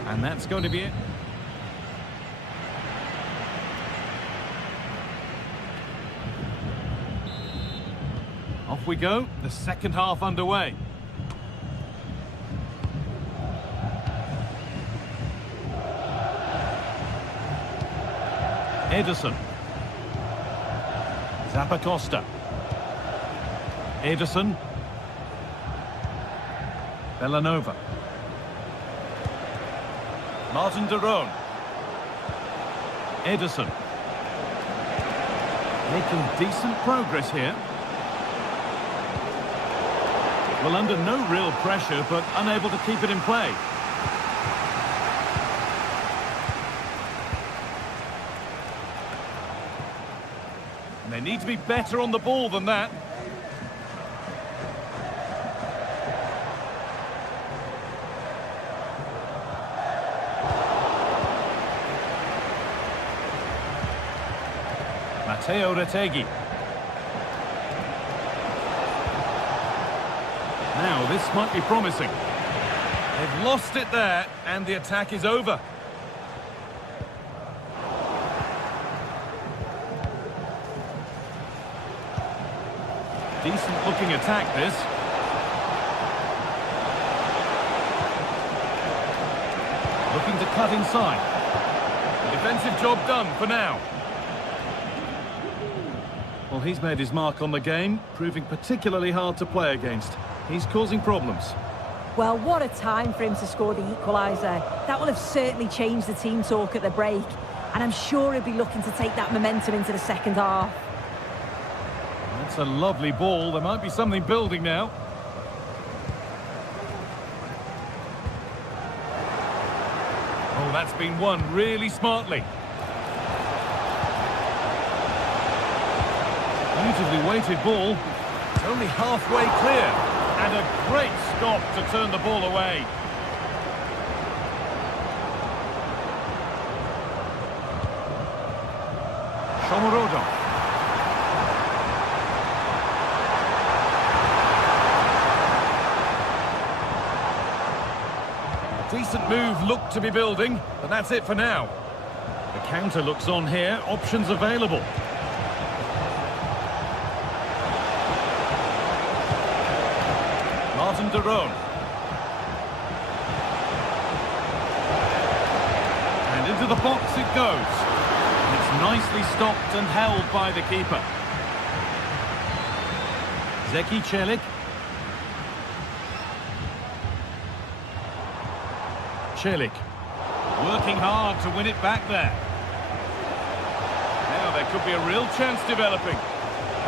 And that's going to be it. Off we go, the second half underway. Ederson. Zappacosta. Ederson. Bellanova. Martin Derone. Ederson. Making decent progress here. Well, under no real pressure, but unable to keep it in play. And they need to be better on the ball than that. Matteo Retegui. Now, this might be promising. They've lost it there, and the attack is over. Decent-looking attack, this. Looking to cut inside. Defensive job done for now. Well, he's made his mark on the game, proving particularly hard to play against. He's causing problems. Well, what a time for him to score the equaliser. That will have certainly changed the team talk at the break. And I'm sure he'll be looking to take that momentum into the second half. That's a lovely ball. There might be something building now. Oh, that's been won really smartly. Beautifully weighted ball. It's only halfway clear. And a great stop to turn the ball away. Shomorodov. Decent move looked to be building, but that's it for now. The counter looks on here, options available. Martin Derone. And into the box it goes. It's nicely stopped and held by the keeper. Zeki Celik. Celik. Working hard to win it back there. Now there could be a real chance developing.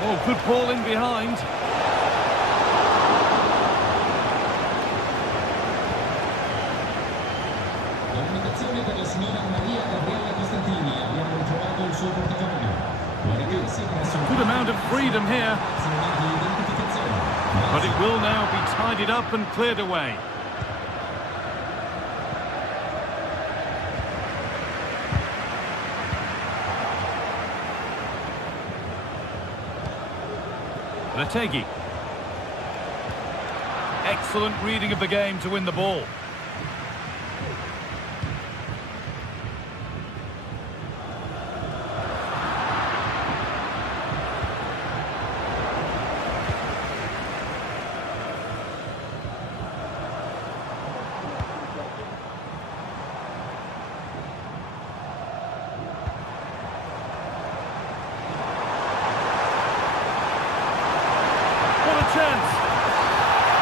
Oh, good ball in behind. Some good amount of freedom here. But it will now be tidied up and cleared away. Retegi. Excellent reading of the game to win the ball. Chance.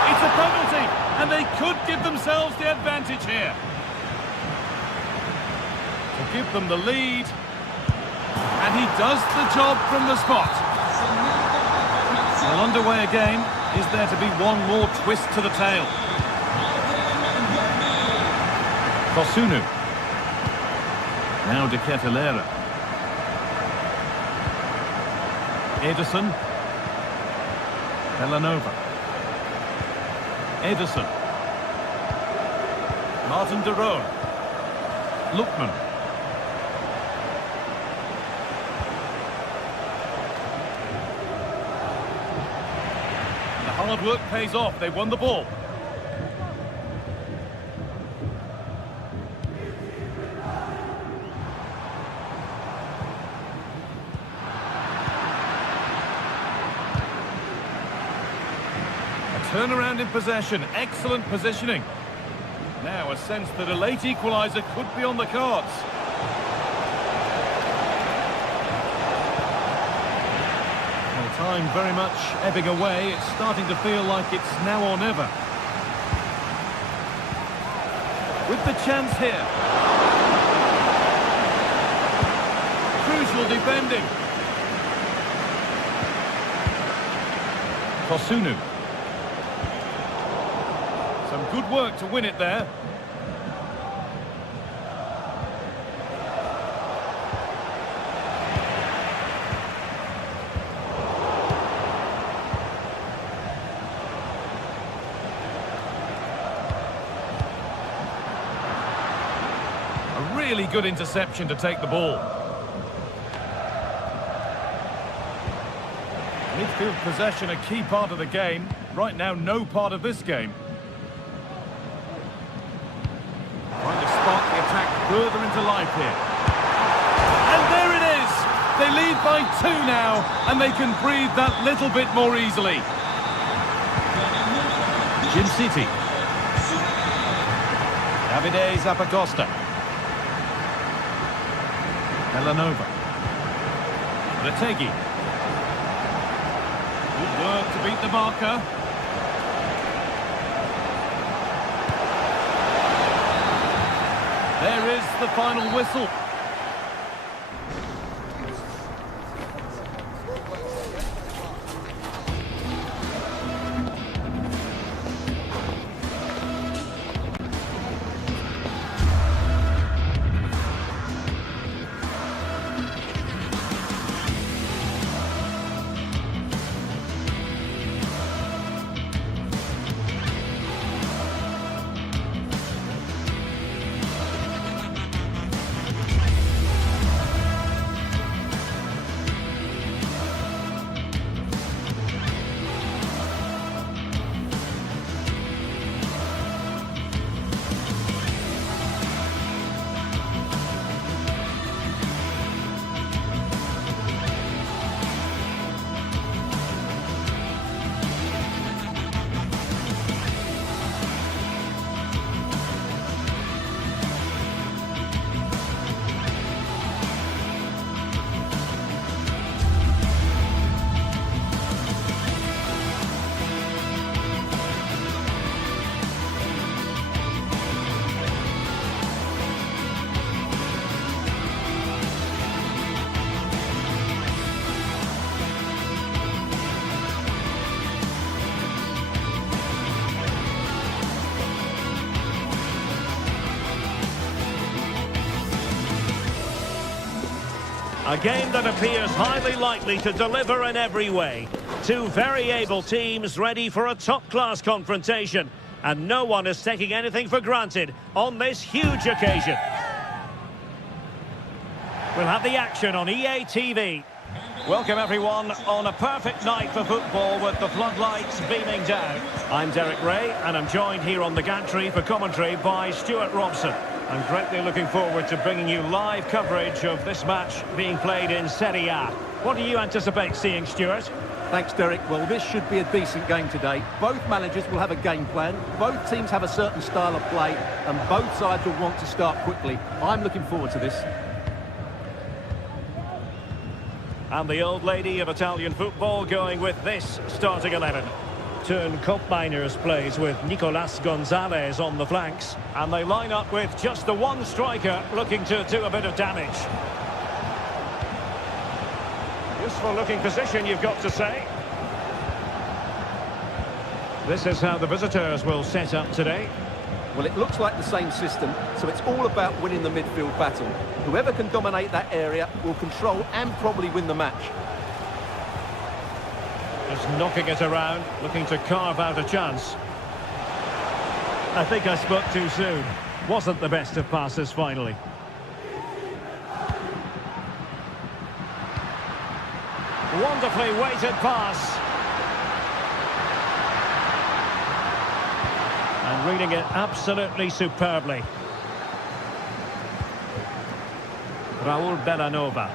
It's a penalty, and they could give themselves the advantage here. To give them the lead, and he does the job from the spot. Well, underway again. Is there to be one more twist to the tail? Kosunu. Now De Ketelera. Ederson. Villanova. Ederson. Martin de Roon. Lookman. The hard work pays off. They won the ball. Turnaround in possession, excellent positioning. Now a sense that a late equaliser could be on the cards. Well, time very much ebbing away. It's starting to feel like it's now or never. With the chance here. Crucial defending. Kosunu. Some good work to win it there. A really good interception to take the ball. Midfield possession a key part of the game. Right now, no part of this game. Trying to spark the attack further into life here. And there it is! They lead by 2 now, and they can breathe that little bit more easily. Jim City. Davide Zappacosta. Villanova. Retegi. Good work to beat the marker. There is the final whistle. A game that appears highly likely to deliver in every way. Two very able teams ready for a top-class confrontation. And no one is taking anything for granted on this huge occasion. We'll have the action on EA TV. Welcome everyone on a perfect night for football with the floodlights beaming down. I'm Derek Ray and I'm joined here on the gantry for commentary by Stuart Robson. I'm greatly looking forward to bringing you live coverage of this match being played in Serie A. What do you anticipate seeing, Stuart? Thanks, Derek. Well, this should be a decent game today. Both managers will have a game plan. Both teams have a certain style of play and both sides will want to start quickly. I'm looking forward to this. And the old lady of Italian football going with this starting 11. Turn Miners plays with Nicolas Gonzalez on the flanks. And they line up with just the one striker looking to do a bit of damage. Useful looking position, you've got to say. This is how the visitors will set up today. Well, it looks like the same system, so it's all about winning the midfield battle. Whoever can dominate that area will control and probably win the match. Just knocking it around, looking to carve out a chance. I think I spoke too soon. Wasn't the best of passes finally. Wonderfully weighted pass. And reading it absolutely superbly. Raul Bellanova.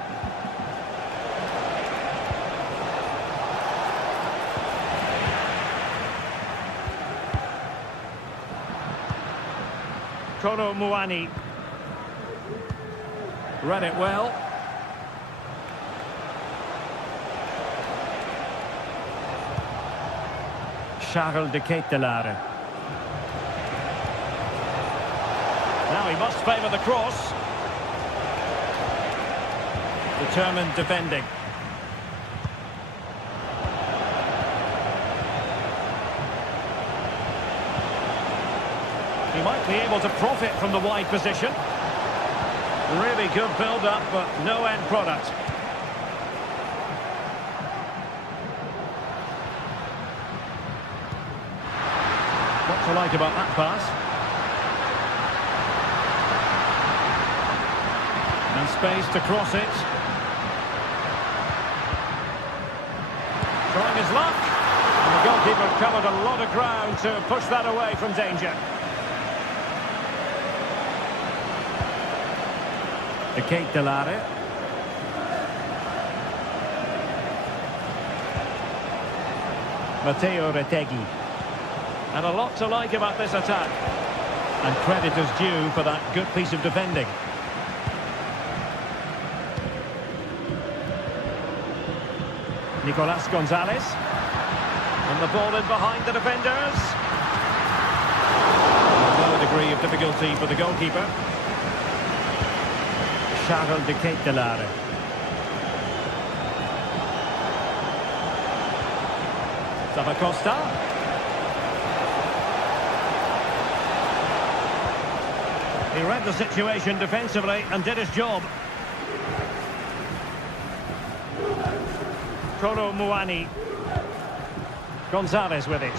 Kolo Muani. Read it well. Charles de Ketelare. Now he must favour the cross. Determined defending. He might be able to profit from the wide position. Really good build-up, but no end product. What to like about that pass? And space to cross it. Trying his luck. And the goalkeeper covered a lot of ground to push that away from danger. De Ketelare. Matteo Retegui. And a lot to like about this attack. And credit is due for that good piece of defending. Nicolas Gonzalez. And the ball in behind the defenders. No degree of difficulty for the goalkeeper. Charles de Ketelare. Zappacosta. He read the situation defensively and did his job. Kolo Muani. Gonzalez with it.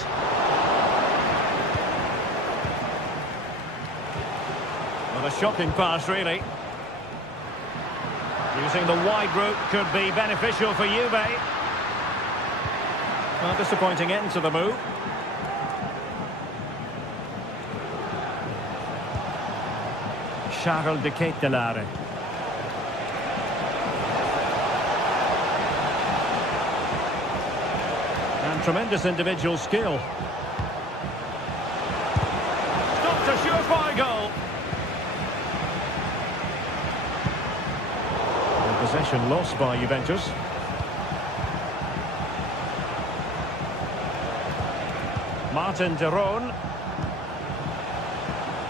Well, a shocking pass, really. Using the wide route could be beneficial for Juve. Well, disappointing end to the move. Charles de Ketelare. And tremendous individual skill. Stopped a surefire goal. And possession lost by Juventus. Martin de Roon.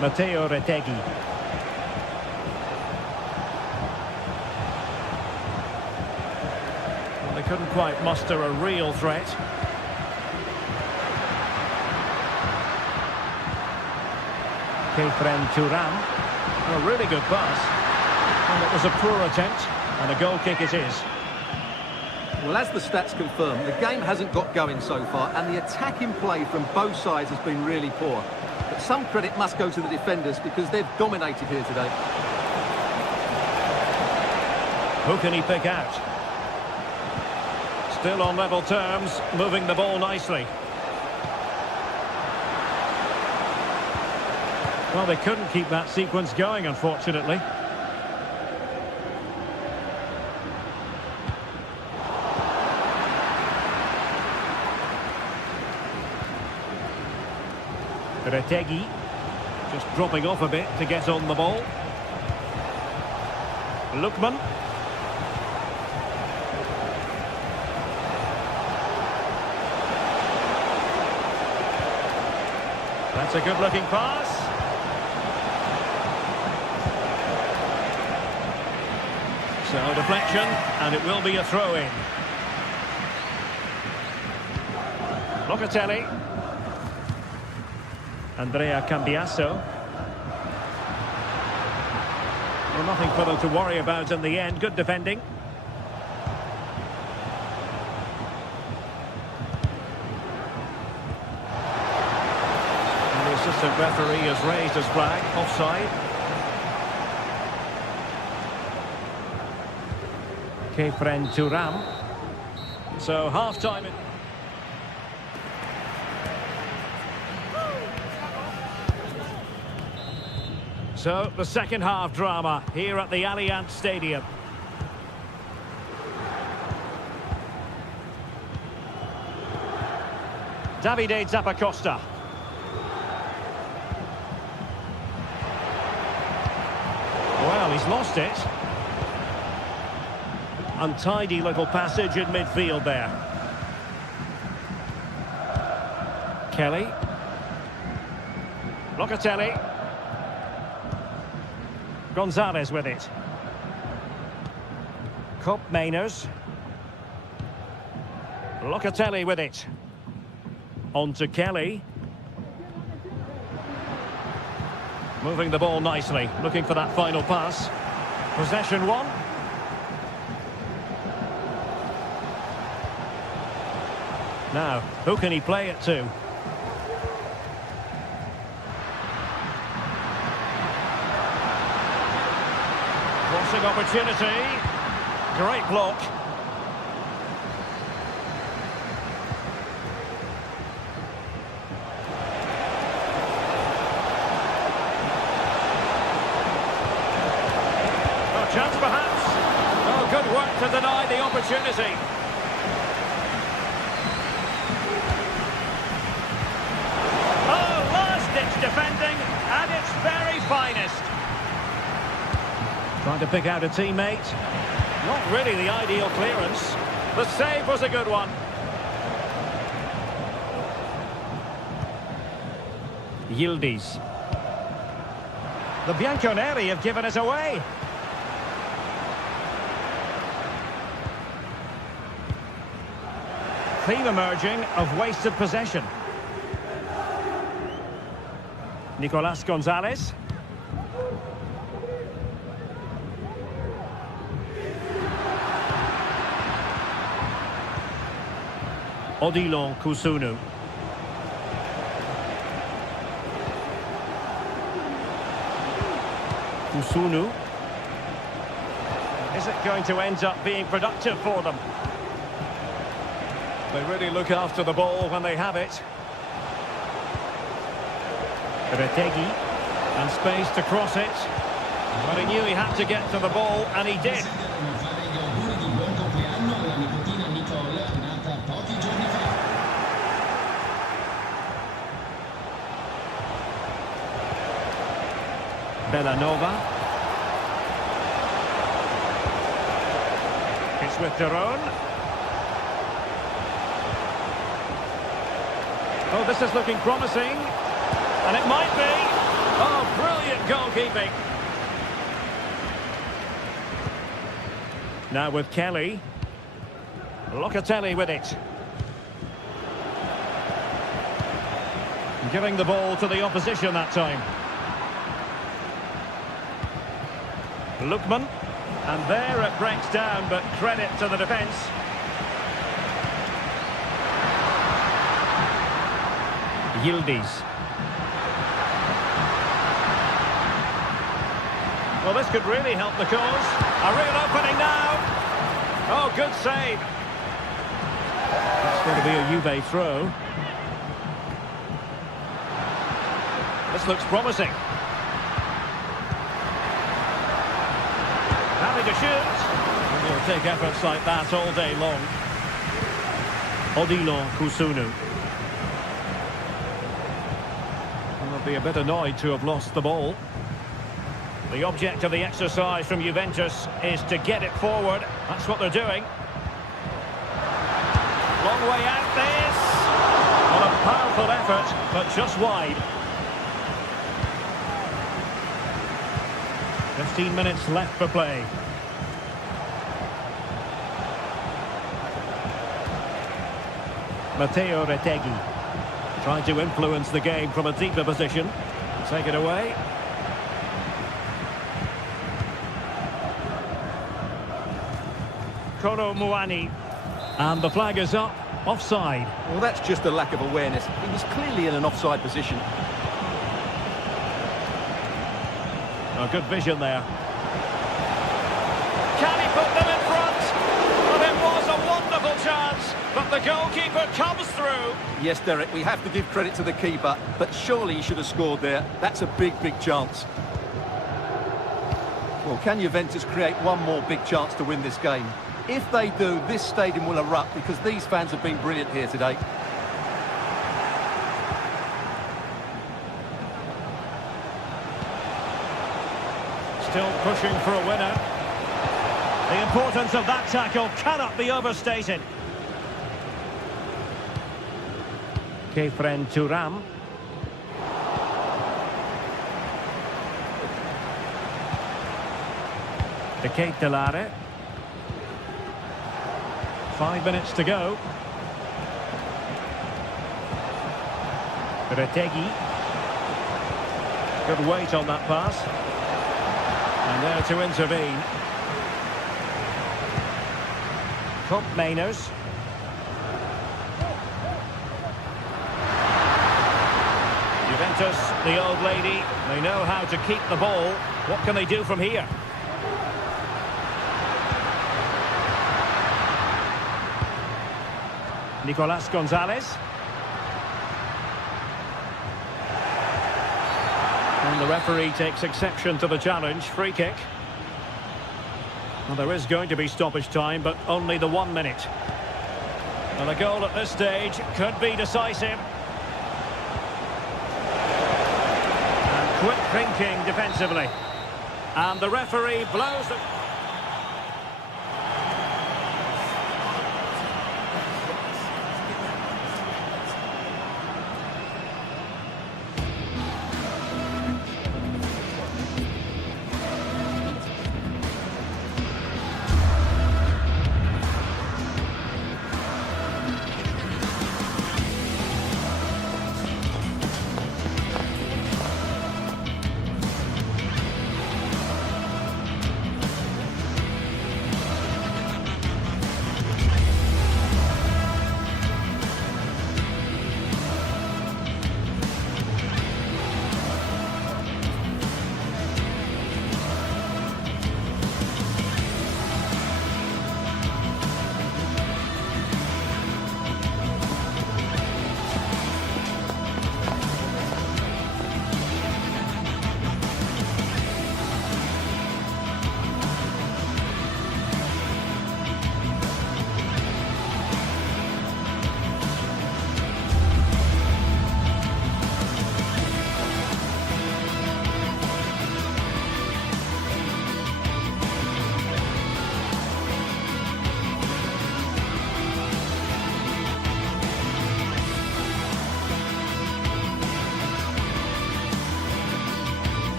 Matteo Retegui. Well, they couldn't quite muster a real threat. Kefren Turan. A really good pass. And it was a poor attempt, and a goal kick it is. Well, as the stats confirm, the game hasn't got going so far, and the attacking play from both sides has been really poor. But some credit must go to the defenders because they've dominated here today. Who can he pick out? Still on level terms, moving the ball nicely. Well, they couldn't keep that sequence going, unfortunately. Retegi just dropping off a bit to get on the ball. Lookman. That's a good-looking pass. So deflection, and it will be a throw-in. Locatelli. Andrea Cambiasso. Well, nothing for them to worry about in the end. Good defending. And the assistant referee has raised his flag. Offside. Kefren Turam. So half-time. So, the second half drama here at the Allianz Stadium. Davide Zappacosta. Well, he's lost it. Untidy little passage in midfield there. Kelly. Locatelli. Gonzalez with it. Kopp Mainers. Locatelli with it. On to Kelly. Moving the ball nicely, looking for that final pass. Possession one. Now, who can he play it to? Crossing opportunity. Great block. Oh, chance perhaps. Oh, good work to deny the opportunity. Oh, last-ditch defending at its very finest. Trying to pick out a teammate. Not really the ideal clearance. The save was a good one. Yildiz. The Bianconeri have given it away. Theme emerging of wasted possession. Nicolas Gonzalez. Odilon Kusunu. Kusunu. Is it going to end up being productive for them? They really look after the ball when they have it. Retegi. And space to cross it. But he knew he had to get to the ball, and he did. Bellanova. It's with Daron. Oh, this is looking promising. And it might be. Oh, brilliant goalkeeping. Now with Kelly. Locatelli with it. Giving the ball to the opposition that time. Lookman, and there it breaks down, but credit to the defence. Yildiz. Well, this could really help the cause. A real opening now. Oh, good save. That's going to be a Juve throw. This looks promising. Having to shoot. And he'll take efforts like that all day long. Odilo Kusunu. They'll be a bit annoyed to have lost the ball. The object of the exercise from Juventus is to get it forward. That's what they're doing. Long way out this. Well, a powerful effort, but just wide. 15 minutes left for play. Matteo Retegui trying to influence the game from a deeper position. Take it away. Koro Muani. And the flag is up. Offside. Well, that's just a lack of awareness. He was clearly in an offside position. Oh, good vision there. Can he put them in front? Well, it was a wonderful chance, but the goalkeeper comes through. Yes, Derek, we have to give credit to the keeper, but surely he should have scored there. That's a big, big chance. Well, can Juventus create one more big chance to win this game? If they do, this stadium will erupt because these fans have been brilliant here today. Still pushing for a winner. The importance of that tackle cannot be overstated. Kefren Turam. De Ketelare. 5 minutes to go. Retegui. Good weight on that pass. And there to intervene. Top Mainers. Juventus, the old lady, they know how to keep the ball. What can they do from here? Nicolas Gonzalez. And the referee takes exception to the challenge. Free kick. Well, there is going to be stoppage time, but only the 1 minute. And a goal at this stage could be decisive. And quick thinking defensively. And the referee blows the...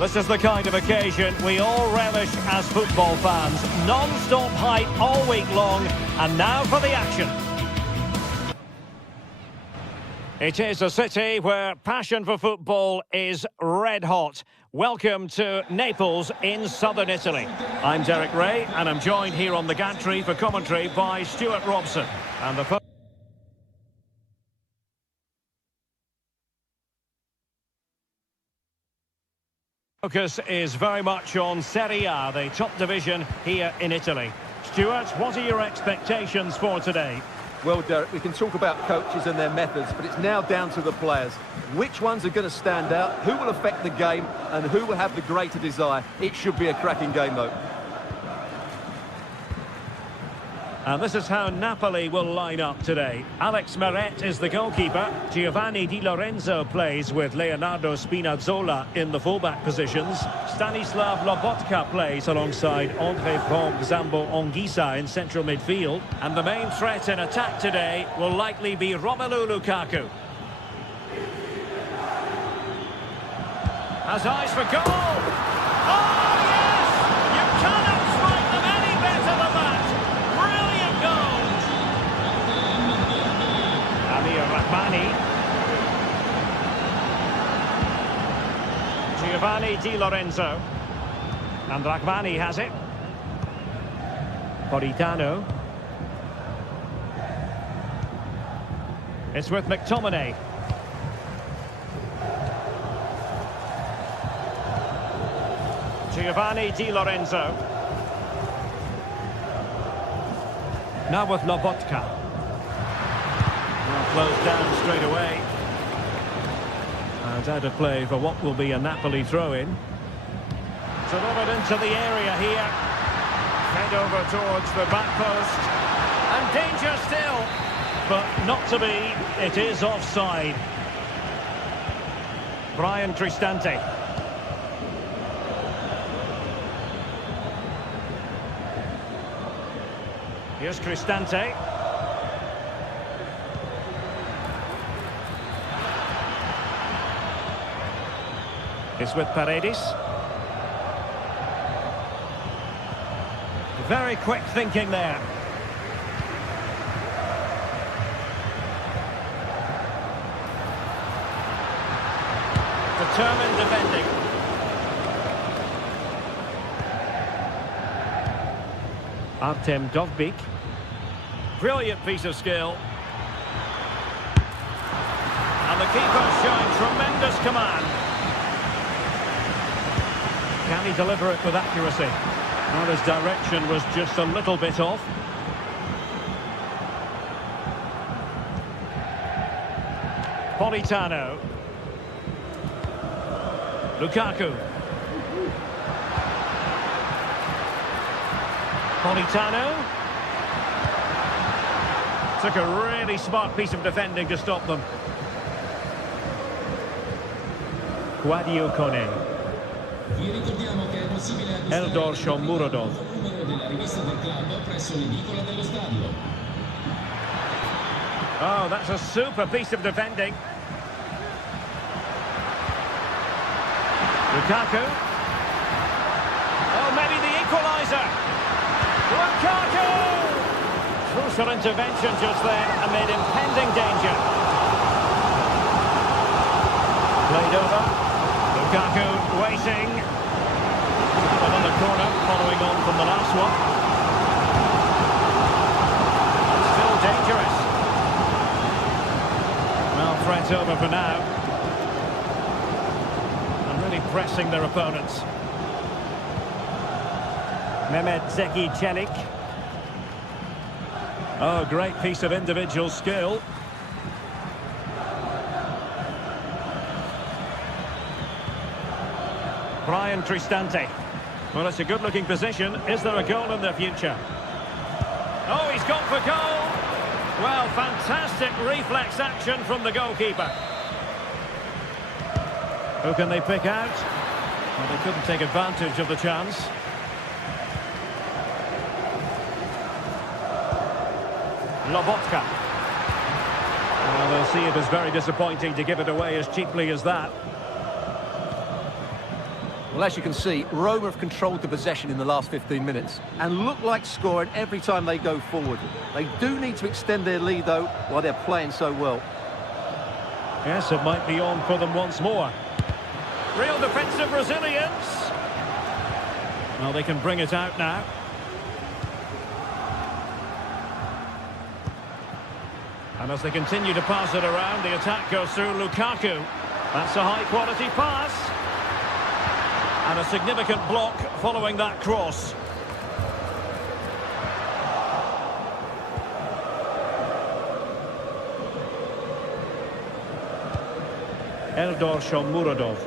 This is the kind of occasion we all relish as football fans. Non-stop hype all week long, and now for the action. It is a city where passion for football is red hot. Welcome to Naples in southern Italy. I'm Derek Ray and I'm joined here on the gantry for commentary by Stuart Robson. And the focus is very much on Serie A, the top division here in Italy. Stuart, what are your expectations for today? Well, Derek, we can talk about coaches and their methods, but it's now down to the players. Which ones are going to stand out, who will affect the game, and who will have the greater desire? It should be a cracking game, though. And this is how Napoli will line up today. Alex Meret is the goalkeeper. Giovanni Di Lorenzo plays with Leonardo Spinazzola in the fullback positions. Stanislav Lobotka plays alongside Andre Franck Zambo Anguissa in central midfield. And the main threat in attack today will likely be Romelu Lukaku. Has eyes for goal! Oh, yes! You cannot strike them any better than that! Brilliant goal! Amir Rahmani. Giovanni Di Lorenzo. And Rahmani has it. Politano. It's with McTominay. Giovanni Di Lorenzo. Now with Lobotka. Well, closed down straight away. And out of play for what will be a Napoli throw-in. Delivered into the area here. Head over towards the back post. And danger still. But not to be. It is offside. Brian Cristante. Here's Cristante. It's with Paredes. Very quick thinking there. Determined defending. Artem Dovbyk. Brilliant piece of skill. And the keeper showing tremendous command. Can he deliver it with accuracy? Well, his direction was just a little bit off. Politano. Lukaku. Politano. Took a really smart piece of defending to stop them. Guadio Kone. Eldor Shomurodov. Oh, that's a super piece of defending. Lukaku. Oh, maybe the equaliser. Lukaku! Crucial intervention just then amid impending danger. Played over. Lukaku waiting. Another corner following on from the last one. Still dangerous. Well, threat over for now. And really pressing their opponents. Mehmet Zeki Çelik. Oh, great piece of individual skill. Brian Cristante. Well, it's a good-looking position. Is there a goal in the future? Oh, he's gone for goal. Well, fantastic reflex action from the goalkeeper. Who can they pick out? Well, they couldn't take advantage of the chance. Lobotka. Well, they'll see it as very disappointing to give it away as cheaply as that. Well, as you can see, Roma have controlled the possession in the last 15 minutes and look like scoring every time they go forward. They do need to extend their lead, though, while they're playing so well. Yes, it might be on for them once more. Real defensive resilience. Well, they can bring it out now. And as they continue to pass it around, the attack goes through Lukaku. That's a high-quality pass. And a significant block following that cross. Eldor Shomurodov.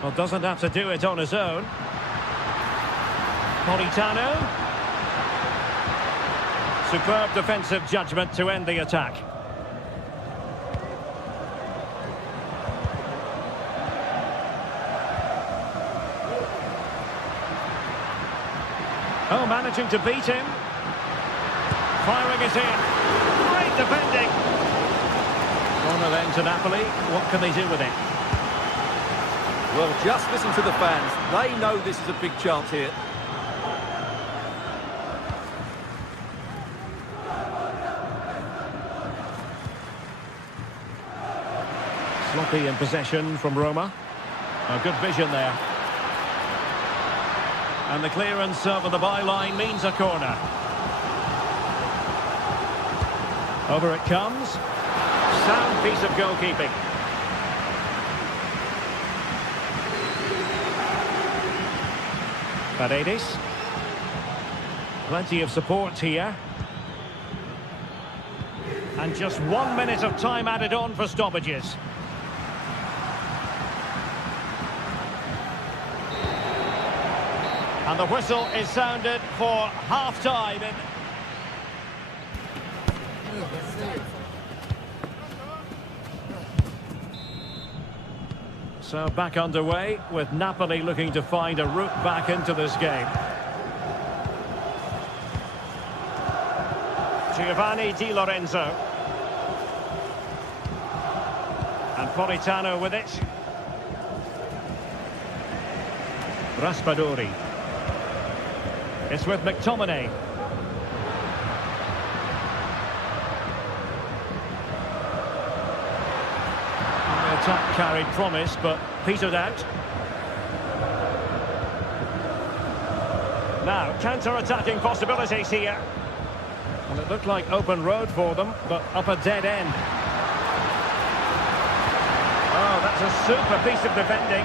Well, doesn't have to do it on his own. Politano. Superb defensive judgment to end the attack. Oh, managing to beat him. Firing it in. Great defending. Corner then to Napoli. What can they do with it? Well, just listen to the fans. They know this is a big chance here. Sloppy in possession from Roma. A good vision there. And the clearance over the byline means a corner. Over it comes. Sound piece of goalkeeping. Paredes. Plenty of support here. And just 1 minute of time added on for stoppages. And the whistle is sounded for half-time. So back underway with Napoli looking to find a route back into this game. Giovanni Di Lorenzo. And Politano with it. Raspadori. It's with McTominay. The attack carried promise, but petered out. Now, counter-attacking possibilities here. And it looked like open road for them, but up a dead end. Oh, that's a super piece of defending.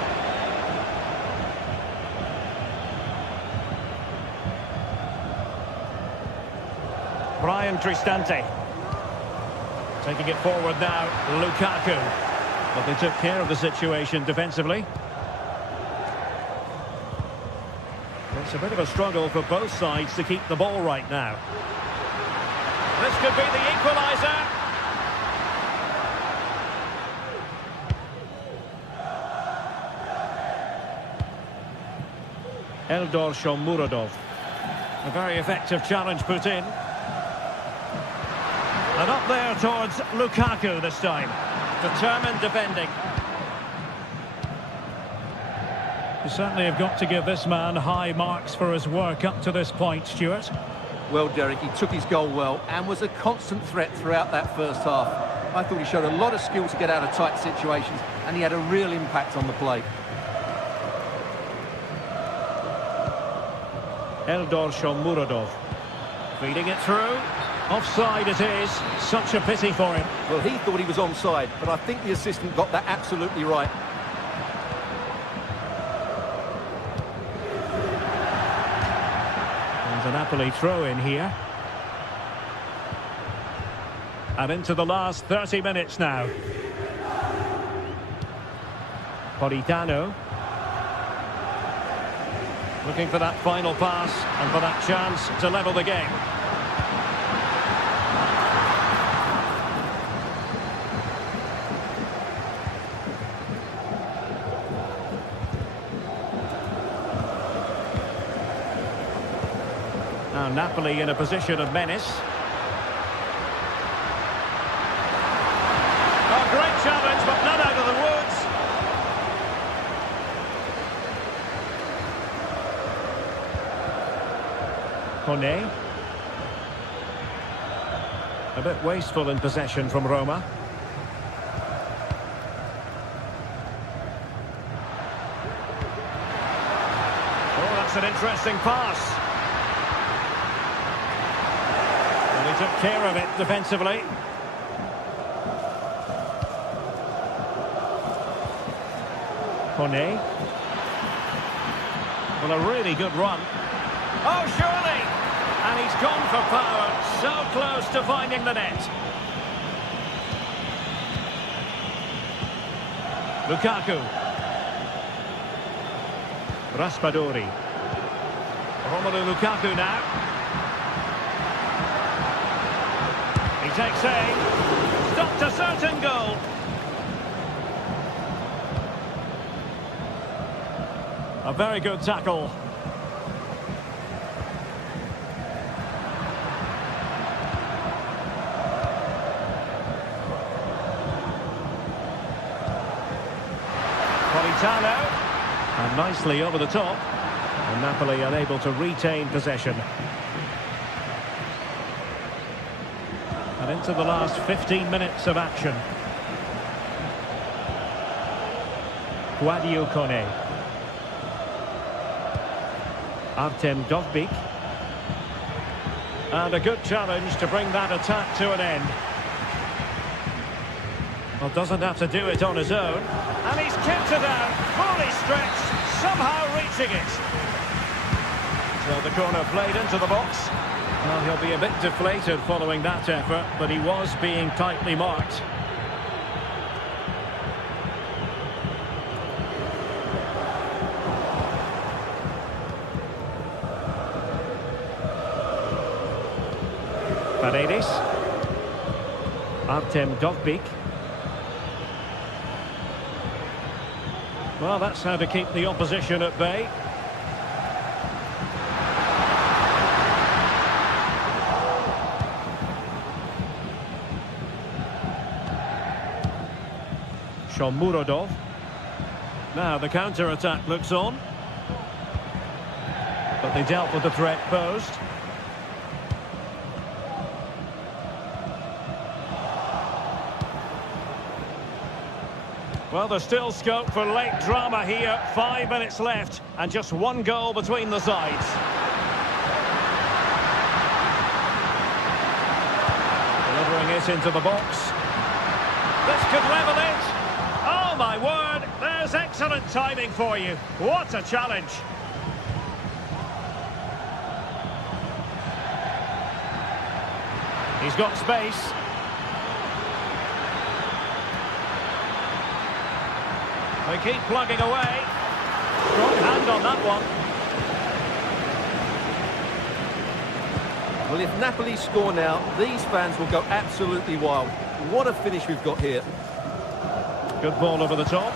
Brian Cristante. Taking it forward now, Lukaku. But they took care of the situation defensively. It's a bit of a struggle for both sides to keep the ball right now. This could be the equaliser. Eldor Shomurodov. A very effective challenge put in. And up there towards Lukaku this time. Determined defending. You certainly have got to give this man high marks for his work up to this point, Stuart. Well, Derek, he took his goal well and was a constant threat throughout that first half. I thought he showed a lot of skill to get out of tight situations, and he had a real impact on the play. Eldor Shomurodov. Feeding it through. Offside it is. Such a pity for him. Well, he thought he was onside, but I think the assistant got that absolutely right. There's a Napoli throw-in here. And into the last 30 minutes now. Politano. Looking for that final pass and for that chance to level the game. Now Napoli in a position of menace. Oh, great challenge, but not out of the woods. Kone. A bit wasteful in possession from Roma. Oh, that's an interesting pass. And he took care of it defensively. Kone. Well, a really good run. Oh, surely! And he's gone for power. So close to finding the net. Lukaku. Raspadori. Romelu Lukaku now. He takes aim. Stopped a certain goal. A very good tackle. Politano. And nicely over the top. And Napoli unable to retain possession. And into the last 15 minutes of action. Guadio Kone. Artem Dovbyk. And a good challenge to bring that attack to an end. Well, doesn't have to do it on his own. And he's kept it out, fully stretched, somehow reaching it. So the corner played into the box. Well, he'll be a bit deflated following that effort, but he was being tightly marked. Paredes. Artem Dovbyk. Well, that's how to keep the opposition at bay. Shomurodov. Now the counter-attack looks on. But they dealt with the threat posed. Well, there's still scope for late drama here. 5 minutes left and just one goal between the sides. Delivering it into the box. This could level it. Oh, my word. There's excellent timing for you. What a challenge. He's got space. They keep plugging away. Strong hand on that one. Well, if Napoli score now, these fans will go absolutely wild. What a finish we've got here. Good ball over the top.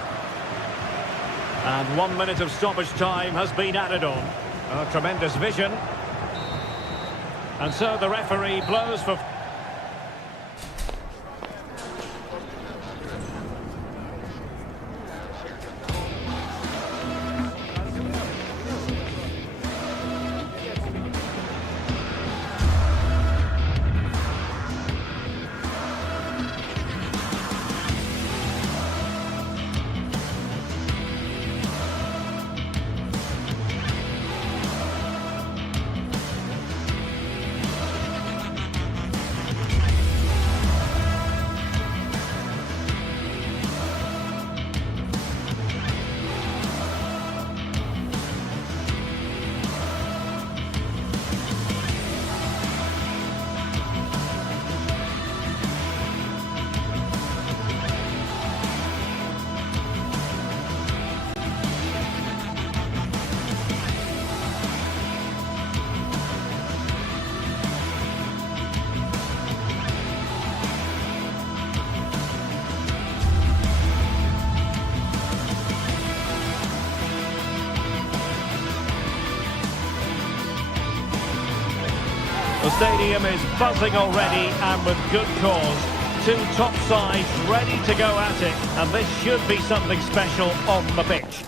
And 1 minute of stoppage time has been added on. A tremendous vision. And so the referee blows for... The stadium is buzzing already, and with good cause. Two top sides ready to go at it, and this should be something special on the pitch.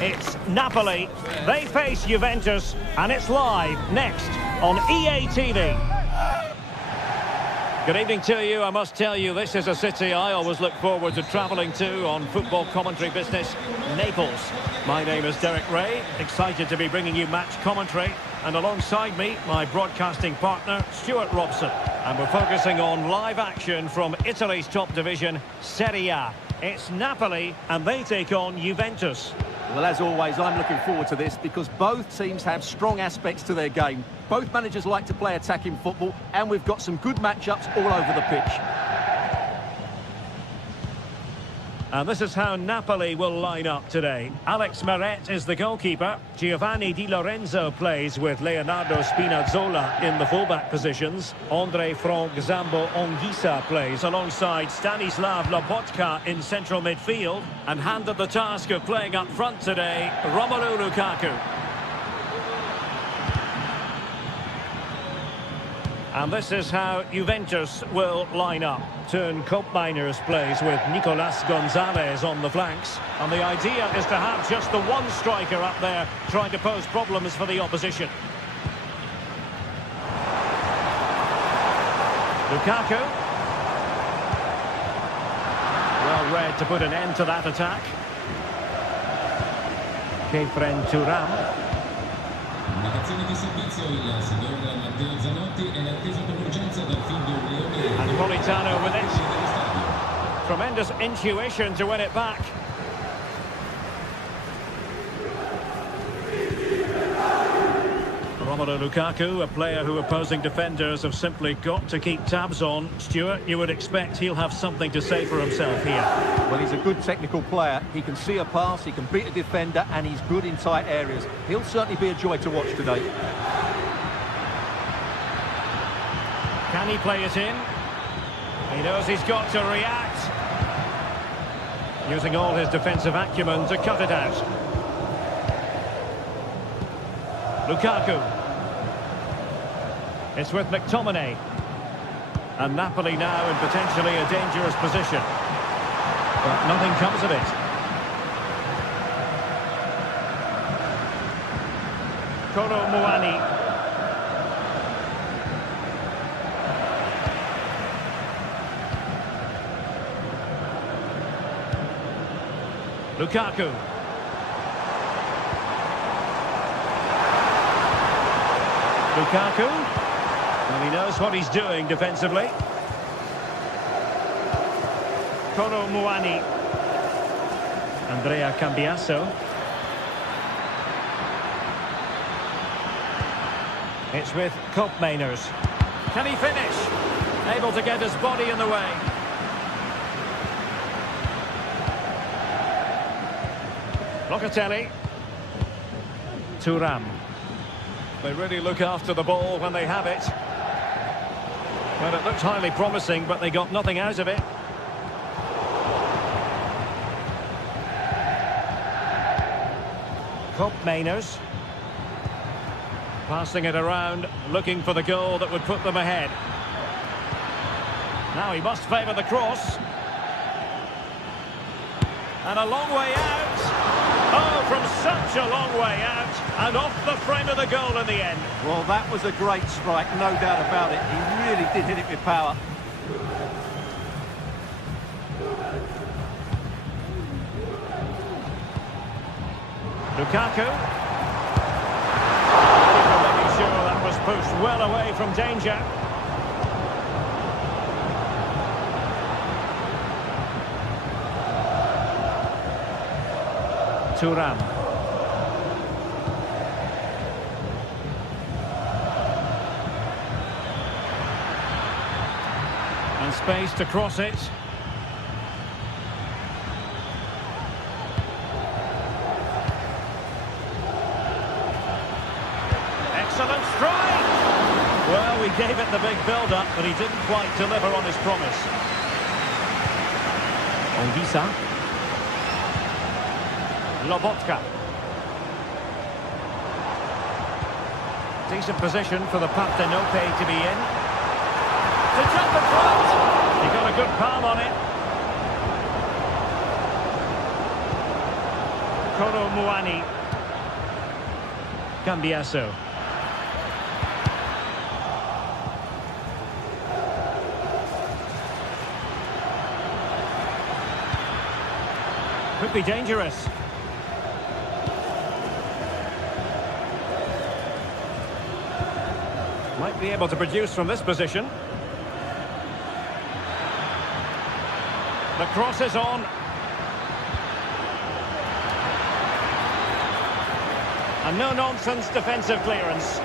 It's Napoli. They face Juventus, and it's live next on EA TV. Good evening to you. I must tell you, this is a city I always look forward to travelling to on football commentary business, Naples. My name is Derek Ray, excited to be bringing you match commentary, and alongside me, my broadcasting partner, Stuart Robson. And we're focusing on live action from Italy's top division, Serie A. It's Napoli, and they take on Juventus. Well, as always, I'm looking forward to this because both teams have strong aspects to their game. Both managers like to play attacking football, and we've got some good matchups all over the pitch. And this is how Napoli will line up today. Alex Meret is the goalkeeper. Giovanni Di Lorenzo plays with Leonardo Spinazzola in the fullback positions. Andre Frank Zambo Anguissa plays alongside Stanislav Lobotka in central midfield. And handed the task of playing up front today, Romelu Lukaku. And this is how Juventus will line up. Turn Koopmeiners plays with Nicolas Gonzalez on the flanks. And the idea is to have just the one striker up there trying to pose problems for the opposition. Lukaku. Well read to put an end to that attack. Kefren Thuram. Indicazione di servizio, il signor Matteo Zanotti è atteso con urgenza dal figlio Leone. And Politano with it. Tremendous intuition to win it back. Romelu Lukaku, a player who opposing defenders have simply got to keep tabs on. Stuart, you would expect he'll have something to say for himself here. Well, he's a good technical player. He can see a pass, he can beat a defender, and he's good in tight areas. He'll certainly be a joy to watch today. Can he play it in? He knows he's got to react. Using all his defensive acumen to cut it out. Lukaku. It's with McTominay. And Napoli now in potentially a dangerous position. But nothing comes of it. Kolo Muani. Lukaku. Lukaku. Well, he knows what he's doing defensively. Kolo Muani. Andrea Cambiasso. It's with Koopmeiners. Can he finish? Able to get his body in the way. Locatelli. Thuram. They really look after the ball when they have it. Well, it looked highly promising, but they got nothing out of it. Koopmeiners. Passing it around, looking for the goal that would put them ahead. Now he must favour the cross. And a long way out. Oh, from such a long way out. And off the frame of the goal in the end. Well, that was a great strike, no doubt about it. He really did hit it with power. Lukaku. Making sure that was pushed well away from danger. Thuram. And space to cross it. Excellent strike! Well, we gave it the big build-up, but he didn't quite deliver on his promise. Anguissa. Lobotka. Decent position for the Partenope to be in. To jump in front! He got a good palm on it. Koro Muani. Cambiaso. Could be dangerous. Might be able to produce from this position. The cross is on. A no-nonsense defensive clearance.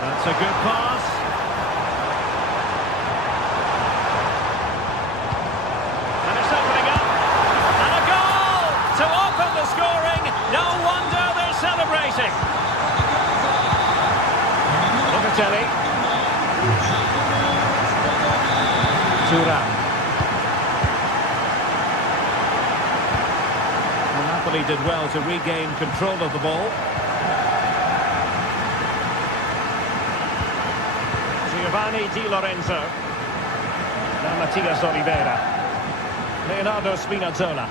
That's a good pass. And it's opening up. And a goal to open the scoring. No wonder they're celebrating. Locatelli. Thuram. Napoli did well to regain control of the ball. Giovanni Di Lorenzo. Now Matias Oliveira. Leonardo Spinazzola.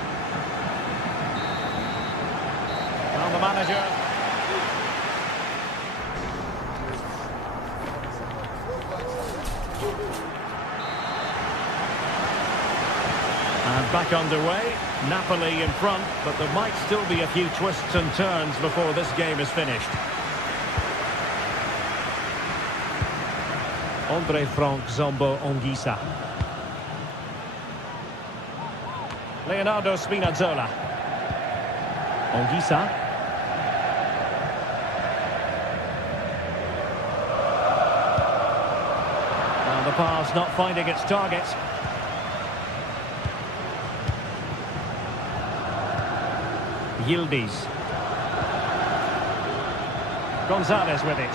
Now the manager. And back underway. Napoli in front, but there might still be a few twists and turns before this game is finished. Andre Frank Zombo Anguissa. Leonardo Spinazzola. Anguissa. Now the pass not finding its target. Yildiz. Gonzalez with it.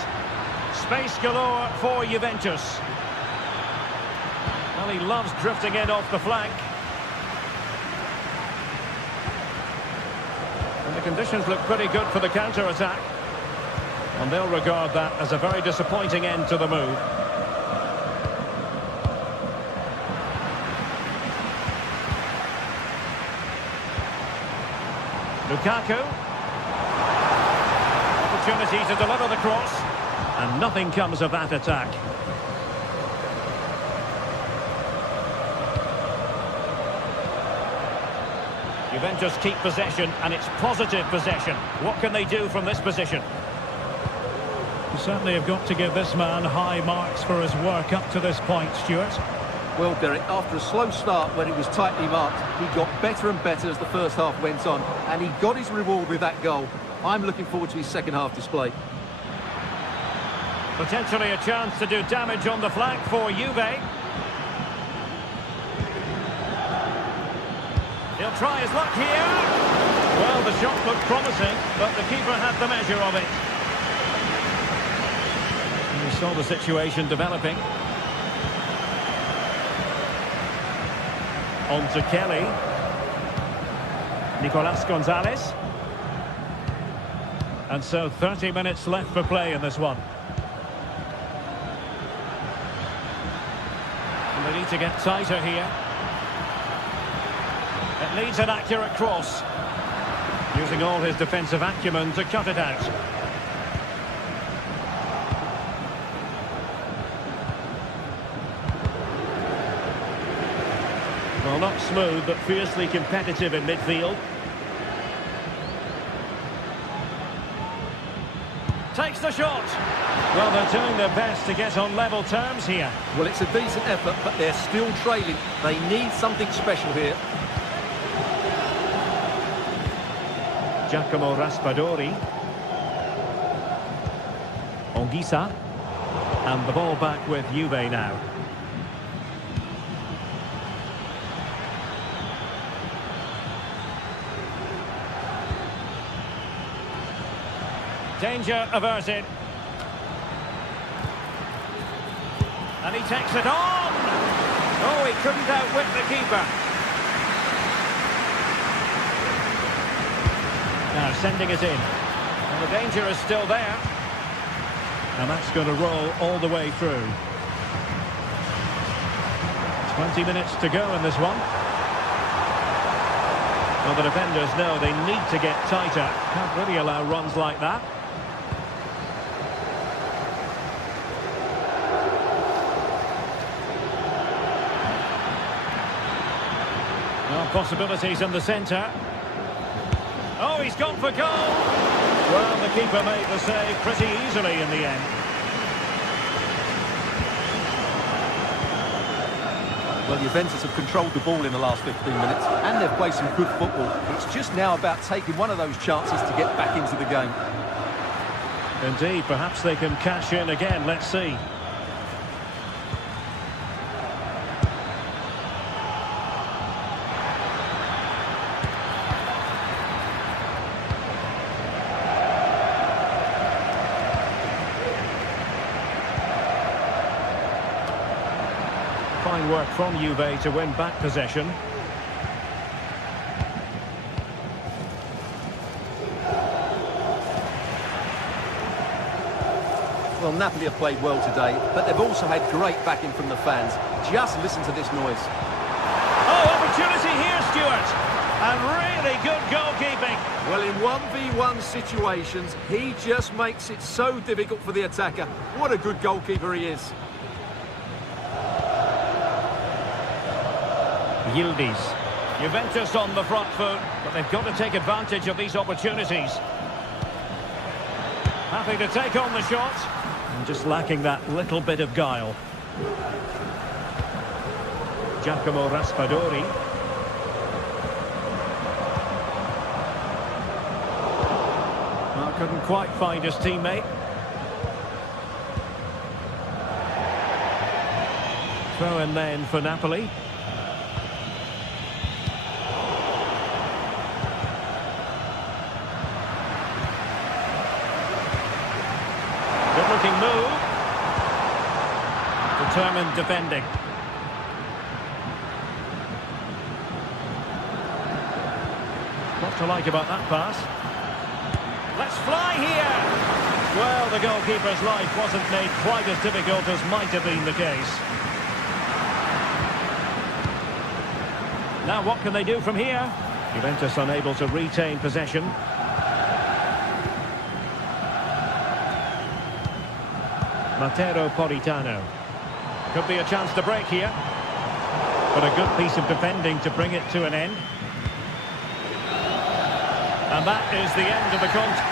Space galore for Juventus. Well, he loves drifting in off the flank. And the conditions look pretty good for the counter-attack. And they'll regard that as a very disappointing end to the move. Lukaku. Opportunity to deliver the cross. And nothing comes of that attack. Juventus keep possession, and it's positive possession. What can they do from this position? You certainly have got to give this man high marks for his work up to this point, Stuart. Well, Derek, after a slow start when it was tightly marked, he got better and better as the first half went on, and he got his reward with that goal. I'm looking forward to his second half display. Potentially a chance to do damage on the flank for Juve. He'll try his luck here. Well, the shot looked promising, but the keeper had the measure of it. And we saw the situation developing. On to Kelly. Nicolas Gonzalez. And so 30 minutes left for play in this one. And they need to get tighter here. It needs an accurate cross. Using all his defensive acumen to cut it out. Well, not smooth, but fiercely competitive in midfield. Takes the shot. Well, they're doing their best to get on level terms here. Well, it's a decent effort, but they're still trailing. They need something special here. Giacomo Raspadori. Anguissa. And the ball back with Juve now. Danger averted. And he takes it on! Oh, he couldn't outwit the keeper. Now sending it in. And the danger is still there. And that's going to roll all the way through. 20 minutes to go in this one. Well, the defenders know they need to get tighter. Can't really allow runs like that. Well, possibilities in the centre. Oh, he's gone for goal! Well, the keeper made the save pretty easily in the end. Well, Juventus have controlled the ball in the last 15 minutes, and they've played some good football. It's just now about taking one of those chances to get back into the game. Indeed, perhaps they can cash in again. Let's see. Fine work from Juve to win back possession. Well, Napoli have played well today, but they've also had great backing from the fans. Just listen to this noise. Oh, opportunity here, Stuart. And really good goalkeeping. Well, in 1v1 situations, he just makes it so difficult for the attacker. What a good goalkeeper he is. Yildiz. Juventus on the front foot, but they've got to take advantage of these opportunities. Happy to take on the shot. And just lacking that little bit of guile. Giacomo Raspadori. Well, couldn't quite find his teammate. Throw in then for Napoli. Good-looking move. Determined defending. What to like about that pass? Let's fly here! Well, the goalkeeper's life wasn't made quite as difficult as might have been the case. Now what can they do from here? Juventus unable to retain possession. Matteo Politano. Could be a chance to break here. But a good piece of defending to bring it to an end. And that is the end of the contest.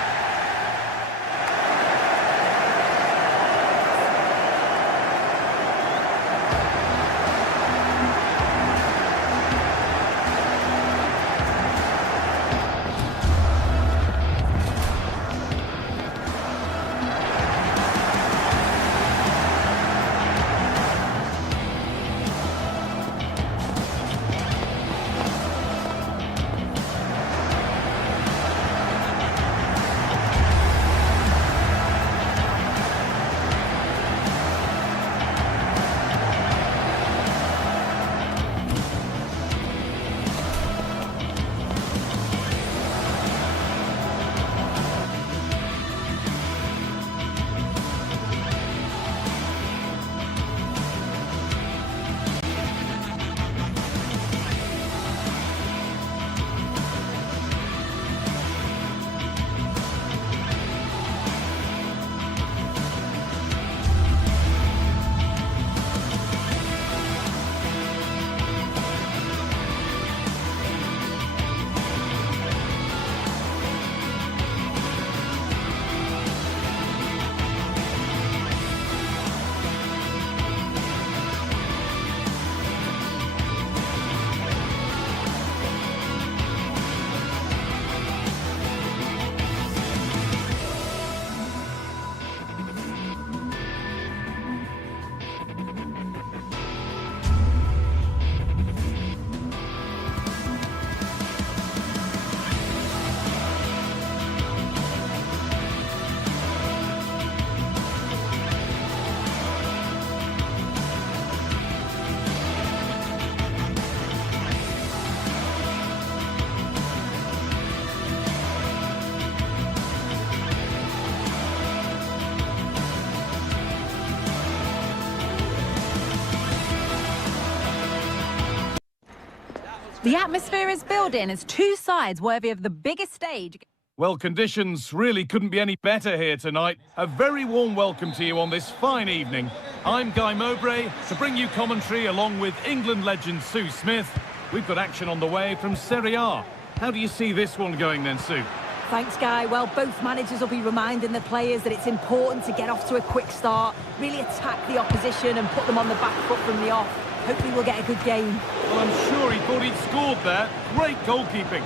The atmosphere is building as two sides worthy of the biggest stage. Well, conditions really couldn't be any better here tonight. A very warm welcome to you on this fine evening. I'm Guy Mowbray to bring you commentary along with England legend Sue Smith. We've got action on the way from Serie A. How do you see this one going then, Sue? Thanks, Guy. Well, both managers will be reminding the players that it's important to get off to a quick start, really attack the opposition and put them on the back foot from the off. Hopefully we'll get a good game. Well, I'm sure he thought he'd scored there. Great goalkeeping.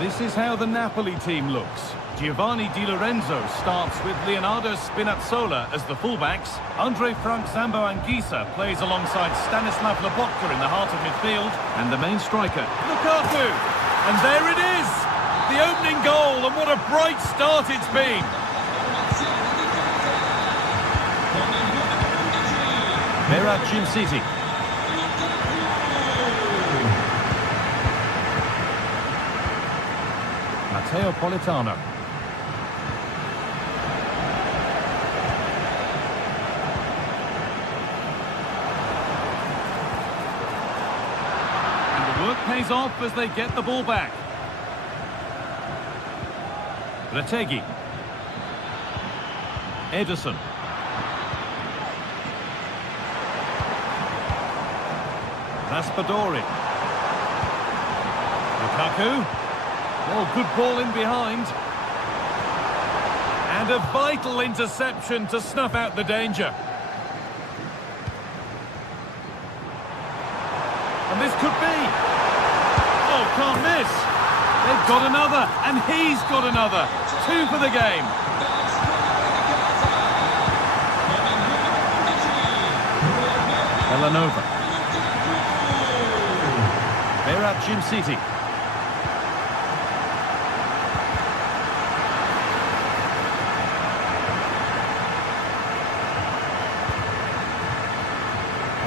This is how the Napoli team looks. Giovanni Di Lorenzo starts with Leonardo Spinazzola as the fullbacks. Andre Frank Zambo Anguissa plays alongside Stanislav Lobotka in the heart of midfield. And the main striker, Lukaku. And there it is! The opening goal, and what a bright start it's been! Berat Jim City. Matteo Politano. And the work pays off as they get the ball back. Retegui. Ederson. Raspadori. Lukaku. Oh, good ball in behind. And a vital interception to snuff out the danger. And this could be. Oh, can't miss. They've got another, and he's got another. 2 for the game. Villanova. Berat Jim City.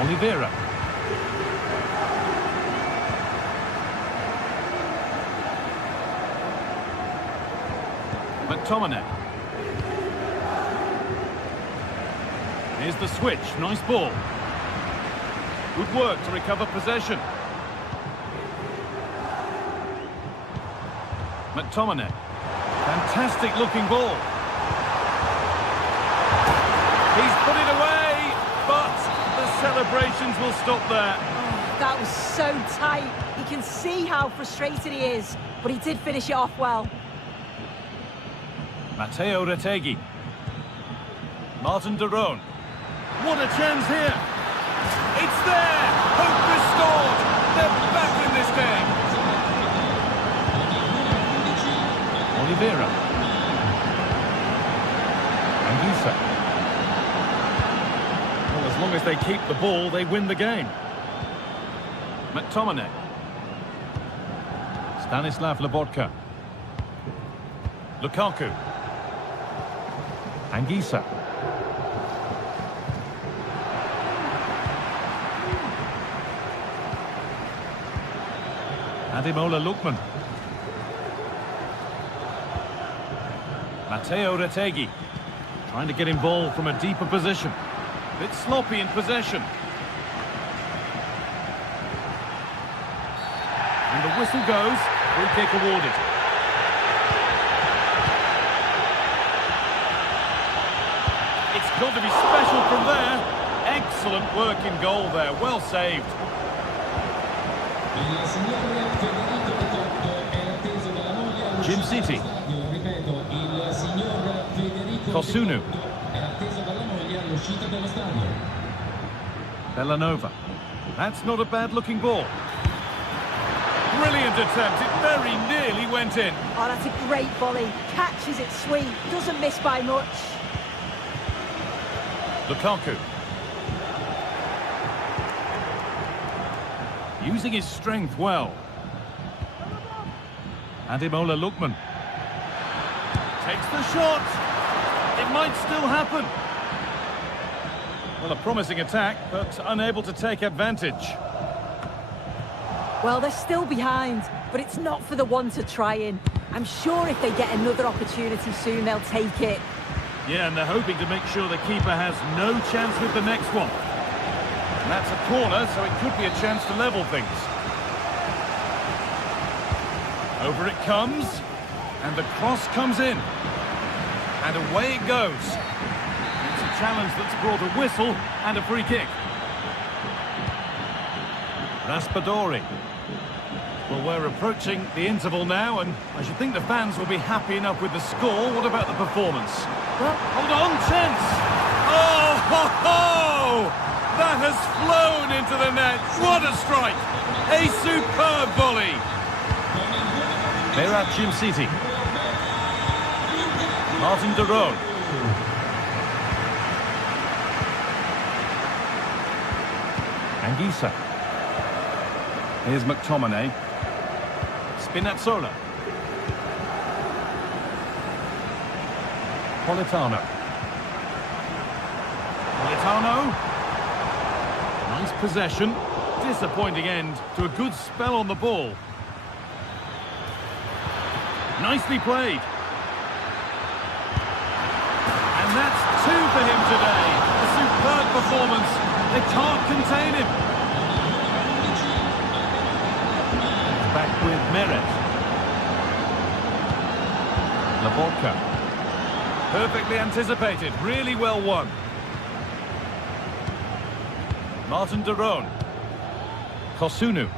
Oliveira. McTominay. Here's the switch. Nice ball. Good work to recover possession. McTominay. Fantastic looking ball. He's put it away, but the celebrations will stop there. Oh, that was so tight. You can see how frustrated he is, but he did finish it off well. Matteo Retegui. Martin de Roon. What a chance here. It's there. Hope restored. They're back in this game. Oliveira. Anguissa. Well, as long as they keep the ball, they win the game. McTominay. Stanislav Lobotka. Lukaku. Anguissa. Ademola Lookman. Matteo Retegui. Trying to get involved from a deeper position. Bit sloppy in possession. And the whistle goes. Free kick awarded. It's got to be special from there. Excellent work in goal there. Well saved. Jim City. Kosunu. Villanova. That's not a bad looking ball. Brilliant attempt. It very nearly went in. Oh, that's a great volley. Catches it sweet. Doesn't miss by much. Lukaku. Using his strength well. Ademola Lookman. Takes the shot. It might still happen. Well, a promising attack, but unable to take advantage. Well, they're still behind, but it's not for the one to try in. I'm sure if they get another opportunity soon, they'll take it. Yeah, and they're hoping to make sure the keeper has no chance with the next one. And that's a corner, so it could be a chance to level things. Over it comes, and the cross comes in. And away it goes. It's a challenge that's brought a whistle and a free kick. Raspadori. Well, we're approaching the interval now, and I should think the fans will be happy enough with the score. What about the performance? Well, hold on, chance! Oh, ho, ho! That has flown into the net. What a strike! A superb volley. Berat City. Martin de Roon. Anguissa. Here's McTominay. Spinazzola. Politano. Nice possession. Disappointing end to a good spell on the ball. Nicely played. And that's two for him today. A superb performance. They can't contain him. Back with Meret. Laborca. Perfectly anticipated. Really well won. Martin de Roon. Kosunu.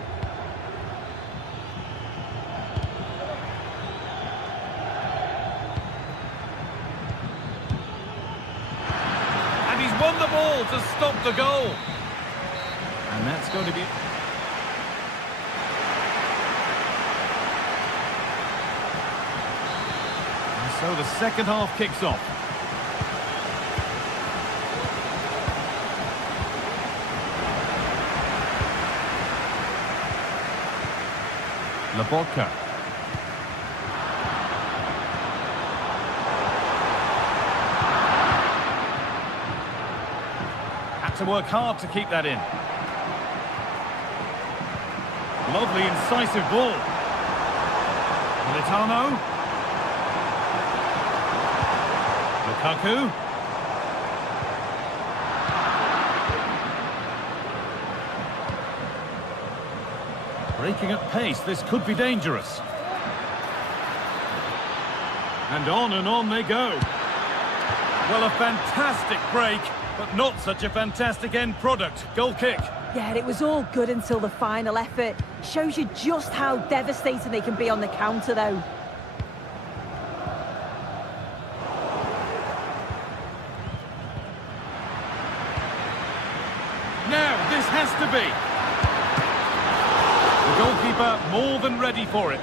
And he's won the ball to stop the goal. And that's going to be... And so the second half kicks off. Laborca. Had to work hard to keep that in. Lovely incisive ball. Politano. Lukaku. Breaking at pace, this could be dangerous. And on they go. Well, a fantastic break, but not such a fantastic end product. Goal kick. yeah, it was all good until the final effort. Shows you just how devastating they can be on the counter, though. Now, this has to be. The goalkeeper more than ready for it.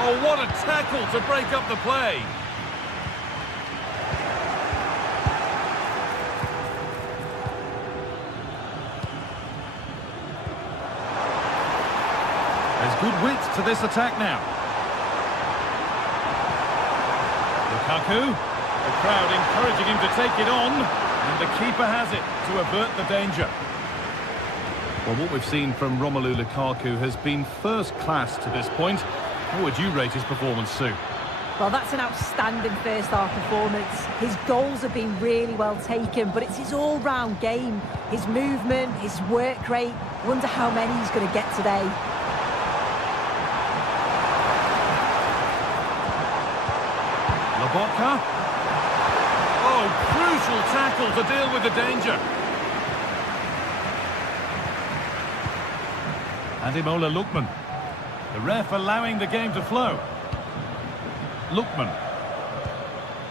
Oh, what a tackle to break up the play. There's good width to this attack now. Lukaku, the crowd encouraging him to take it on, and the keeper has it to avert the danger. Well, what we've seen from Romelu Lukaku has been first class to this point. How would you rate his performance, Sue? Well, that's an outstanding first-half performance. His goals have been really well taken, but it's his all-round game. His movement, his work rate. Wonder how many he's going to get today. Laborca. Oh, crucial tackle to deal with the danger. Ademola Lookman. The ref allowing the game to flow. Lookman.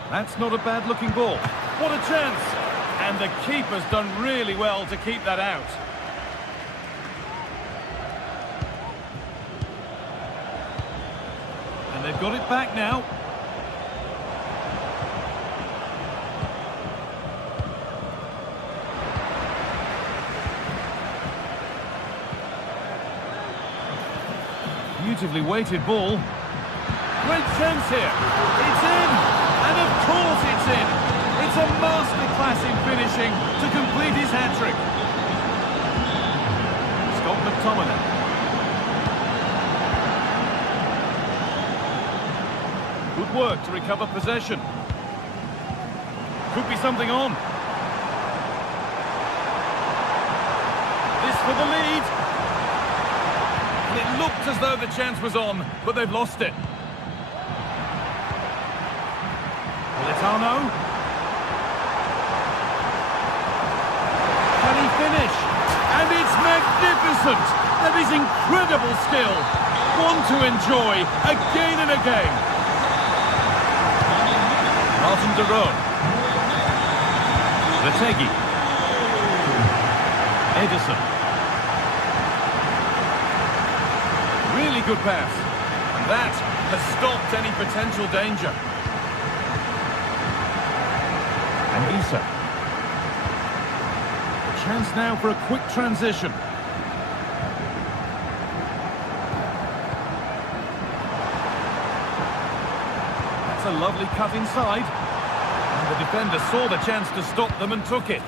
That's not a bad-looking ball. What a chance! And the keeper's done really well to keep that out. And they've got it back now. Beautifully weighted ball. Great chance here. It's in! And of course it's in! It's a masterclass in finishing to complete his hat-trick. Scott McTominay. Good work to recover possession. Could be something on. This for the lead. And it looked as though the chance was on, but they've lost it. Politano. Can he finish? And it's magnificent! That is incredible skill. One to enjoy again and again. Martin de Roon. Retegi. Edison. Really good pass. And that has stopped any potential danger. And Issa. A chance now for a quick transition. That's a lovely cut inside. And the defender saw the chance to stop them and took it.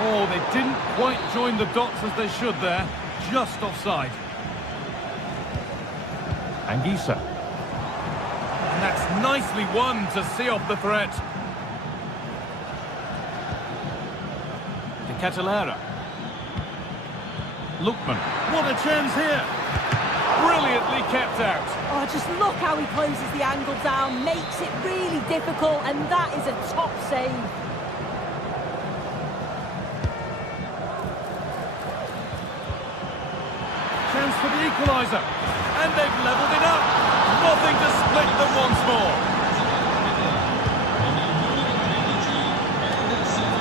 Oh, they didn't quite join the dots as they should there. Just offside. Anguissa. And that's nicely won to see off the threat. De Catalera. Lookman. What a chance here. Brilliantly kept out. Oh, just look how he closes the angle down, makes it really difficult, and that is a top save. Chance for the equaliser. And they've levelled it up. Nothing to split them once more.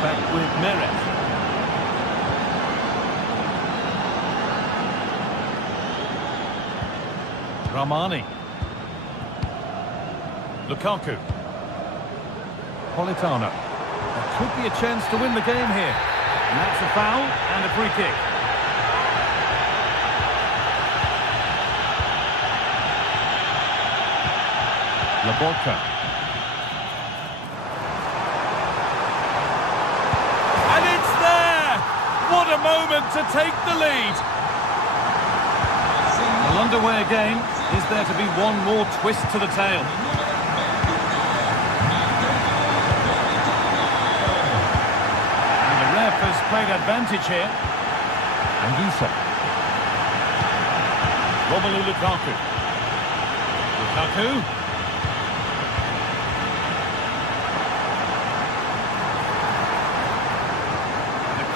Back with Meret. Ramani. Lukaku. Politano. There could be a chance to win the game here. And that's a foul and a free kick. Laborca. And it's there! What a moment to take the lead! Well, underway again. Is there to be one more twist to the tail? And the ref has played advantage here. Anguissa. Romelu Lukaku. Lukaku.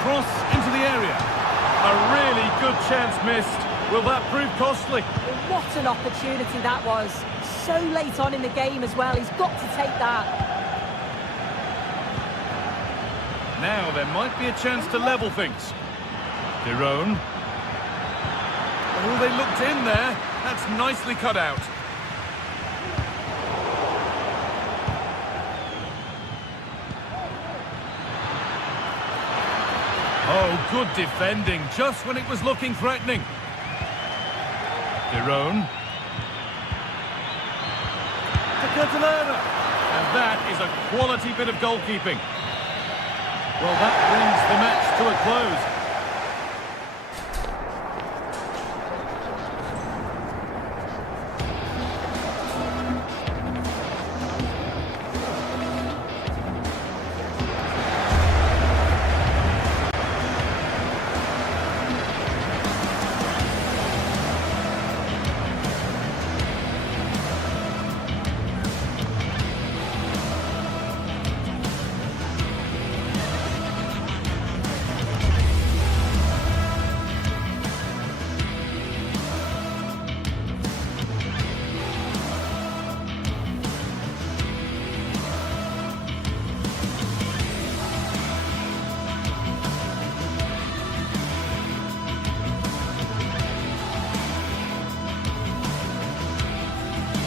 Cross into the area. A really good chance missed. Will that prove costly? What an opportunity that was. So late on in the game as well. He's got to take that. Now there might be a chance to level things. De Roon. Oh, they looked in there. That's nicely cut out. Oh, good defending, just when it was looking threatening. De Roon. De Catalera. And that is a quality bit of goalkeeping. Well, that brings the match to a close.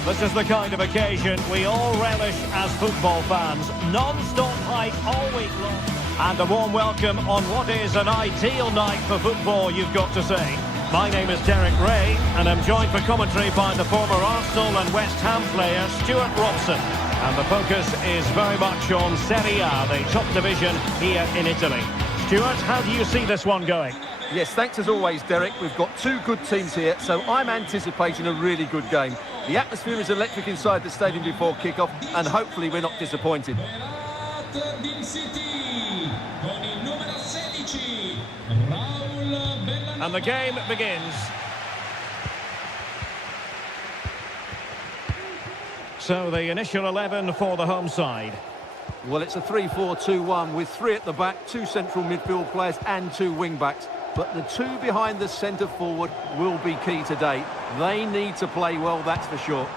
This is the kind of occasion we all relish as football fans. Non-stop hype all week long. And a warm welcome on what is an ideal night for football, you've got to say. My name is Derek Ray, and I'm joined for commentary by the former Arsenal and West Ham player, Stuart Robson. And the focus is very much on Serie A, the top division here in Italy. Stuart, how do you see this one going? Yes, thanks as always, Derek. We've got two good teams here, so I'm anticipating a really good game. The atmosphere is electric inside the stadium before kick-off, and hopefully we're not disappointed. And the game begins. So the initial 11 for the home side. Well, it's a 3-4-2-1 with three at the back, two central midfield players and two wing-backs. But the two behind the centre forward will be key today. They need to play well, that's for sure.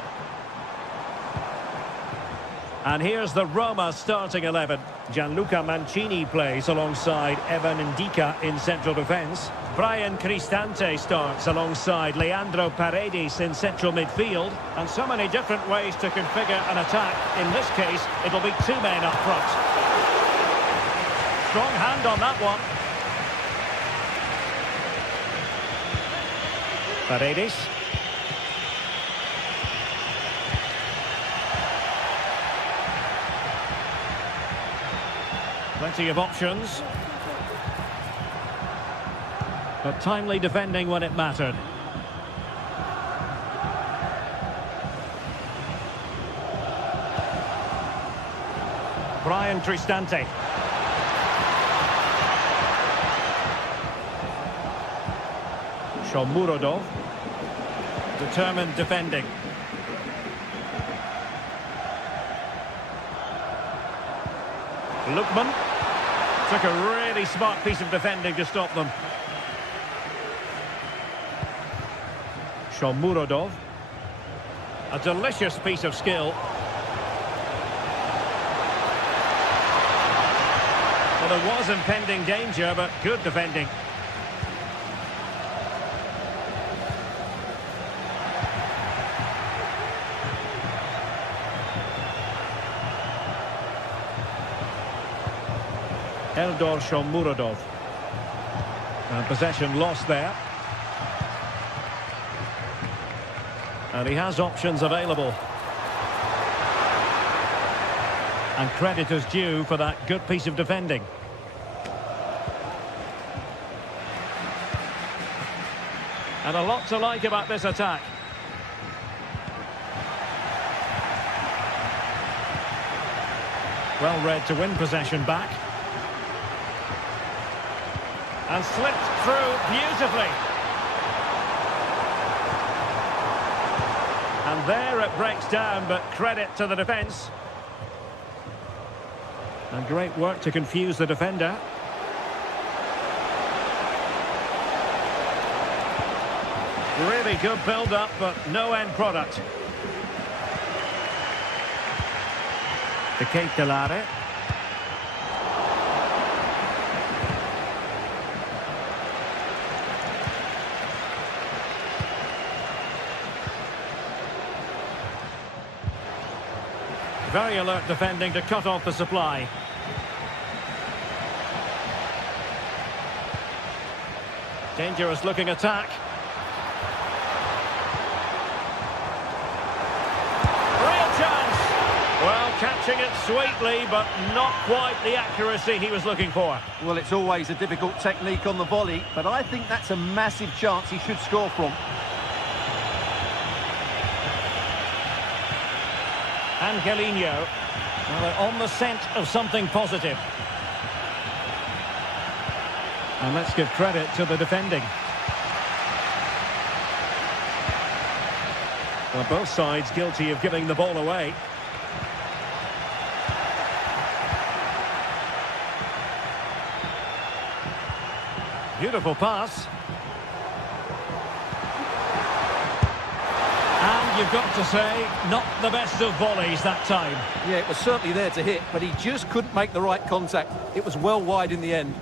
And here's the Roma starting 11. Gianluca Mancini plays alongside Evan Ndika in central defence. Brian Cristante starts alongside Leandro Paredes in central midfield. And so many different ways to configure an attack. In this case, it'll be two men up front. Strong hand on that one. Paredes. Plenty of options. But timely defending when it mattered. Brian Cristante. Shomurodov. Determined defending. Lookman. Took a really smart piece of defending to stop them. Shomurodov. A delicious piece of skill. Well, there was impending danger, but good defending. Eldor Shomurodov. And possession lost there. And he has options available. And credit is due for that good piece of defending. And a lot to like about this attack. Well read to win possession back. And slipped through beautifully. And there it breaks down, but credit to the defence. And great work to confuse the defender. Really good build-up, but no end product. To Kate Delare. Very alert defending to cut off the supply. Dangerous looking attack. Real chance! Well, catching it sweetly, but not quite the accuracy he was looking for. Well, it's always a difficult technique on the volley, but I think that's a massive chance he should score from. Angelino, well, they're on the scent of something positive. And let's give credit to the defending. Well, both sides guilty of giving the ball away. Beautiful pass. And you've got to say, not the best of volleys that time. Yeah, it was certainly there to hit, but he just couldn't make the right contact. It was well wide in the end.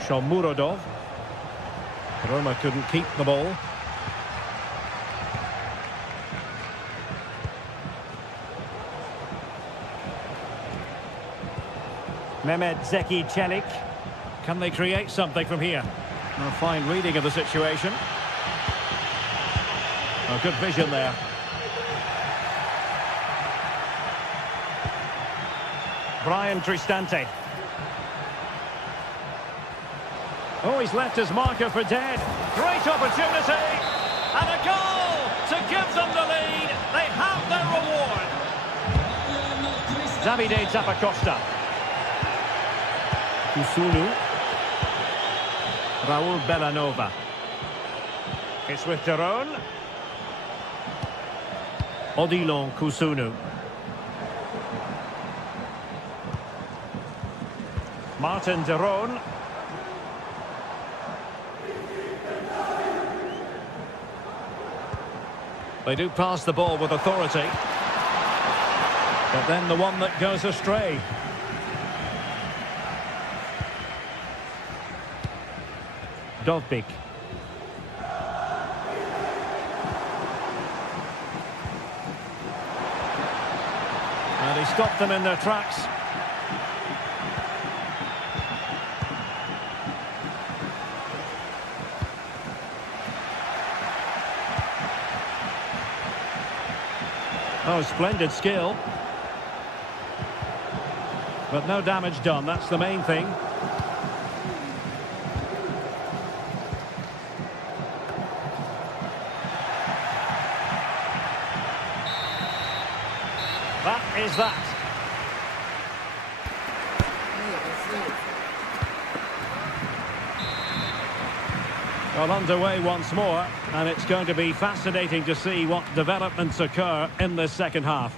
Shomurodov. Roma couldn't keep the ball. Mehmet Zeki Çelik. Can they create something from here? A fine reading of the situation. A good vision there. Brian Cristante. Oh, he's left his marker for dead. Great opportunity. And a goal to give them the lead. They have their reward. Davide Zappacosta. Kusunu. Raul Bellanova. It's with Daron. Odilon Kusunu. Martin Daron. They do pass the ball with authority. But then the one that goes astray. Dovbik. And he stopped them in their tracks. Oh, splendid skill. But no damage done, that's the main thing. That is that. Well, underway once more, and it's going to be fascinating to see what developments occur in this second half.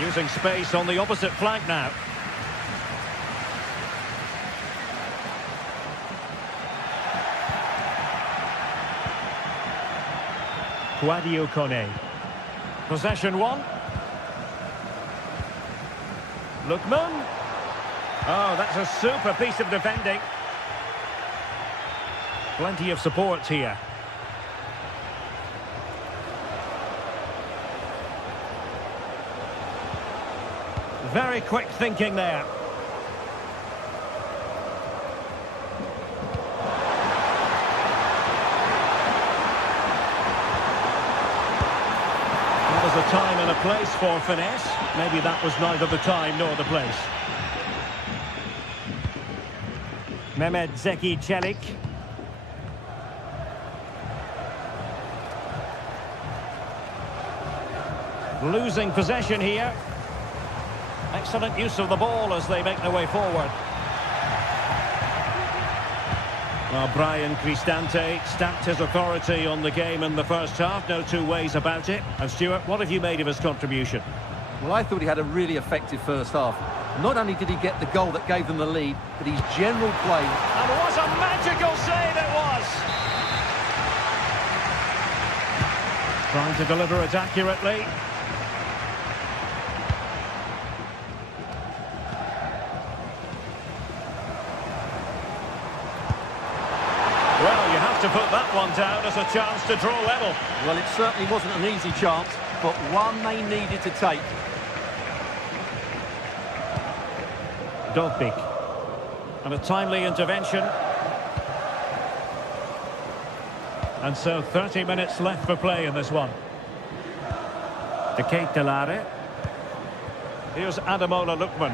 Using space on the opposite flank now. Guadio Kone. Possession one. Lookman. Oh, that's a super piece of defending. Plenty of support here. Very quick thinking there. There's a time and a place for finesse. Maybe that was neither the time nor the place. Mehmet Zeki Çelik. Losing possession here. Excellent use of the ball as they make their way forward. Well, Brian Cristante stacked his authority on the game in the first half, no two ways about it. And Stuart, what have you made of his contribution? Well, I thought he had a really effective first half. Not only did he get the goal that gave them the lead, but his general play... And what a magical save it was! Trying to deliver it accurately. Well, you have to put that one down as a chance to draw level. Well, it certainly wasn't an easy chance, but one they needed to take. Dovbik. And a timely intervention. And so 30 minutes left for play in this one. De Ketelare. Here's Ademola Lookman.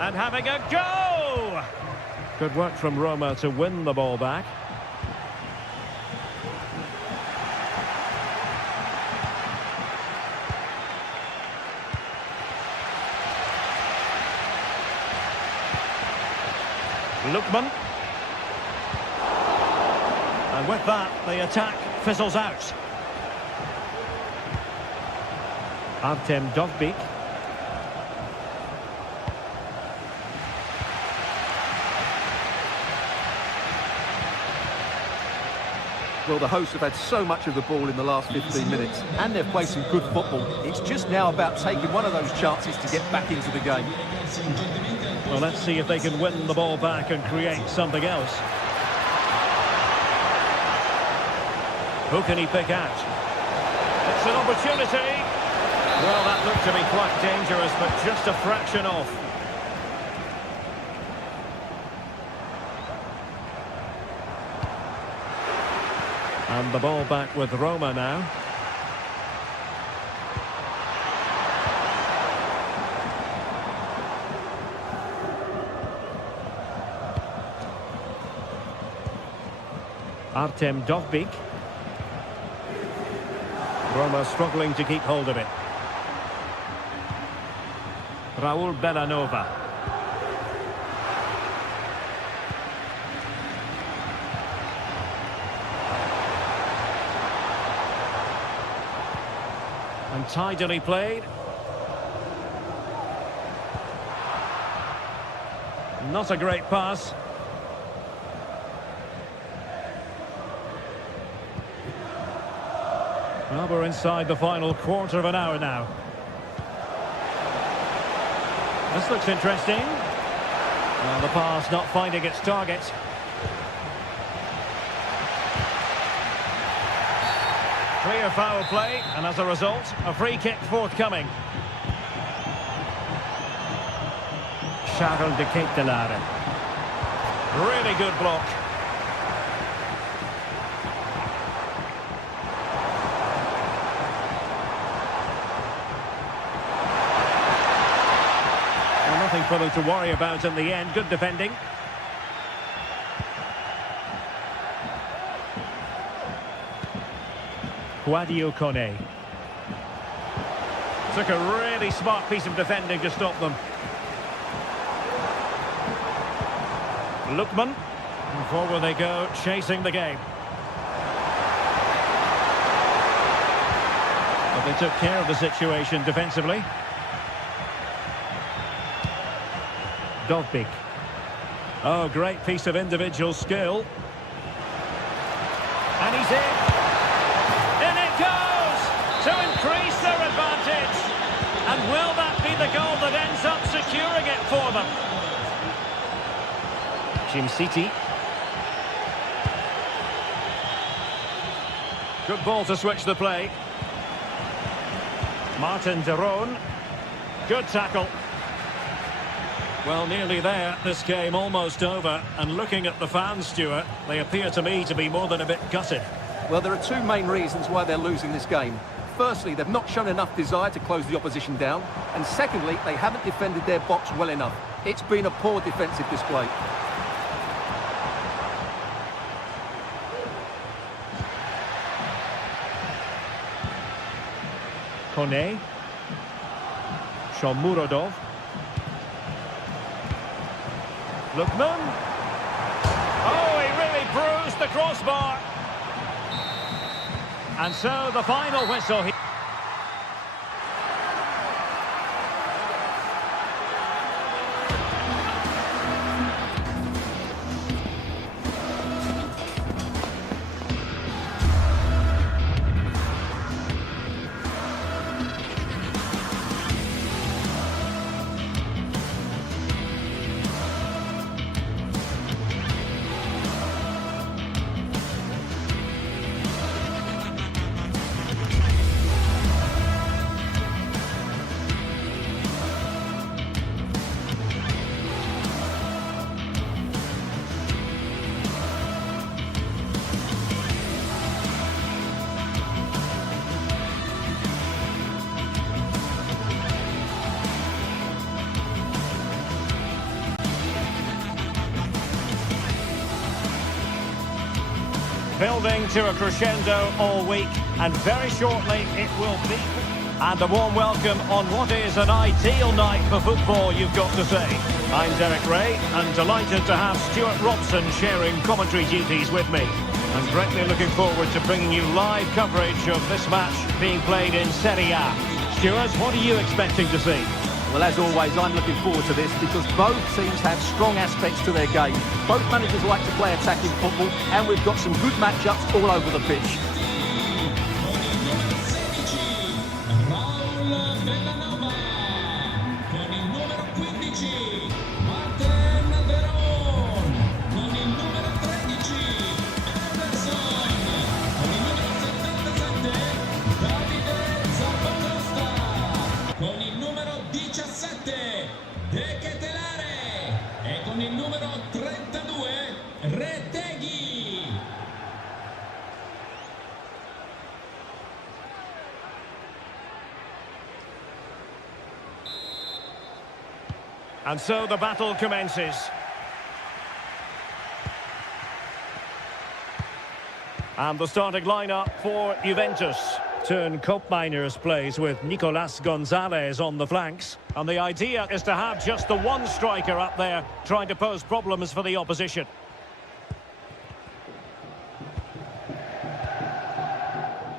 And having a go! Good work from Roma to win the ball back. Lookman. And with that, the attack fizzles out. Artem Dovbik. Well, the hosts have had so much of the ball in the last 15 minutes, and they've played some good football. It's just now about taking one of those chances to get back into the game. Well, let's see if they can win the ball back and create something else. Who can he pick out? It's an opportunity. Well, that looked to be quite dangerous, but just a fraction off. And the ball back with Roma now. Artem Dovbyk. Roma struggling to keep hold of it. Raul Bellanova. And tidily played. Not a great pass. Well, we're inside the final quarter of an hour now. This looks interesting. The pass not finding its target. Clear foul play, and as a result, a free kick forthcoming. Charles de Ketelaere. Really good block. Nothing for them to worry about in the end. Good defending. Guadio Kone. Took a really smart piece of defending to stop them. Lookman. And forward they go, chasing the game. But they took care of the situation defensively. Dovbyk. Oh, great piece of individual skill. And he's in. In it goes! To increase their advantage. And will that be the goal that ends up securing it for them? Jim City. Good ball to switch the play. Martin de Roon. Good tackle. Well, nearly there. This game almost over. And looking at the fans, Stuart, they appear to me to be more than a bit gutted. Well, there are two main reasons why they're losing this game. Firstly, they've not shown enough desire to close the opposition down. And secondly, they haven't defended their box well enough. It's been a poor defensive display. Kone. Shomurodov. Lookman. Oh, he really bruised the crossbar. And so the final whistle here. Building to a crescendo all week, and very shortly it will be. And a warm welcome on what is an ideal night for football, you've got to say. I'm Derek Ray, and delighted to have Stuart Robson sharing commentary duties with me. I'm greatly looking forward to bringing you live coverage of this match being played in Serie A. Stuart, what are you expecting to see? Well, as always, I'm looking forward to this because both teams have strong aspects to their game. Both managers like to play attacking football, and we've got some good matchups all over the pitch. And so the battle commences. And the starting lineup for Juventus. Turn Koopmeiners plays with Nicolas Gonzalez on the flanks. And the idea is to have just the one striker up there trying to pose problems for the opposition.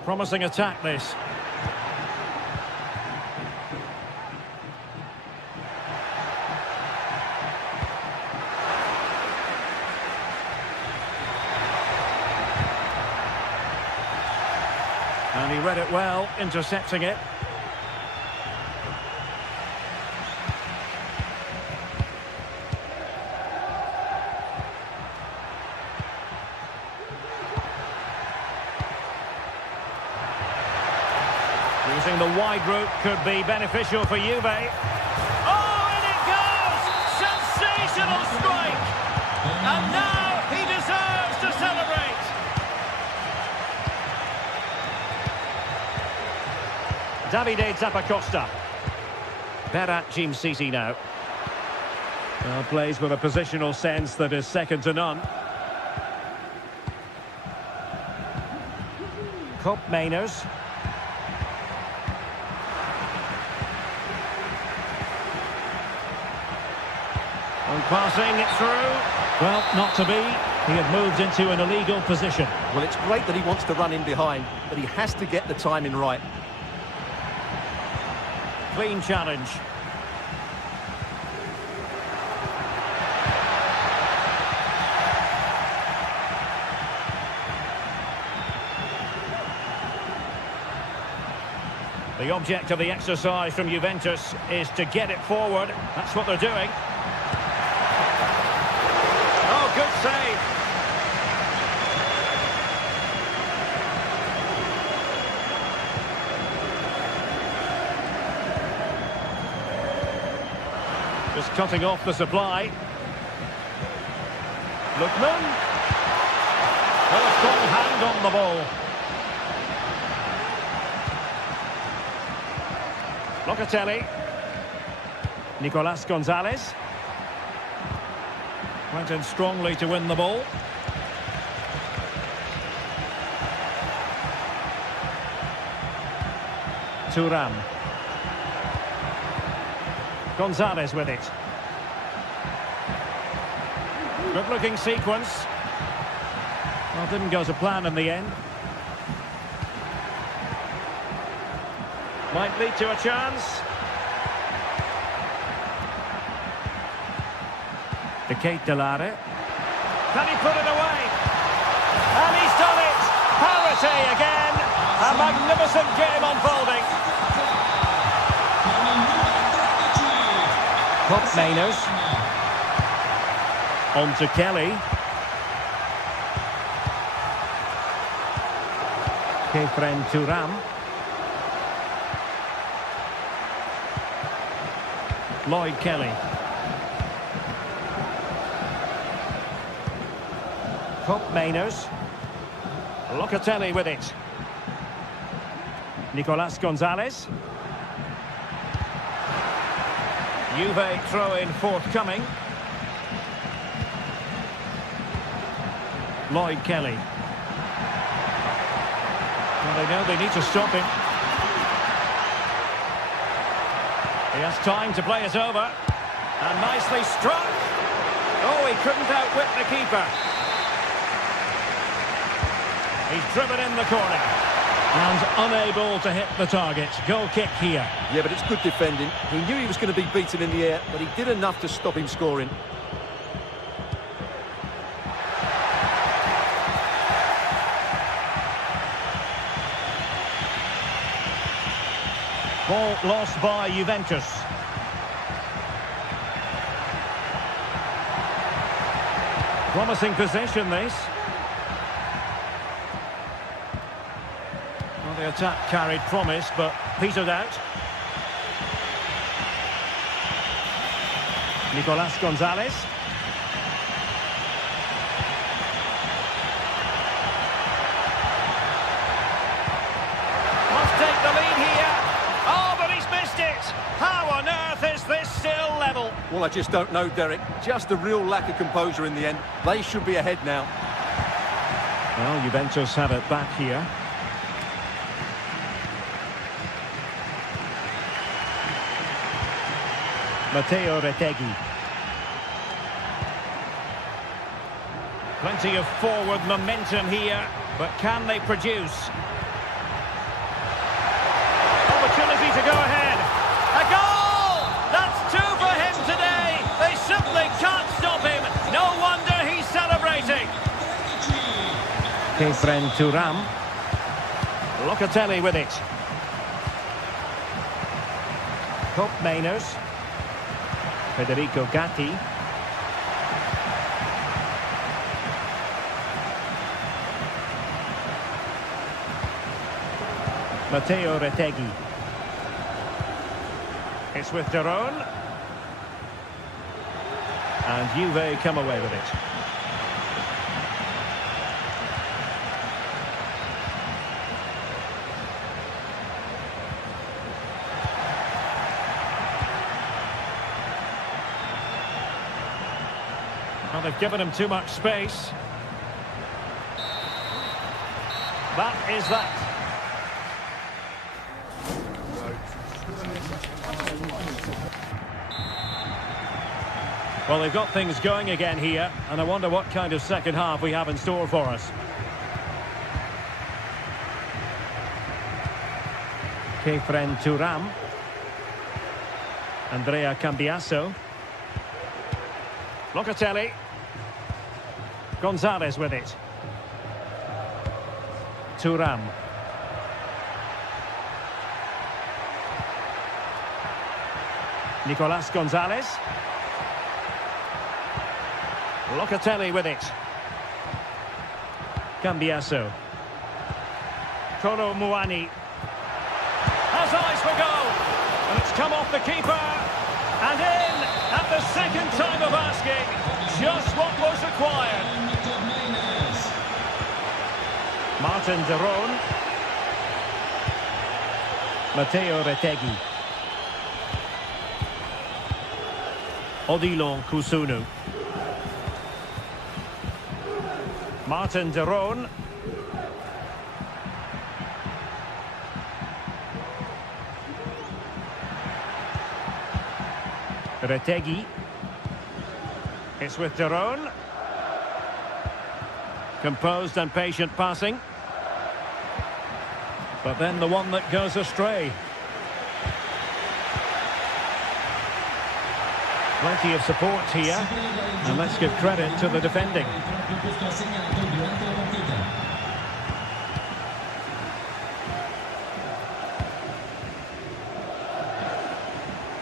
Promising attack, this. And he read it well, intercepting it. Using the wide route could be beneficial for Juve. Oh, and it goes! Sensational strike! And now he deserves to celebrate! Davide Zappacosta. Berat Jim City now. Well, plays with a positional sense that is second to none. Koopmeiners. And passing it through. Well, not to be. He had moved into an illegal position. Well, it's great that he wants to run in behind, but he has to get the timing right. Clean challenge. The object of the exercise from Juventus is to get it forward. That's what they're doing. Oh, good save. Just cutting off the supply. Lookman. Oh, a strong hand on the ball. Locatelli. Nicolas Gonzalez. Went in strongly to win the ball. Thuram. Gonzalez with it. Good-looking sequence. Well, didn't go to plan in the end. Might lead to a chance. De Ketelare. Can he put it away? And he's done it! Parity again! A magnificent game unfolding. Koopmeiners. On to Kelly. Kefren Thuram. Lloyd Kelly. Koopmeiners. Locatelli with it. Nicolas Gonzalez. Juve throw-in forthcoming. Lloyd Kelly. Well, they know they need to stop him. He has time to play it over. And nicely struck. Oh, he couldn't outwit the keeper. He's driven in the corner. And unable to hit the target. Goal kick here. Yeah, but it's good defending. He knew he was going to be beaten in the air, but he did enough to stop him scoring. Ball lost by Juventus. Promising possession, this. Well, the attack carried promise, but petered out. Nicolas Gonzalez. Must take the lead here. Oh, but he's missed it. How on earth is this still level? Well, Well, I just don't know, Derek. Just a real lack of composure in the end. They should be ahead now. Well, Juventus have it back here. Matteo Retegui. Plenty of forward momentum here, but can they produce? Opportunity to go ahead. A goal! That's two for him today. They simply can't stop him. No wonder he's celebrating. Kefren Thuram. Locatelli with it. Koop Meiners. Federico Gatti. Matteo Retegui. It's with Daron. And Juve come away with it. Well, they've given him too much space. That is that. Well, they've got things going again here, and I wonder what kind of second half we have in store for us. Kefren Thuram. Andrea Cambiasso. Locatelli. Gonzalez with it. Thuram. Nicolas Gonzalez. Locatelli with it. Cambiasso. Kolo Muani. Has eyes for goal. And it's come off the keeper. And in at the second time of asking. Just what was required. Martin Daron. Matteo Retegui. Odilon Kusunu. Martin Daron. Retegui. It's with Daron. Composed and patient passing. But then the one that goes astray. Plenty of support here. And let's give credit to the defending.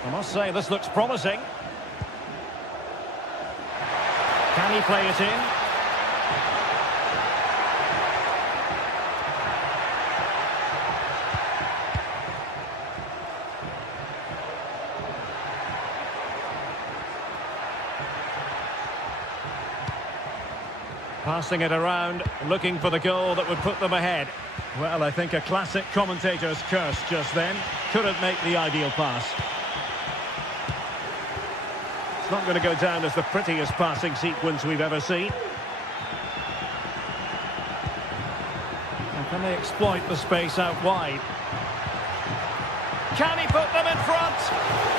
I must say, this looks promising. Can he play it in? Passing it around, looking for the goal that would put them ahead. Well, I think a classic commentator's curse just then. Couldn't make the ideal pass. It's not going to go down as the prettiest passing sequence we've ever seen. And can they exploit the space out wide? Can he put them in front?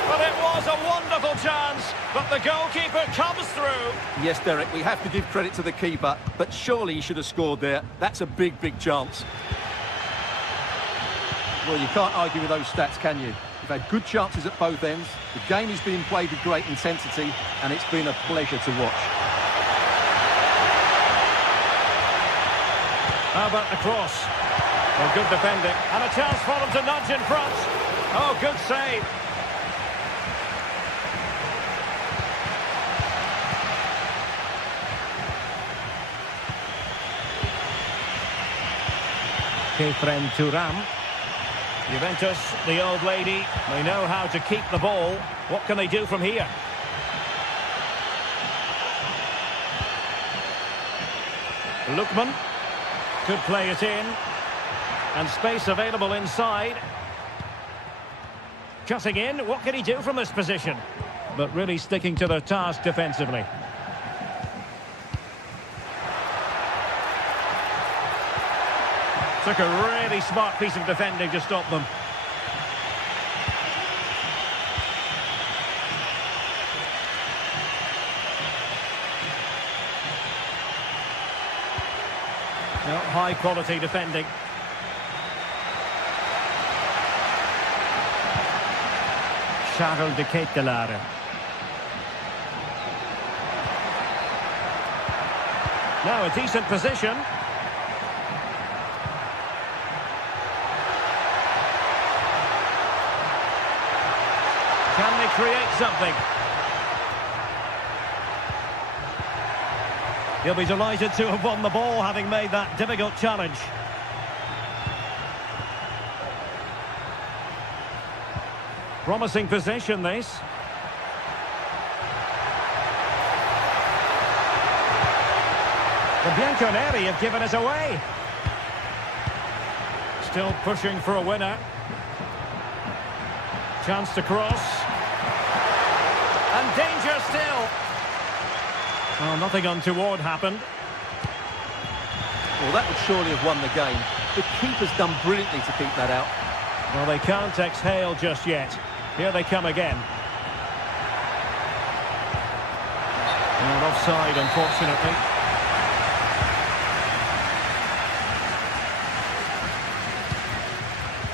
But it was a wonderful chance, but the goalkeeper comes through. Yes, Derek, we have to give credit to the keeper, but surely he should have scored there. That's a big, big chance. Well, you can't argue with those stats, can you? We've had good chances at both ends. The game is being played with great intensity, and it's been a pleasure to watch. How about the cross? Well, good defending. And a chance for them to nudge in front. Oh, good save. Kefren Thuram. Juventus, the old lady, they know how to keep the ball. What can they do from here? Lookman could play it in. And space available inside. Cutting in, what can he do from this position? but really sticking to their task defensively. Took a really smart piece of defending to stop them. No, high quality defending. Charles de Ketelaere. Now a decent position. Can they create something? He'll be delighted to have won the ball, having made that difficult challenge. Promising position, this. The Bianconeri have given us away. Still pushing for a winner. Chance to cross. And danger still. Well, nothing untoward happened. Well, that would surely have won the game. The keeper's done brilliantly to keep that out. Well, they can't exhale just yet. Here they come again. And offside, unfortunately.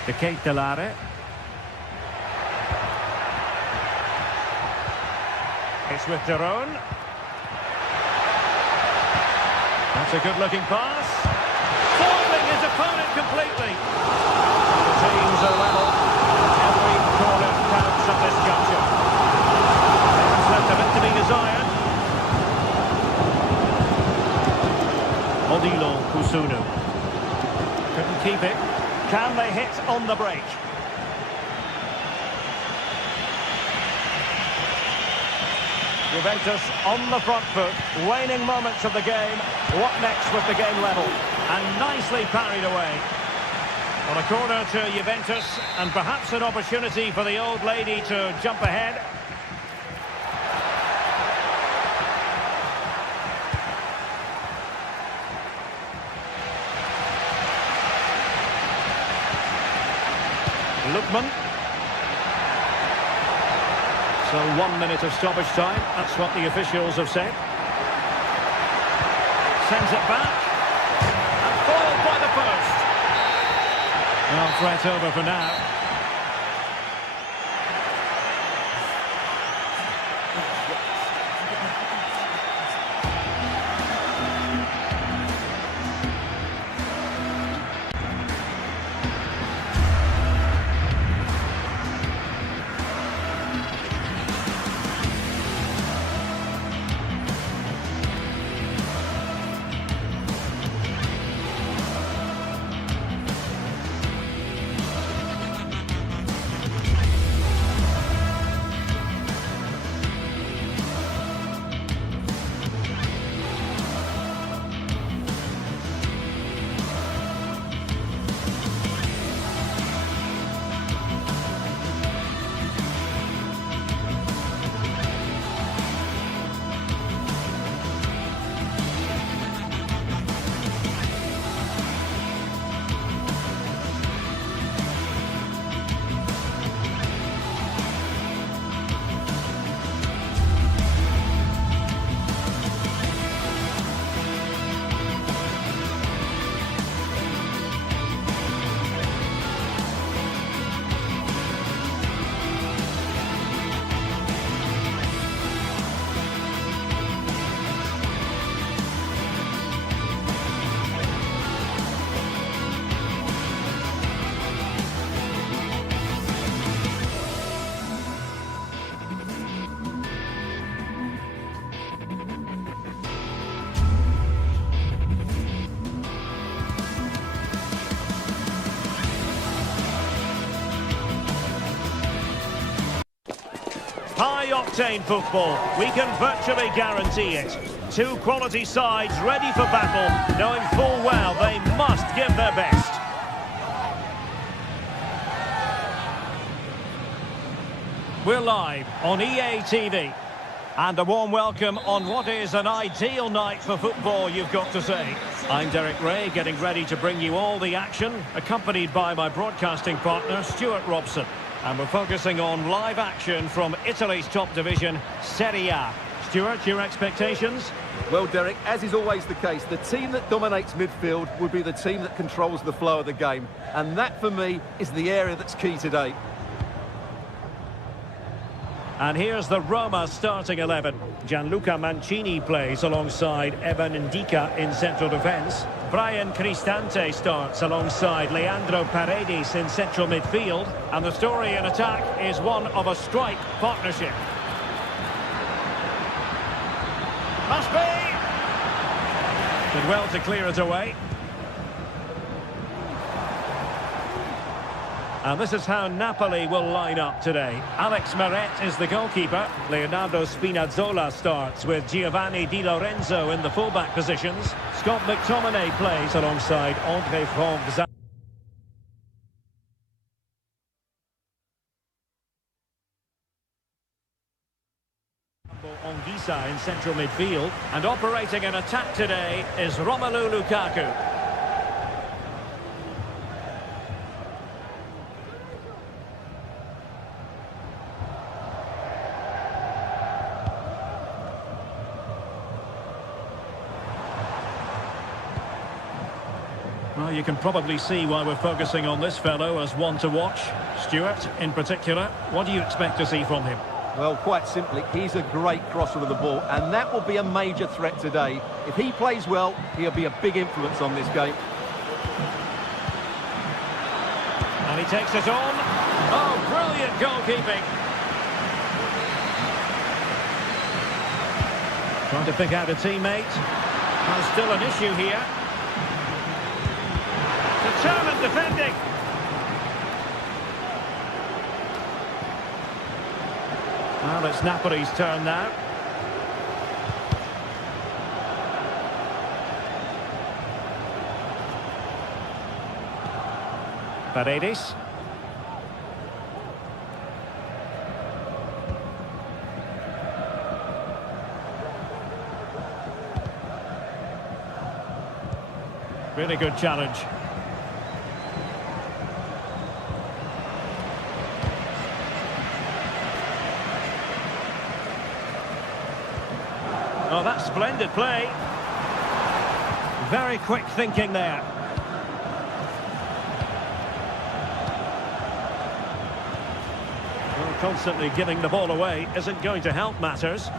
De Ketelaere. It's with Deron. That's a good-looking pass. Foiling his opponent completely. The teams are level. Every corner counts at this juncture. There's left a bit to be desired. Odilo Kusunu. Couldn't keep it. Can they hit on the break? Juventus on the front foot, waning moments of the game. What next with the game level? And nicely parried away. On a corner to Juventus, and perhaps an opportunity for the old lady to jump ahead. Lookman. So 1 minute of stoppage time, that's what the officials have said. Sends it back. And foiled by the post. Well, threat over for now. High-octane football, we can virtually guarantee it. Two quality sides ready for battle, knowing full well they must give their best. We're live on EA TV. And a warm welcome on what is an ideal night for football, you've got to say. I'm Derek Ray, getting ready to bring you all the action, accompanied by my broadcasting partner, Stuart Robson. And we're focusing on live action from Italy's top division, Serie A. Stuart, your expectations? Well, Derek, as is always the case, the team that dominates midfield will be the team that controls the flow of the game. And that, for me, is the area that's key today. And here's the Roma starting 11. Gianluca Mancini plays alongside Evan Ndika in central defence. Brian Cristante starts alongside Leandro Paredes in central midfield. And the story in attack is one of a strike partnership. Must be! Did well to clear it away. And this is how Napoli will line up today. Alex Meret is the goalkeeper. Leonardo Spinazzola starts with Giovanni Di Lorenzo in the fullback positions. Scott McTominay plays alongside André Franck Zan. Anguissa in central midfield. And operating an attack today is Romelu Lukaku. Well, you can probably see why we're focusing on this fellow as one to watch. Stuart, in particular, what do you expect to see from him? Well, quite simply, he's a great crosser of the ball, and that will be a major threat today. If he plays well, he'll be a big influence on this game. And he takes it on. Oh, brilliant goalkeeping. Trying to pick out a teammate. There's still an issue here. Determined defending. Well, it's Napoli's turn now. Paredes. Really good challenge. Oh, that's splendid play. Very quick thinking there. Well, constantly giving the ball away isn't going to help matters.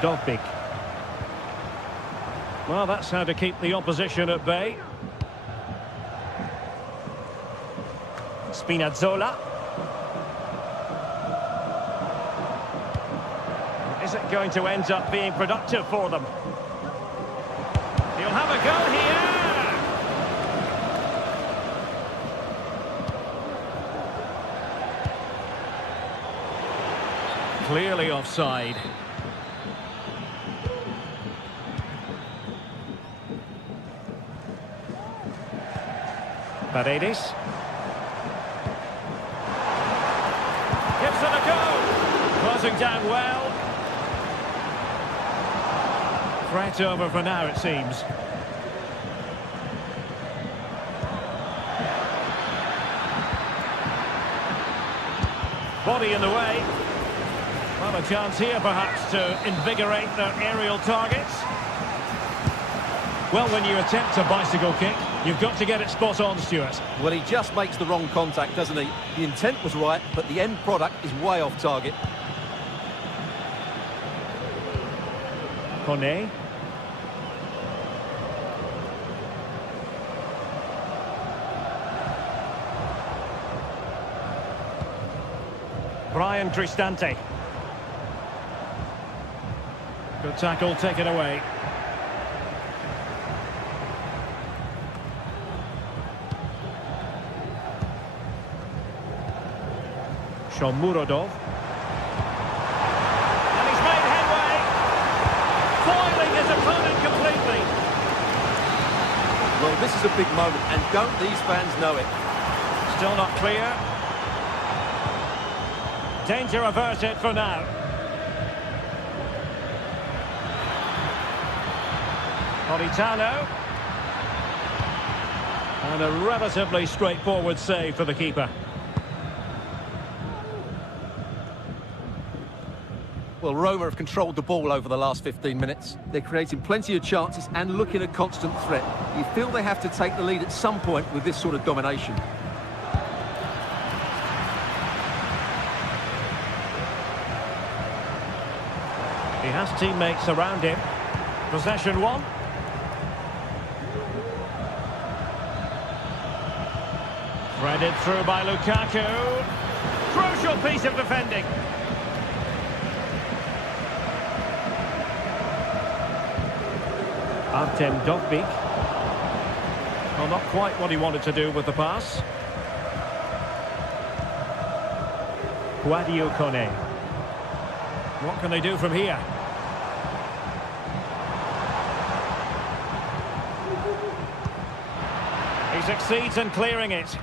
Dovbik. Well, that's how to keep the opposition at bay. Spinazzola. Is it going to end up being productive for them? He'll have a go here. Clearly offside. Paredes. Gives it a go. Closing down well. Threat over for now, it seems. Body in the way. Well, a chance here perhaps to invigorate their aerial targets. Well, when you attempt a bicycle kick, you've got to get it spot on, Stuart. Well, he just makes the wrong contact, doesn't he? The intent was right, but the end product is way off target. Kone. Brian Cristante. Good tackle taken away. Shomurodov. And he's made headway. Foiling his opponent completely. this is a big moment, and don't these fans know it? Still not clear. Danger averted for now. Politano. And a relatively straightforward save for the keeper. Well, Roma have controlled the ball over the last 15 minutes. They're creating plenty of chances and looking a constant threat. You feel they have to take the lead at some point with this sort of domination. He has teammates around him. Possession one. Threaded through by Lukaku. Crucial piece of defending. Artem Dovbyk. Well, not quite what he wanted to do with the pass. Guadio Kone. What can they do from here? He succeeds in clearing it.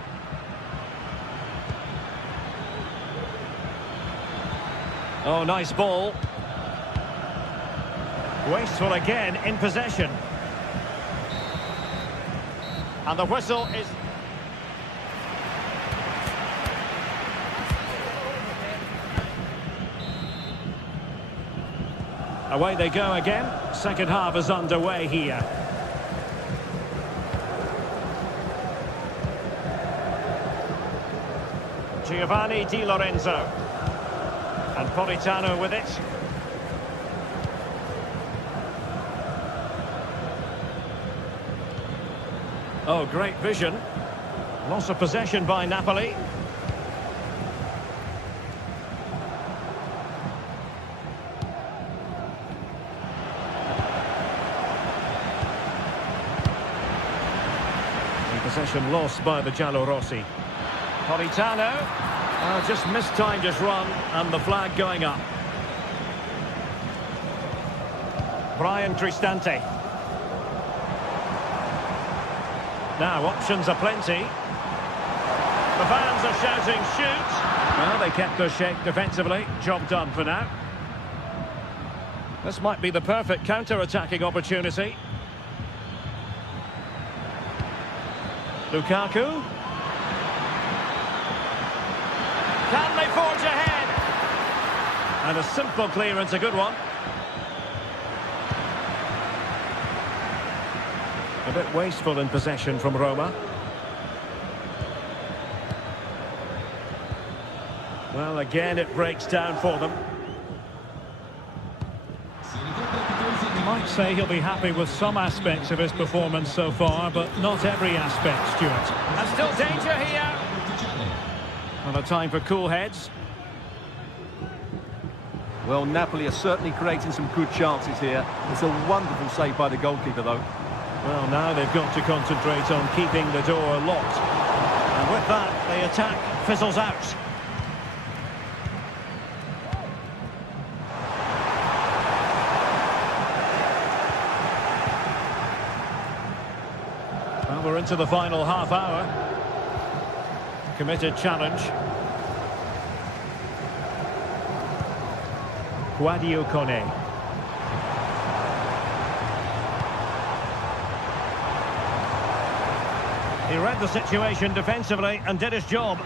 Oh, nice ball. Wasteful again in possession. And the whistle is... Away they go again. Second half is underway here. Giovanni Di Lorenzo. And Politano with it. Oh, great vision. Loss of possession by Napoli. Possession lost by the Giallorossi. Politano. Just mistimed his run, and the flag going up. Brian Cristante. Now, options are plenty. The fans are shouting, shoot! Well, they kept their shape defensively. Job done for now. This might be the perfect counter-attacking opportunity. Lukaku. Can they forge ahead? And a simple clearance, a good one. A bit wasteful in possession from Roma. Well, again, it breaks down for them. You might say he'll be happy with some aspects of his performance so far, but not every aspect, Stuart. And still danger here. And a time for cool heads. Well, Napoli are certainly creating some good chances here. It's a wonderful save by the goalkeeper, though. Well, now they've got to concentrate on keeping the door locked. And with that, the attack fizzles out. Well, we're into the final half hour. Committed challenge. Guadio Kone. He read the situation defensively and did his job.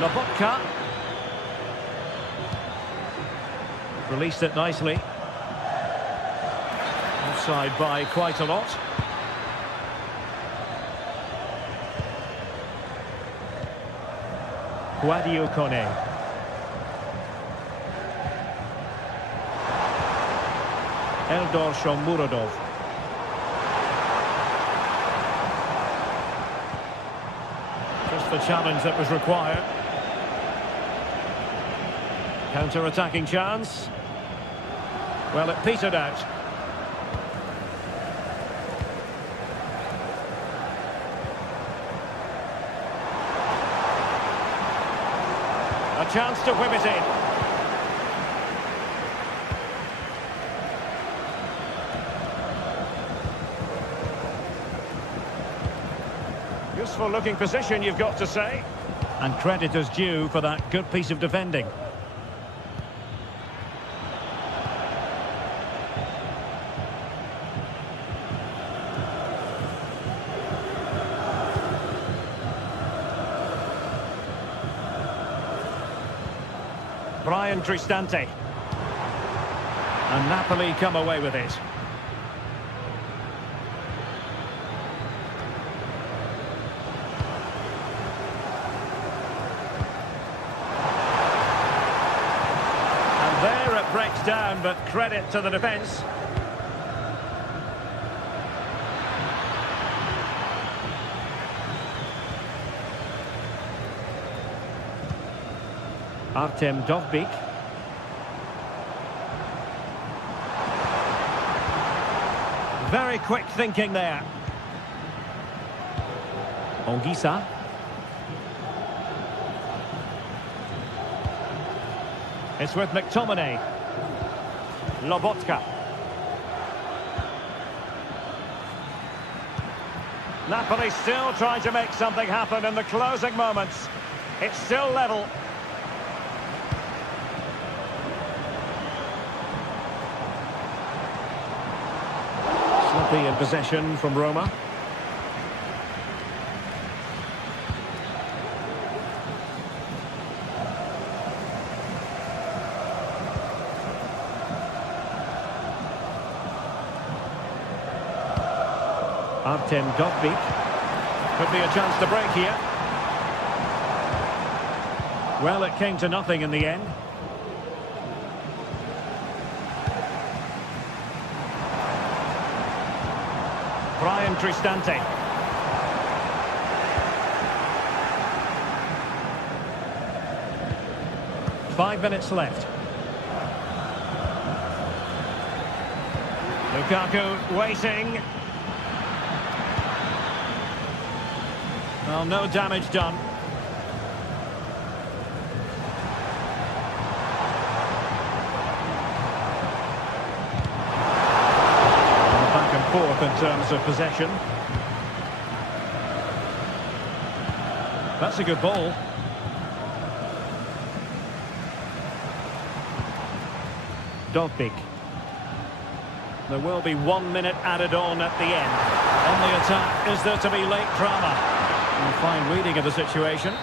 Lobotka. Released it nicely. Offside by quite a lot. Guadio Kone. Eldor Shomurodov. Just the challenge that was required. Counter-attacking chance. Well, it petered out. A chance to whip it in. Useful looking position, you've got to say. And credit is due for that good piece of defending. Brian Cristante. And Napoli come away with it. And there it breaks down, but credit to the defence. Artem Dovbyk. Very quick thinking there. Ongisa. It's with McTominay. Lobotka. Napoli still trying to make something happen in the closing moments. It's still level. Sloppy in possession from Roma. Artem Dovbyk. Could be a chance to break here. Well, it came to nothing in the end. Brian Cristante. Five minutes left. Lukaku waiting. Well, no damage done. Back and forth in terms of possession. That's a good ball. Dovbyk. There will be 1 minute added on at the end. On the attack, is there to be late drama? A fine reading of the situation.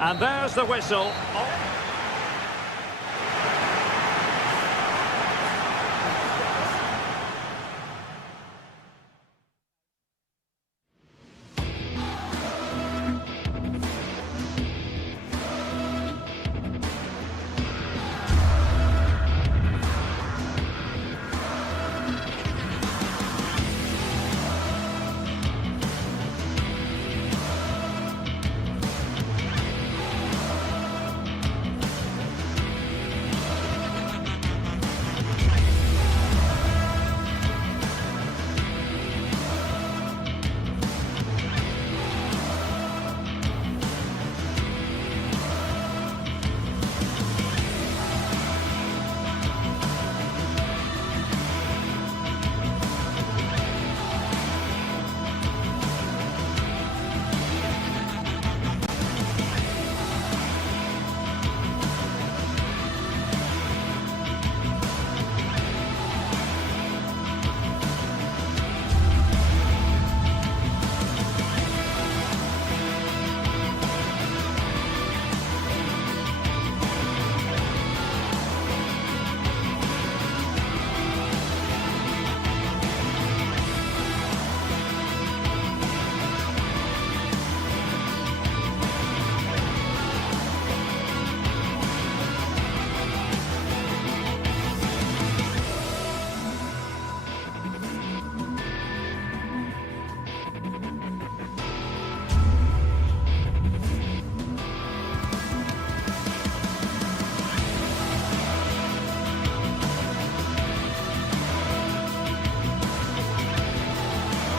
And there's the whistle.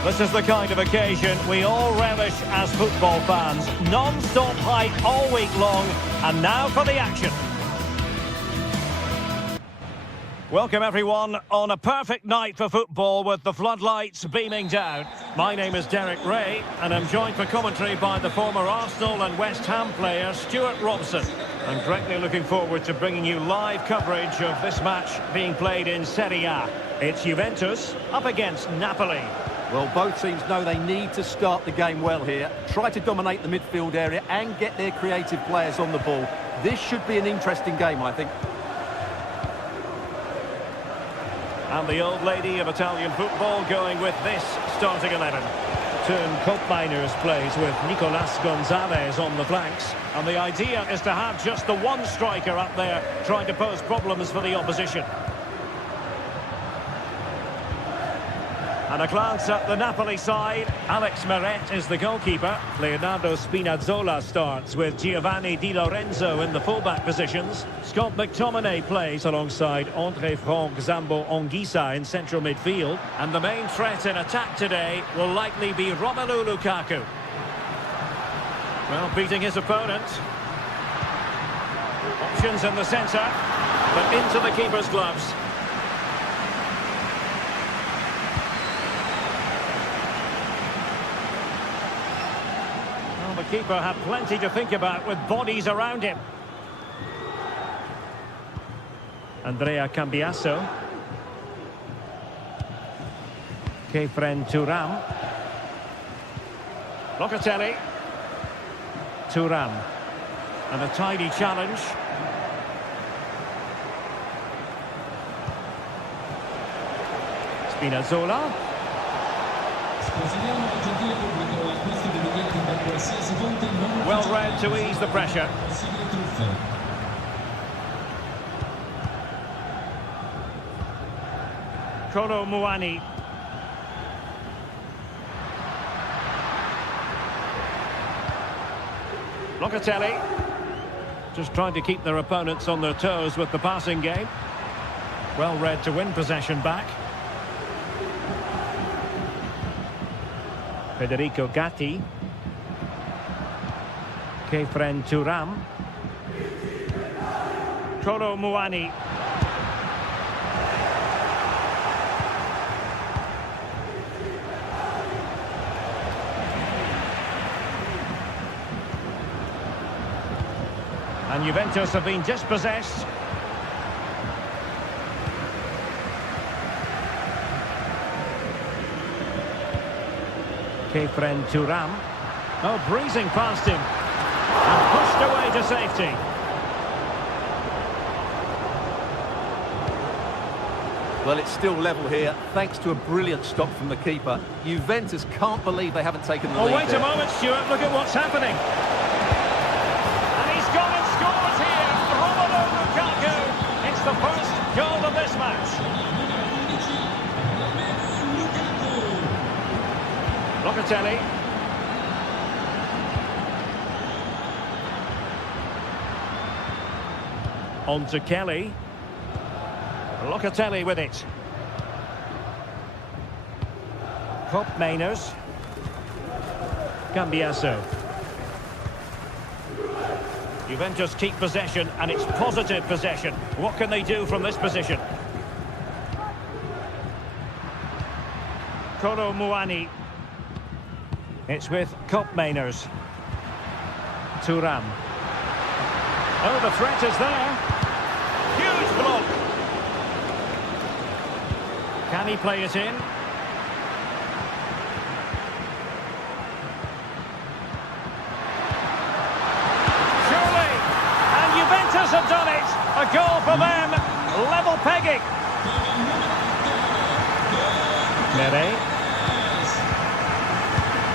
This is the kind of occasion we all relish as football fans. Non-stop hype all week long, and now for the action. Welcome everyone on a perfect night for football with the floodlights beaming down. My name is Derek Ray and I'm joined for commentary by the former Arsenal and West Ham player Stuart Robson. I'm greatly looking forward to bringing you live coverage of this match being played in Serie A. It's Juventus up against Napoli. Well, both teams know they need to start the game well here. Try to dominate the midfield area and get their creative players on the ball. This should be an interesting game, I think. And the old lady of Italian football going with this starting 11. Turn Koopmeiners plays with Nicolas Gonzalez on the flanks. And the idea is to have just the one striker up there trying to pose problems for the opposition. And a glance at the Napoli side. Alex Meret is the goalkeeper. Leonardo Spinazzola starts with Giovanni Di Lorenzo in the fullback positions. Scott McTominay plays alongside Andre Frank Zambo Anguissa in central midfield. And the main threat in attack today will likely be Romelu Lukaku. Well, beating his opponent. Options in the centre, but into the keeper's gloves. The keeper had plenty to think about with bodies around him. Andrea Cambiasso. Kefren Thuram. Locatelli. Thuram. And a tidy challenge. Spinazzola. Well read to ease the pressure. Kolo Muani. Locatelli. Just trying to keep their opponents on their toes with the passing game. Well read to win possession back. Federico Gatti. Kefren Thuram. Kolo Muani. And Juventus have been dispossessed. Kefren Thuram. Oh, breezing past him. And pushed away to safety. Well, it's still level here, thanks to a brilliant stop from the keeper. Juventus can't believe they haven't taken the lead. Oh, wait there. a moment, Stuart. Look at what's happening. And he's gone and scores here. Romelu Lukaku. It's the first goal of this match. Locatelli. On to Kelly. Locatelli with it. Koopmeiners. Cambiasso. Juventus keep possession, and it's positive possession. What can they do from this position? Kolo Muani. It's with Koopmeiners. Thuram. Oh, the threat is there. Huge block. Can he play it in? Surely. And Juventus have done it. A goal for them. Level pegging. Meret.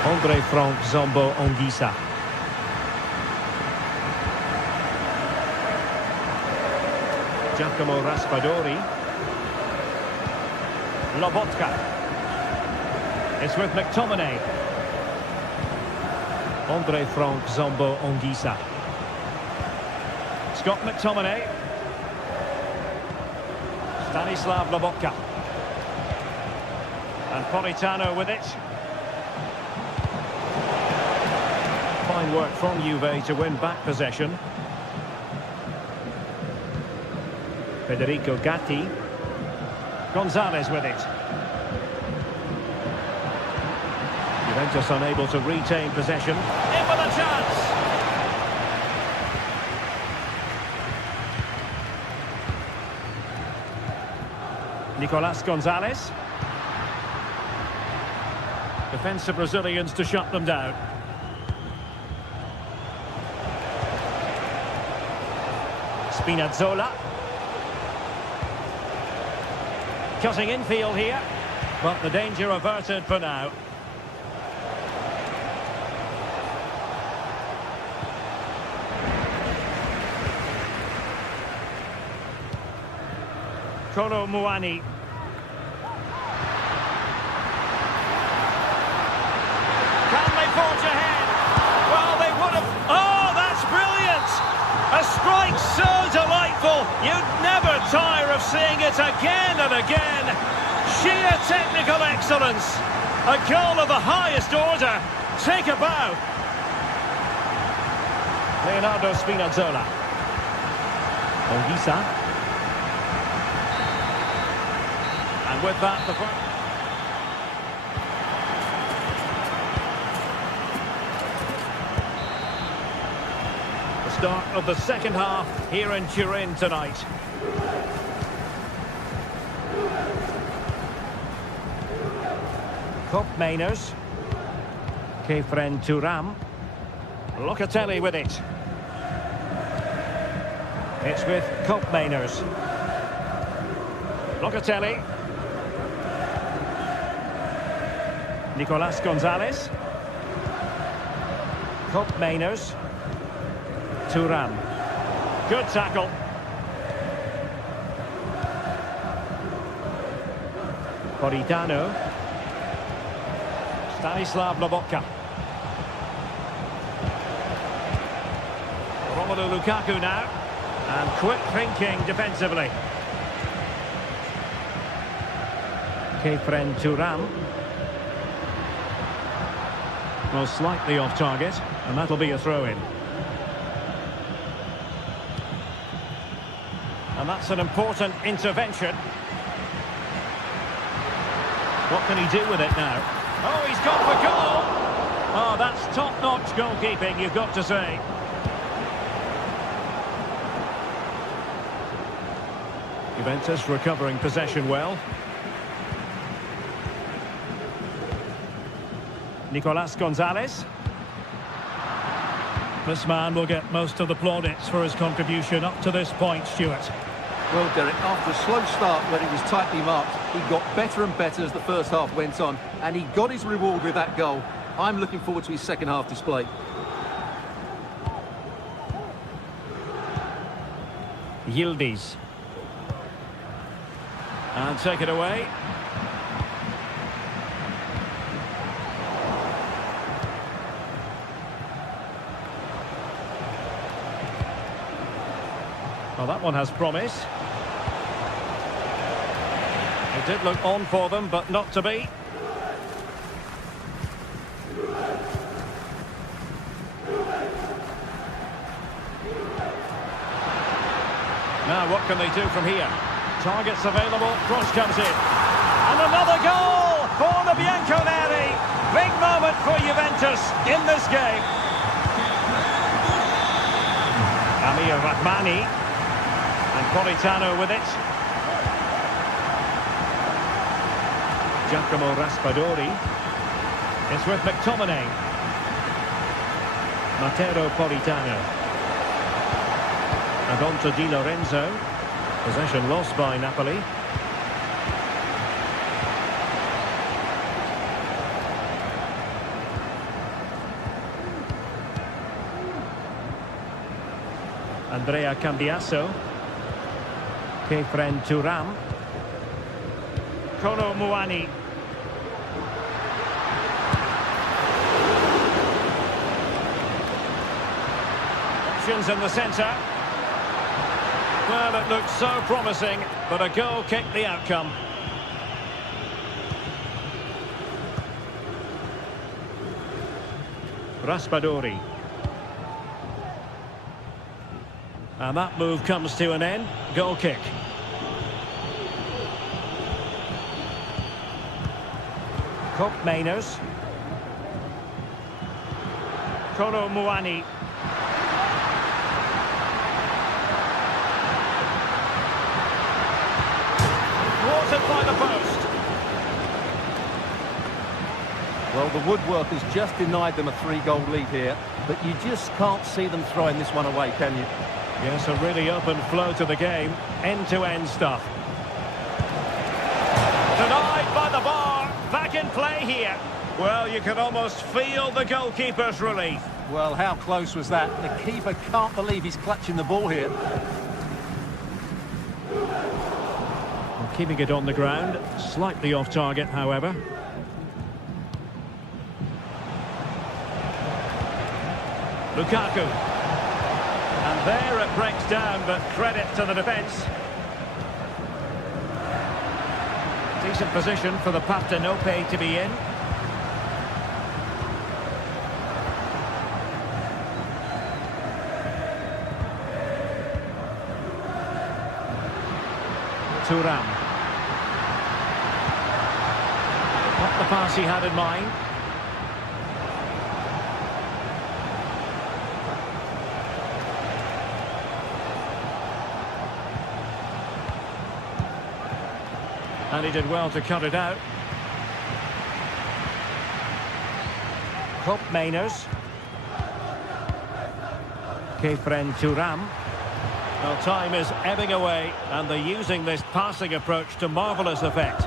Andre Frank Zambo Anguissa. Giacomo Raspadori. Lobotka. It's with McTominay. Andre Frank Zambo Anguissa. Scott McTominay. Stanislav Lobotka. And Politano with it. Fine work from Juve to win back possession. Federico Gatti. Gonzalez with it. Juventus unable to retain possession. In with a chance! Nicolas Gonzalez. Defensive Brazilians to shut them down. Spinazzola. Cutting infield here, but the danger averted for now. Kolo Muani. Can they forge ahead? Well, they would have... Oh, that's brilliant! A strike so delightful, you'd never tire of seeing it again and again. Sheer technical excellence. A goal of the highest order. Take a bow. Leonardo Spinazzola. Ongisa. And with that, the start of the second half here in Turin tonight. Cop Mainers. Kefren Turam. Locatelli with it. It's with Cop Mainers. Locatelli. Nicolas Gonzalez. Cop Mainers. Turam. Good tackle. Politano. Stanislav Lobotka. Romelu Lukaku now. And quick thinking defensively. Kefren Turam. Well, slightly off target, and that'll be a throw-in. And that's an important intervention. What can he do with it now? Oh, he's gone for goal! Oh, that's top-notch goalkeeping, you've got to say. Juventus recovering possession well. Nicolas Gonzalez. This man will get most of the plaudits for his contribution up to this point, Stuart. Well, Derek, after a slow start when it was tightly marked, he got better and better as the first half went on, and he got his reward with that goal. I'm looking forward to his second half display. Yildiz. And take it away. Well, that one has promise. It did look on for them, but not to be. Now, what can they do from here? Targets available, cross comes in. And another goal for the Bianconeri. Big moment for Juventus in this game. Amir Rahmani. And Politano with it. Giacomo Raspadori. It's with McTominay. Matteo Politano. And on to Di Lorenzo. Possession lost by Napoli. Andrea Cambiasso. Kefren Turam. Kolo Muani. Options in the centre. Well, it looked so promising, but a goal kicked the outcome. Raspadori. And that move comes to an end. Goal kick. Cup Mainers. Kolo Muani. Thwarted by the post. Well, the woodworkers just denied them a 3-goal lead here, but you just can't see them throwing this one away, can you? Yes, a really open flow to the game. End-to-end stuff. Denied by the bar. Back in play here. Well, you can almost feel the goalkeeper's relief. Well, how close was that? The keeper can't believe he's clutching the ball here. Well, keeping it on the ground. Slightly off target, however. Lukaku. And there it breaks down, but credit to the defence. Decent position for the Partenope to be in. Thuram. Not the pass he had in mind. And he did well to cut it out. Cup Mainers. Kefren Thuram. Well, time is ebbing away, and they're using this passing approach to marvellous effect.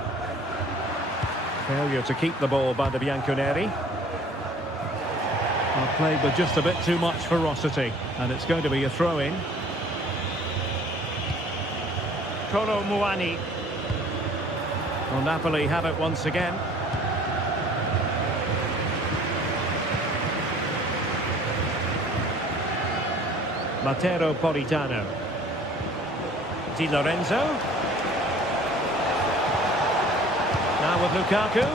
Failure to keep the ball by the Bianconeri. Well, played with just a bit too much ferocity, and it's going to be a throw-in. Kolo Muani. Will Napoli have it once again? Matteo Politano. Di Lorenzo. Now with Lukaku.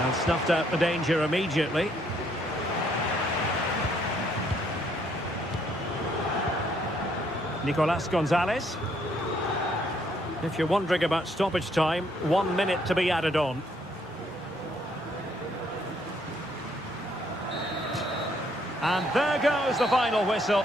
And snuffed out the danger immediately. Nicolas Gonzalez. If you're wondering about stoppage time, 1 minute to be added on. And there goes the final whistle.